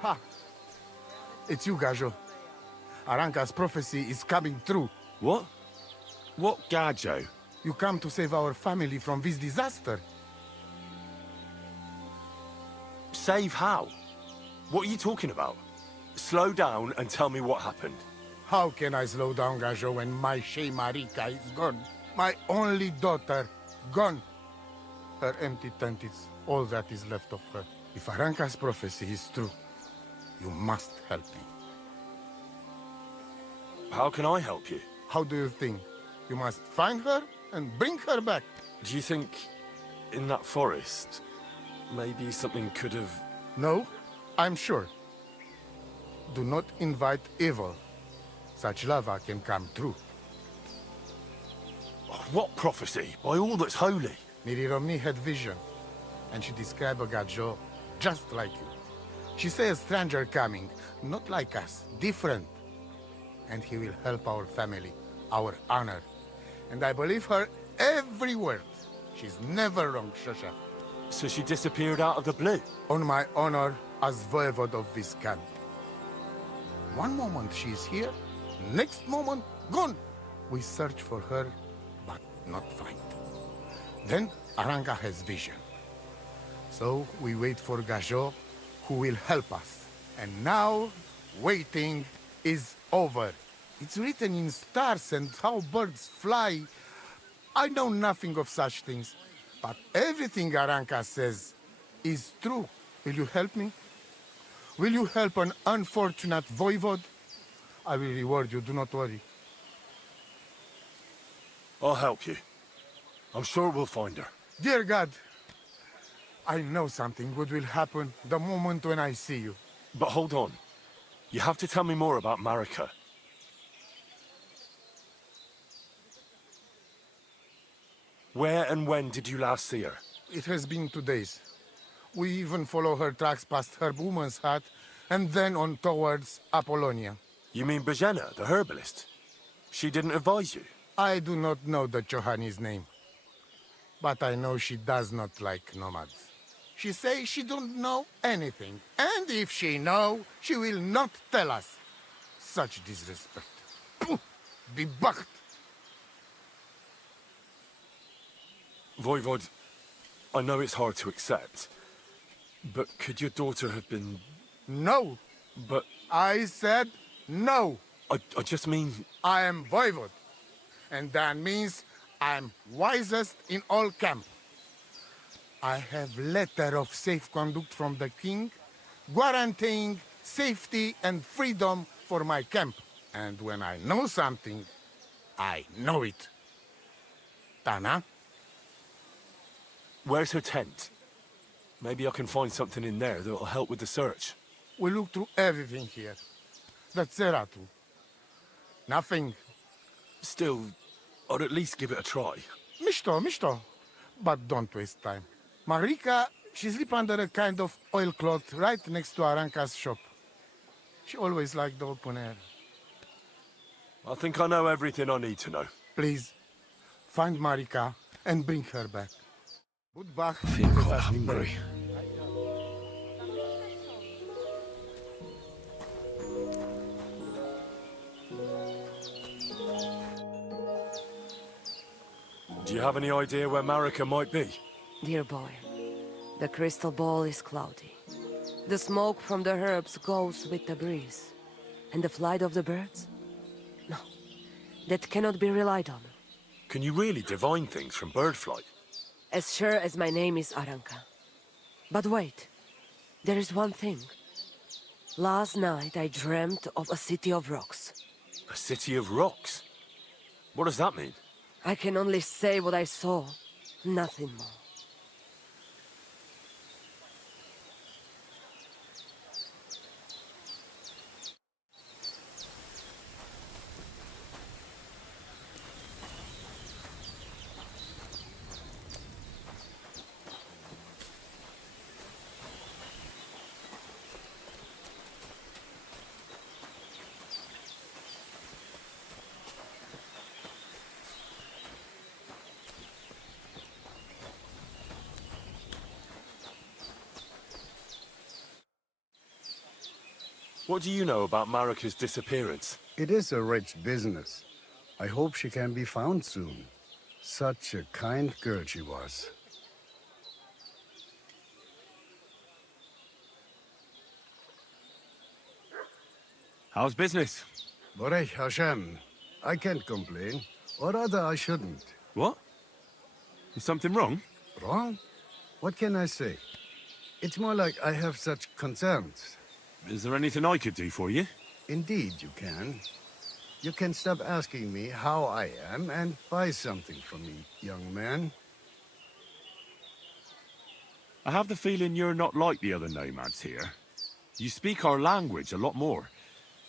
Ha! It's you, Gajo. Aranka's prophecy is coming true. What? What Gajo? You come to save our family from this disaster. Save how? What are you talking about? Slow down and tell me what happened. How can I slow down, Gajo, when my Shea Marika is gone? My only daughter, gone. Her empty tent is all that is left of her. If Aranka's prophecy is true, you must help me. How can I help you? How do you think? You must find her and bring her back. Do you think in that forest, maybe something could have... No, I'm sure. Do not invite evil. Such lava can come true. What prophecy? By all that's holy. Miri Romni had vision, and she described a Gajo just like you. She said a stranger coming, not like us, different. And he will help our family, our honor. And I believe her every word. She's never wrong, Shosha. So she disappeared out of the blue? On my honor as voivode of this camp. One moment she is here, next moment gone. We search for her, but not find. Then Aranka has vision. So we wait for Gajo, who will help us. And now, waiting is over. It's written in stars and how birds fly. I know nothing of such things, but everything Aranka says is true. Will you help me? Will you help an unfortunate voivode? I will reward you, do not worry. I'll help you. I'm sure we'll find her. Dear God, I know something good will happen the moment when I see you. But hold on. You have to tell me more about Marika. Where and when did you last see her? It has been 2 days. We even follow her tracks past her woman's hut and then on towards Apollonia. You mean Bohemia, the herbalist? She didn't advise you? I do not know the Johani's name, but I know she does not like nomads. She says she don't know anything, and if she know, she will not tell us. Such disrespect. Pooh! Be bucked! Voivod, I know it's hard to accept, but could your daughter have been... No! But... I said no! I just mean... I am Voivod, and that means I'm wisest in all camp. I have letter of safe conduct from the king, guaranteeing safety and freedom for my camp. And when I know something, I know it. Tana? Where's her tent? Maybe I can find something in there that'll help with the search. We look through everything here. That's Zeratu. Nothing. Still, I'd at least give it a try. Mishto. But don't waste time. Marika She sleep under a kind of oilcloth right next to Aranka's shop. She always liked the open air. I think I know everything I need to know. Please, find Marika and bring her back. I feel quite hungry. Do you have any idea where Marika might be? Dear boy, the crystal ball is cloudy. The smoke from the herbs goes with the breeze. And the flight of the birds? No, that cannot be relied on. Can you really divine things from bird flight? As sure as my name is Aranka. But wait, there is one thing. Last night I dreamt of a city of rocks. A city of rocks? What does that mean? I can only say what I saw, nothing more. What do you know about Marika's disappearance? It is a rich business. I hope she can be found soon. Such a kind girl she was. How's business? Borech Hashem. I can't complain. Or rather, I shouldn't. What? Is something wrong? Wrong? What can I say? It's more like I have such concerns. Is there anything I could do for you? Indeed, you can. You can stop asking me how I am and buy something from me, young man. I have the feeling you're not like the other nomads here. You speak our language a lot more,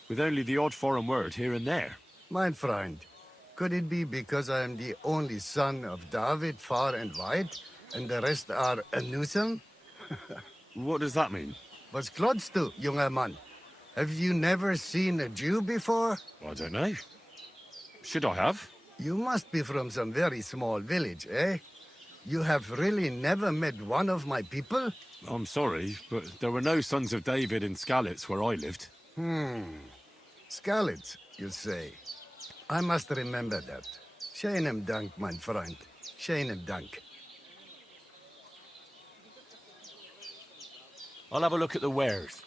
with only the odd foreign word here and there. My friend, could it be because I am the only son of David far and wide, and the rest are Anusam? What does that mean? Was klotst du, junger Mann? Have you never seen a Jew before? I don't know. Should I have? You must be from some very small village, eh? You have really never met one of my people? I'm sorry, but there were no sons of David in Skalitz where I lived. Skalitz, you say? I must remember that. Schönem Dank, mein Freund. Schönem Dank. I'll have a look at the wares.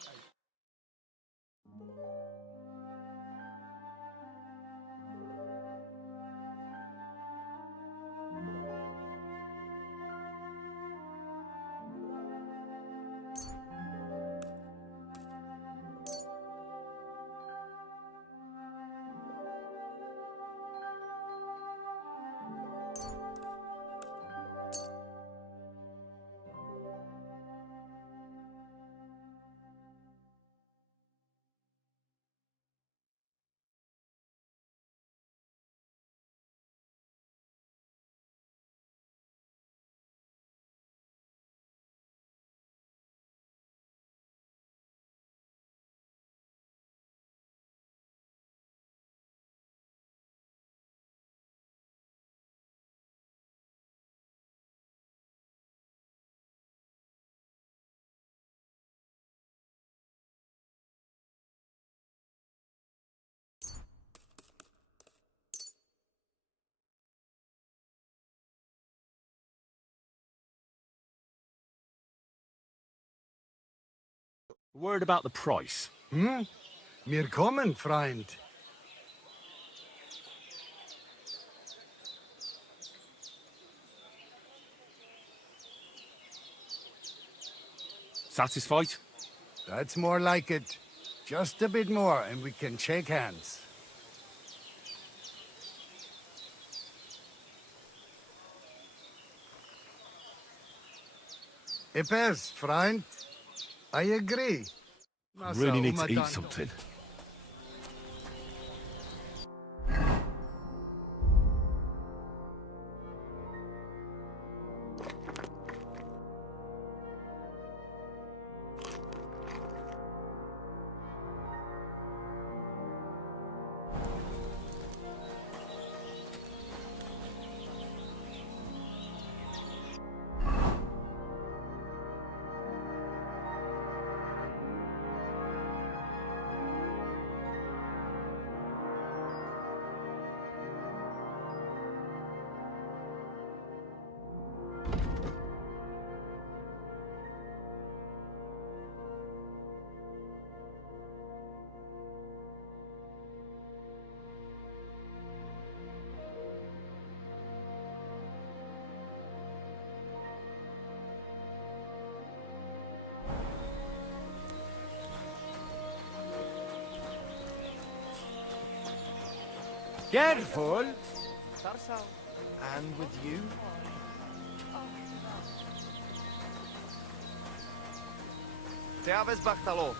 Word about the price. Mir kommen, Freund. Satisfied? That's more like it. Just a bit more and we can shake hands. Epes, Freund. I agree. Really need to eat something. Careful! And with you? Te aveți Bachtalo.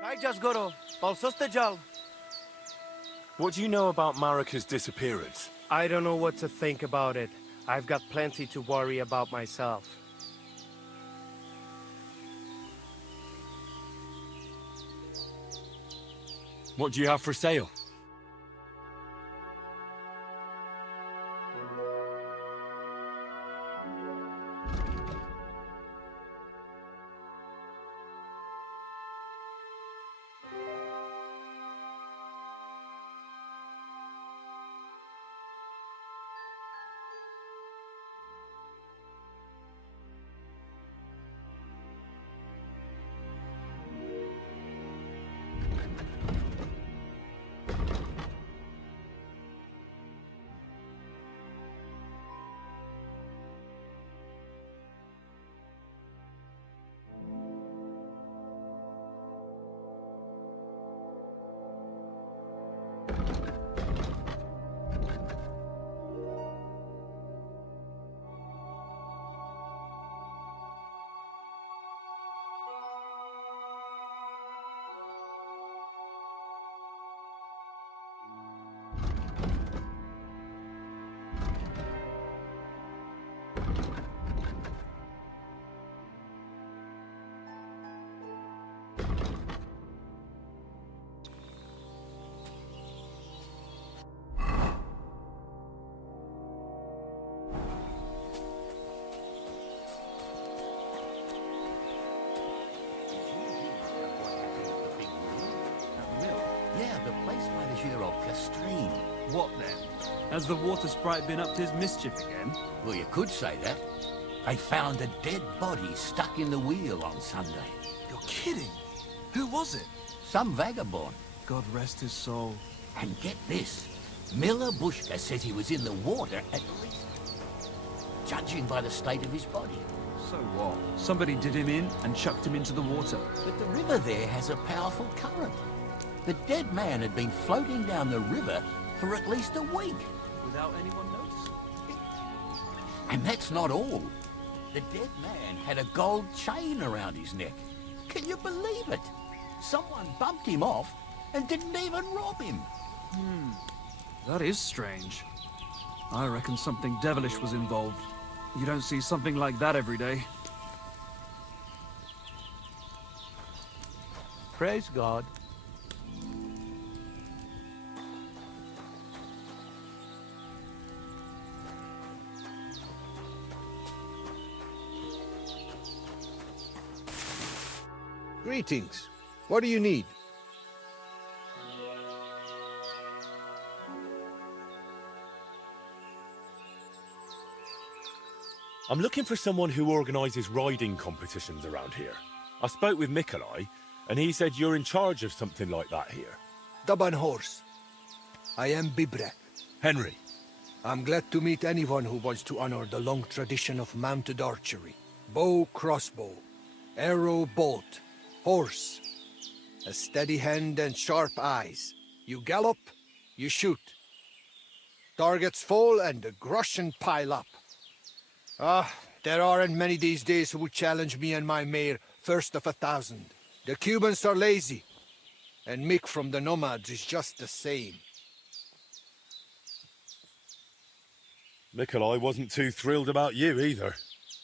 Hai just goro. Balsostajal. What do you know about Marika's disappearance? I don't know what to think about it. I've got plenty to worry about myself. What do you have for sale? Yeah, the place by the Girovka stream. What then? Has the water sprite been up to his mischief again? Well, you could say that. They found a dead body stuck in the wheel on Sunday. You're kidding? Who was it? Some vagabond. God rest his soul. And get this. Miller Bushka says he was in the water at least, judging by the state of his body. So what? Somebody did him in and chucked him into the water. But the river there has a powerful current. The dead man had been floating down the river for at least a week. Without anyone noticing? And that's not all. The dead man had a gold chain around his neck. Can you believe it? Someone bumped him off and didn't even rob him. That is strange. I reckon something devilish was involved. You don't see something like that every day. Praise God. Greetings. What do you need? I'm looking for someone who organises riding competitions around here. I spoke with Mikolai, and he said you're in charge of something like that here. Daban horse. I am Bibrek. Henry. I'm glad to meet anyone who wants to honor the long tradition of mounted archery. Bow, crossbow, arrow, bolt, horse. A steady hand and sharp eyes. You gallop, you shoot. Targets fall and the groschen pile up. There aren't many these days who would challenge me and my mare first of 1,000. The Cubans are lazy, and Mick from the Nomads is just the same. Mikolai wasn't too thrilled about you either.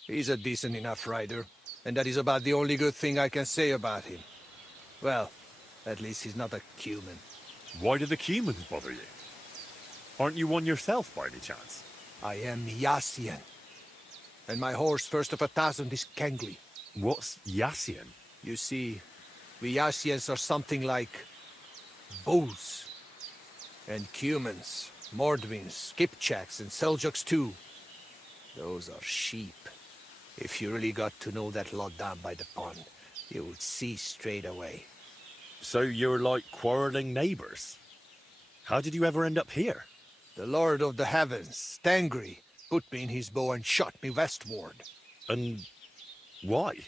He's a decent enough rider, and that is about the only good thing I can say about him. Well, at least he's not a Cuman. Why do the Cumans bother you? Aren't you one yourself by any chance? I am Yassian. And my horse first of 1,000 is Kengli. What's Yassian? You see, we Yassians are something like bulls. And Cumans, Mordvins, Skipchaks, and Seljuks too. Those are sheep. If you really got to know that lot down by the pond, you would see straight away. So you're like quarreling neighbors? How did you ever end up here? The Lord of the Heavens, Tengri, put me in his bow and shot me westward. And why?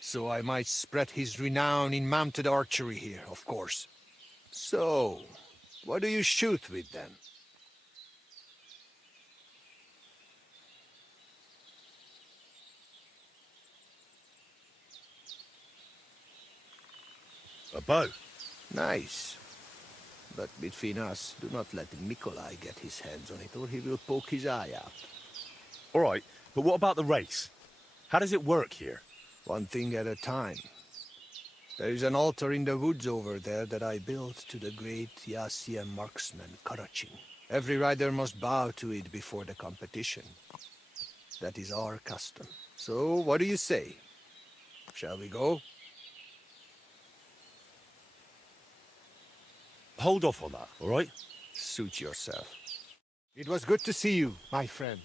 So I might spread his renown in mounted archery here, of course. So, what do you shoot with then? A bow. Nice. But between us, do not let Nikolai get his hands on it, or he will poke his eye out. All right, but what about the race? How does it work here? One thing at a time. There is an altar in the woods over there that I built to the great Yasia marksman Karachin. Every rider must bow to it before the competition. That is our custom. So, what do you say? Shall we go? Hold off on that, all right? Suit yourself. It was good to see you, my friend.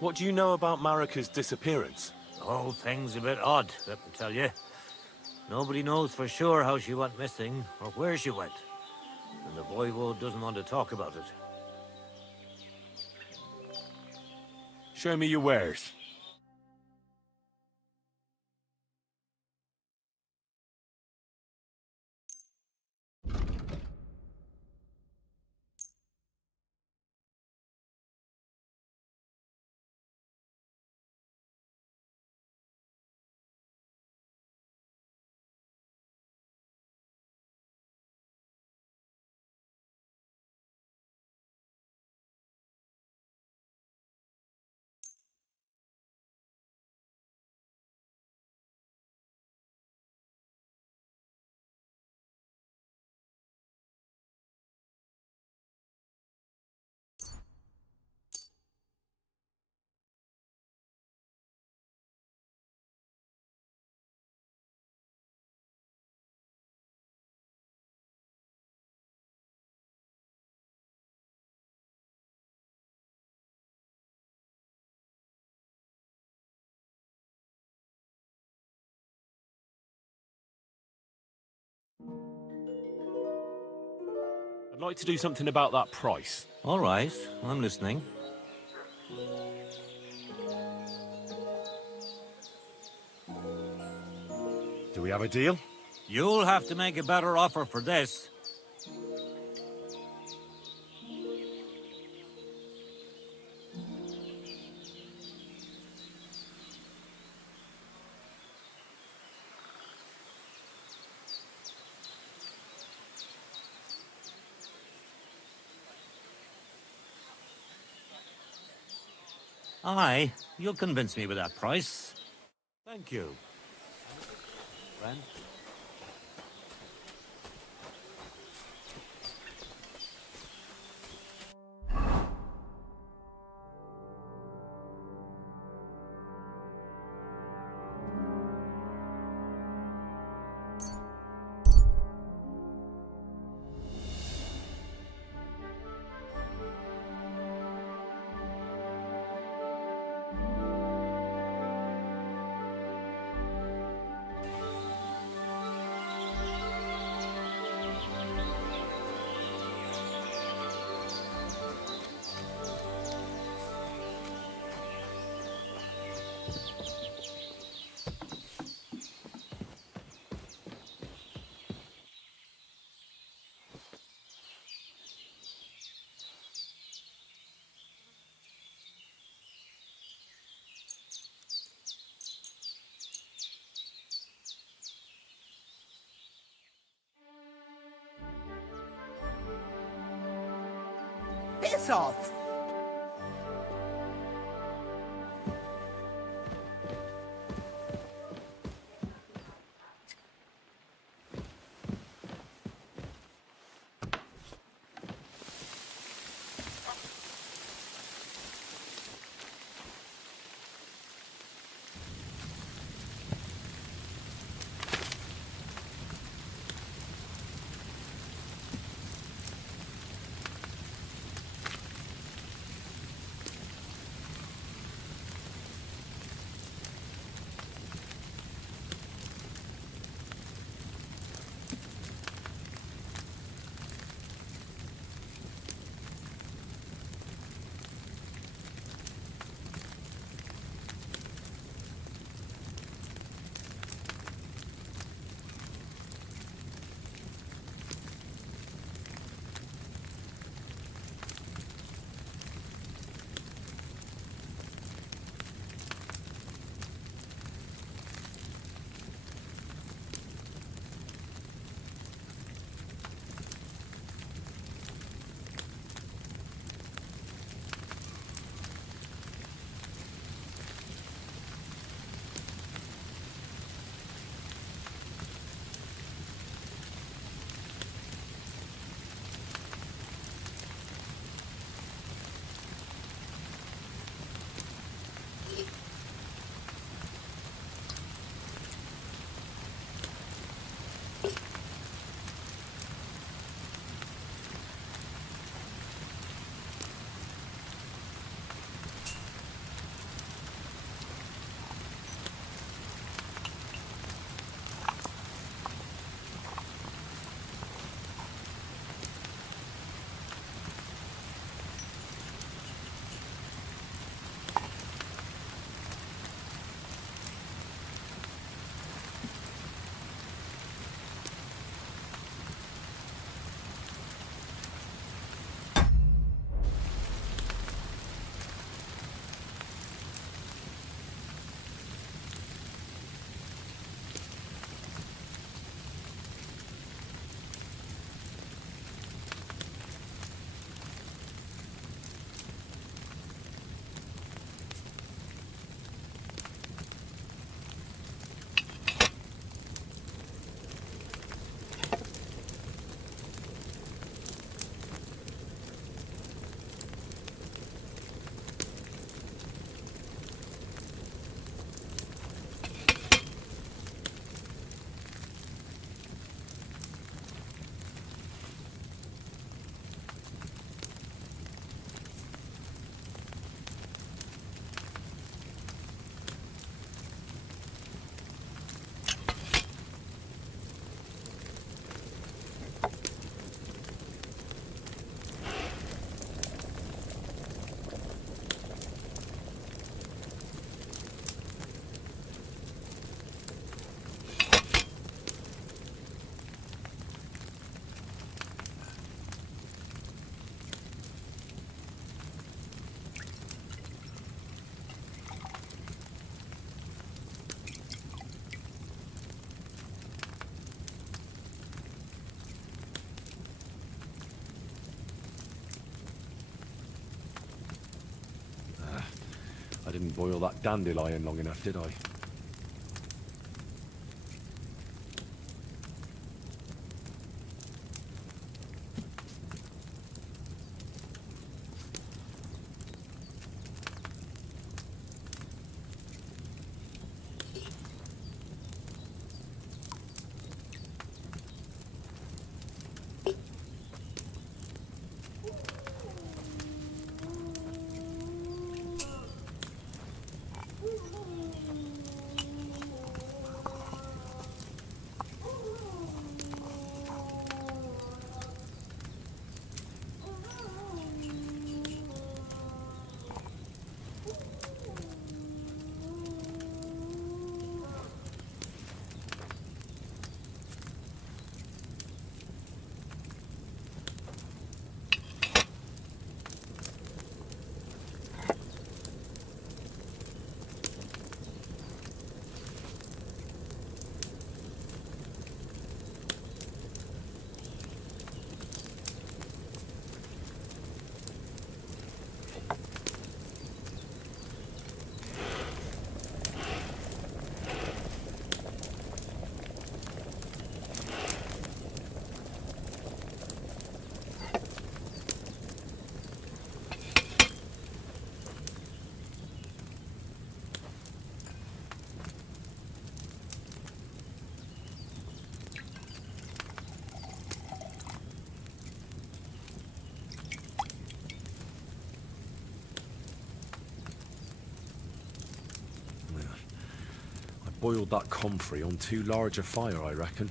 What do you know about Marika's disappearance? The whole thing's a bit odd, let me tell you. Nobody knows for sure how she went missing, or where she went. And the voivode doesn't want to talk about it. Show me your wares. I'd like to do something about that price. All right, I'm listening. Do we have a deal? You'll have to make a better offer for this. Aye, you'll convince me with that price. Thank you. Friend? piss off. I didn't boil that dandelion long enough, did I? boiled that comfrey on too large a fire, I reckon.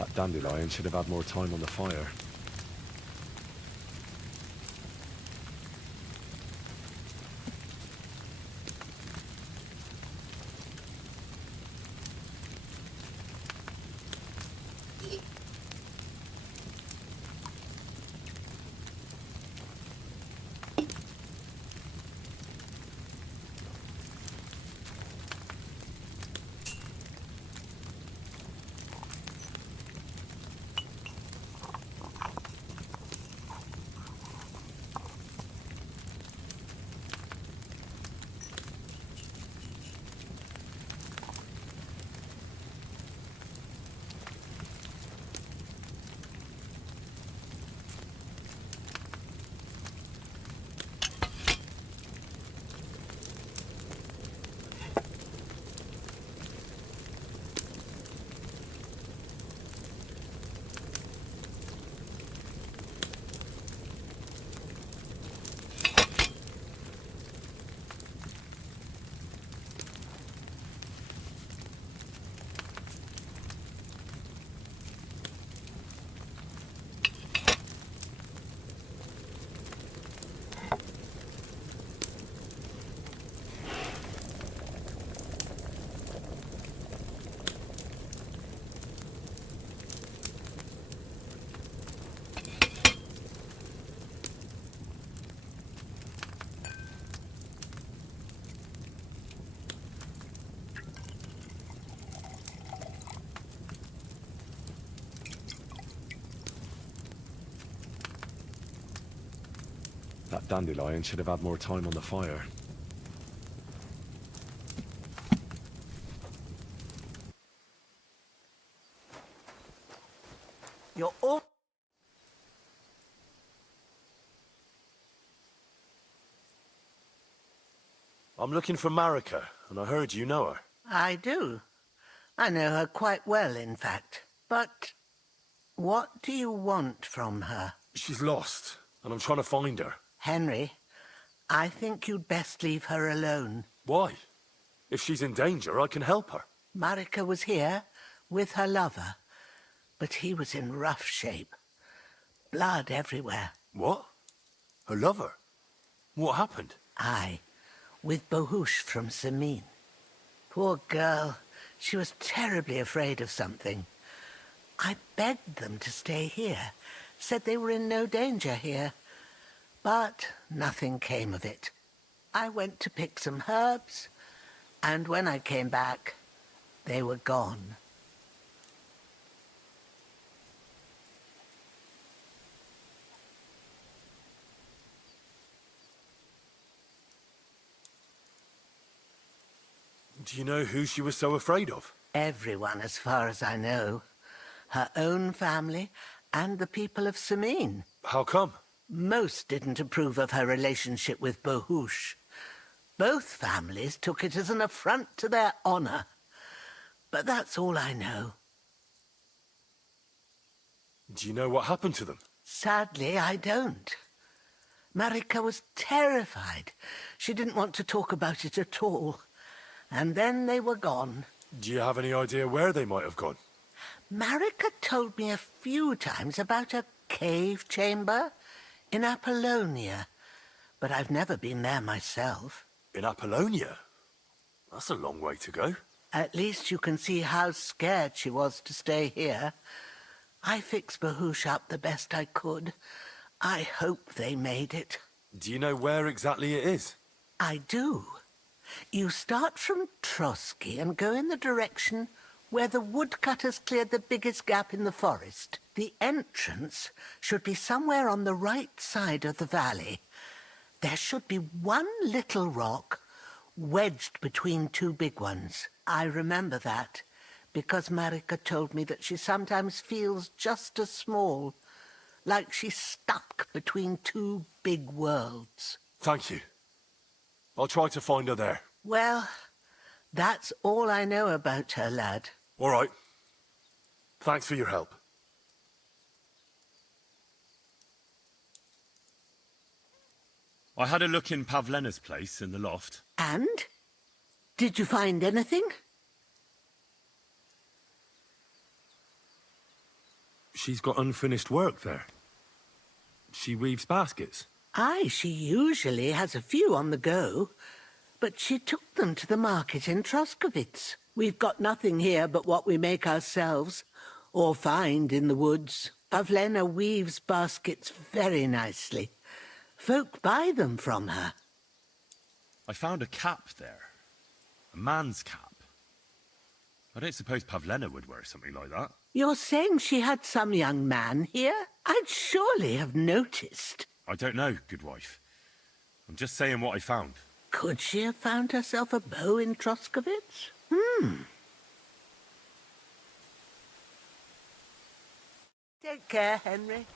That dandelion should have had more time on the fire. That dandelion should have had more time on the fire. You're all... I'm looking for Marika, and I heard you know her. I do. I know her quite well, in fact. But What do you want from her? She's lost, and I'm trying to find her. Henry, I think you'd best leave her alone. Why? If she's in danger, I can help her. Marika was here with her lover, but he was in rough shape. Blood everywhere. What? Her lover? What happened? Aye, with Bohouche from ceann-feadhna. Poor girl. She was terribly afraid of something. I begged them to stay here, said they were in no danger here. But nothing came of it. I went to pick some herbs, and when I came back, they were gone. Do you know who she was so afraid of? Everyone, as far as I know. Her own family and the people of ceann-feadhna. How come? Most didn't approve of her relationship with Bohouche. Both families took it as an affront to their honor. But that's all I know. Do you know what happened to them? Sadly, I don't. Marika was terrified. She didn't want to talk about it at all. And then they were gone. Do you have any idea where they might have gone? Marika told me a few times about a cave chamber in Apollonia, but I've never been there myself. In Apollonia? That's a long way to go. At least you can see how scared she was to stay here. I fixed Bohouche up the best I could. I hope they made it. Do you know where exactly it is? I do. You start from Trotsky and go in the direction where the woodcutters cleared the biggest gap in the forest. The entrance should be somewhere on the right side of the valley. There should be one little rock wedged between two big ones. I remember that because Marika told me that she sometimes feels just as small, like she's stuck between two big worlds. Thank you. I'll try to find her there. Well, that's all I know about her, lad. All right. Thanks for your help. I had a look in Pavlena's place in the loft. And? Did you find anything? She's got unfinished work there. She weaves baskets. Aye, she usually has a few on the go, but she took them to the market in Troskowitz. We've got nothing here but what we make ourselves, or find in the woods. Pavlena weaves baskets very nicely. Folk buy them from her. I found a cap there. A man's cap. I don't suppose Pavlena would wear something like that. You're saying she had some young man here? I'd surely have noticed. I don't know, good wife. I'm just saying what I found. Could she have found herself a beau in Troskowitz? Take care, Henry.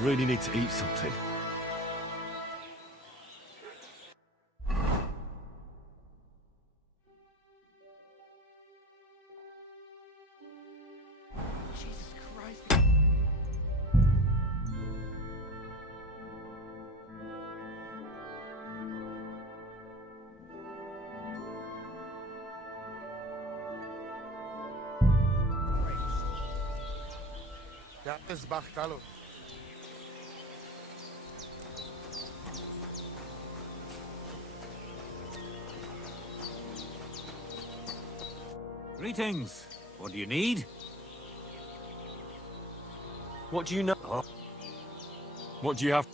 really need to eat something. Jesus Christ. That is Bachtalo. Greetings. What do you need? What do you know? What do you have?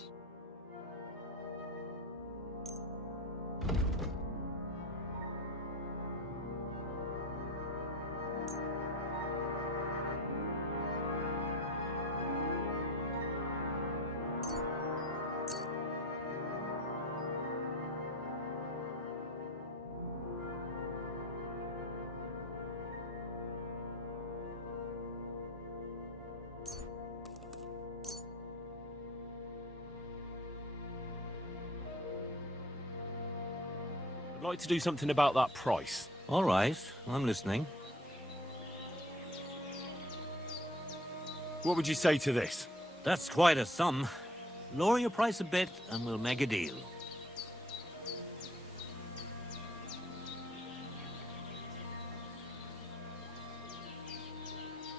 I'd like to do something about that price. All right, I'm listening. What would you say to this? That's quite a sum. Lower your price a bit and we'll make a deal.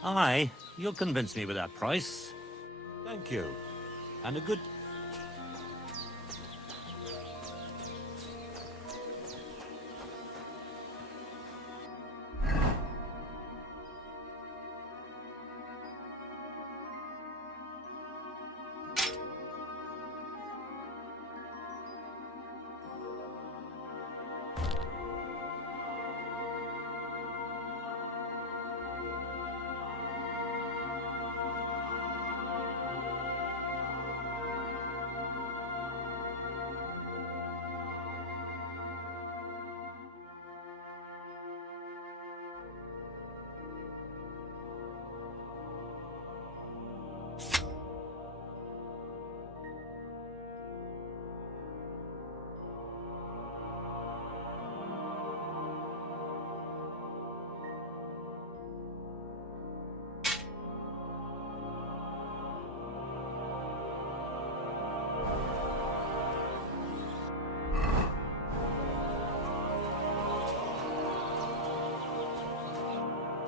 Aye, you'll convince me with that price. Thank you. And a good...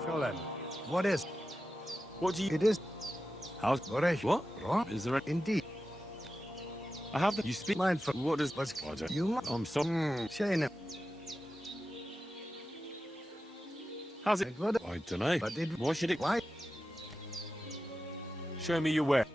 Sholen, what is? What do you... It is... How's... What? Wrong? Is there a... Indeed. I have the... You speak... Mindful. What does... What's... I don't... You... I'm sorry. Shane. How's it... What? I don't know. But it... Why should it... Why? Show me your ware.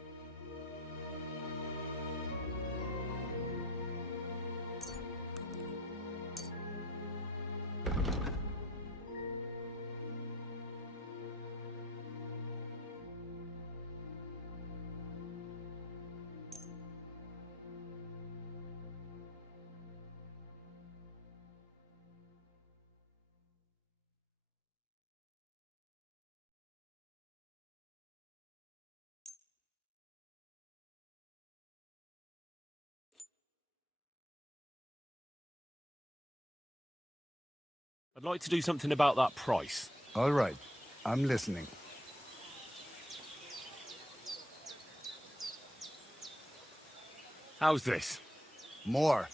I'd like to do something about that price. All right. I'm listening. How's this? More.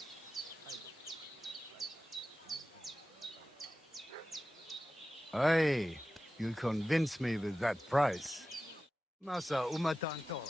Aye, you'll convince me with that price. Masa umatanto.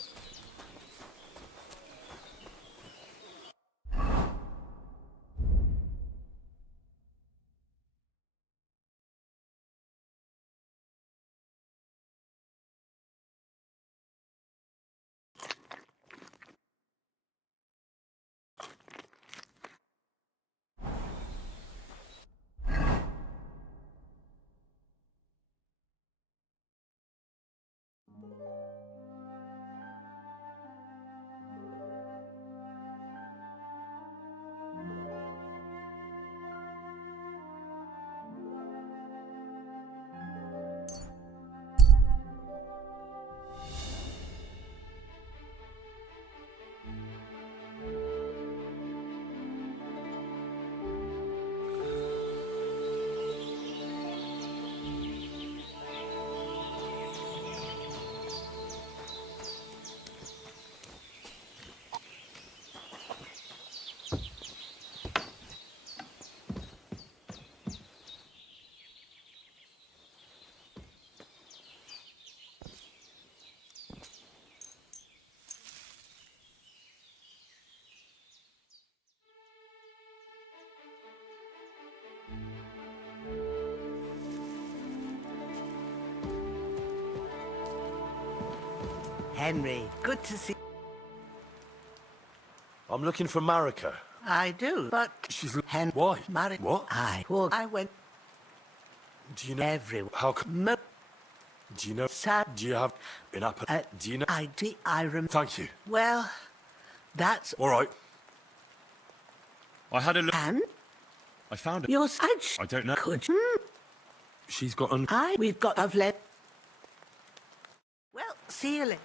Henry, good to see. I'm looking for Marika. I do, but She's... Why? What? I went Do you know... everywhere. How come... Do you know... Sad. Do you have... an app... Do you know... I remember. Thank you. Well, that's... All right. I had a look... And? I found it. Your side... I don't know. Could... She's got an... We've got... I've let... Well, see you later.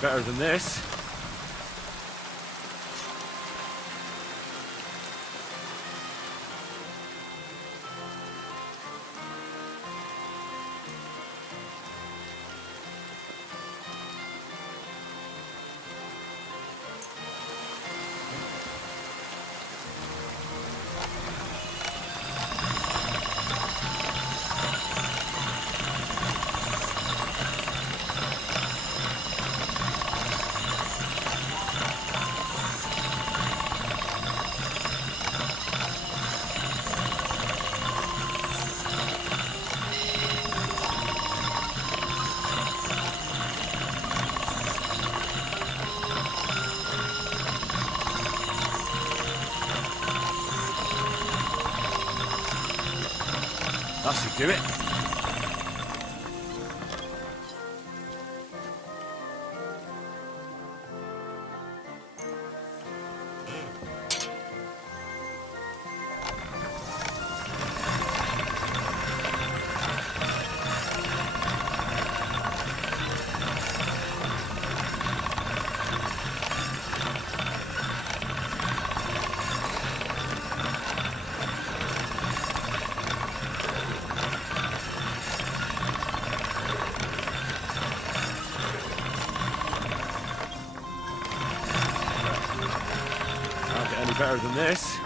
better than this. That should do it. Can't get any better than this.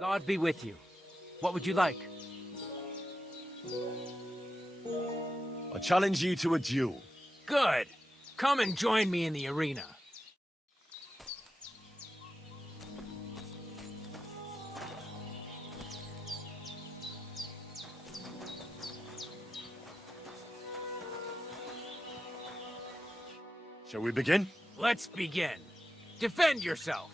God be with you. What would you like? I challenge you to a duel. Good. Come and join me in the arena. Shall we begin? Let's begin. Defend yourself.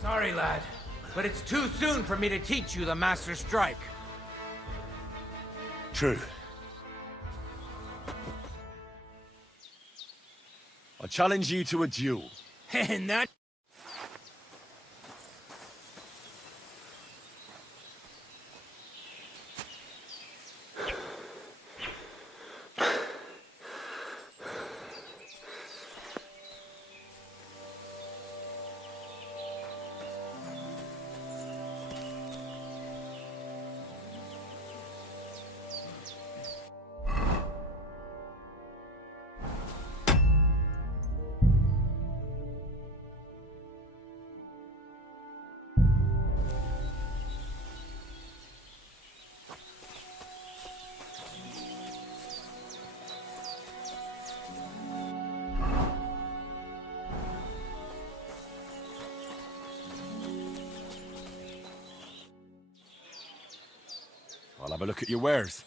Sorry, lad, but it's too soon for me to teach you the Master Strike. True. I challenge you to a duel. And that... I'll have a look at your wares.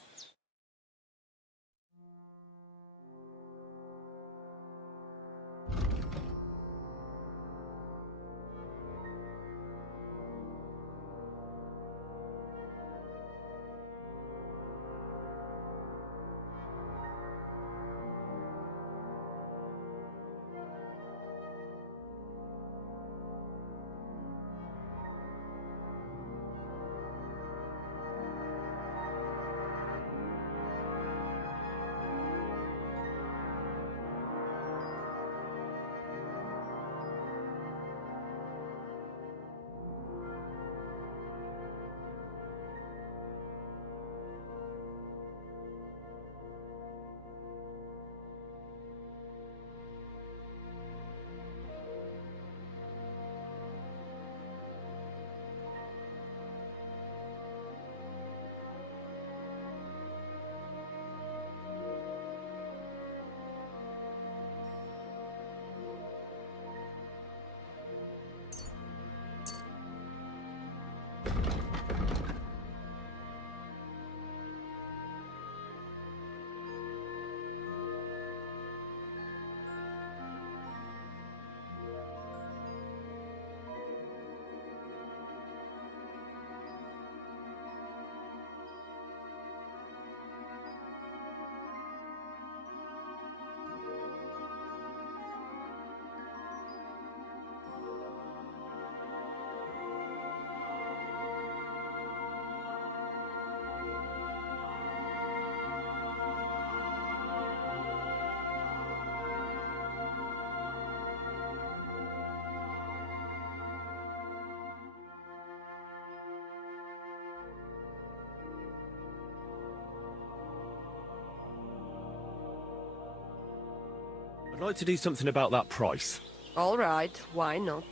I'd like to do something about that price. All right, why not?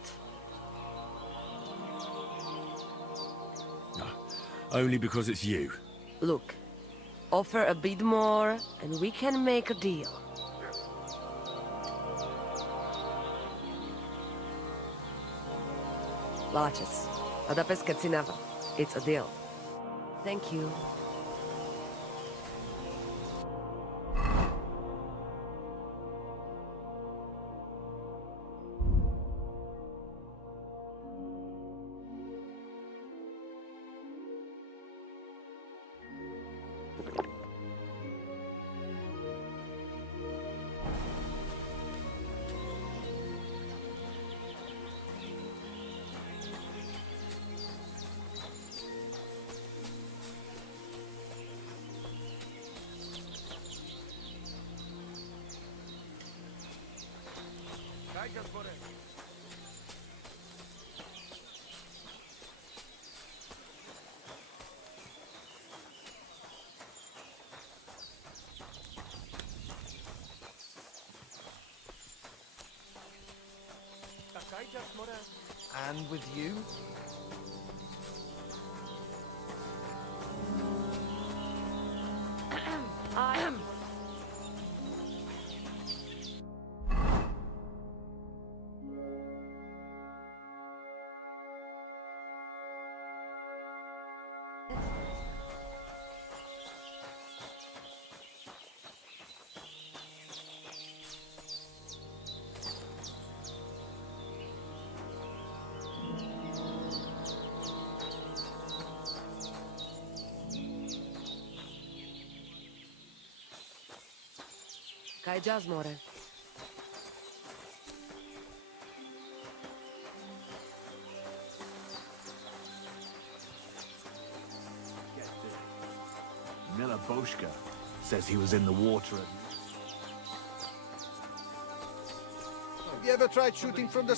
Only because it's you. Look, offer a bit more, and we can make a deal. Laches, ada pesca cineva. It's a deal. Thank you. And with you? Kaj jazz, more. Miller Boschka says he was in the water at... Have you ever tried shooting from the...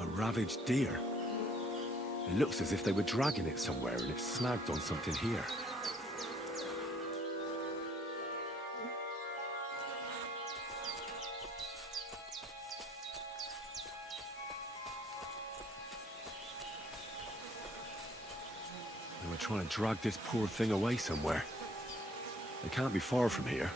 A ravaged deer. It looks as if they were dragging it somewhere and it snagged on something here. trying to drag this poor thing away somewhere. They can't be far from here.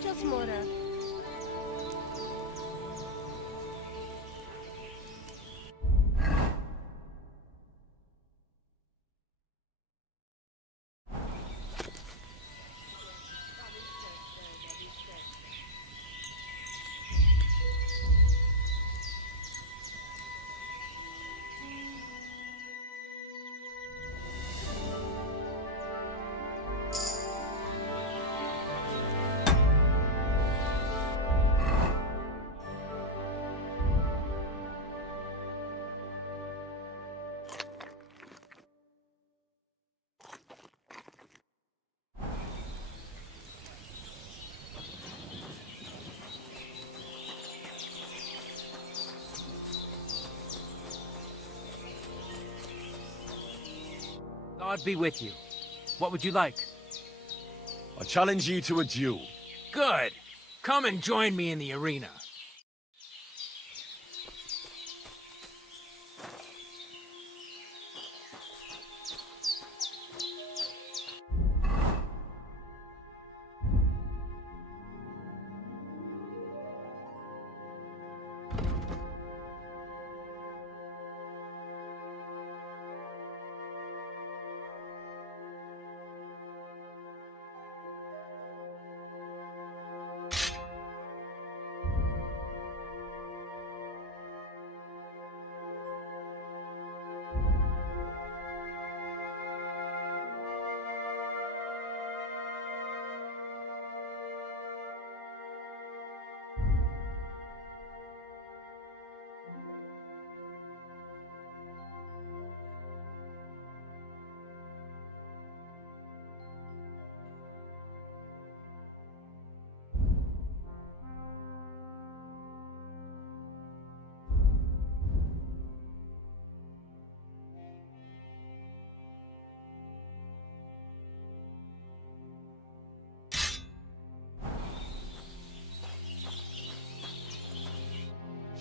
just murder. God be with you. What would you like? I challenge you to a duel. Good. Come and join me in the arena.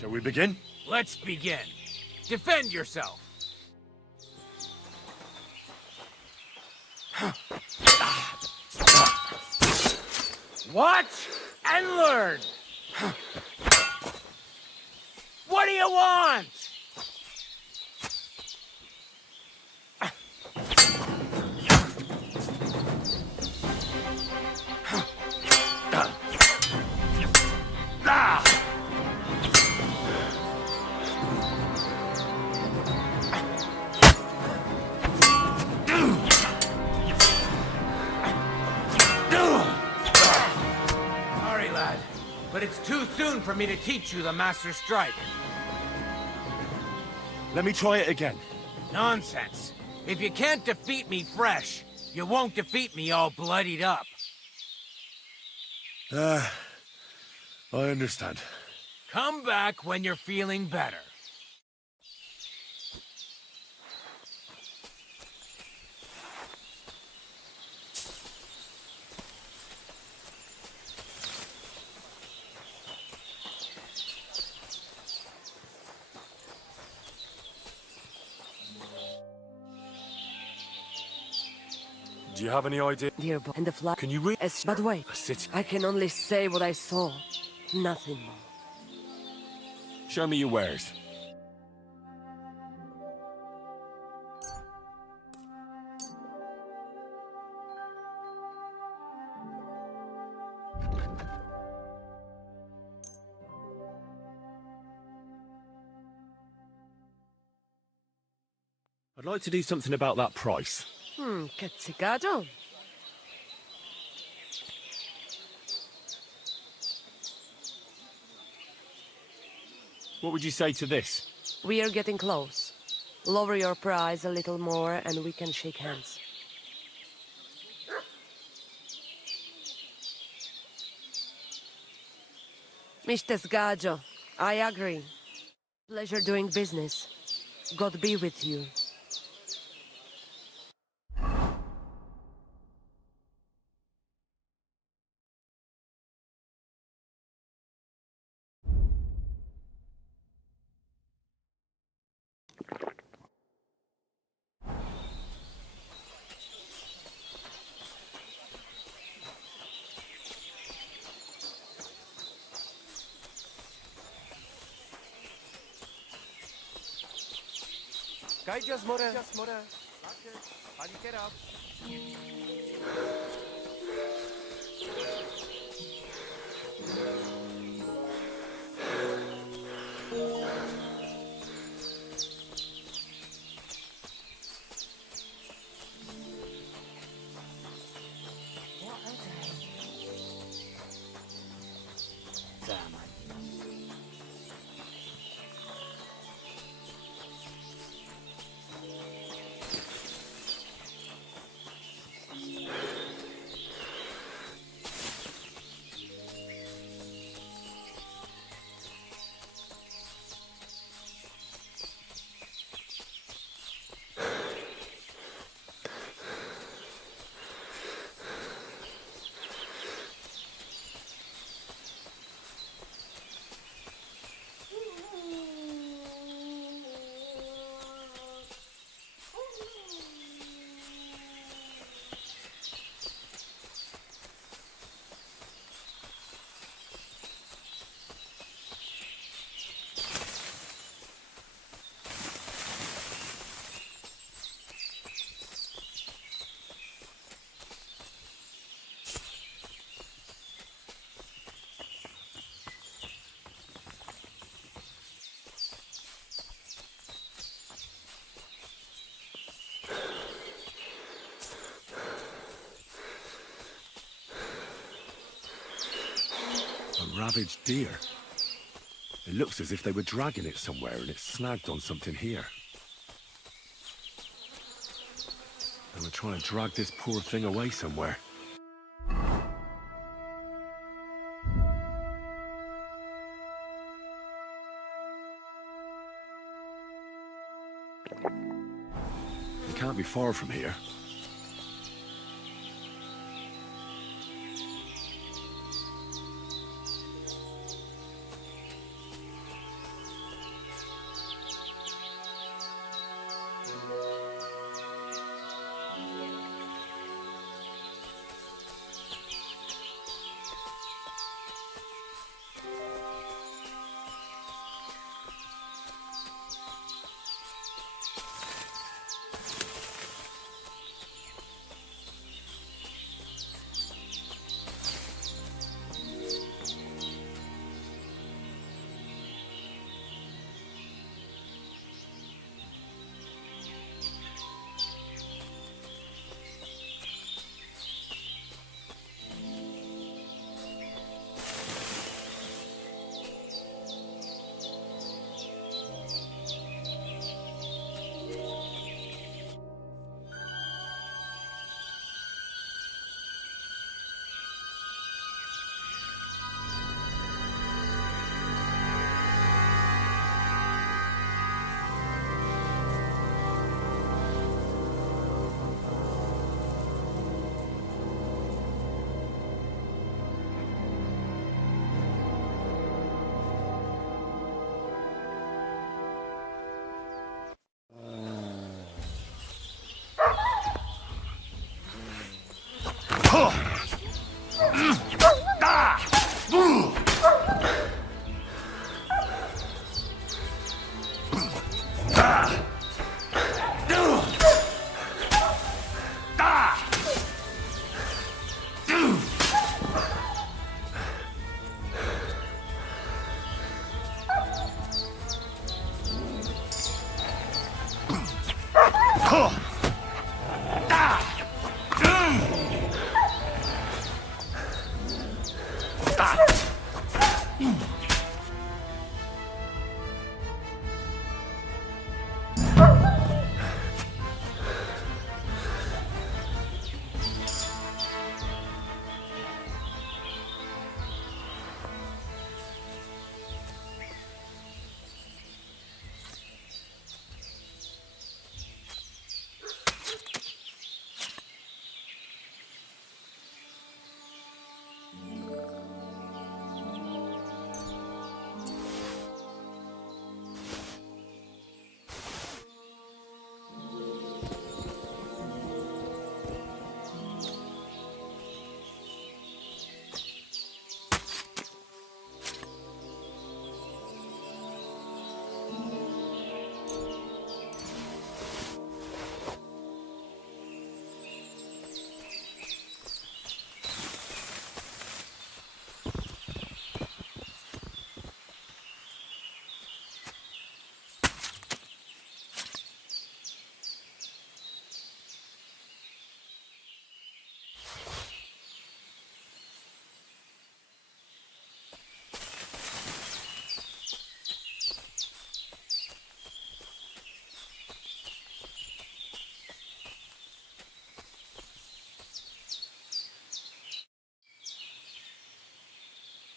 Shall we begin? Let's begin. Defend yourself. Watch and learn. What do you want? But it's too soon for me to teach you the Master Strike. Let me try it again. Nonsense. If you can't defeat me fresh, you won't defeat me all bloodied up. I understand. Come back when you're feeling better. Do you have any idea? Dear boy, and the fly. Can you read? But wait, A city. I can only say what I saw. Nothing more. Show me your wares. I'd like to do something about that price. Cazzicato. What would you say to this? We are getting close. Lower your price a little more and we can shake hands. Mr. Sgaggio, I agree. Pleasure doing business. God be with you. Kajdzias more. Pani kierab. A ravaged deer. It looks as if they were dragging it somewhere and it snagged on something here. They were trying to drag this poor thing away somewhere. It can't be far from here.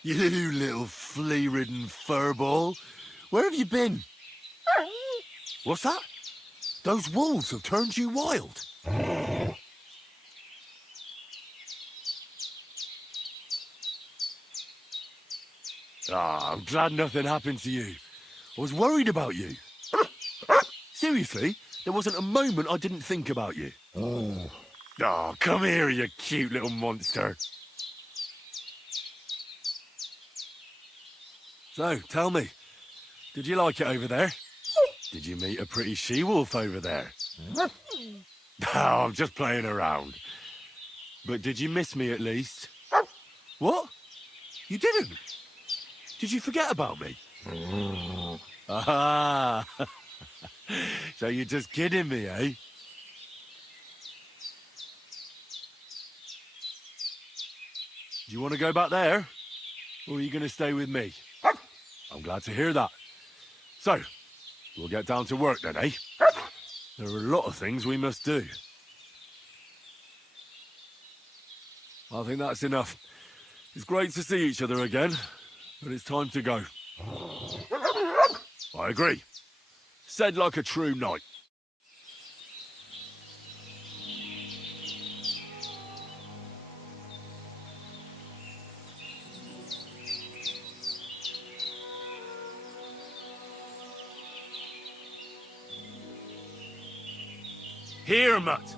You little flea-ridden furball. Where have you been? What's that? Those wolves have turned you wild. Ah, I'm glad nothing happened to you. I was worried about you. Seriously, there wasn't a moment I didn't think about you. Oh, come here, you cute little monster. So, tell me, did you like it over there? Did you meet a pretty she-wolf over there? Oh, I'm just playing around. But did you miss me at least? What? You didn't? Did you forget about me? Ah, so you're just kidding me, eh? Do you want to go back there? Or are you going to stay with me? I'm glad to hear that. So, we'll get down to work then, eh? There are a lot of things we must do. I think that's enough. It's great to see each other again, but it's time to go. I agree. Said like a true knight. Here, Mutt.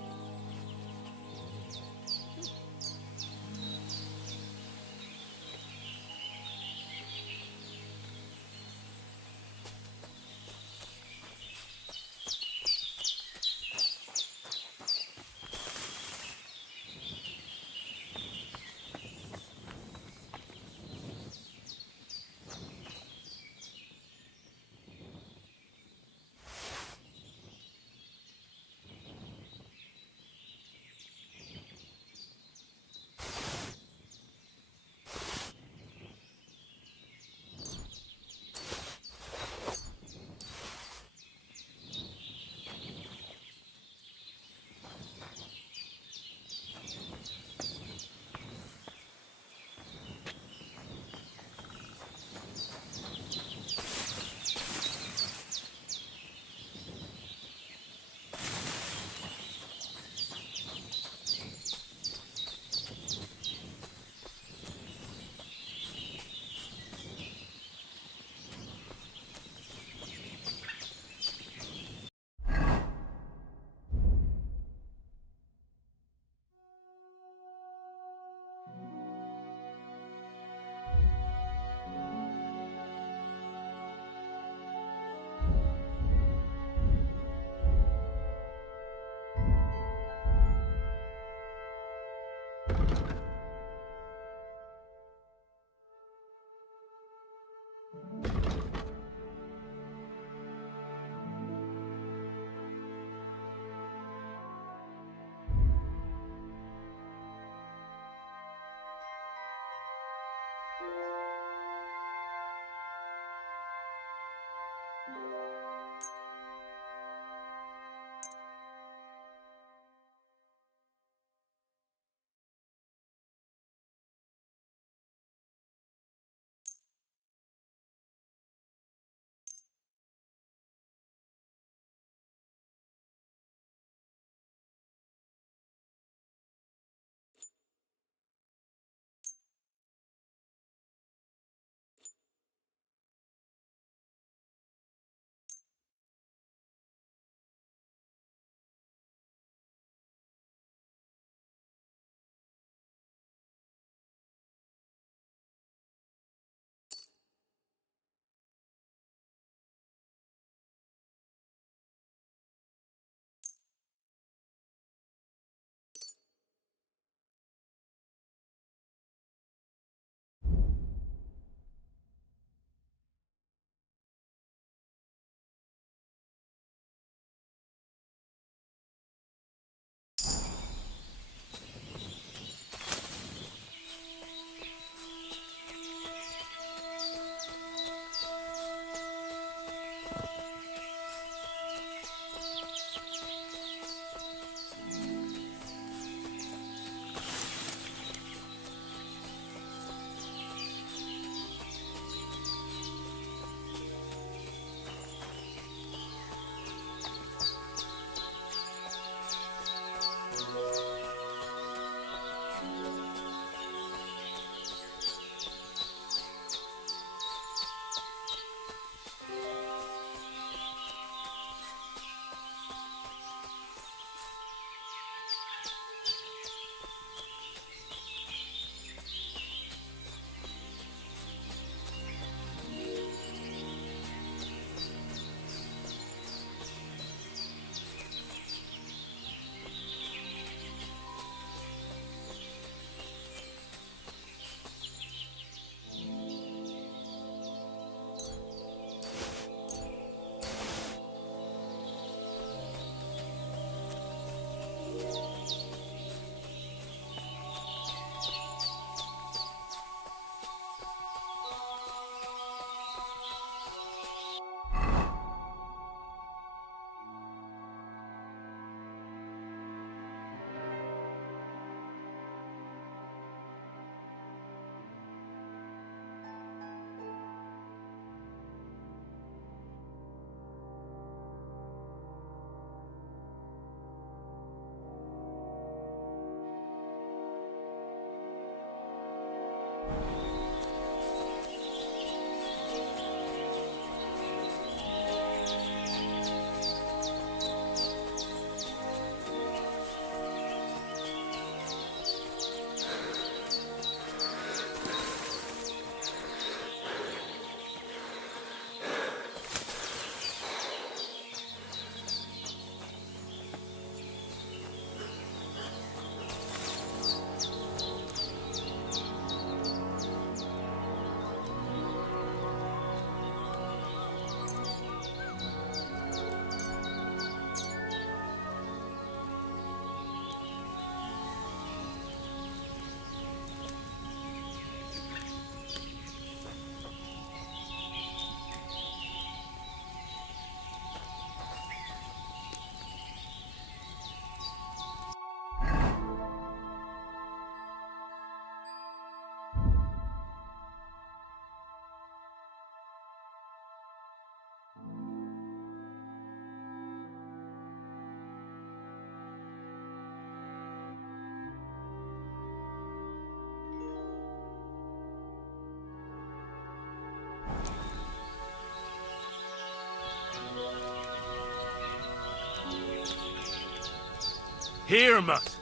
Here, Mutt.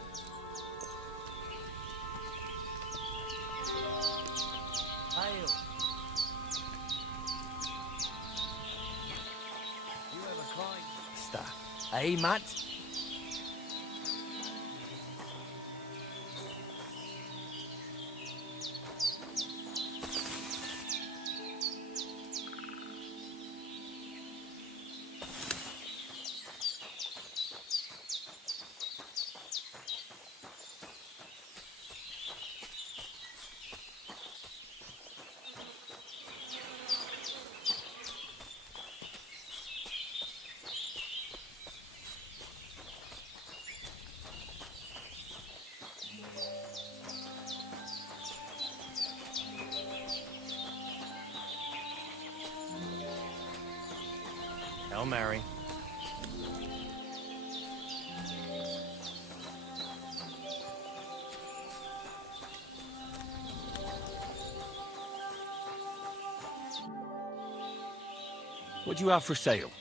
Hail. You have a kind master. Eh, Matt? Hail Mary. What do you have for sale?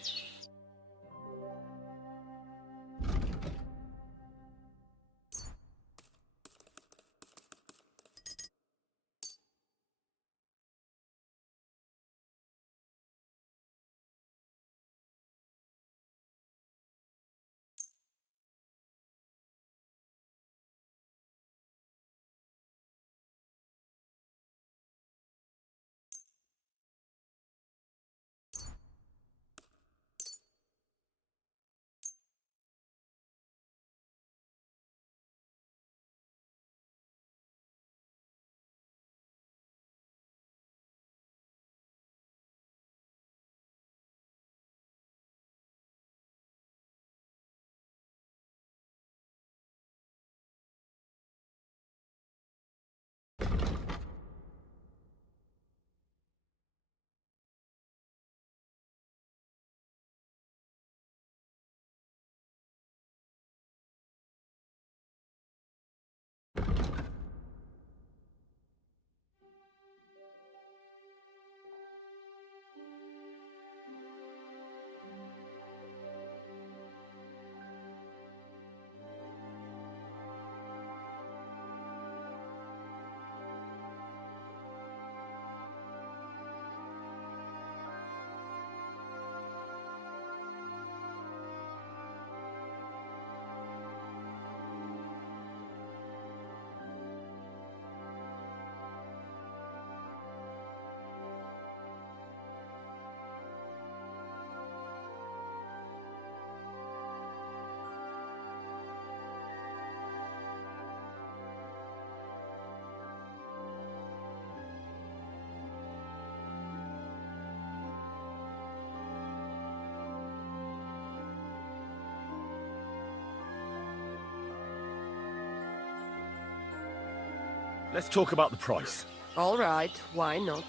Let's talk about the price. All right, why not?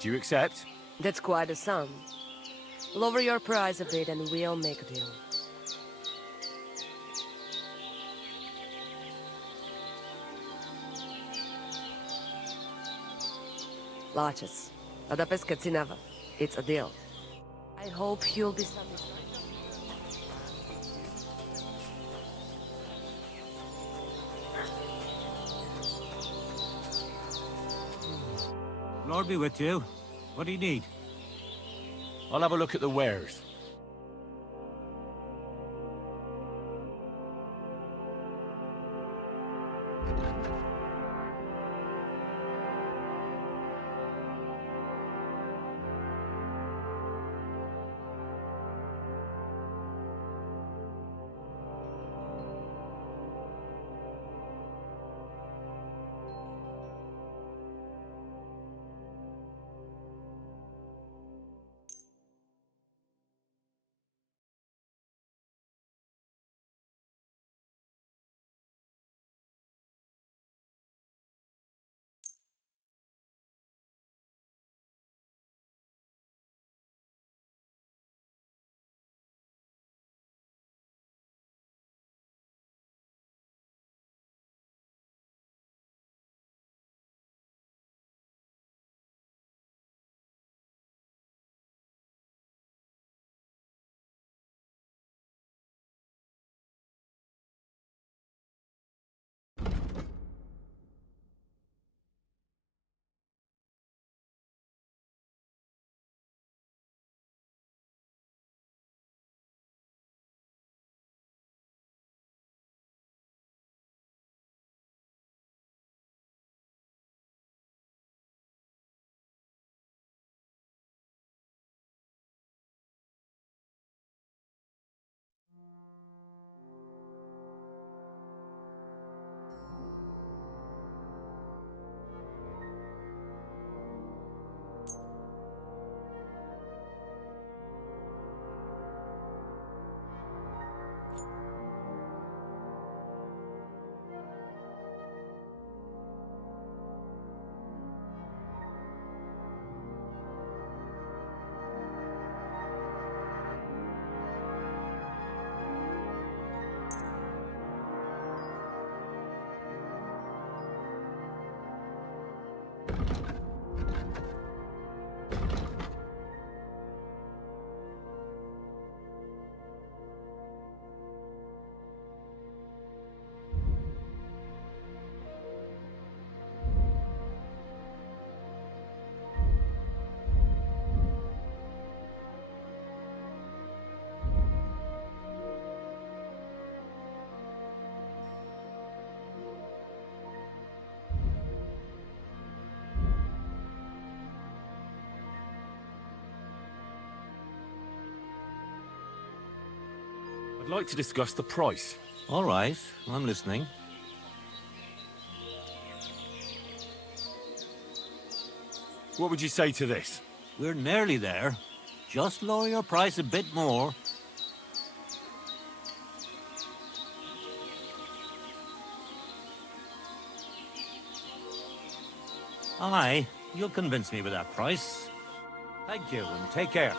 Do you accept? That's quite a sum. Lower your price a bit and we'll make a deal. Laches. Ada pesca cineva. It's a deal. I hope you'll be satisfied. Lord be with you. What do you need? I'll have a look at the wares. I'd like to discuss the price. All right, I'm listening. What would you say to this? We're nearly there. Just lower your price a bit more. Aye, you'll convince me with that price. Thank you, and take care.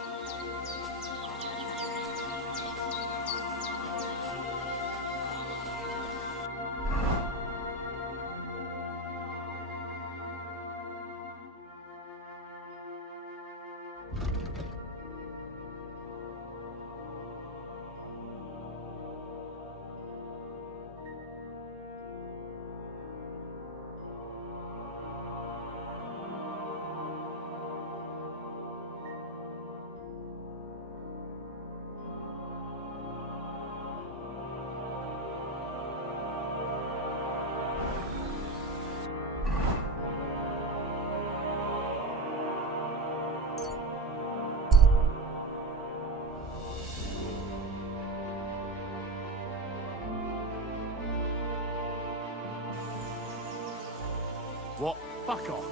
What? Fuck off.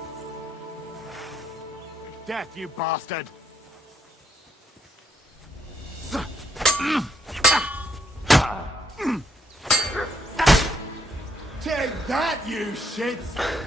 Death, you bastard! Take that, you shits!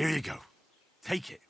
Here you go. Take it.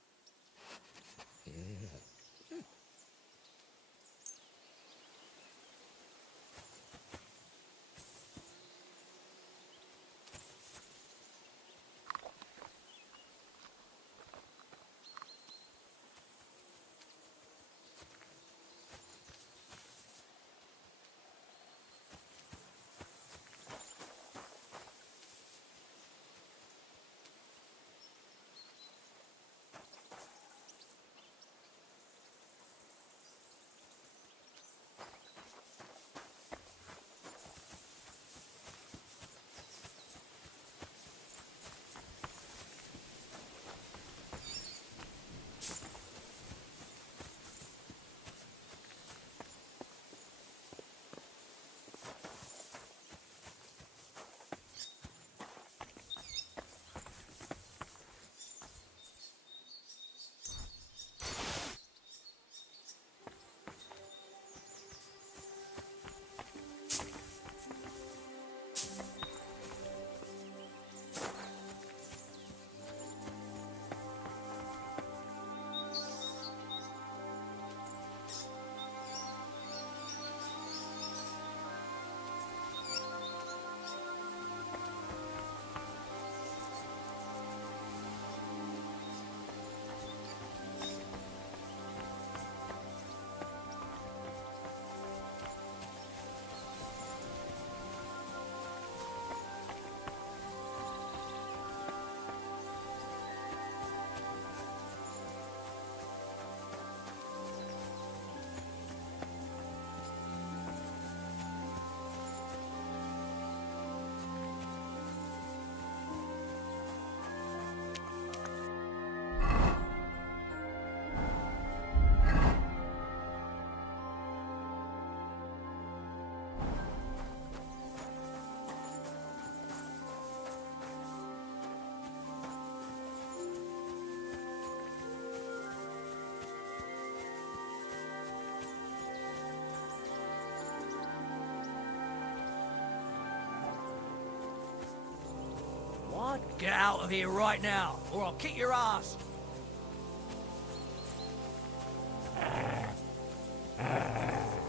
Get out of here right now, or I'll kick your ass.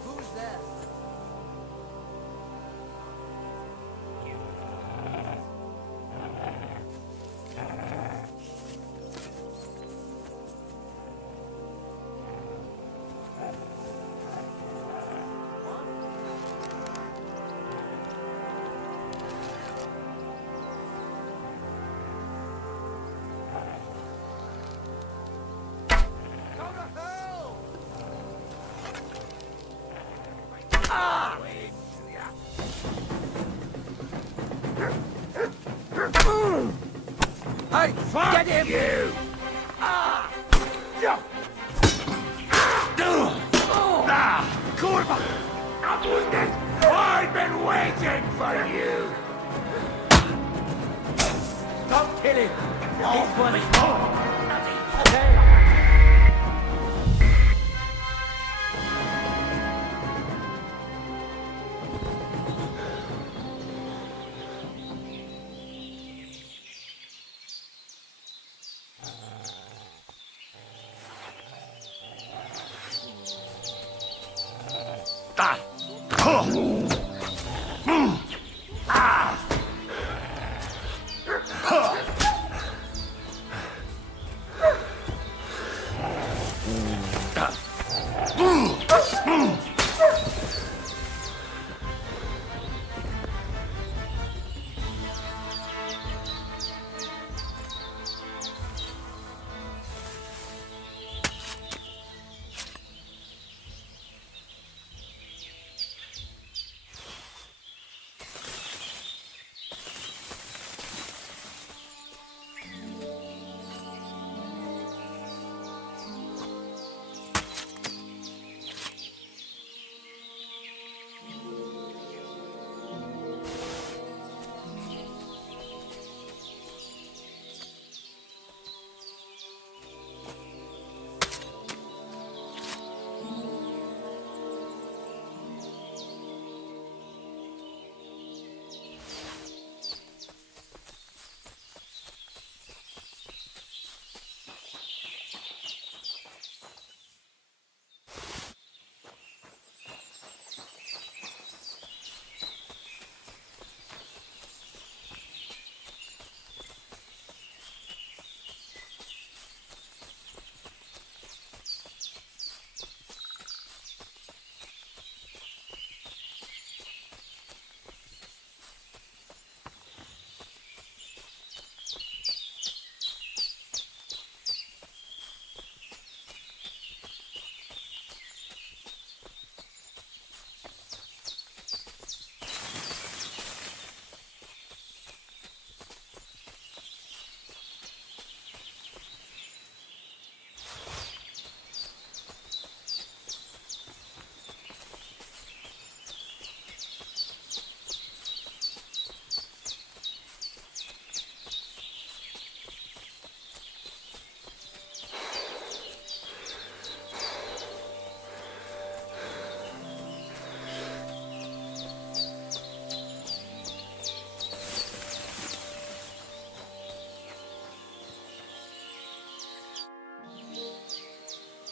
Who's there? Hey, get him! You! Kurva! I've been waiting for you! Don't kill him! This one is more!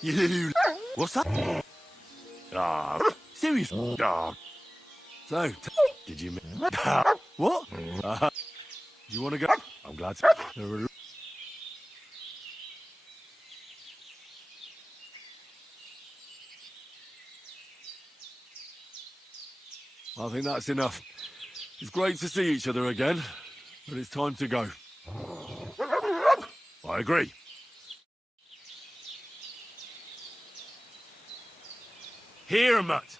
You. What's that? Ah, serious. Ah. So, did you? What? You want to go? I'm glad to. I think that's enough. It's great to see each other again, but it's time to go. I agree. Here, Mutt.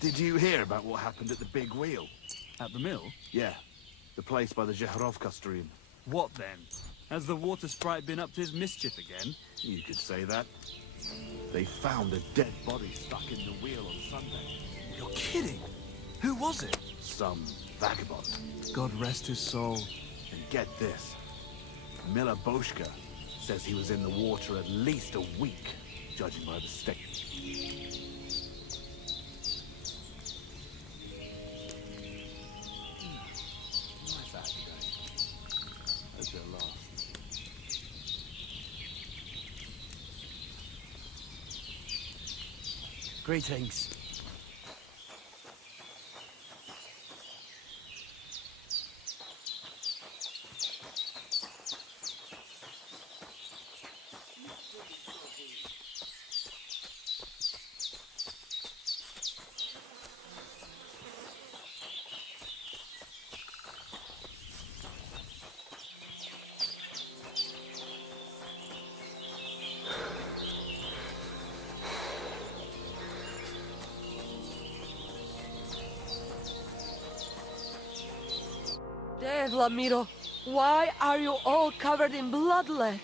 Did you hear about what happened at the big wheel? At the mill? Yeah. The place by the Zhehorovka stream. What then? Has the water sprite been up to his mischief again? You could say that. They found a dead body stuck in the wheel on Sunday. You're kidding! Who was it? Some vagabond. God rest his soul. And get this. Miller Boschka says he was in the water at least a week, judging by the state. Nice out today. Hope they'll last. Greetings. Vladimiro, why are you all covered in bloodlet?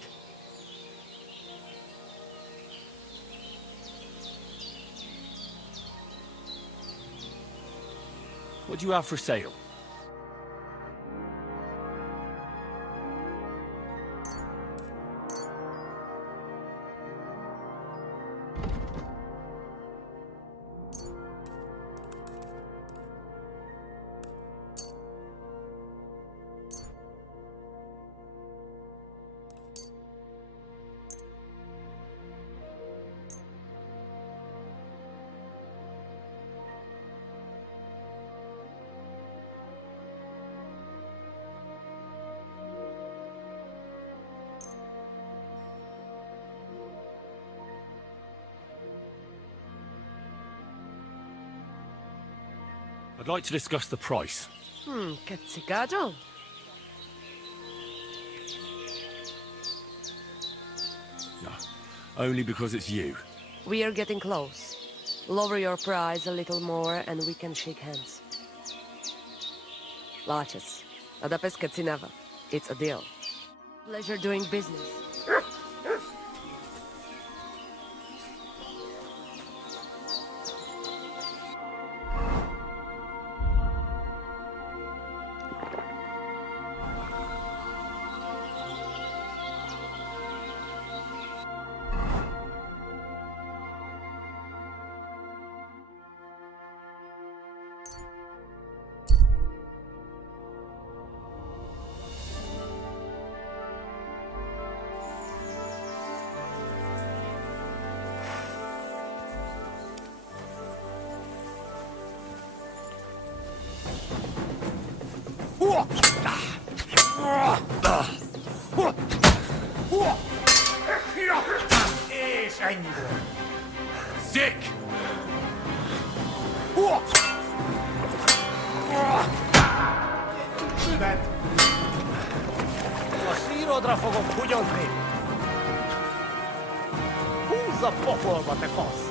What do you have for sale? I'd like to discuss the price. Cazzicaggio? No, only because it's you. We are getting close. Lower your price a little more and we can shake hands. Laches. Adapes Cazzinava. It's a deal. Pleasure doing business. Sick! Siro drafogom kugyolni! Húzz a pokolba, te fasz!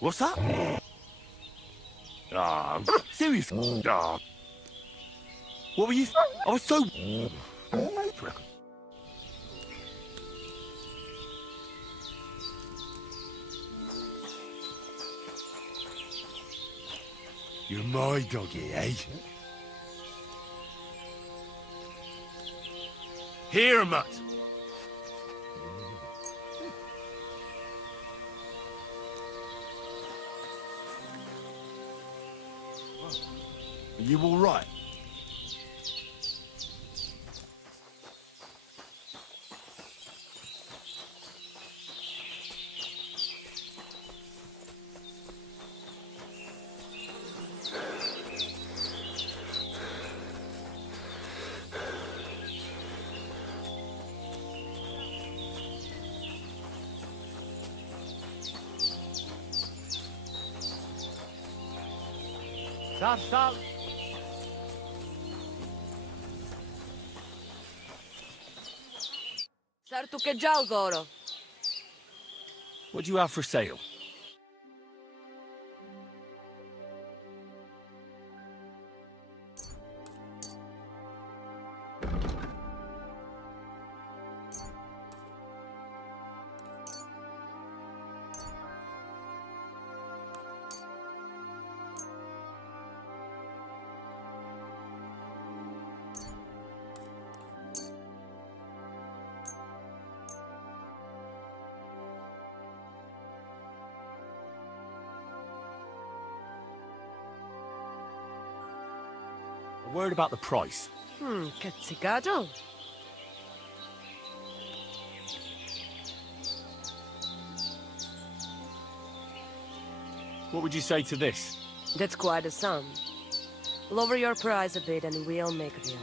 What's that? Ah, serious. Ah. What were you? I was so. You're my doggy, eh? Here, Mutt. Are you all right? Stop. Certo che già Goro. What do you have for sale? A word about the price. Cazzicato. What would you say to this? That's quite a sum. Lower your price a bit and we'll make a deal.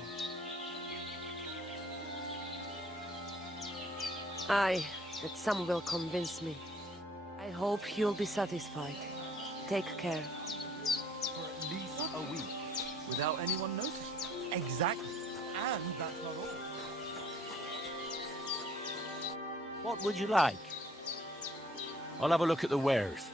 Aye, that sum will convince me. I hope you'll be satisfied. Take care. For at least a week, without anyone noticing. Exactly. And that's not all. What would you like? I'll have a look at the wares.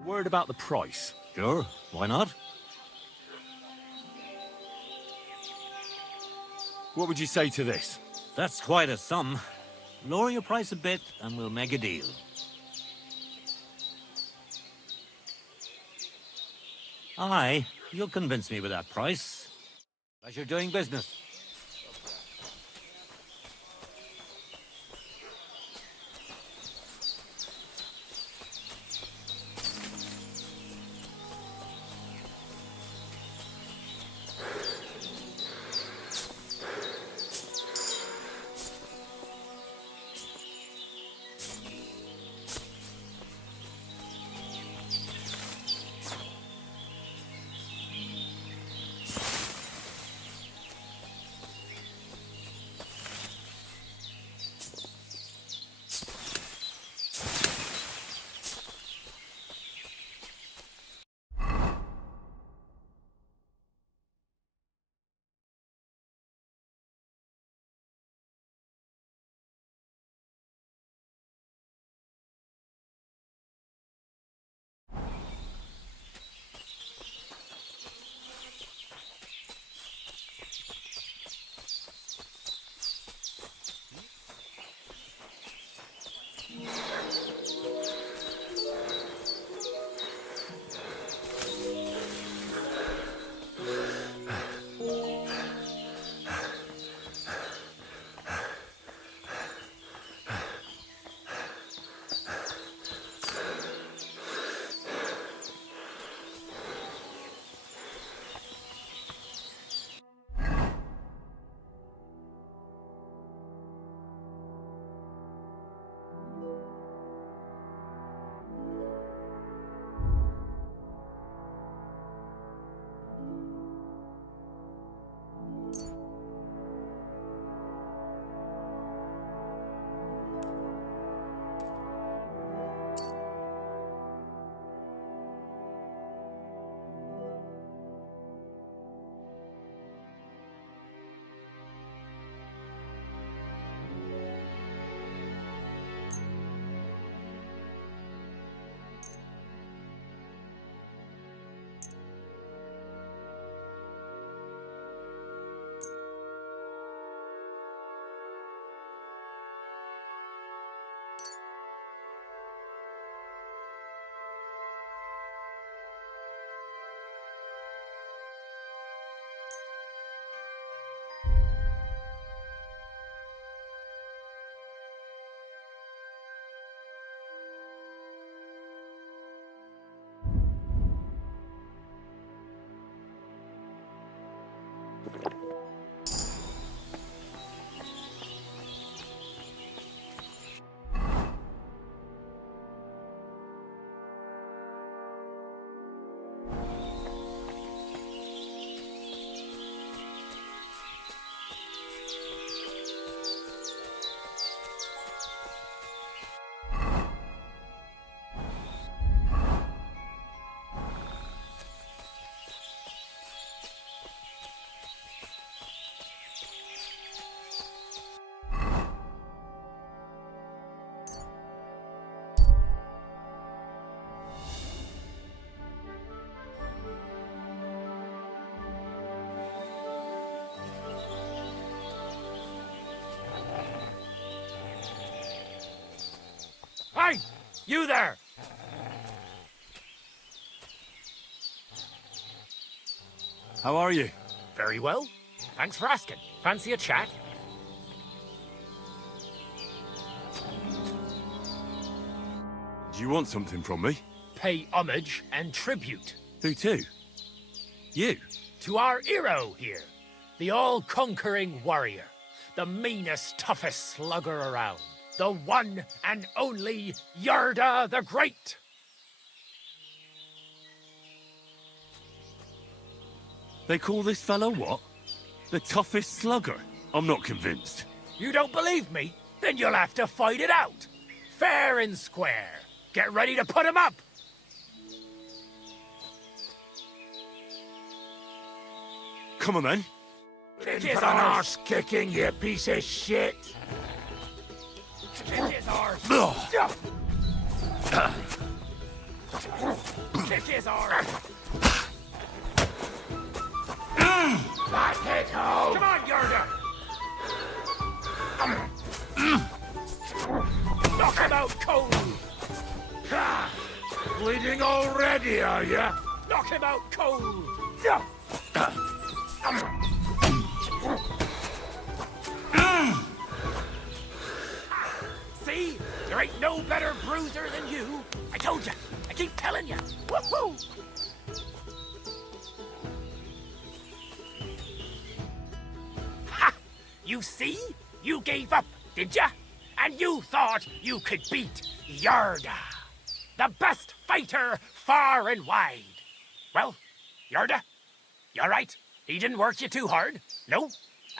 A word about the price. Sure, why not? What would you say to this? That's quite a sum. Lower your price a bit and we'll make a deal. Aye, you'll convince me with that price. Pleasure doing business. Hey! You there! How are you? Very well. Thanks for asking. Fancy a chat? Do you want something from me? Pay homage and tribute. Who to? You? To our hero here. The all-conquering warrior. The meanest, toughest slugger around. The one and only Yarda the Great. They call this fellow what? The toughest slugger? I'm not convinced. You don't believe me? Then you'll have to fight it out. Fair and square. Get ready to put him up. Come on, then. Kick his arse kicking, you piece of shit. Kick his arse. Kick his arse. That hit home. Come on, Yarda. Knock him out cold. Bleeding already, are ya? Knock him out cold. See? There ain't no better bruiser than you. I told you. I keep telling you. Woohoo! Ha! You see? You gave up, did ya? And you thought you could beat Yarda, the best fighter far and wide. Well, Yarda, you all right? He didn't work you too hard? No?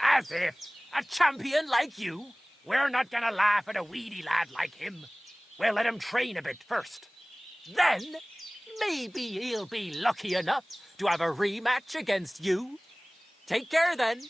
As if a champion like you, we're not gonna laugh at a weedy lad like him. We'll let him train a bit first. Then, maybe he'll be lucky enough to have a rematch against you. Take care then.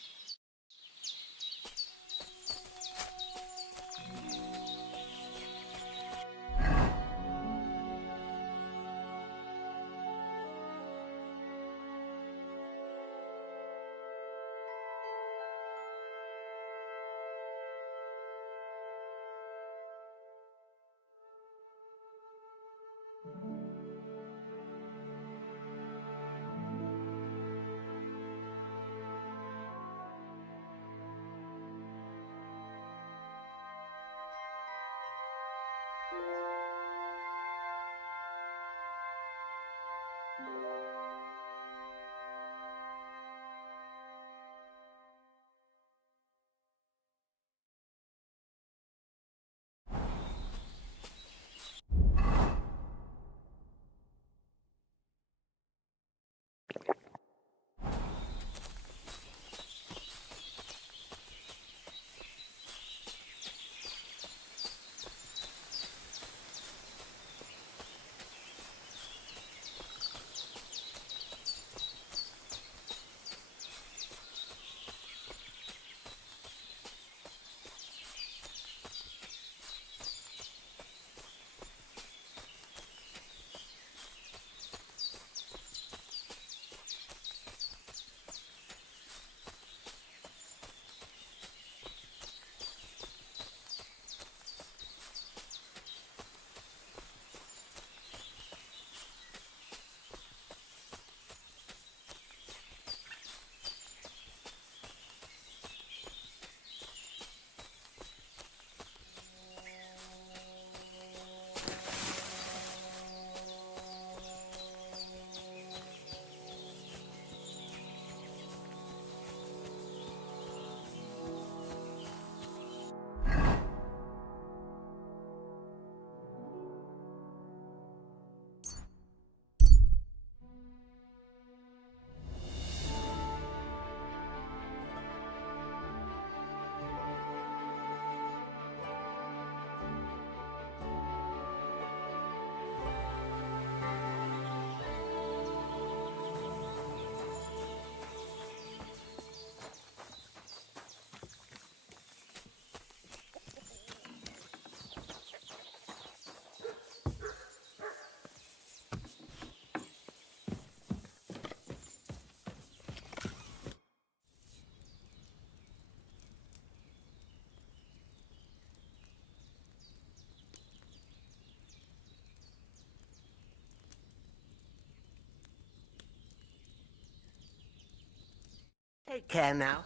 Take care now.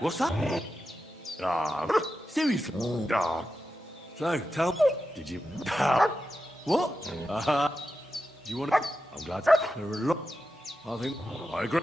What's that? Seriously? So, tell me, did you... What? Do you want to... I'm glad there are a lot. I think... I agree.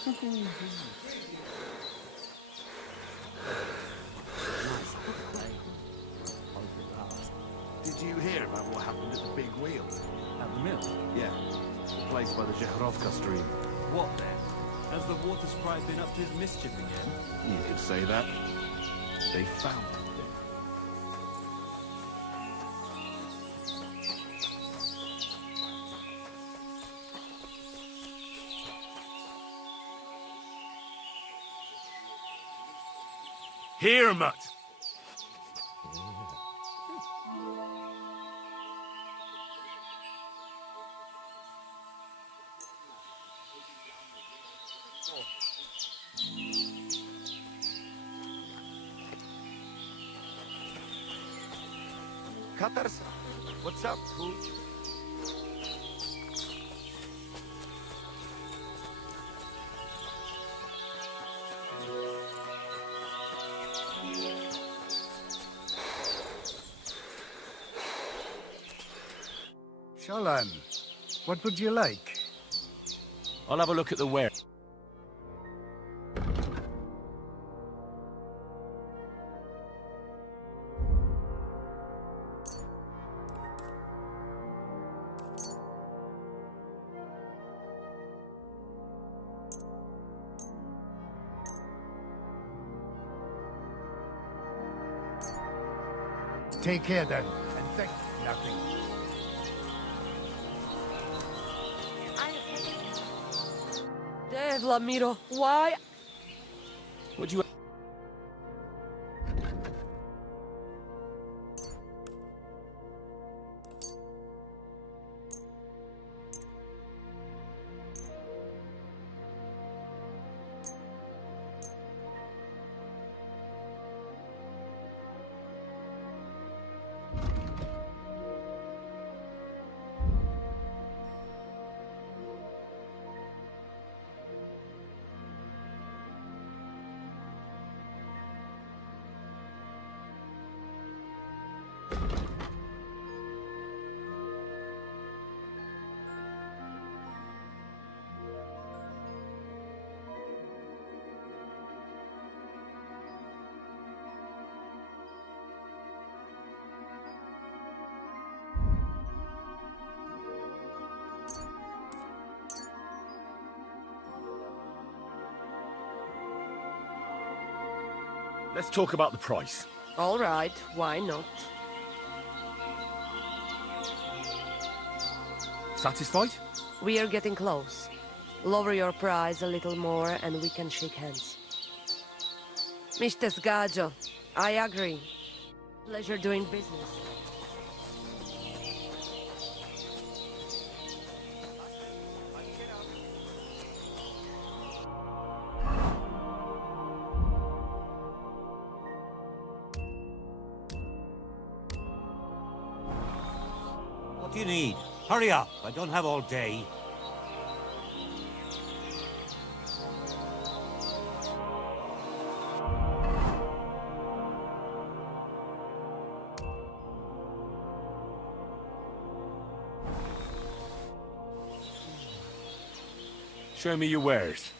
Did you hear about what happened at the big wheel? At the mill? Yeah, the place by the Zhekhovka stream. What then? Has the water sprite been up to his mischief again? You could say that. They found it. Here, Mutt! Cutters, what's up, Pooch? Shallan, what would you like? I'll have a look at the ware. Take care then, and thank nothing. Vladimiro, why? What do you... Let's talk about the price. All right, why not? Satisfied? We are getting close. Lower your price a little more and we can shake hands. Mr. Sgaggio, I agree. Pleasure doing business. What do you need? Hurry up, I don't have all day. Show me your wares.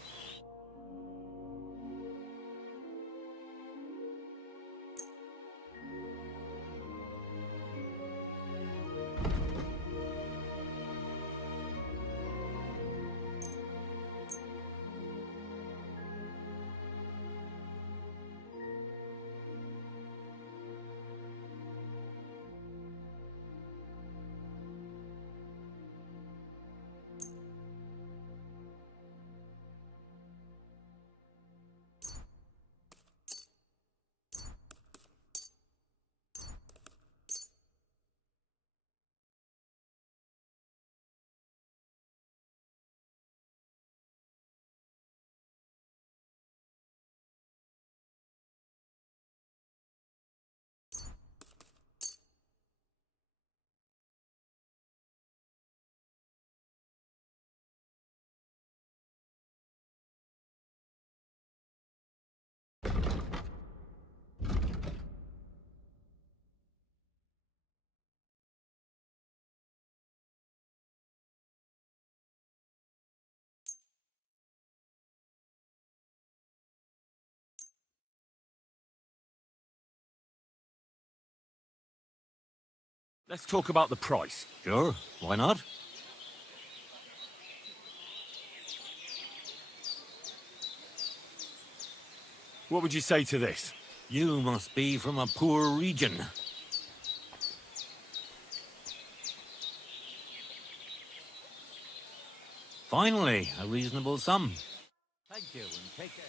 Let's talk about the price. Sure, why not? What would you say to this? You must be from a poor region. Finally, a reasonable sum. Thank you, and take care.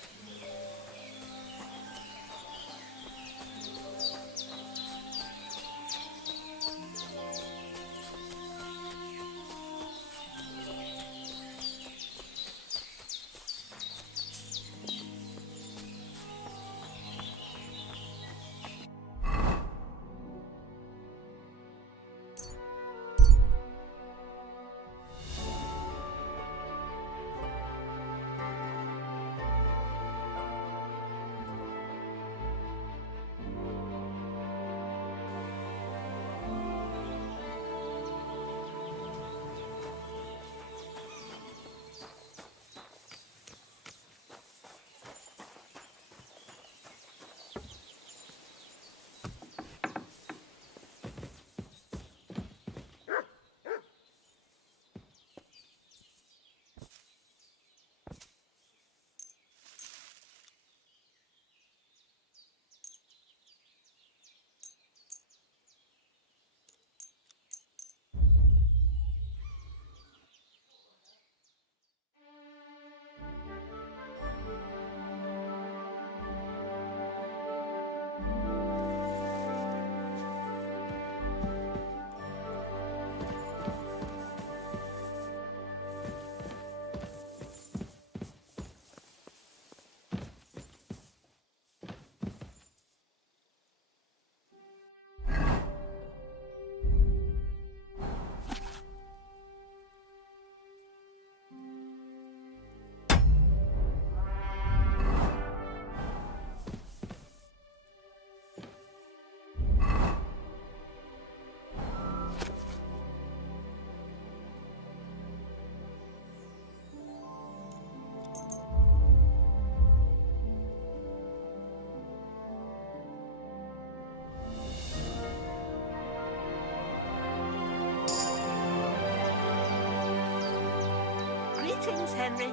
Greetings, Henry.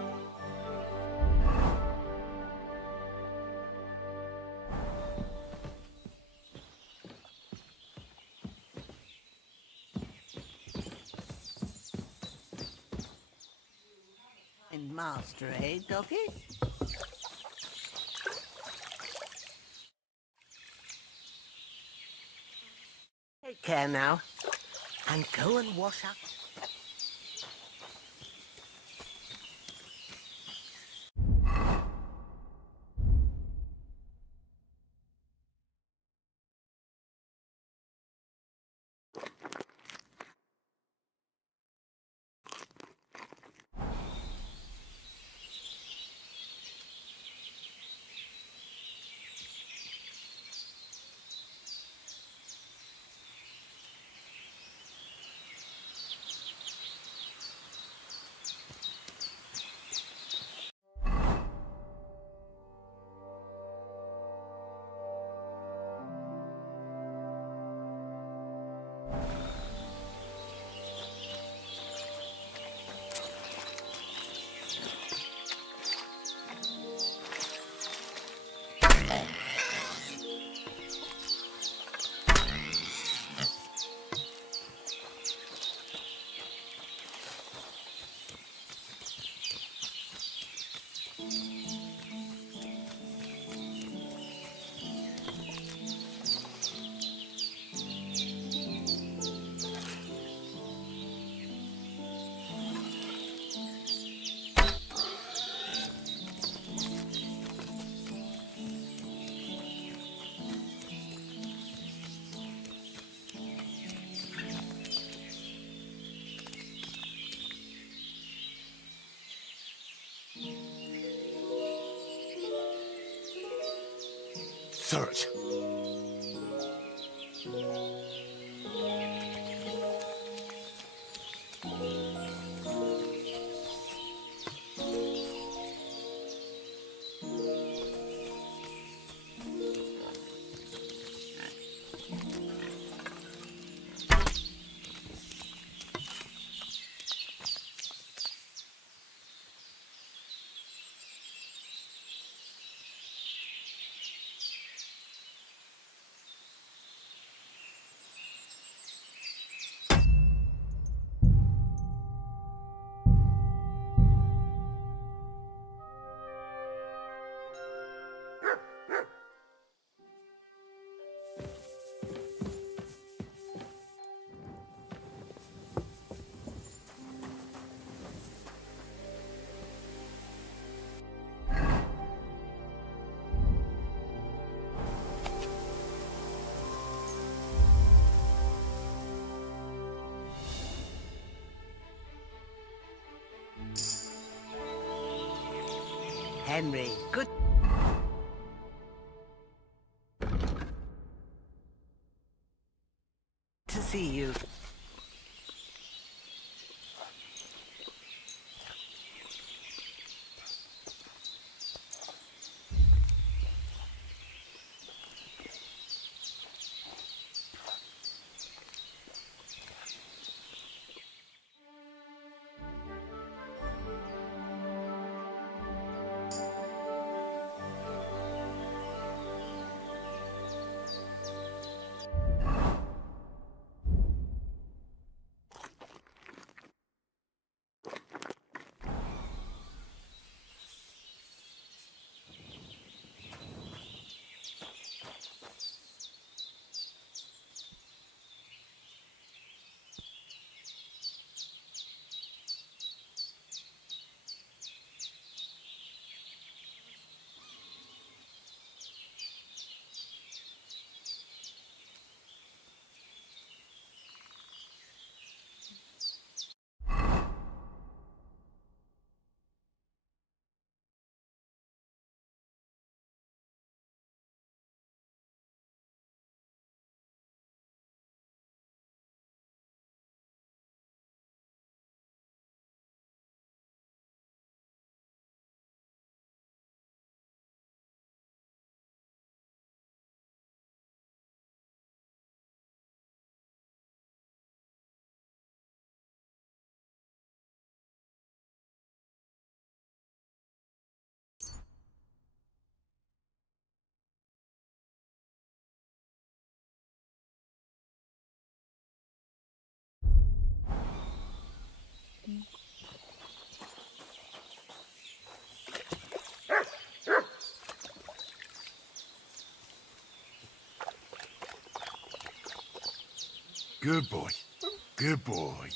And master, eh, doggy? Take care now. And go and wash up. Search. Henry. Good to see you. Good boy. Good boy.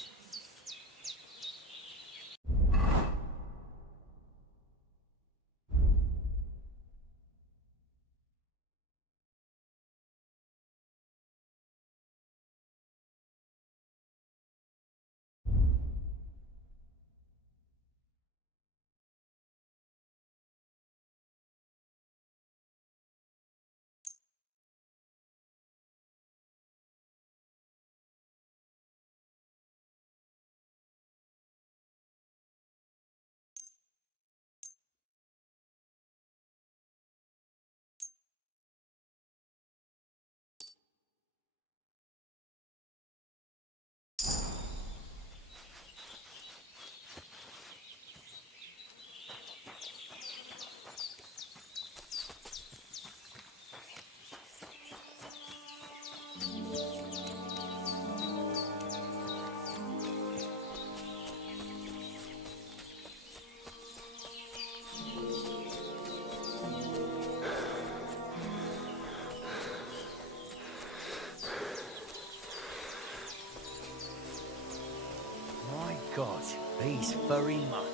My God, these furry mutts.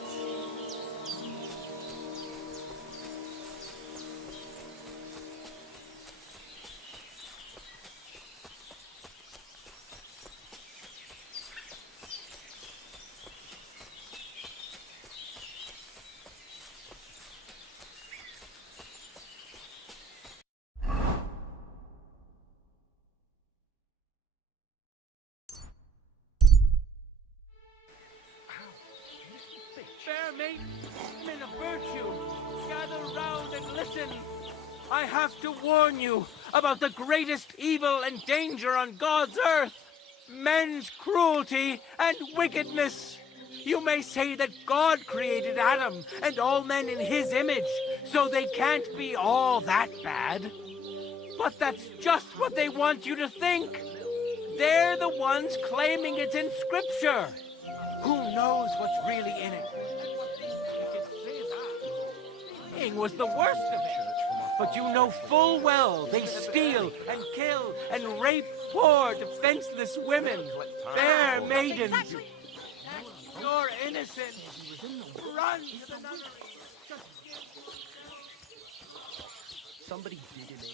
Fair maiden, men of virtue, gather round and listen. I have to warn you about the greatest evil and danger on God's earth. Men's cruelty and wickedness. You may say that God created Adam and all men in his image, so they can't be all that bad. But that's just what they want you to think. They're the ones claiming it's in Scripture. Who knows what's really in it? Lying was the worst of it. But you know full well they steal and kill and rape poor, defenseless women, fair maidens. You're innocent. Run to the nunnery. Somebody did him in.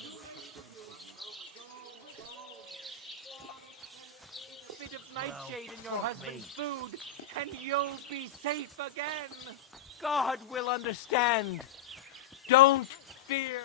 A bit of nightshade in your husband's food, and you'll be safe again. God will understand. Don't fear.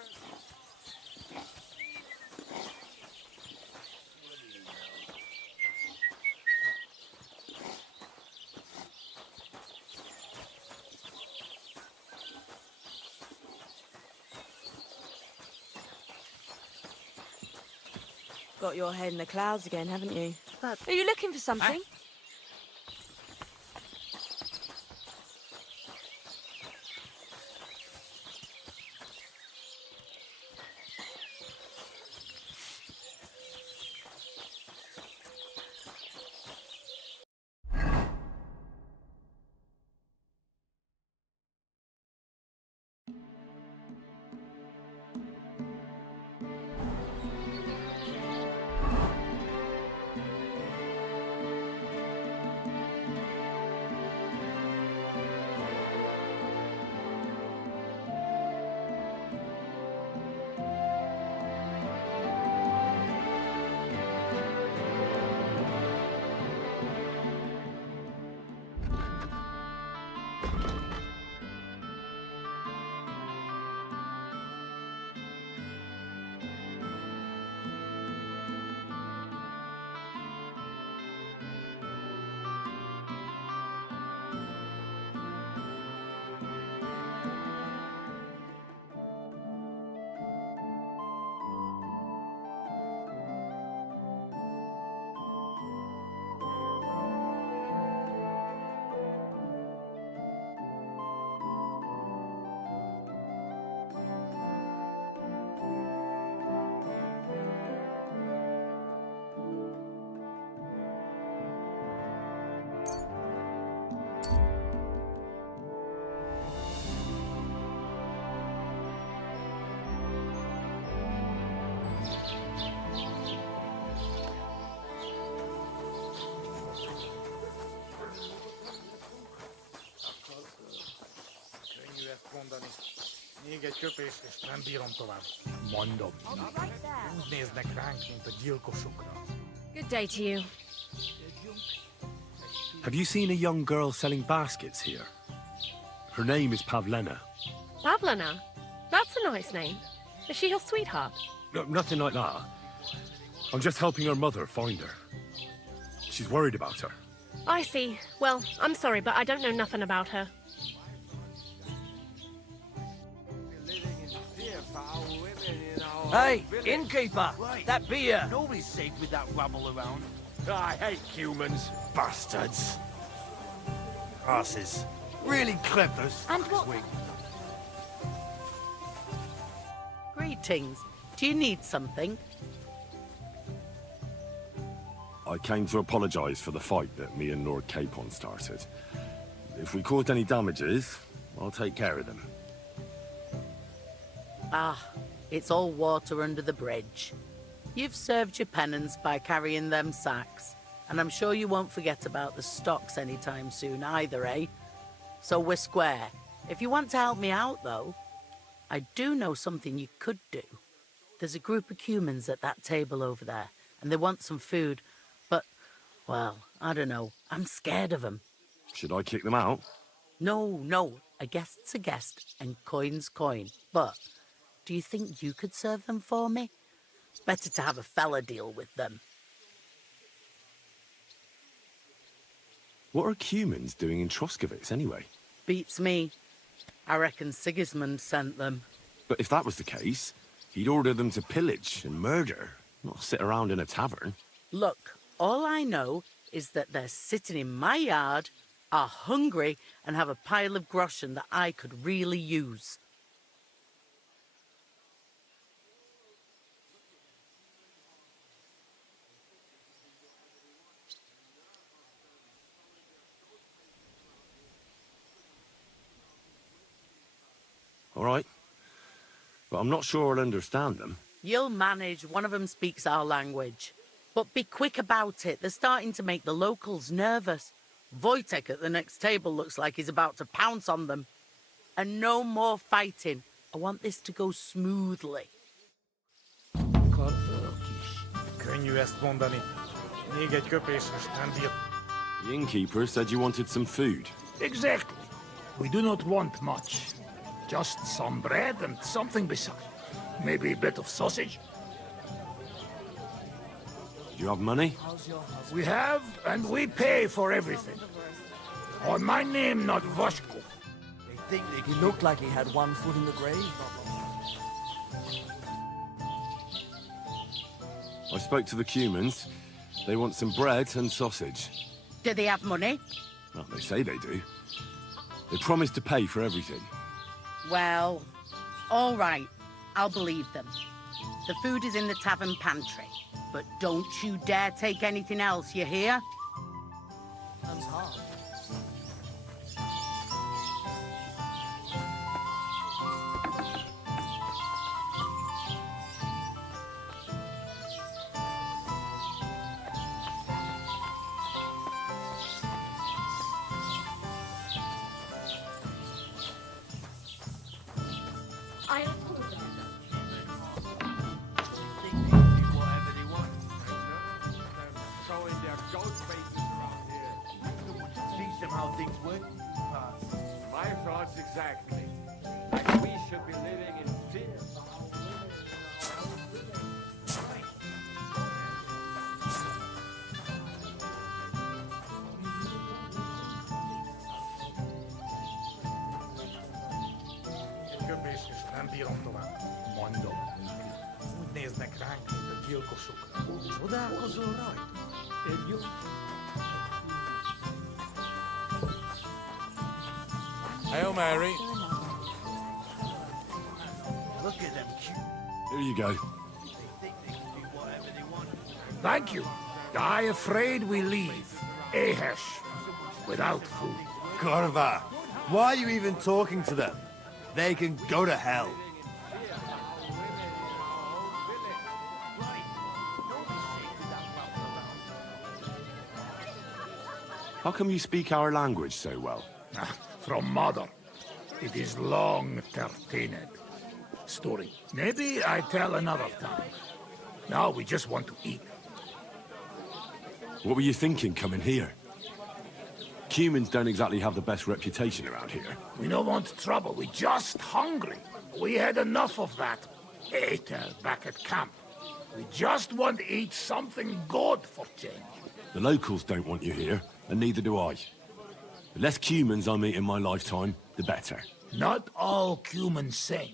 Got your head in the clouds again, haven't you? Are you looking for something? Könnyű ezt mondani. Még egy köpés, és nem bírom tovább. Mondom. Úgy néznek ránk, mint a gyilkosokra. Good day to you. Have you seen a young girl selling baskets here? Her name is Pavlena. Pavlena? That's a nice name. Is she your sweetheart? No, nothing like that. I'm just helping her mother find her. She's worried about her. I see. Well, I'm sorry, but I don't know nothing about her. Hey, innkeeper! That beer! Nobody's safe with that rubble around. I hate humans. Bastards. Asses. Really clip those And fuckers' what- wig. Greetings. Do you need something? I came to apologise for the fight that me and Lord Capon started. If we caused any damages, I'll take care of them. Ah, it's all water under the bridge. You've served your penance by carrying them sacks, and I'm sure you won't forget about the stocks anytime soon either, eh? So we're square. If you want to help me out, though, I do know something you could do. There's a group of humans at that table over there, and they want some food, but, well, I don't know. I'm scared of them. Should I kick them out? No. A guest's a guest, and coin's coin. But do you think you could serve them for me? Better to have a fella deal with them. What are humans doing in Troskovitz, anyway? Beats me. I reckon Sigismund sent them. But if that was the case, he'd order them to pillage and murder, not sit around in a tavern. Look, all I know is that they're sitting in my yard, are hungry, and have a pile of groschen that I could really use. All right. But I'm not sure I'll understand them. You'll manage. One of them speaks our language. But be quick about it. They're starting to make the locals nervous. Wojtek at the next table looks like he's about to pounce on them. And no more fighting. I want this to go smoothly. Könnyű ezt mondani. Még egy köpés, és nem bírom. The innkeeper said you wanted some food. Exactly. We do not want much. Just some bread and something beside. Maybe a bit of sausage. Do you have money? We have, and we pay for everything. On my name, not Voshko. He looked like he had one foot in the grave. I spoke to the Cumans. They want some bread and sausage. Do they have money? Well, they say they do. They promised to pay for everything. Well, all right. I'll believe them. The food is in the tavern pantry. But don't you dare take anything else, you hear? That's hard. I Showing their ghost faces around here. Someone should teach them how things work. My thoughts exactly. Like we should be living in fear. Geweest nem bírom tovább. Mondom. Úgy néznek ránk, mint a gyilkosok. Csodálkozol rajta? Egy jó... Hail Mary. Look at them cute. Here you go. Thank you. I afraid we leave. Ahesh. Without food. Corva, why are you even talking to them? They can go to hell. How come you speak our language so well? From mother. It is long tertined. Story. Maybe I tell another time. Now we just want to eat. What were you thinking coming here? Cumans don't exactly have the best reputation around here. We don't want trouble. We just hungry. We had enough of that. Later, back at camp. We just want to eat something good for change. The locals don't want you here, and neither do I. The less Cumans I meet in my lifetime, the better. Not all humans same.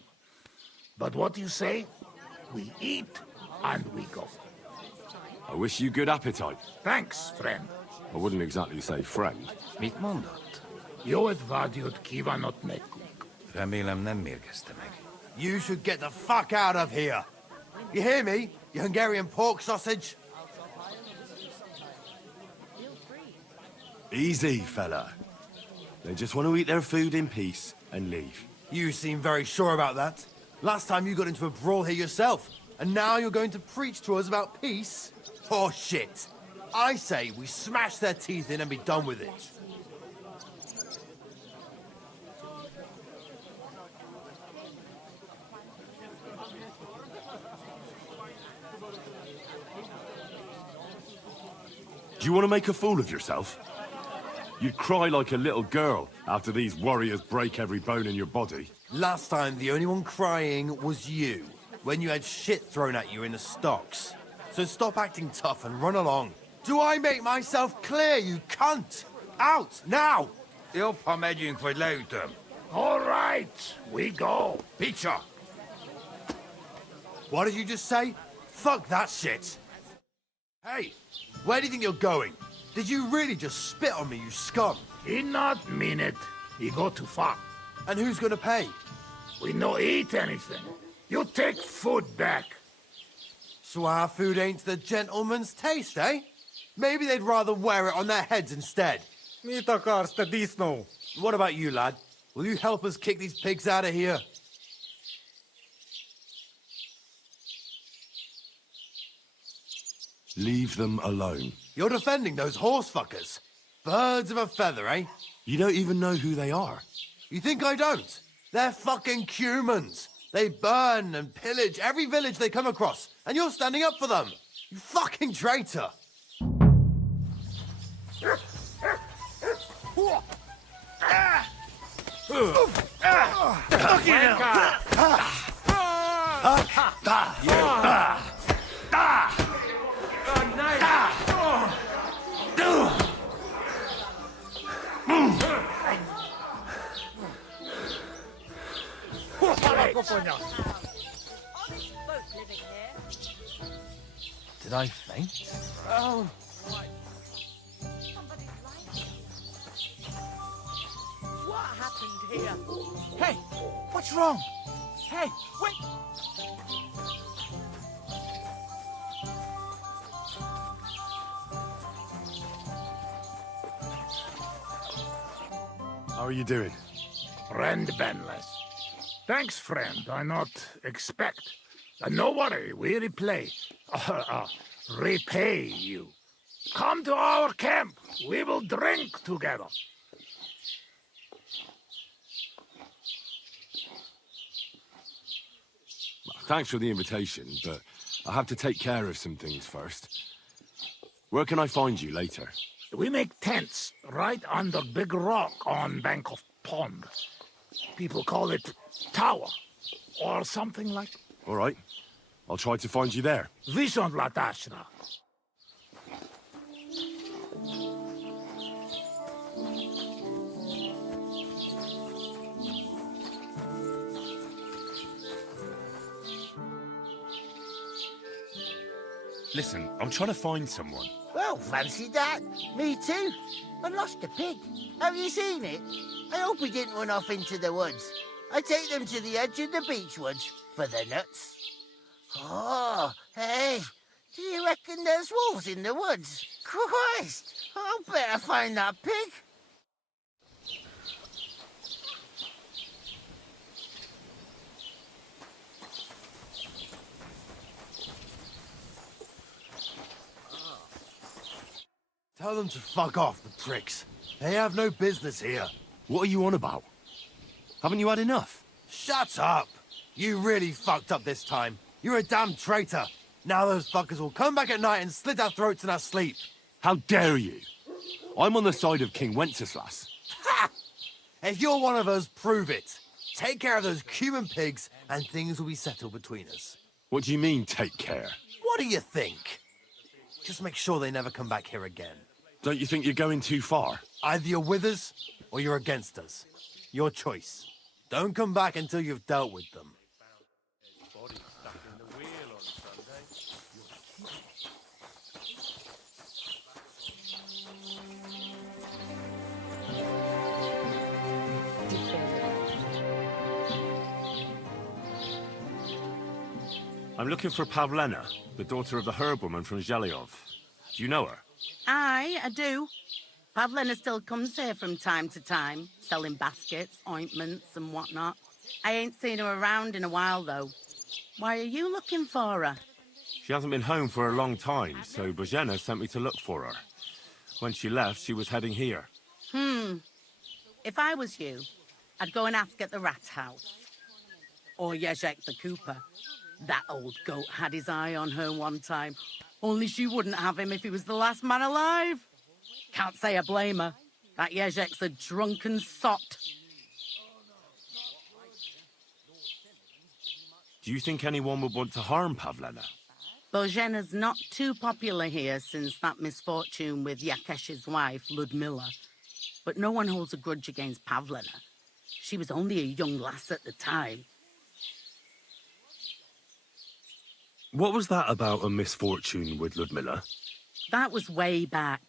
But what you say? We eat and we go. I wish you good appetite. Thanks, friend. I wouldn't exactly say friend. Mit mondott? Jó vágyott kívánott nekünk. Remélem nem mérgezte meg. You should get the fuck out of here. You hear me, you Hungarian pork sausage? Easy, fella. They just want to eat their food in peace and leave. You seem very sure about that. Last time you got into a brawl here yourself, and now you're going to preach to us about peace? Oh shit. I say we smash their teeth in and be done with it. Do you want to make a fool of yourself? You'd cry like a little girl after these warriors break every bone in your body. Last time, the only one crying was you, when you had shit thrown at you in the stocks. So stop acting tough and run along. Do I make myself clear, you cunt? Out, now! Jobb, ha megyünk, vagy leütöm. All right, we go. Picture! What did you just say? Fuck that shit! Hey, where do you think you're going? Did you really just spit on me, you scum? He not mean it. He go too far. And who's gonna pay? We no eat anything. You take food back. So our food ain't the gentleman's taste, eh? Maybe they'd rather wear it on their heads instead. Mit akarsz, te disznó? What about you, lad? Will you help us kick these pigs out of here? Leave them alone. You're defending those horse fuckers. Birds of a feather, eh? You don't even know who they are. You think I don't? They're fucking humans. They burn and pillage every village they come across, and you're standing up for them. You fucking traitor. Did I faint? Oh. What happened here? Hey, what's wrong? Hey, wait! How are you doing? Friend Benless. Thanks, friend. I not expect. No worry, we repay you. Come to our camp. We will drink together. Thanks for the invitation, but I have to take care of some things first. Where can I find you later? We make tents right under big rock on bank of pond. People call it tower, or something like. All right. I'll try to find you there. Visonlatashna. Listen, I'm trying to find someone. Well, fancy that. Me too. I lost a pig. Have you seen it? I hope he didn't run off into the woods. I take them to the edge of the beech woods for the nuts. Oh, hey, do you reckon there's wolves in the woods? Christ, I'll better find that pig. Tell them to fuck off, the pricks. They have no business here. What are you on about? Haven't you had enough? Shut up! You really fucked up this time. You're a damn traitor. Now those fuckers will come back at night and slit our throats in our sleep. How dare you? I'm on the side of King Wenceslas. Ha! If you're one of us, prove it. Take care of those Cuban pigs and things will be settled between us. What do you mean, take care? What do you think? Just make sure they never come back here again. Don't you think you're going too far? Either you're with us, or you're against us. Your choice. Don't come back until you've dealt with them. I'm looking for Pavlena, the daughter of the herbwoman from Zhelyov. Do you know her? Aye, I do. Pavlena still comes here from time to time, selling baskets, ointments and whatnot. I ain't seen her around in a while, though. Why are you looking for her? She hasn't been home for a long time, so Bohemia sent me to look for her. When she left, she was heading here. If I was you, I'd go and ask at the rat house. Or Jezek the cooper. That old goat had his eye on her one time. Only she wouldn't have him if he was the last man alive. Can't say I blame her. That Jezek's a drunken sot. Do you think anyone would want to harm Pavlena? Božena's not too popular here since that misfortune with Yakesh's wife, Ludmilla. But no one holds a grudge against Pavlena. She was only a young lass at the time. What was that about a misfortune with Ludmilla? That was way back.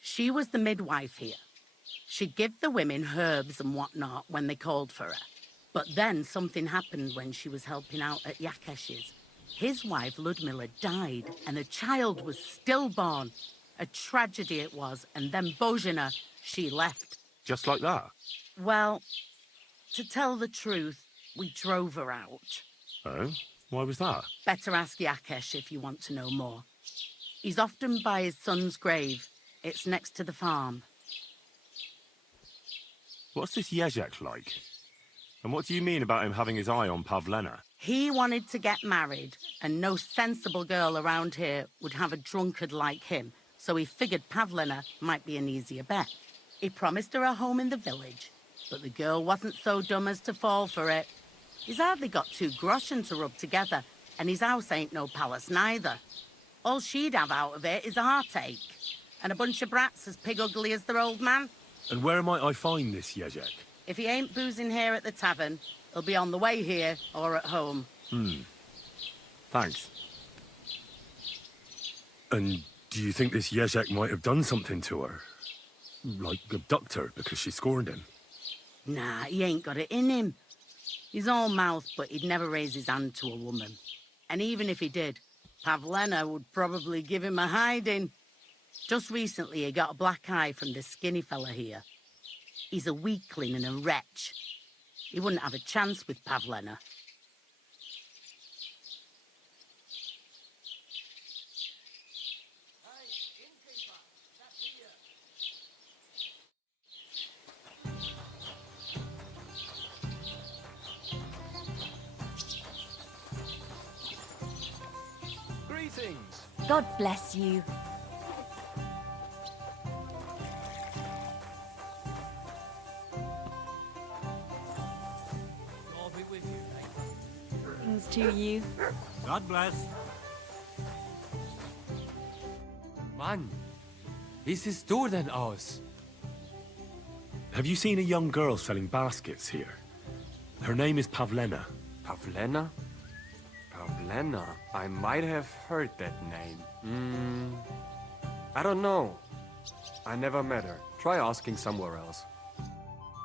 She was the midwife here. She'd give the women herbs and whatnot when they called for her. But then something happened when she was helping out at Yakesh's. His wife, Ludmilla, died, and a child was stillborn. A tragedy it was, and then Božena, she left. Just like that? Well, to tell the truth, we drove her out. Oh? Why was that? Better ask Yakesh if you want to know more. He's often by his son's grave. It's next to the farm. What's this Jezek like? And what do you mean about him having his eye on Pavlena? He wanted to get married, and no sensible girl around here would have a drunkard like him, so he figured Pavlena might be an easier bet. He promised her a home in the village, But the girl wasn't so dumb as to fall for it. He's hardly got 2 groschen to rub together, and his house ain't no palace neither. All she'd have out of it is a heartache, and a bunch of brats as pig ugly as their old man. And where might I find this Yezek? If he ain't boozing here at the tavern, he'll be on the way here or at home. Thanks. And do you think this Yezek might have done something to her? Like abduct her because she scorned him? Nah, he ain't got it in him. He's all mouth, but he'd never raise his hand to a woman. And even if he did, Pavlena would probably give him a hiding. Just recently, he got a black eye from this skinny fella here. He's a weakling and a wretch. He wouldn't have a chance with Pavlena. Greetings. God bless you. I'll be with you. Greetings to you. God bless. Mann, wie siehst du denn aus? Have you seen a young girl selling baskets here? Her name is Pavlena. Pavlena? Pavlena? I might have heard that name. I don't know. I never met her. Try asking somewhere else.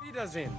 Wiedersehen.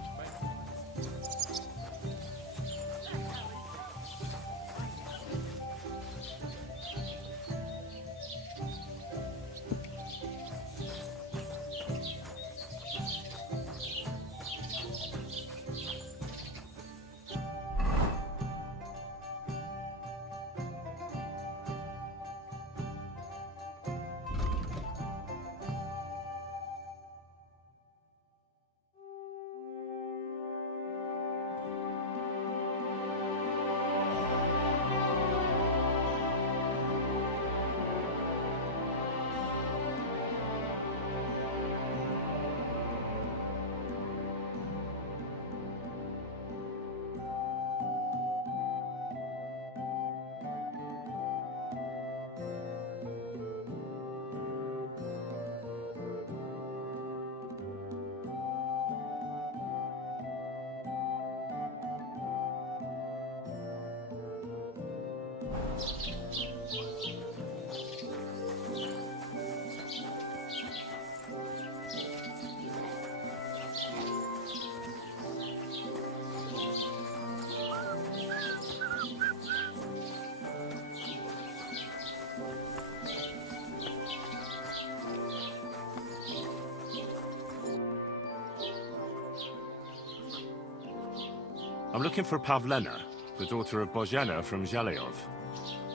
I'm looking for Pavlena, the daughter of Bohemia from Zhelyov.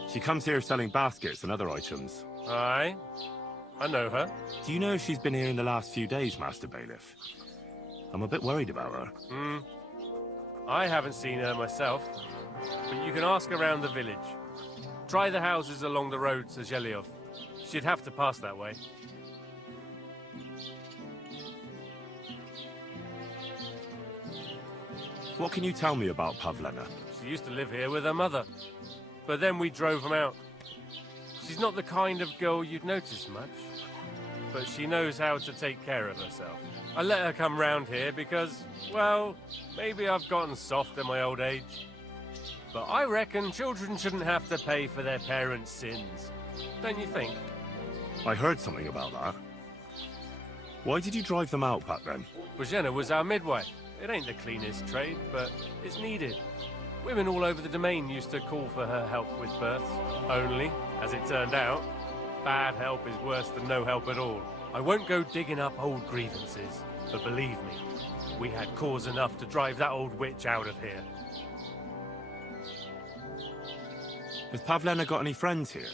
She comes here selling baskets and other items. Aye, I know her. Do you know if she's been here in the last few days, Master Bailiff? I'm a bit worried about her. I haven't seen her myself, but you can ask around the village. Try the houses along the road to Zhelyov. She'd have to pass that way. What can you tell me about Pavlena? She used to live here with her mother, but then we drove them out. She's not the kind of girl you'd notice much, but she knows how to take care of herself. I let her come round here because, well, maybe I've gotten soft in my old age. But I reckon children shouldn't have to pay for their parents' sins. Don't you think? I heard something about that. Why did you drive them out back then? Bohemia was our midwife. It ain't the cleanest trade, but it's needed. Women all over the domain used to call for her help with births. Only, as it turned out, bad help is worse than no help at all. I won't go digging up old grievances, but believe me, we had cause enough to drive that old witch out of here. Has Pavlena got any friends here?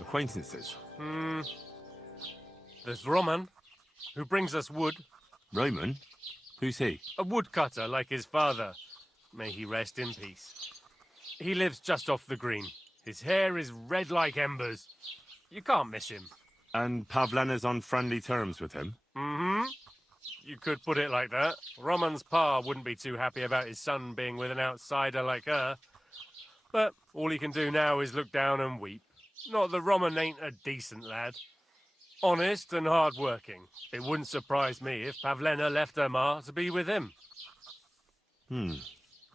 Acquaintances? There's Roman, who brings us wood. Roman? Who's he? A woodcutter like his father. May he rest in peace. He lives just off the green. His hair is red like embers. You can't miss him. And Pavlena's on friendly terms with him? You could put it like that. Roman's pa wouldn't be too happy about his son being with an outsider like her. But all he can do now is look down and weep. Not that Roman ain't a decent lad. Honest and hard-working. It wouldn't surprise me if Pavlena left her ma to be with him.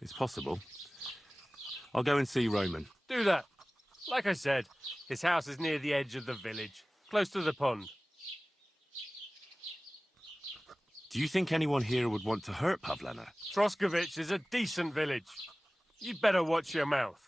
It's possible. I'll go and see Roman. Do that. Like I said, his house is near the edge of the village, close to the pond. Do you think anyone here would want to hurt Pavlena? Troskovich is a decent village. You'd better watch your mouth.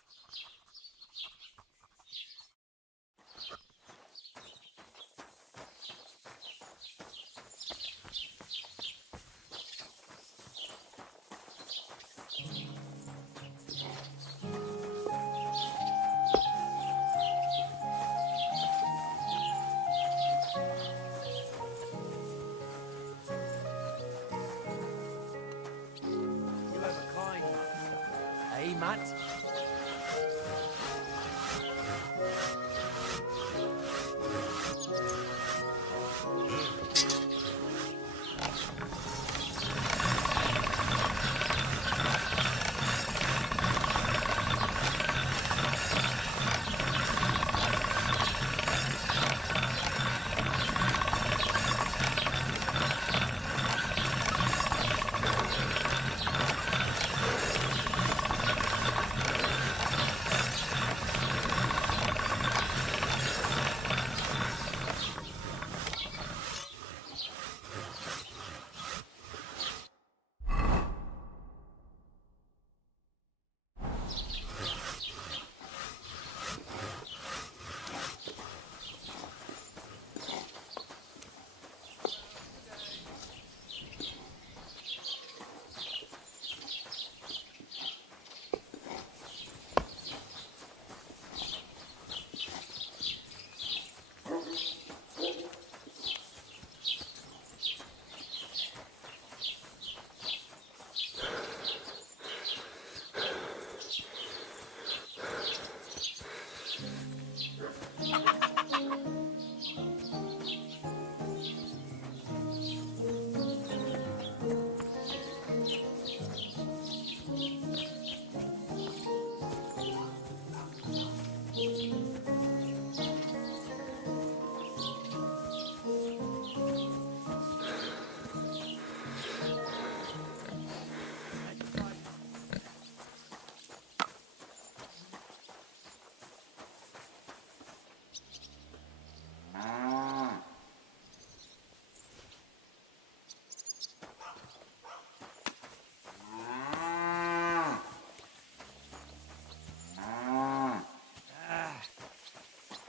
You have a kind master. Eh, Matt?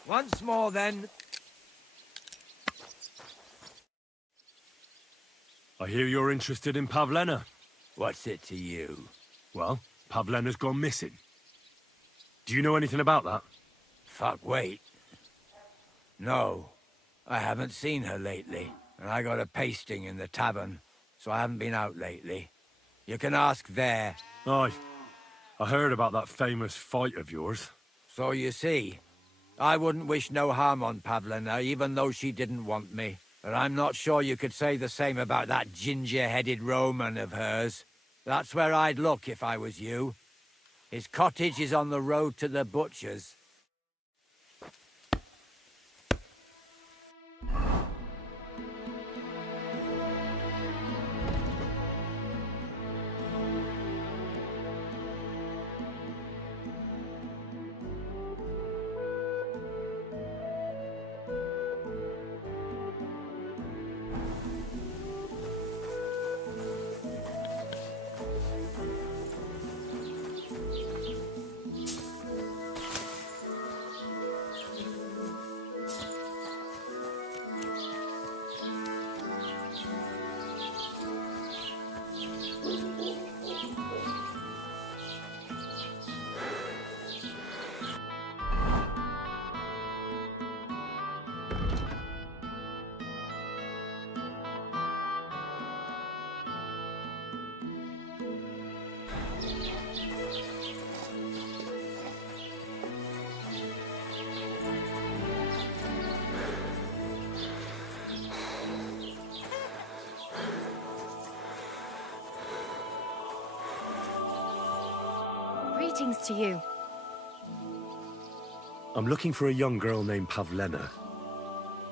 Once more, then. I hear you're interested in Pavlena. What's it to you? Well, Pavlena's gone missing. Do you know anything about that? Fuck, wait. No, I haven't seen her lately, and I got a pasting in the tavern, so I haven't been out lately. You can ask there. Aye. I heard about that famous fight of yours. So you see, I wouldn't wish no harm on Pavlena, even though she didn't want me. But I'm not sure you could say the same about that ginger-headed Roman of hers. That's where I'd look if I was you. His cottage is on the road to the butcher's. Greetings to you. I'm looking for a young girl named Pavlena.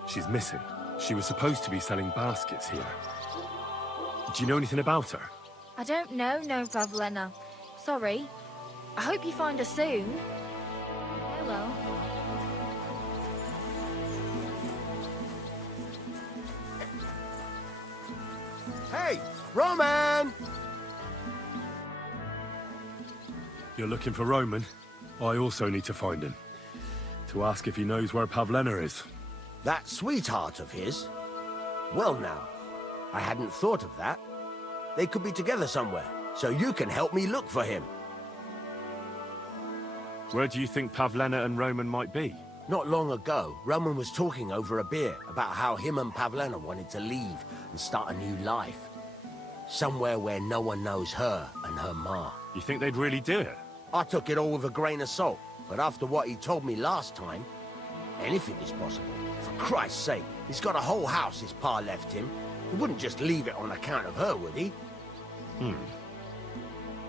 She's missing. She was supposed to be selling baskets here. Do you know anything about her? I don't know, no, Pavlena. Sorry. I hope you find her soon. Oh well. Hey, Roman! You're looking for Roman? I also need to find him. To ask if he knows where Pavlena is. That sweetheart of his? Well now, I hadn't thought of that. They could be together somewhere, so you can help me look for him. Where do you think Pavlena and Roman might be? Not long ago, Roman was talking over a beer about how him and Pavlena wanted to leave and start a new life. Somewhere where no one knows her and her ma. You think they'd really do it? I took it all with a grain of salt, but after what he told me last time, anything is possible. For Christ's sake, he's got a whole house his pa left him. He wouldn't just leave it on account of her, would he?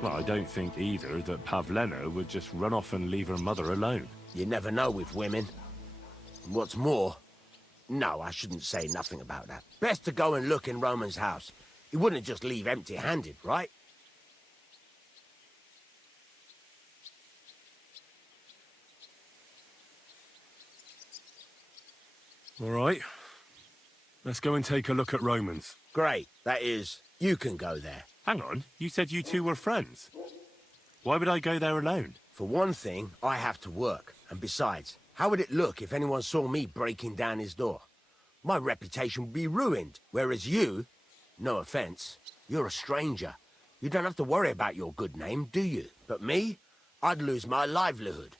Well, I don't think either that Pavlena would just run off and leave her mother alone. You never know with women. And what's more... No, I shouldn't say nothing about that. Best to go and look in Roman's house. He wouldn't just leave empty-handed, right? All right. Let's go and take a look at Roman's. Great. That is, you can go there. Hang on, you said you two were friends. Why would I go there alone? For one thing, I have to work. And besides, how would it look if anyone saw me breaking down his door? My reputation would be ruined. Whereas you, no offense, you're a stranger. You don't have to worry about your good name, do you? But me, I'd lose my livelihood.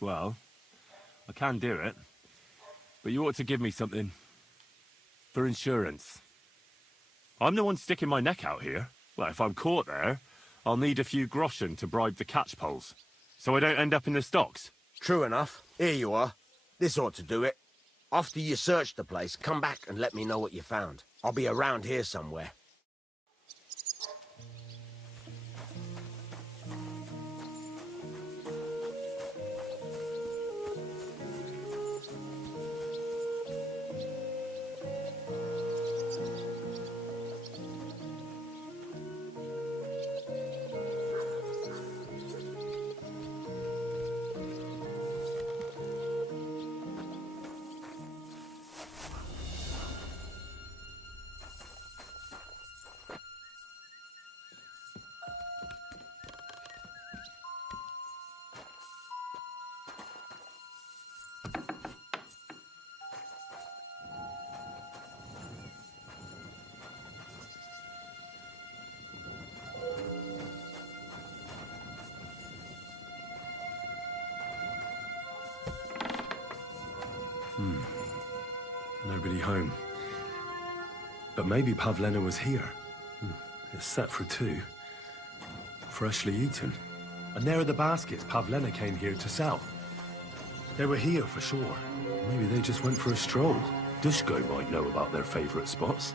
Well, I can do it. But you ought to give me something. For insurance. I'm the one sticking my neck out here. Well, if I'm caught there, I'll need a few groschen to bribe the catchpoles. So I don't end up in the stocks. True enough. Here you are. This ought to do it. After you search the place, come back and let me know what you found. I'll be around here somewhere. Nobody home. But maybe Pavlena was here. It's set for 2. Freshly eaten. And there are the baskets Pavlena came here to sell. They were here for sure. Maybe they just went for a stroll. Dushko might know about their favorite spots.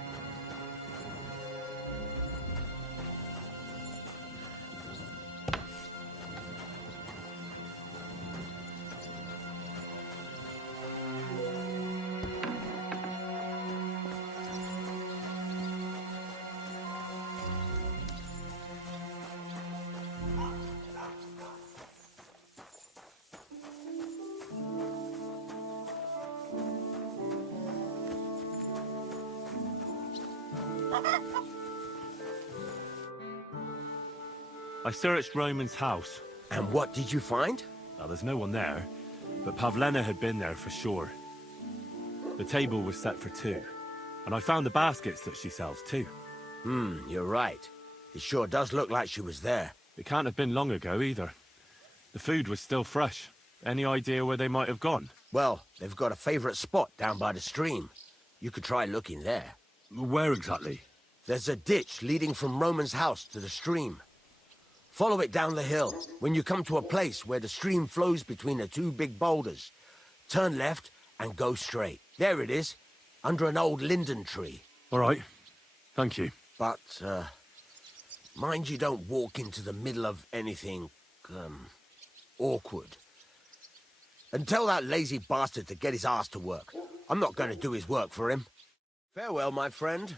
I searched Roman's house. And what did you find? Now, there's no one there, but Pavlena had been there for sure. The table was set for 2, and I found the baskets that she sells too. You're right. It sure does look like she was there. It can't have been long ago either. The food was still fresh. Any idea where they might have gone? Well, they've got a favorite spot down by the stream. You could try looking there. Where exactly? There's a ditch leading from Roman's house to the stream. Follow it down the hill. When you come to a place where the stream flows between the 2 big boulders, turn left and go straight. There it is, under an old linden tree. All right. Thank you. But, mind you don't walk into the middle of anything, awkward. And tell that lazy bastard to get his ass to work. I'm not going to do his work for him. Farewell, my friend.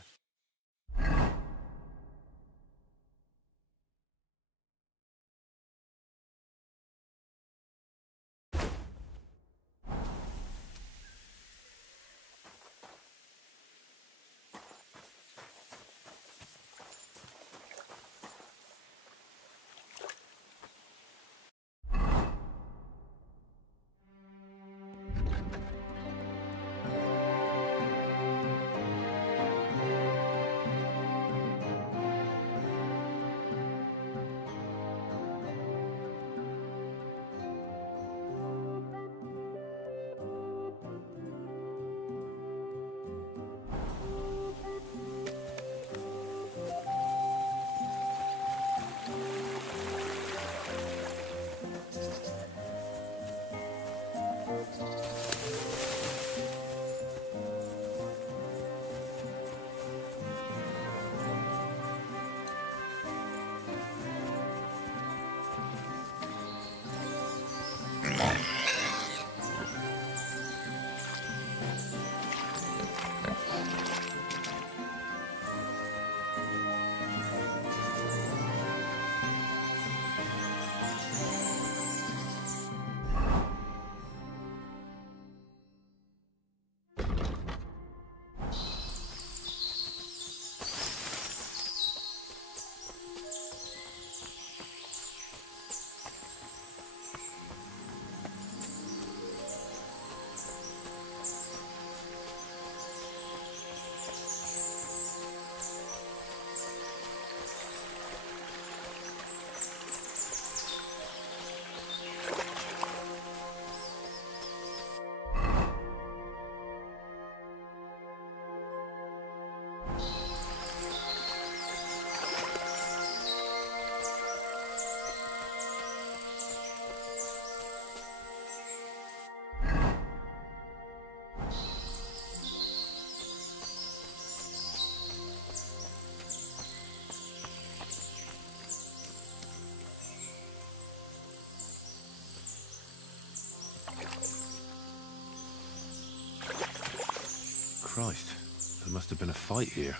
Christ, there must have been a fight here.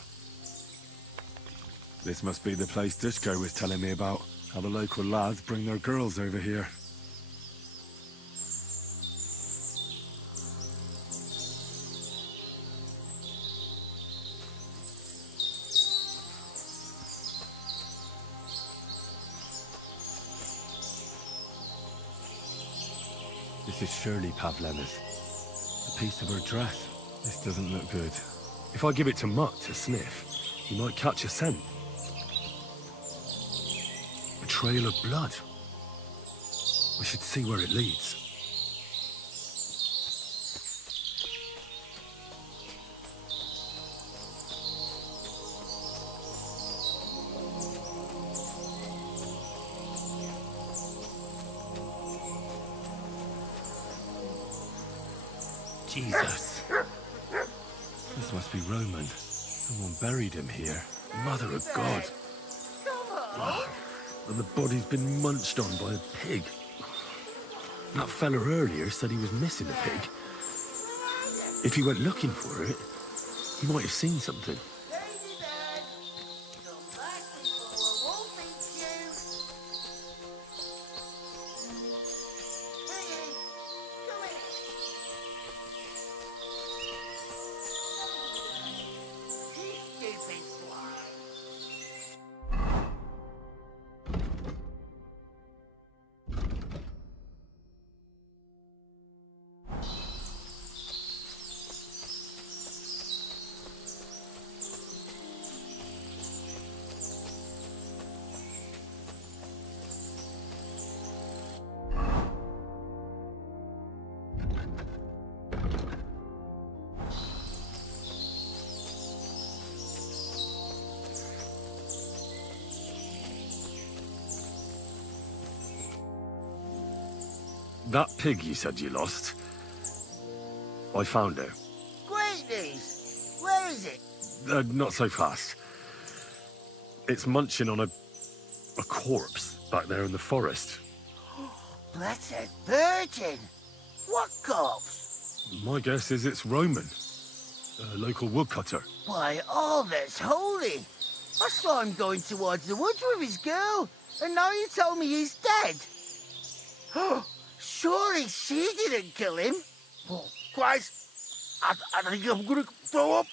This must be the place Dushko was telling me about, how the local lads bring their girls over here. This is surely Pavlena's. A piece of her dress. This doesn't look good. If I give it to Mutt to sniff, he might catch a scent. A trail of blood. I should see where it leads. Jesus. This must be Roman. Someone buried him here. Mother of God. And the body's been munched on by a pig. That fella earlier said he was missing a pig. If he went looking for it, he might have seen something. That pig you said you lost, I found her. Great news! Where is it? Not so fast. It's munching on a corpse back there in the forest. Blessed Virgin! What corpse? My guess is it's Roman, a local woodcutter. By all that's holy! I saw him going towards the woods with his girl, and now you tell me he's dead. Surely she didn't kill him. Oh, Christ! I think I'm gonna throw up.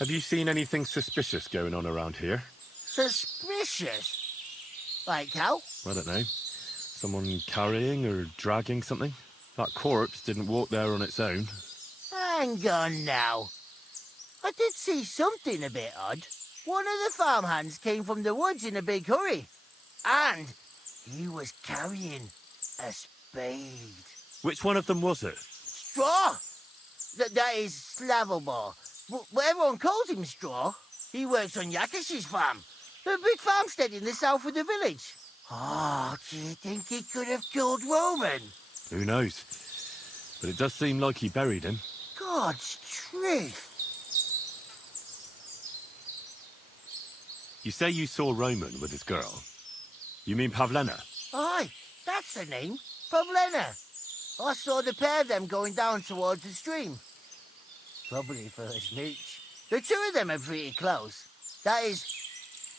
Have you seen anything suspicious going on around here? Suspicious? Like how? I don't know. Someone carrying or dragging something? That corpse didn't walk there on its own. Hang on now. I did see something a bit odd. One of the farmhands came from the woods in a big hurry. And he was carrying a spade. Which one of them was it? Straw! That is Slavobor. But everyone calls him Straw. He works on Yakash's farm. A big farmstead in the south of the village. Oh, do you think he could have killed Roman? Who knows? But it does seem like he buried him. God's truth. You say you saw Roman with his girl. You mean Pavlena? Aye, that's the name. Pavlena. I saw the pair of them going down towards the stream. Probably for a smooch. The two of them are pretty close. That is,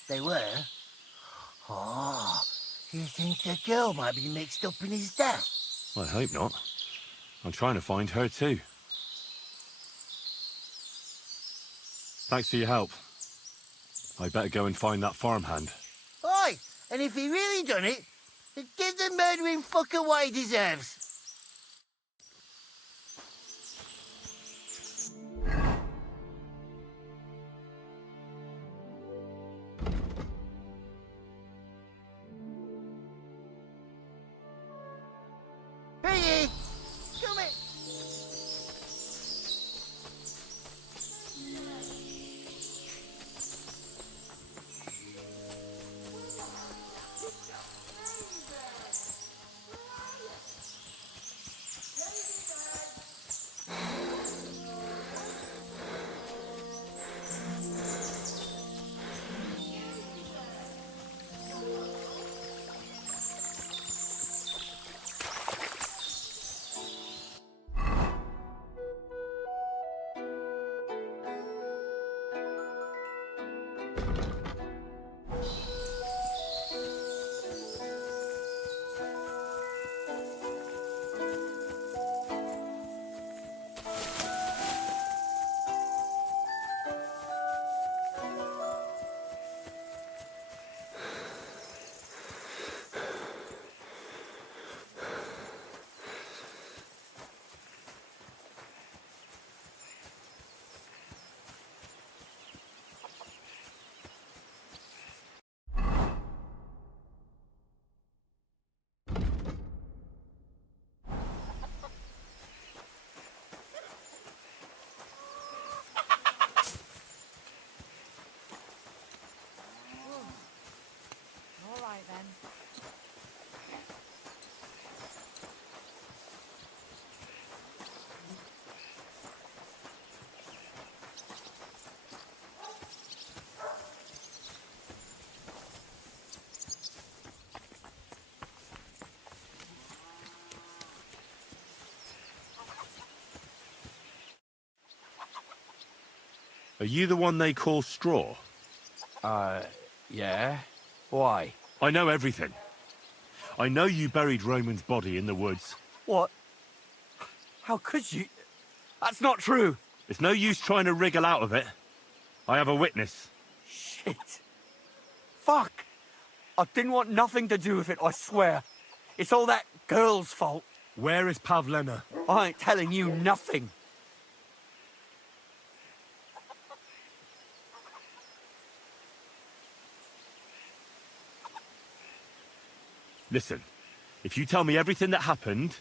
they were. Oh, you think the girl might be mixed up in his death? I hope not. I'm trying to find her too. Thanks for your help. I better go and find that farmhand. Aye, and if he really done it, then give the murdering fucker what he deserves. Hey, come here. All right then. Are you the one they call Straw? Yeah? Why? I know everything. I know you buried Roman's body in the woods. What? How could you? That's not true. It's no use trying to wriggle out of it. I have a witness. Shit. Fuck. I didn't want nothing to do with it, I swear. It's all that girl's fault. Where is Pavlena? I ain't telling you nothing. Listen, if you tell me everything that happened,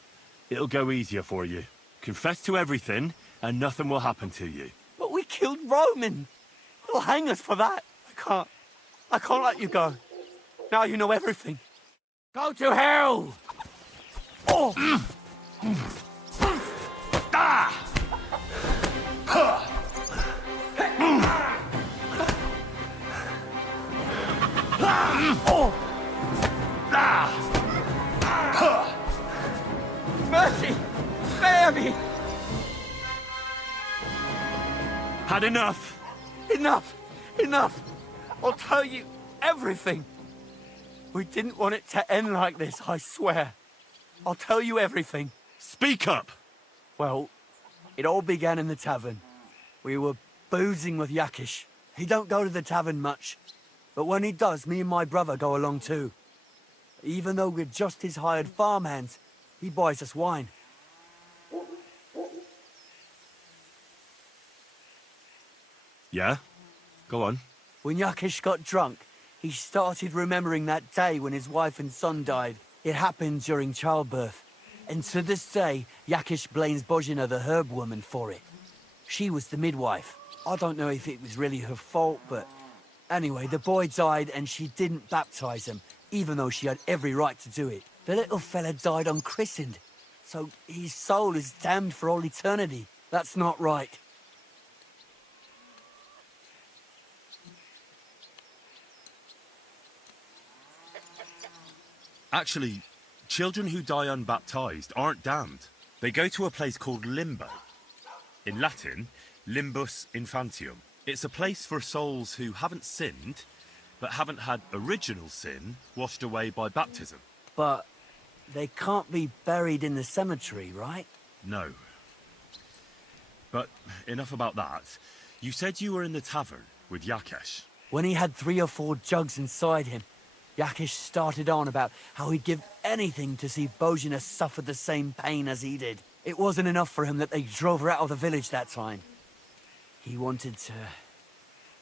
it'll go easier for you. Confess to everything, and nothing will happen to you. But we killed Roman. They'll hang us for that. I can't let you go. Now you know everything. Go to hell! Oh! Ah! Had enough? Enough! Enough! I'll tell you everything. We didn't want it to end like this, I swear. I'll tell you everything. Speak up! Well, it all began in the tavern. We were boozing with Yakish. He don't go to the tavern much, but when he does, me and my brother go along too. Even though we're just his hired farmhands, he buys us wine. Yeah? Go on. When Yakish got drunk, he started remembering that day when his wife and son died. It happened during childbirth. And to this day, Yakish blames Bohemia, the herb woman, for it. She was the midwife. I don't know if it was really her fault, but... Anyway, the boy died and she didn't baptize him, even though she had every right to do it. The little fella died unchristened, so his soul is damned for all eternity. That's not right. Actually, children who die unbaptized aren't damned. They go to a place called limbo. In Latin, limbus infantium. It's a place for souls who haven't sinned, but haven't had original sin washed away by baptism. But they can't be buried in the cemetery, right? No. But enough about that. You said you were in the tavern with Yakesh. When he had 3 or 4 jugs inside him, Yakish started on about how he'd give anything to see Bohemia suffer the same pain as he did. It wasn't enough for him that they drove her out of the village that time. He wanted to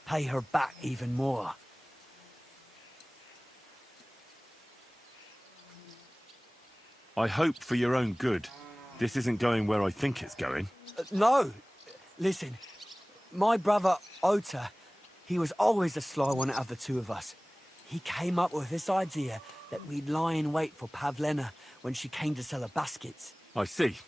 pay her back even more. I hope for your own good, this isn't going where I think it's going. No! Listen, my brother Ota, he was always the sly one out of the two of us. He came up with this idea that we'd lie in wait for Pavlena when she came to sell her baskets. I see.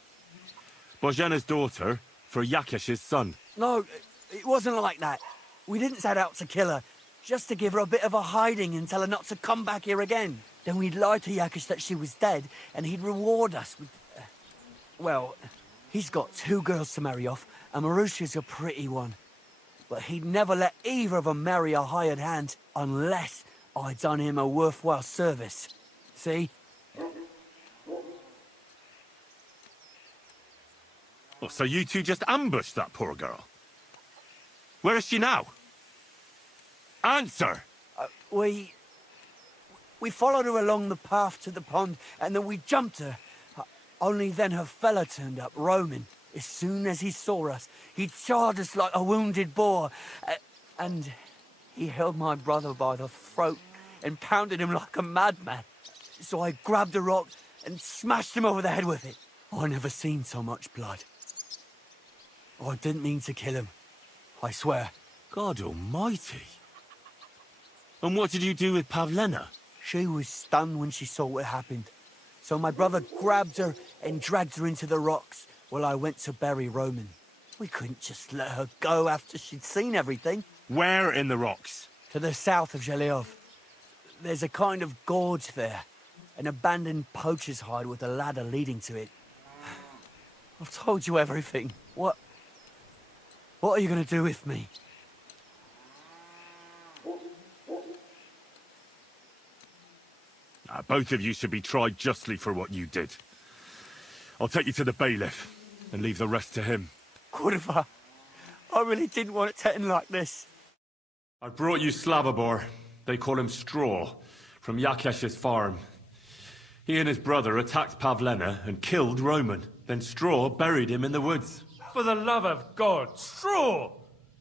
Bohemia's daughter for Yakesh's son. No, it wasn't like that. We didn't set out to kill her, just to give her a bit of a hiding and tell her not to come back here again. Then we'd lie to Yakesh that she was dead, and he'd reward us with... well, he's got 2 girls to marry off, and Marusha's a pretty one. But he'd never let either of them marry a hired hand unless I'd done him a worthwhile service. See? Oh, so you two just ambushed that poor girl? Where is she now? Answer! We followed her along the path to the pond, and then we jumped her. Only then her fella turned up, Roman. As soon as he saw us, he charged us like a wounded boar. And he held my brother by the throat and pounded him like a madman. So I grabbed a rock and smashed him over the head with it. I never seen so much blood. I didn't mean to kill him, I swear. God almighty. And what did you do with Pavlena? She was stunned when she saw what happened. So my brother grabbed her and dragged her into the rocks while I went to bury Roman. We couldn't just let her go after she'd seen everything. Where in the rocks? To the south of Zheleov. There's a kind of gorge there. An abandoned poacher's hide with a ladder leading to it. I've told you everything. What are you going to do with me? Both of you should be tried justly for what you did. I'll take you to the bailiff and leave the rest to him. Kurva, I really didn't want it to end like this. I brought you Slavobor. They call him Straw, from Yakesh's farm. He and his brother attacked Pavlena and killed Roman. Then Straw buried him in the woods. For the love of God, Straw!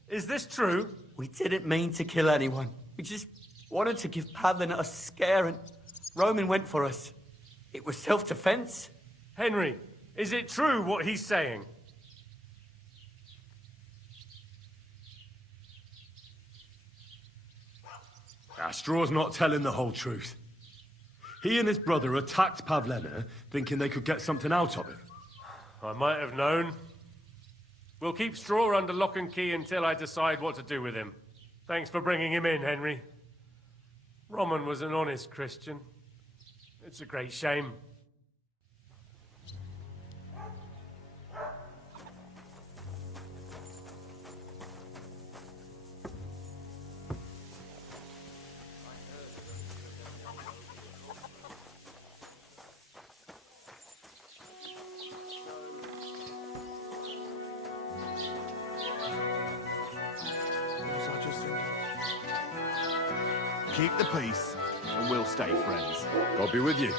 Is this true? We didn't mean to kill anyone. We just wanted to give Pavlena a scare, and Roman went for us. It was self-defense. Henry, is it true what he's saying? Straw's not telling the whole truth. He and his brother attacked Pavlena, thinking they could get something out of him. I might have known. We'll keep Straw under lock and key until I decide what to do with him. Thanks for bringing him in, Henry. Roman was an honest Christian. It's a great shame. keep the peace, and we'll stay friends. God be with you.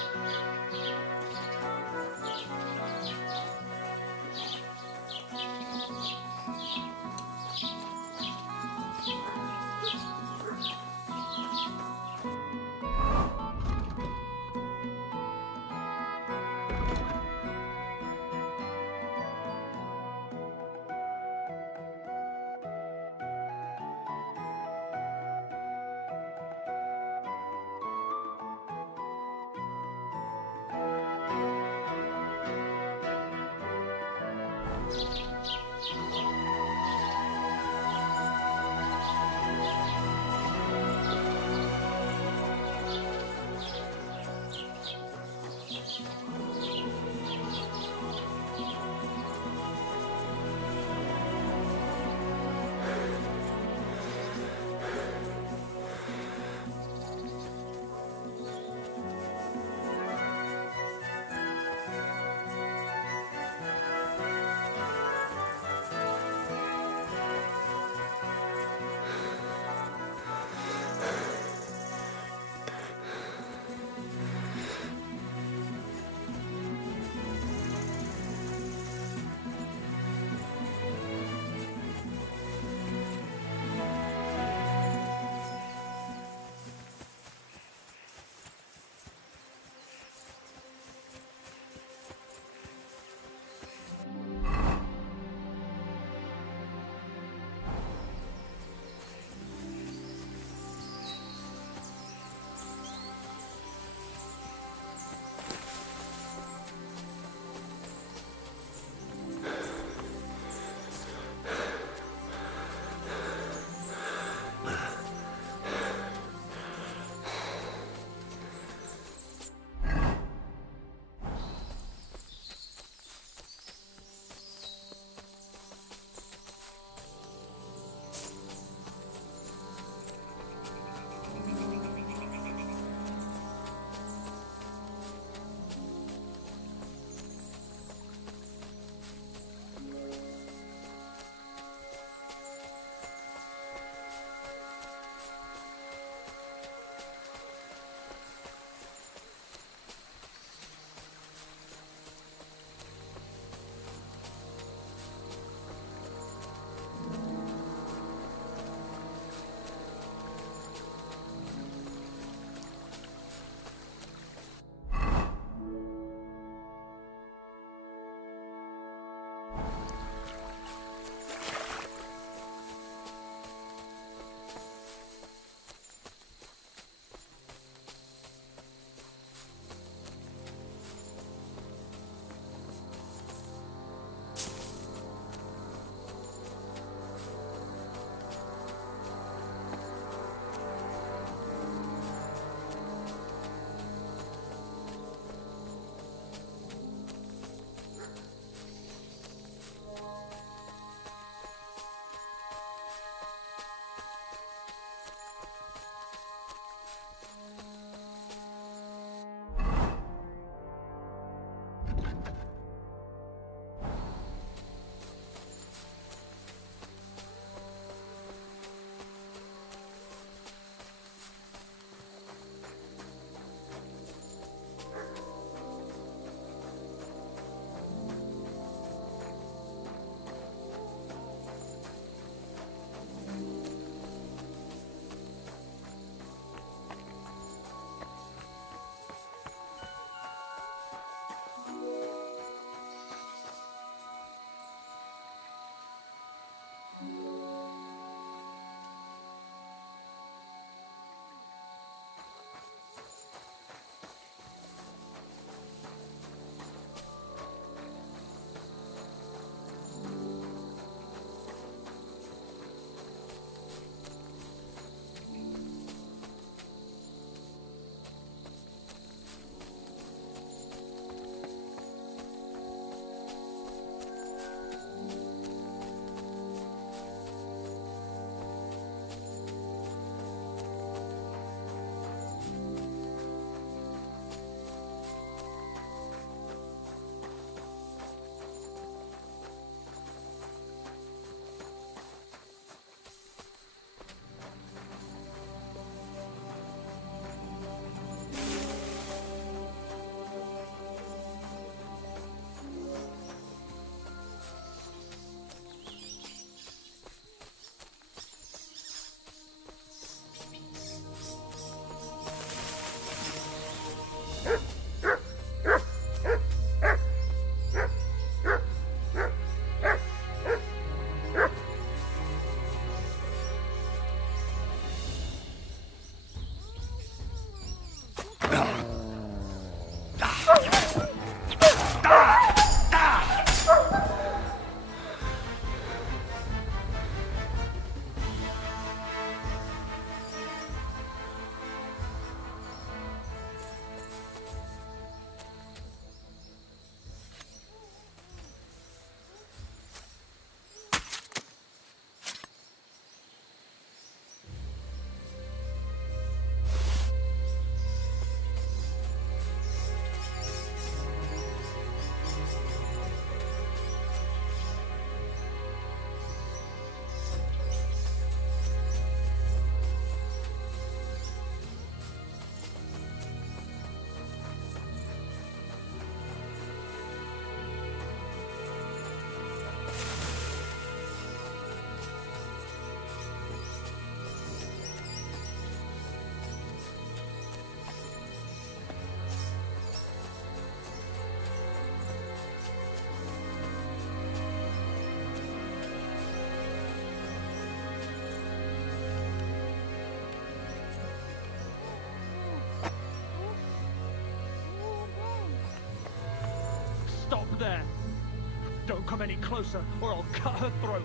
come any closer, or I'll cut her throat.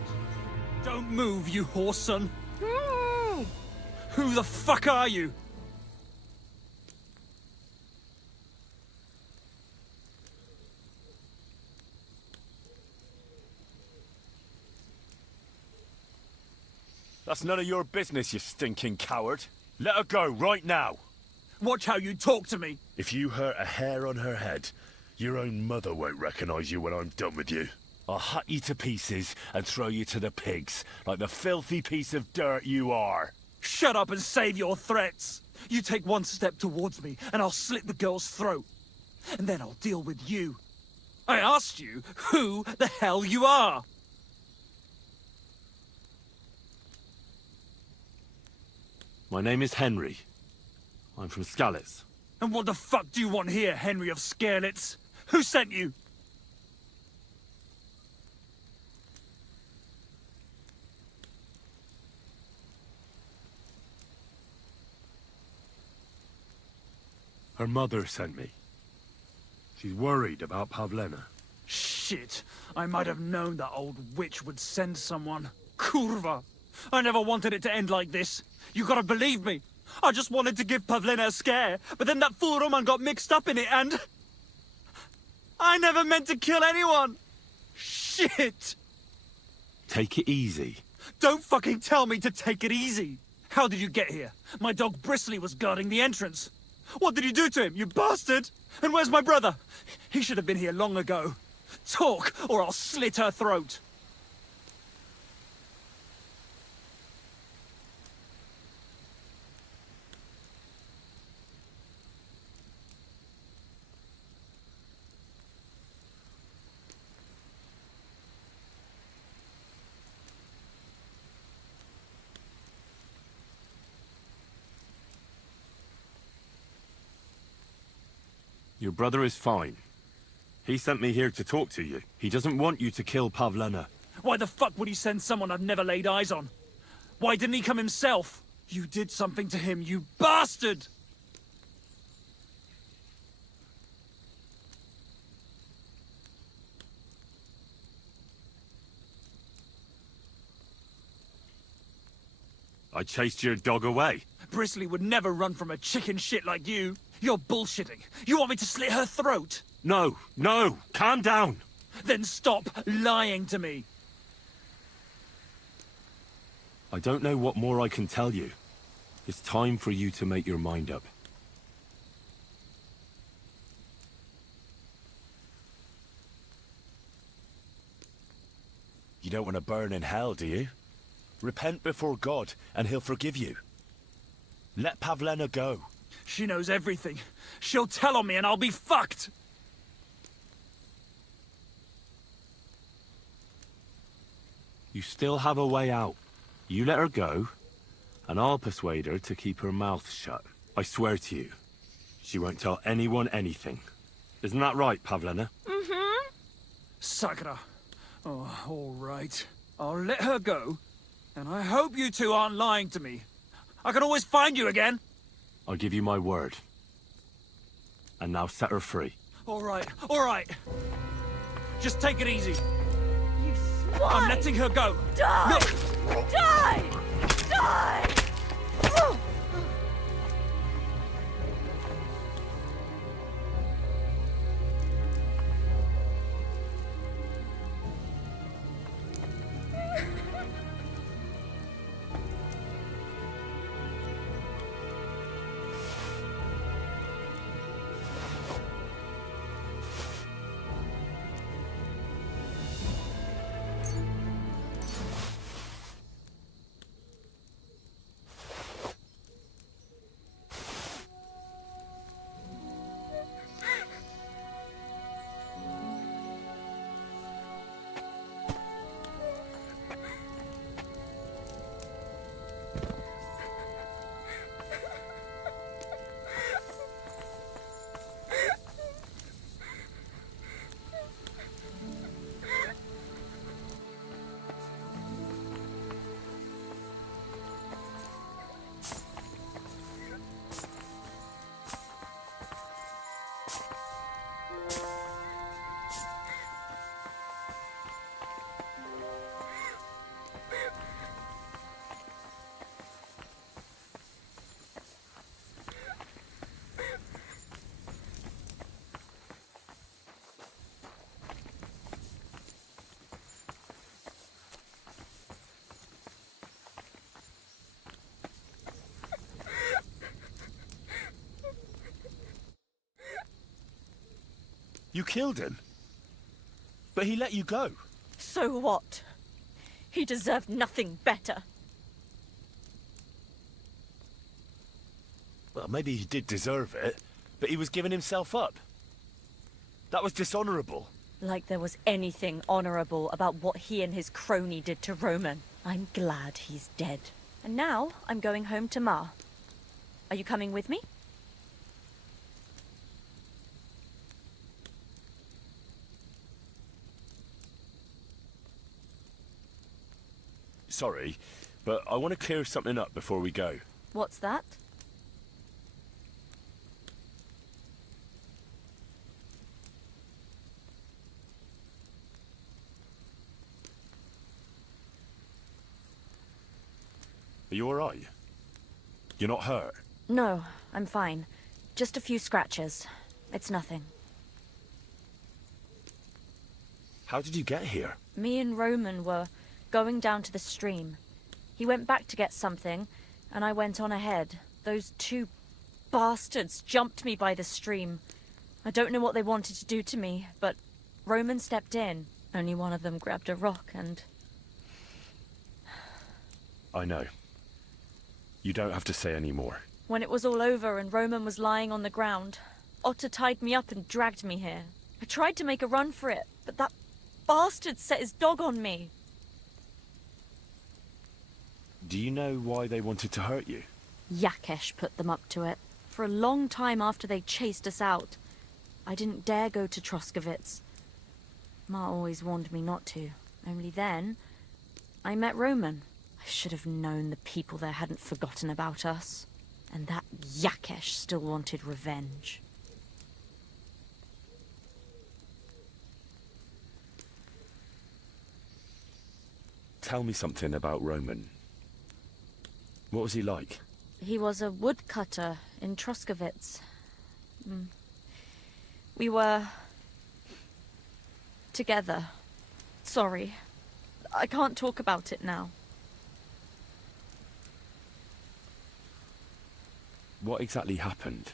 Don't move, you whore son. Who the fuck are you? That's none of your business, you stinking coward. Let her go, right now. Watch how you talk to me. If you hurt a hair on her head, your own mother won't recognize you when I'm done with you. I'll hut you to pieces and throw you to the pigs, like the filthy piece of dirt you are. Shut up and save your threats. You take one step towards me, and I'll slit the girl's throat. And then I'll deal with you. I asked you who the hell you are. My name is Henry. I'm from Skalitz. And what the fuck do you want here, Henry of Skalitz? Who sent you? Her mother sent me. She's worried about Pavlena. Shit. I might have known that old witch would send someone. Kurva. I never wanted it to end like this. You gotta believe me. I just wanted to give Pavlena a scare, but then that fool Roman got mixed up in it and... I never meant to kill anyone! Shit! Take it easy. Don't fucking tell me to take it easy! How did you get here? My dog Bristly was guarding the entrance. What did you do to him, you bastard? And where's my brother? He should have been here long ago. Talk, or I'll slit her throat. Your brother is fine. He sent me here to talk to you. He doesn't want you to kill Pavlena. Why the fuck would he send someone I've never laid eyes on? Why didn't he come himself? You did something to him, you bastard! I chased your dog away. Bristly would never run from a chicken shit like you. You're bullshitting. You want me to slit her throat? No, no, calm down. Then stop lying to me. I don't know what more I can tell you. It's time for you to make your mind up. You don't want to burn in hell, do you? Repent before God, and he'll forgive you. Let Pavlena go. She knows everything. She'll tell on me and I'll be fucked! You still have a way out. You let her go, and I'll persuade her to keep her mouth shut. I swear to you, she won't tell anyone anything. Isn't that right, Pavlena? Mm-hmm. Sakra. Oh, all right. I'll let her go, and I hope you two aren't lying to me. I can always find you again. I'll give you my word. And now set her free. All right, all right. Just take it easy. You swine! I'm letting her go. Die! Look! Die! Die! Oh! You killed him. But he let you go. So what? He deserved nothing better. Well, maybe he did deserve it, but he was giving himself up. That was dishonorable. Like there was anything honorable about what he and his crony did to Roman. I'm glad he's dead. And now I'm going home to Ma. Are you coming with me? Sorry, but I want to clear something up before we go. What's that? Are you alright? You're not hurt? No, I'm fine. Just a few scratches. It's nothing. How did you get here? Me and Roman were going down to the stream. He went back to get something, and I went on ahead. Those two bastards jumped me by the stream. I don't know what they wanted to do to me, but Roman stepped in. Only one of them grabbed a rock and... I know. You don't have to say any more. When it was all over and Roman was lying on the ground, Otter tied me up and dragged me here. I tried to make a run for it, but that bastard set his dog on me. Do you know why they wanted to hurt you? Yakesh put them up to it. For a long time after they chased us out, I didn't dare go to Troskovitz. Ma always warned me not to. Only then, I met Roman. I should have known the people there hadn't forgotten about us. And that Yakesh still wanted revenge. Tell me something about Roman. What was he like? He was a woodcutter in Troskovitz. We were... together. Sorry. I can't talk about it now. What exactly happened?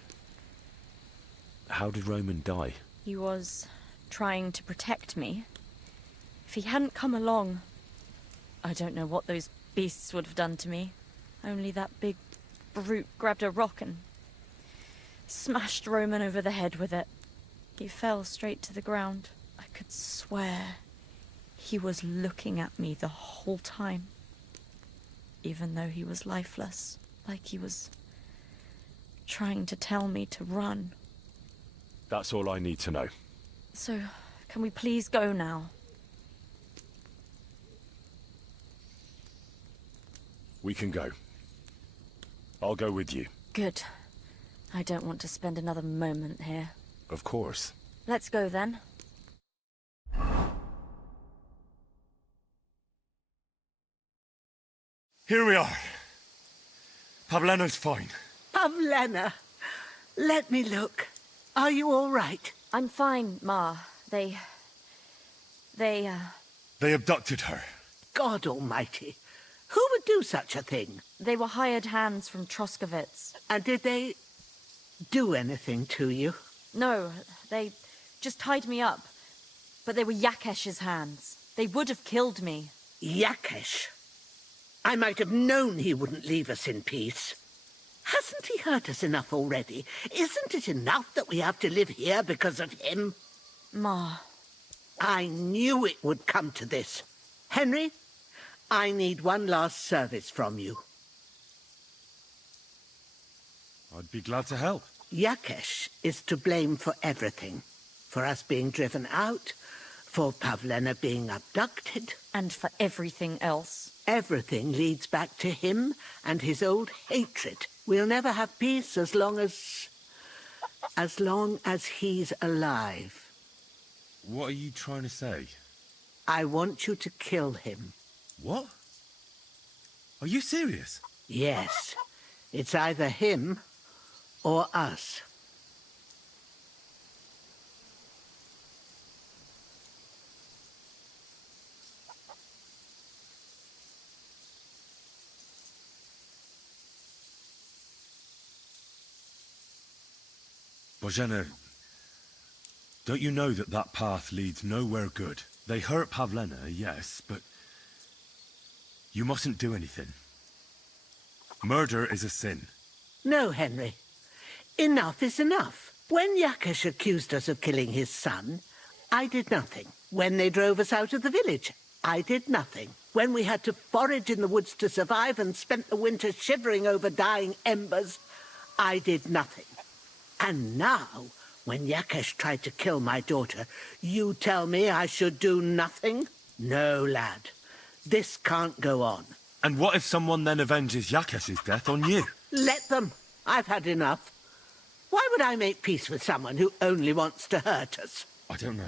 How did Roman die? He was trying to protect me. If he hadn't come along, I don't know what those beasts would have done to me. Only that big brute grabbed a rock and smashed Roman over the head with it. He fell straight to the ground. I could swear he was looking at me the whole time. Even though he was lifeless, like he was trying to tell me to run. That's all I need to know. So, can we please go now? We can go. I'll go with you. Good. I don't want to spend another moment here. Of course. Let's go then. Here we are. Pavlena's fine. Pavlena, let me look. Are you all right? I'm fine, Ma. They abducted her. God almighty. Who would do such a thing? They were hired hands from Troskovitz. And did they do anything to you? No, they just tied me up. But they were Yakesh's hands. They would have killed me. Yakesh? I might have known he wouldn't leave us in peace. Hasn't he hurt us enough already? Isn't it enough that we have to live here because of him? Ma. I knew it would come to this. Henry, I need one last service from you. I'd be glad to help. Yakesh is to blame for everything. For us being driven out, for Pavlena being abducted. And for everything else. Everything leads back to him and his old hatred. We'll never have peace as long as he's alive. What are you trying to say? I want you to kill him. What? Are you serious? Yes. It's either him or us. Bożena, Don't you know that that path leads nowhere good? They hurt Pavlena, yes, but you mustn't do anything. Murder is a sin. No, Henry. Enough is enough. When Yakesh accused us of killing his son, I did nothing. When they drove us out of the village, I did nothing. When we had to forage in the woods to survive and spent the winter shivering over dying embers, I did nothing. And now, when Yakesh tried to kill my daughter, you tell me I should do nothing? No, lad. This can't go on. And what if someone then avenges Yakesh's death on you? Let them. I've had enough. Why would I make peace with someone who only wants to hurt us? I don't know.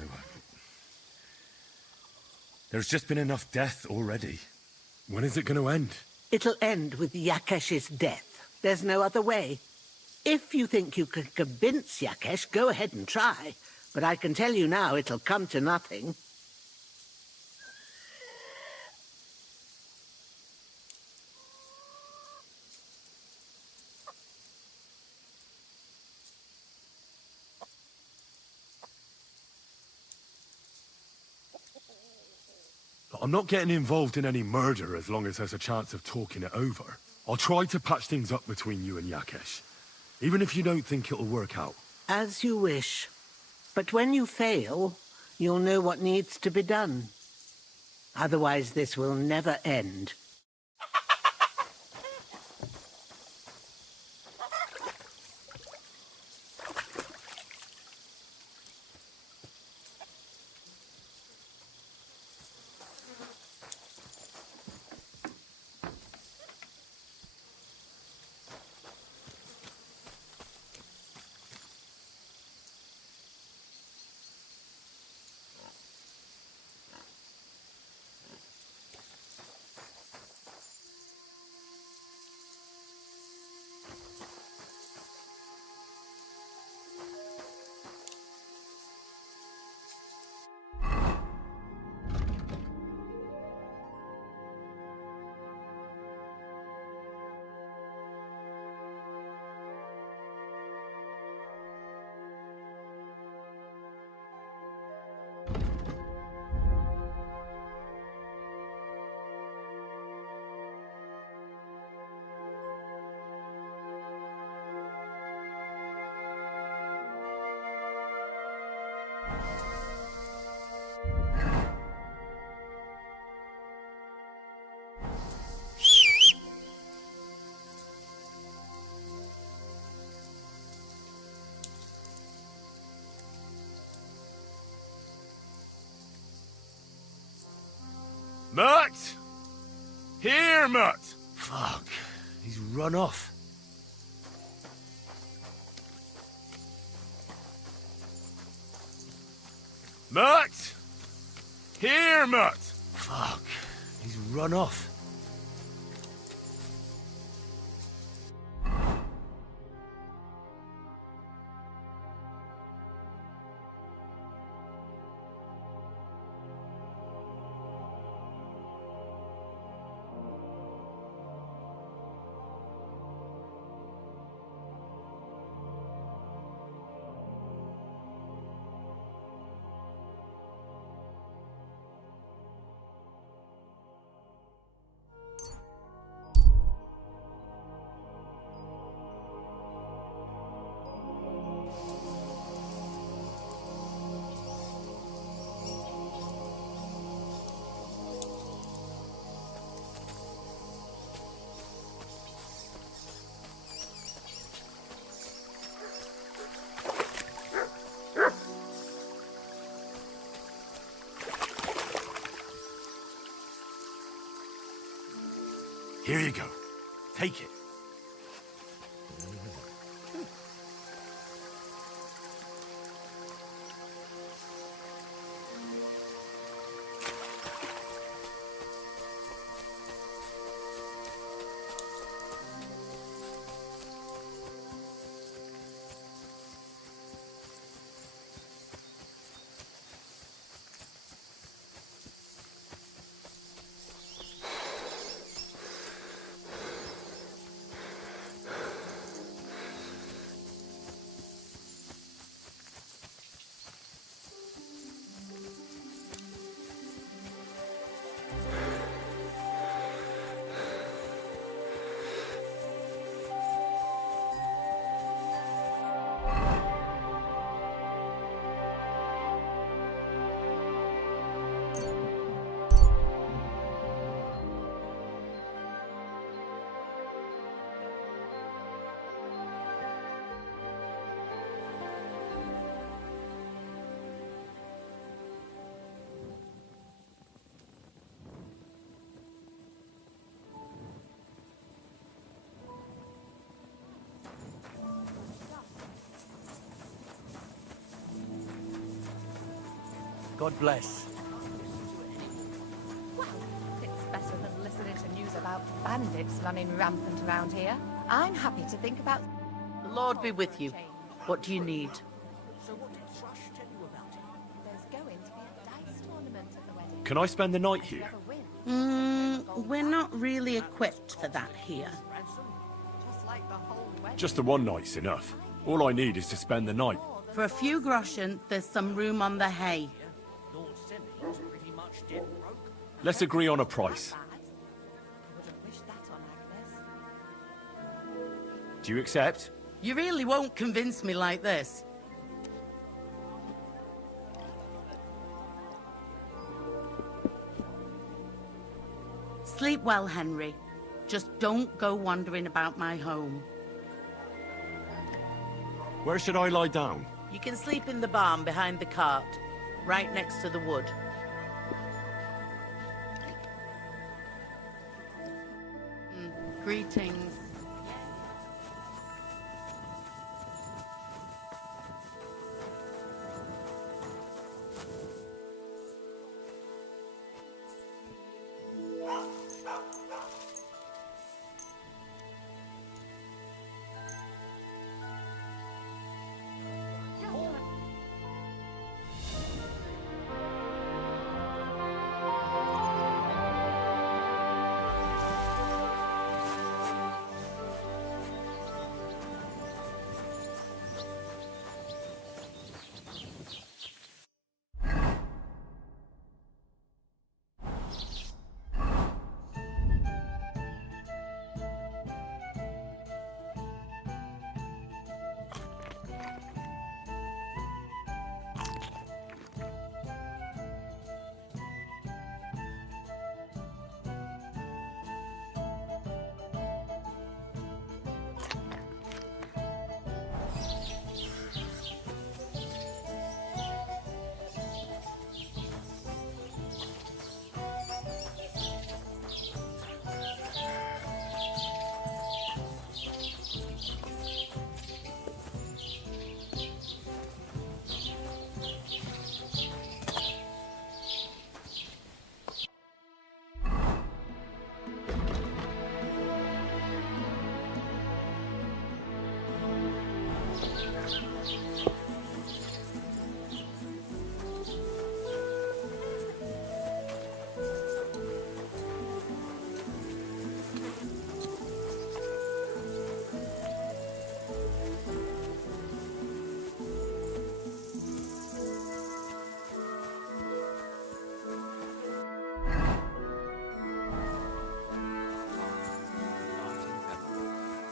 There's just been enough death already. When is it going to end? It'll end with Yakesh's death. There's no other way. If you think you can convince Yakesh, go ahead and try. But I can tell you now, it'll come to nothing. I'm not getting involved in any murder as long as there's a chance of talking it over. I'll try to patch things up between you and Yakesh, even if you don't think it'll work out. As you wish. But when you fail, you'll know what needs to be done. Otherwise, this will never end. Mutt! Here, Mutt! Fuck, he's run off. Mutt! Here, Mutt! Fuck, he's run off. Here you go. Take it. God bless. Well, it's better than listening to news about bandits running rampant around here. I'm happy to think about... The Lord be with you. What do you need? So what did Thrush tell you about it? There's going to be a dice tournament at the wedding. Can I spend the night here? We're not really equipped for that here. Just the one night's enough. All I need is to spend the night. For a few groschen, there's some room on the hay. Let's agree on a price. Do you accept? You really won't convince me like this. Sleep well, Henry. Just don't go wandering about my home. Where should I lie down? You can sleep in the barn behind the cart, right next to the wood. Greetings.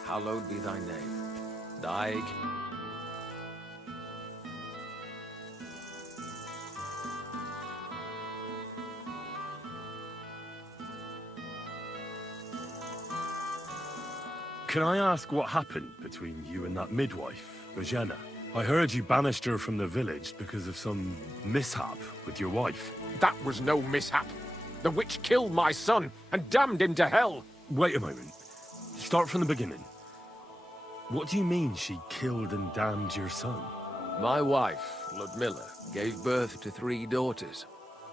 Hallowed be thy name. Thy... Can I ask what happened between you and that midwife, Bohemia? I heard you banished her from the village because of some mishap with your wife. That was no mishap. The witch killed my son and damned him to hell. Wait a moment. Start from the beginning. What do you mean she killed and damned your son? My wife, Ludmilla, gave birth to 3 daughters.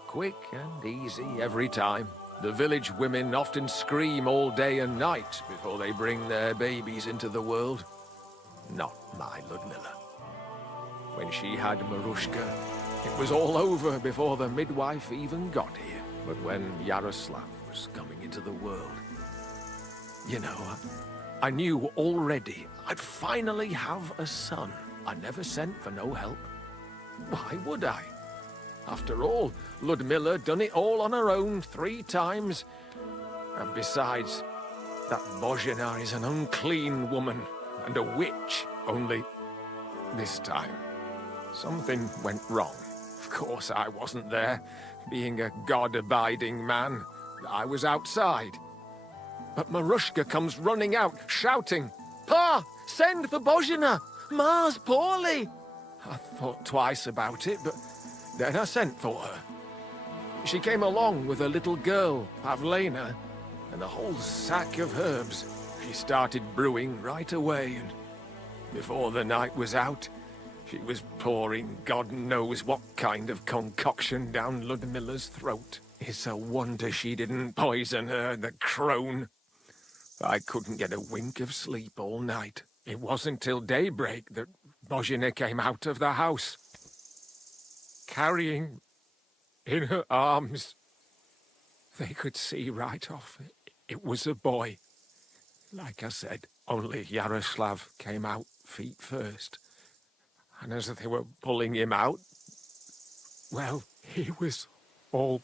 Quick and easy every time. The village women often scream all day and night before they bring their babies into the world. Not my Ludmilla. When she had Marushka, it was all over before the midwife even got here. But when Yaroslav was coming into the world, you know, I knew already I'd finally have a son. I never sent for no help. Why would I? After all, Ludmilla done it all on her own 3 times. And besides, that Bohemia is an unclean woman and a witch. Only this time, something went wrong. Of course, I wasn't there. Being a god-abiding man, I was outside. But Marushka comes running out, shouting, "Pa! Send for Bohemia! Ma's poorly!" I thought twice about it, but then I sent for her. She came along with a little girl, Pavlena, and a whole sack of herbs. She started brewing right away, and before the night was out, She was pouring God knows what kind of concoction down Ludmilla's throat. It's a wonder she didn't poison her, the crone. I couldn't get a wink of sleep all night. It wasn't till daybreak that Bohemia came out of the house, carrying in her arms. They could see right off it was a boy. Like I said, only Yaroslav came out feet first. And as they were pulling him out, well, he was all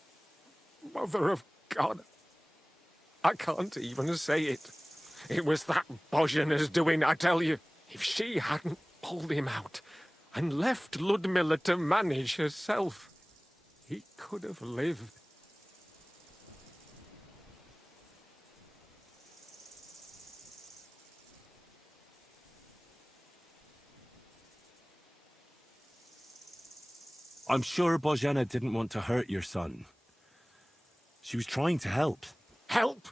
Mother of God. I can't even say it. It was that Bohemia's doing, I tell you. If she hadn't pulled him out and left Ludmilla to manage herself, he could have lived. I'm sure Bohemia didn't want to hurt your son. She was trying to help. Help?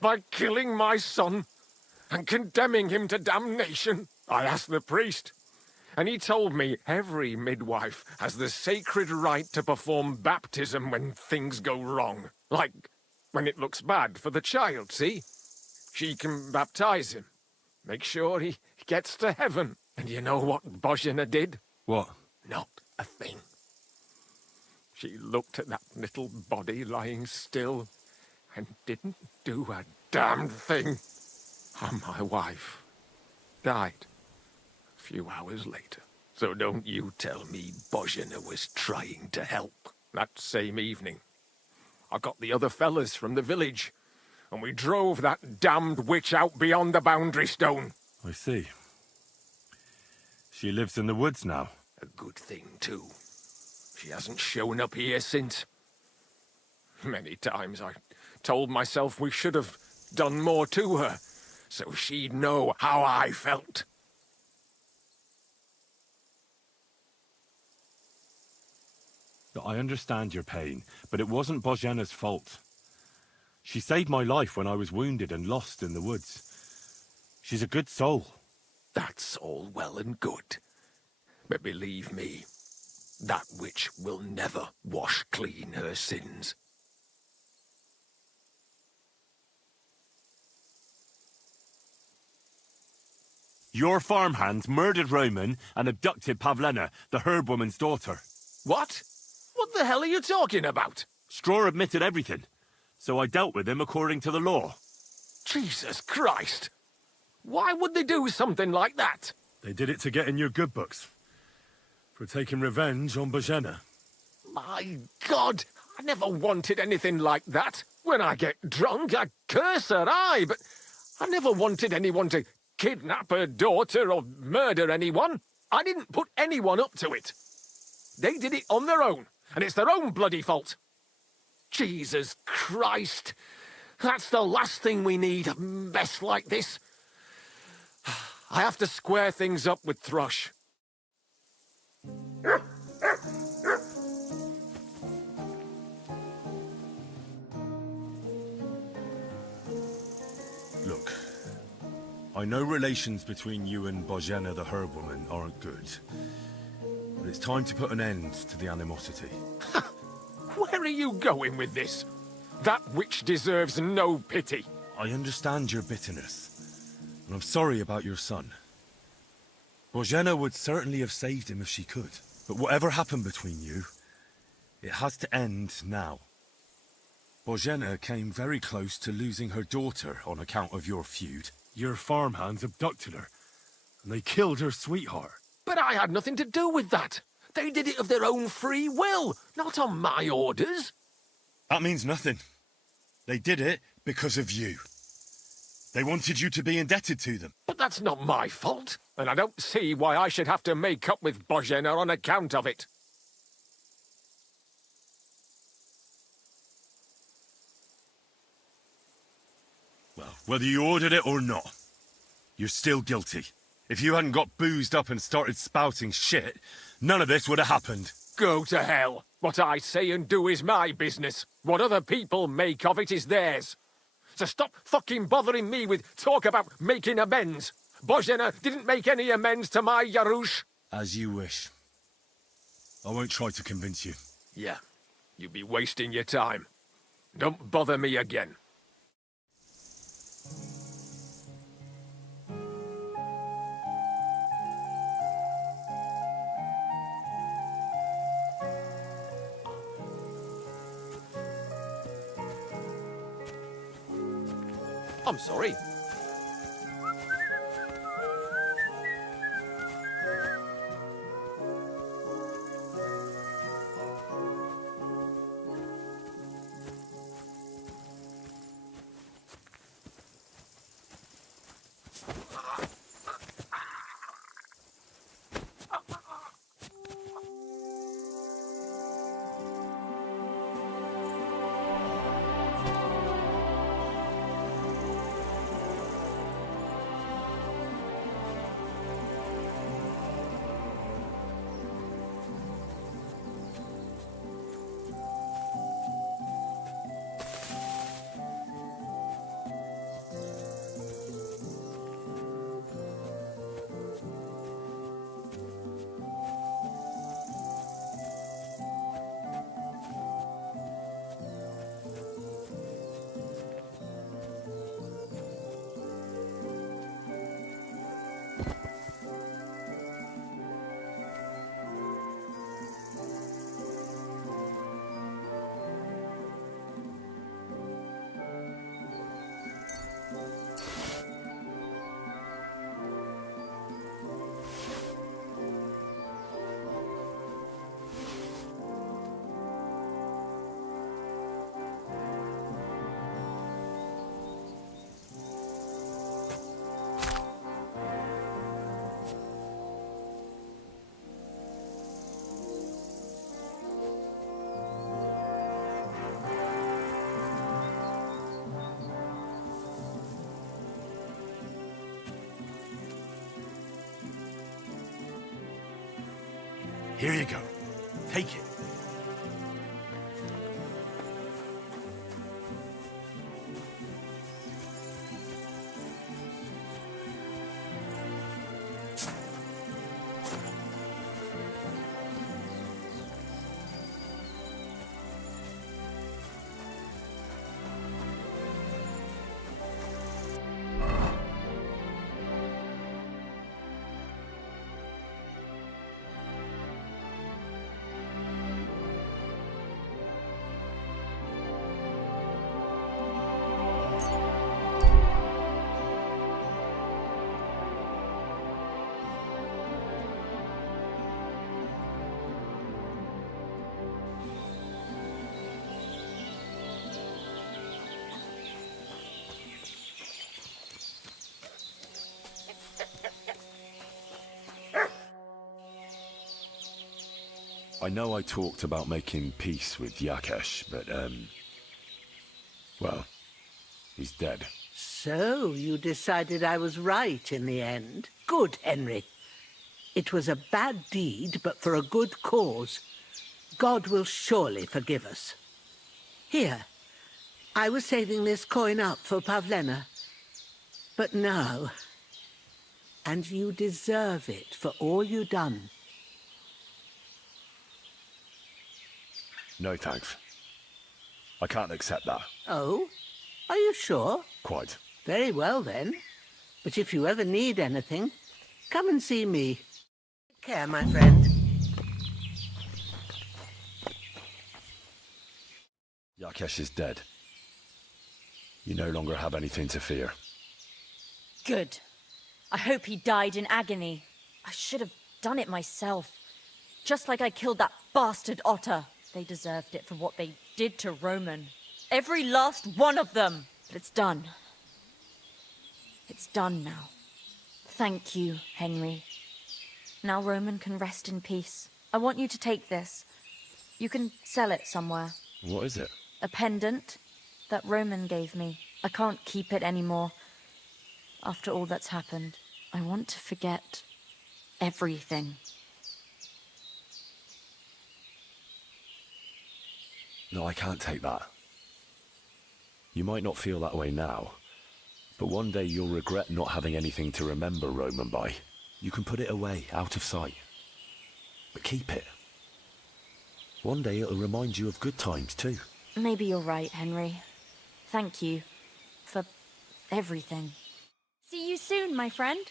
By killing my son and condemning him to damnation? I asked the priest, and he told me every midwife has the sacred right to perform baptism when things go wrong. Like when it looks bad for the child, see? She can baptize him, make sure he gets to heaven. And you know what Bohemia did? What? Not a thing. She looked at that little body lying still and didn't do a damned thing. And my wife died a few hours later. So don't you tell me Bohemia was trying to help. That same evening, I got the other fellas from the village, and we drove that damned witch out beyond the boundary stone. I see. She lives in the woods now. A good thing, too. She hasn't shown up here since. Many times I told myself we should have done more to her, so she'd know how I felt. I understand your pain, but it wasn't Bohemia's fault. She saved my life when I was wounded and lost in the woods. She's a good soul. That's all well and good. But believe me, that witch will never wash clean her sins. Your farmhands murdered Roman and abducted Pavlena, the herb woman's daughter. What? What the hell are you talking about? Straw admitted everything, so I dealt with him according to the law. Jesus Christ! Why would they do something like that? They did it to get in your good books. For taking revenge on Bohemia. My God! I never wanted anything like that. When I get drunk, I curse her, aye, but I never wanted anyone to kidnap her daughter or murder anyone. I didn't put anyone up to it. They did it on their own, and it's their own bloody fault. Jesus Christ! That's the last thing we need, a mess like this. I have to square things up with Thrush. Look, I know relations between you and Bohemia the herb woman aren't good. But it's time to put an end to the animosity. Where are you going with this? That witch deserves no pity. I understand your bitterness, and I'm sorry about your son. Bohemia would certainly have saved him if she could. But whatever happened between you, it has to end now. Bohemia came very close to losing her daughter on account of your feud. Your farmhands abducted her, and they killed her sweetheart. But I had nothing to do with that. They did it of their own free will, not on my orders. That means nothing. They did it because of you. They wanted you to be indebted to them. But that's not my fault, and I don't see why I should have to make up with Bohemia on account of it. Well, whether you ordered it or not, you're still guilty. If you hadn't got boozed up and started spouting shit, none of this would have happened. Go to hell. What I say and do is my business. What other people make of it is theirs. So stop fucking bothering me with talk about making amends. Bohemia didn't make any amends to my Yarush. As you wish. I won't try to convince you. Yeah, you'll be wasting your time. Don't bother me again. I'm sorry. Here you go. Take it. I know I talked about making peace with Yakesh, but, well, he's dead. So, you decided I was right in the end. Good, Henry. It was a bad deed, but for a good cause. God will surely forgive us. Here, I was saving this coin up for Pavlena. But no. And you deserve it for all you done. No thanks. I can't accept that. Oh? Are you sure? Quite. Very well, then. But if you ever need anything, come and see me. Take care, my friend. Yakesh is dead. You no longer have anything to fear. Good. I hope he died in agony. I should have done it myself. Just like I killed that bastard otter. They deserved it for what they did to Roman. Every last one of them! But it's done. It's done now. Thank you, Henry. Now Roman can rest in peace. I want you to take this. You can sell it somewhere. What is it? A pendant that Roman gave me. I can't keep it anymore. After all that's happened, I want to forget everything. No, I can't take that. You might not feel that way now, but one day you'll regret not having anything to remember Roman by. You can put it away, out of sight. but keep it. One day it'll remind you of good times too. Maybe you're right, Henry. Thank you for everything. See you soon, my friend.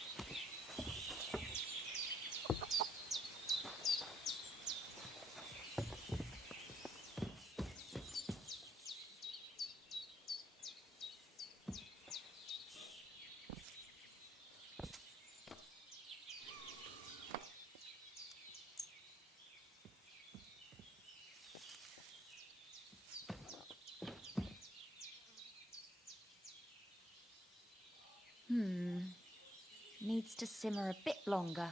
Needs to simmer a bit longer.